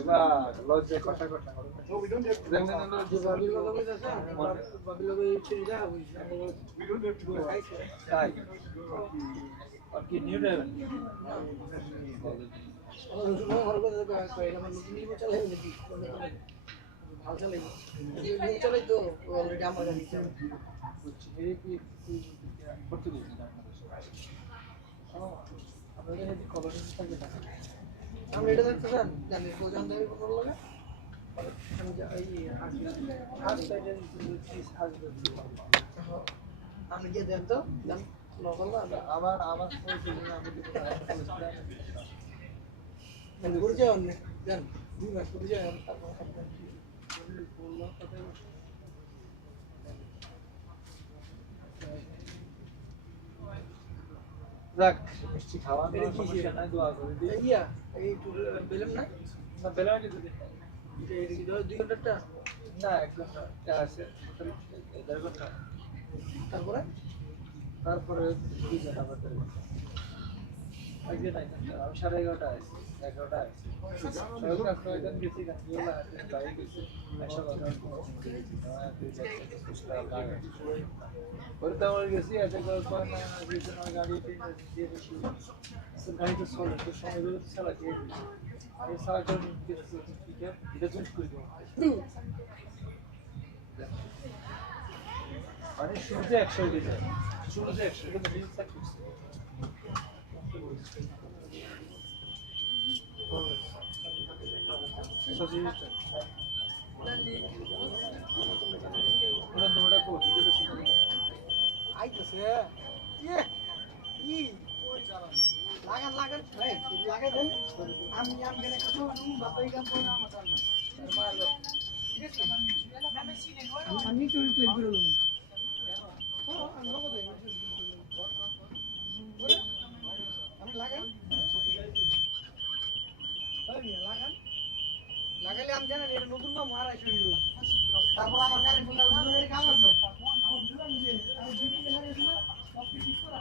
এবার লজ্জায় কথা কথা যে ভাবির কথা বলতেছে ভাবির লোক এই ছিল যা তাই আর কি নিউ ড্রাইভার চলে তো অলরেডি আমার গাড়ি এই কি পর্তুগিজ আপনাদের এই কলোনি থাকে না আমরা এটা দেখতে চান জানি কোজন দেবে কোন লাগে আমি এই হাত সাইডে চিজ আসবে আমি গিয়ে দেন তো জান লগল না আবার ওই জন্য আমি দিতে মানে ঘুরে যাও না জান দুই মাস ঘুরে যাও তারপর বললো কথা যাক মিষ্টি খাওয়া সমস্যা নাই দোয়া করে দিই ইয়া এই টুর বেলম না না বেলম নিতে দিই এই 2 ঘন্টা না 1 ঘন্টা আছে 1.5 ঘন্টা তারপরে 2 ঘন্টা বাদে আগে নাই আমি 11:30 আছি 11টা আছি সকাল কয়েকদিন গেছি গাড়িওয়ালা বাইক গেছে আশা করি और तब गसी ऐसे कर ना जितना गाड़ी पे ये गाड़ी तो सोल तो समय तो चला के ये सारा कर ठीक है इधर चेंज कर दो अरे शुरू से एक्शन दीजिए शुरू से एक्शन तो नहीं सकते सोचिए पूरा दौड़ा को इधर से আইতেছে লাগান লাগান ভাই লাগাই দেন আমি গেলে কিছু বাতাই গান তো না আমার মারলো আমি তো ক্লিক করে দেব আমি লাগান লাগান লাগালে আমি জানি এটা নতুন না মারা শুরু তারপর আমার গাড়ি ফুটার কাম আছে আমার দুজন যে আমি দুটো দেখা গেছে না সব ঠিক করা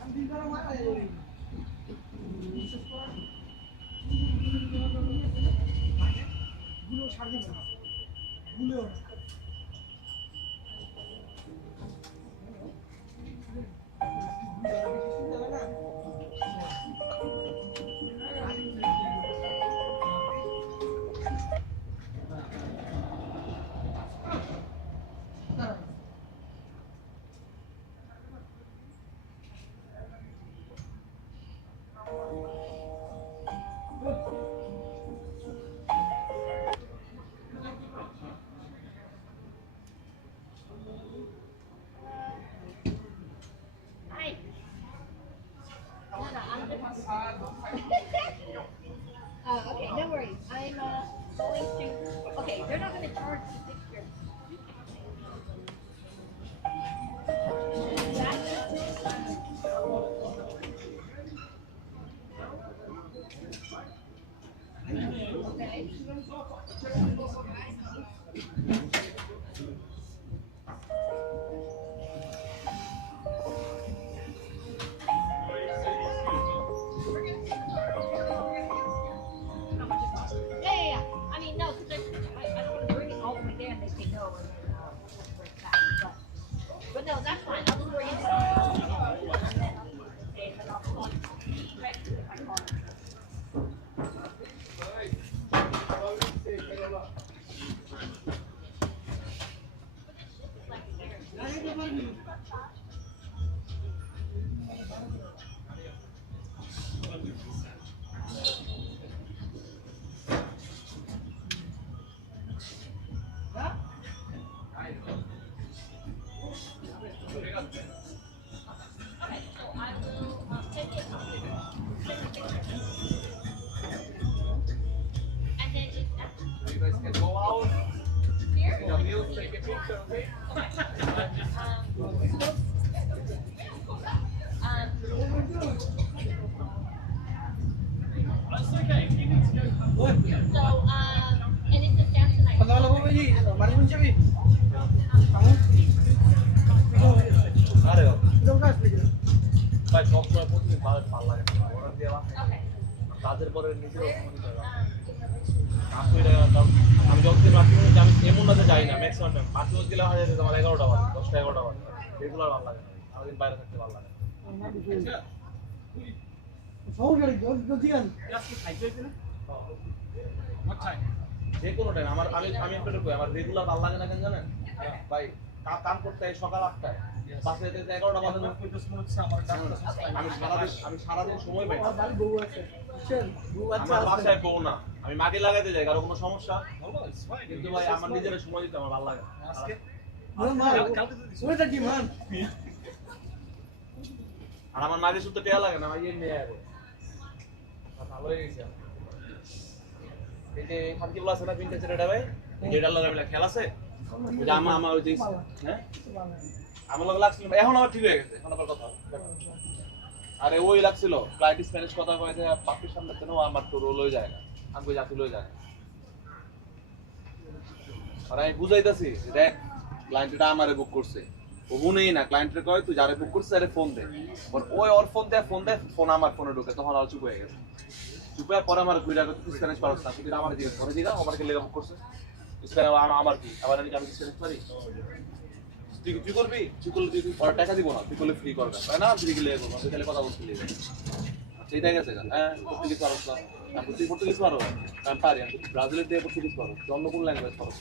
আমি দিন ধরে মারা যাই বিশেষ করে গুলো ছাড় দিন গুলো worries. I'm going to. Okay, they're not going to charge the picture. Yeah. I mean, no, because I don't want to bring it all the way there and they say no, and then bring it back. But no, that's fine. I'll just bring it down. And then I'll call you direct if I call you. And then it's You guys can go out. here. Take a picture, okay? That's okay. So, and it's just down tonight. Kalau apa lagi? Mari pun cakap. Kamu? Ada ya? Kita gas lagi. ভাই সব সময় প্রতিদিন ভালো লাগে ওরা দেওয়া কাজের পরে নিজের আমি যতদিন মাধ্যমিক আমি এমন না যে যাই না ম্যাক্সিমাম মাধ্যমিক গেলে হয় যেতে আমার 11টা বাজে 10টা 11টা বাজে রেগুলার ভালো লাগে সারাদিন বাইরে থাকতে ভালো লাগে যে কোনো টাইম আমার আমি একটা কই আমার রেগুলার ভালো লাগে না কেন জানেন ভাই কাম করতে হয় সকাল 8টায় বাসে যেতে 11টা বাজে আমি সারাদিন সময় পাই না আমার বাসায় বউ না আমি মাটি লাগাইতে যাই কারো কোনো সমস্যা কিন্তু ভাই আমার নিজের সময় দিতে আমার ভালো লাগে আর আমার মাঝে শুধু টেয়া লাগে না আমার ইয়ে মেয়ে ভালো হয়ে গেছে এই যে খানকি বলা আছে না পিনটা ছেলেটা ভাই যেটার লগে মিলে খেলা আছে ওই যে আমার ওই যে হ্যাঁ আমার লগে লাগছিল এখন আবার ঠিক হয়ে গেছে এখন আবার কথা আরে ওই লাগছিল ক্লায়েন্ট স্প্যানিশ কথা কইতে পাপির সামনে তেও আমার তো রোল হয়ে যায় না আমি কই যাতে লয়ে যায় আর আমি বুঝাইতাছি দেখ ক্লায়েন্টটা আমারে বুক করছে ও শুনেই না ক্লায়েন্টের কয় তুই যারে বুক করছিস আরে ফোন দে ওই ওর ফোন দে ফোন আমার ফোনে ঢোকে তখন আর চুপ হয়ে গেছে চুপ হয়ে পরে আমার ঘুরে গেছে তুই স্প্যানিশ পারছ না তুই আমার দিকে পরে দিগা আমার কে লেগা বুক করছে স্প্যানিশ আমার কি আবার আমি স্প্যানিশ পারি তুই করবি তুই করলে তুই পরে টাকা দিব না তুই করলে ফ্রি করবে তাই না ফ্রি গেলে করবো তুই খালি কথা বলছিলি সেইটাই গেছে হ্যাঁ পর্তুগিজ পারো না তুই পর্তুগিজ পারো আমি পারি আমি ব্রাজিলের দিয়ে পর্তুগিজ পারো অন্য কোন ল্যাঙ্গুয়েজ পারো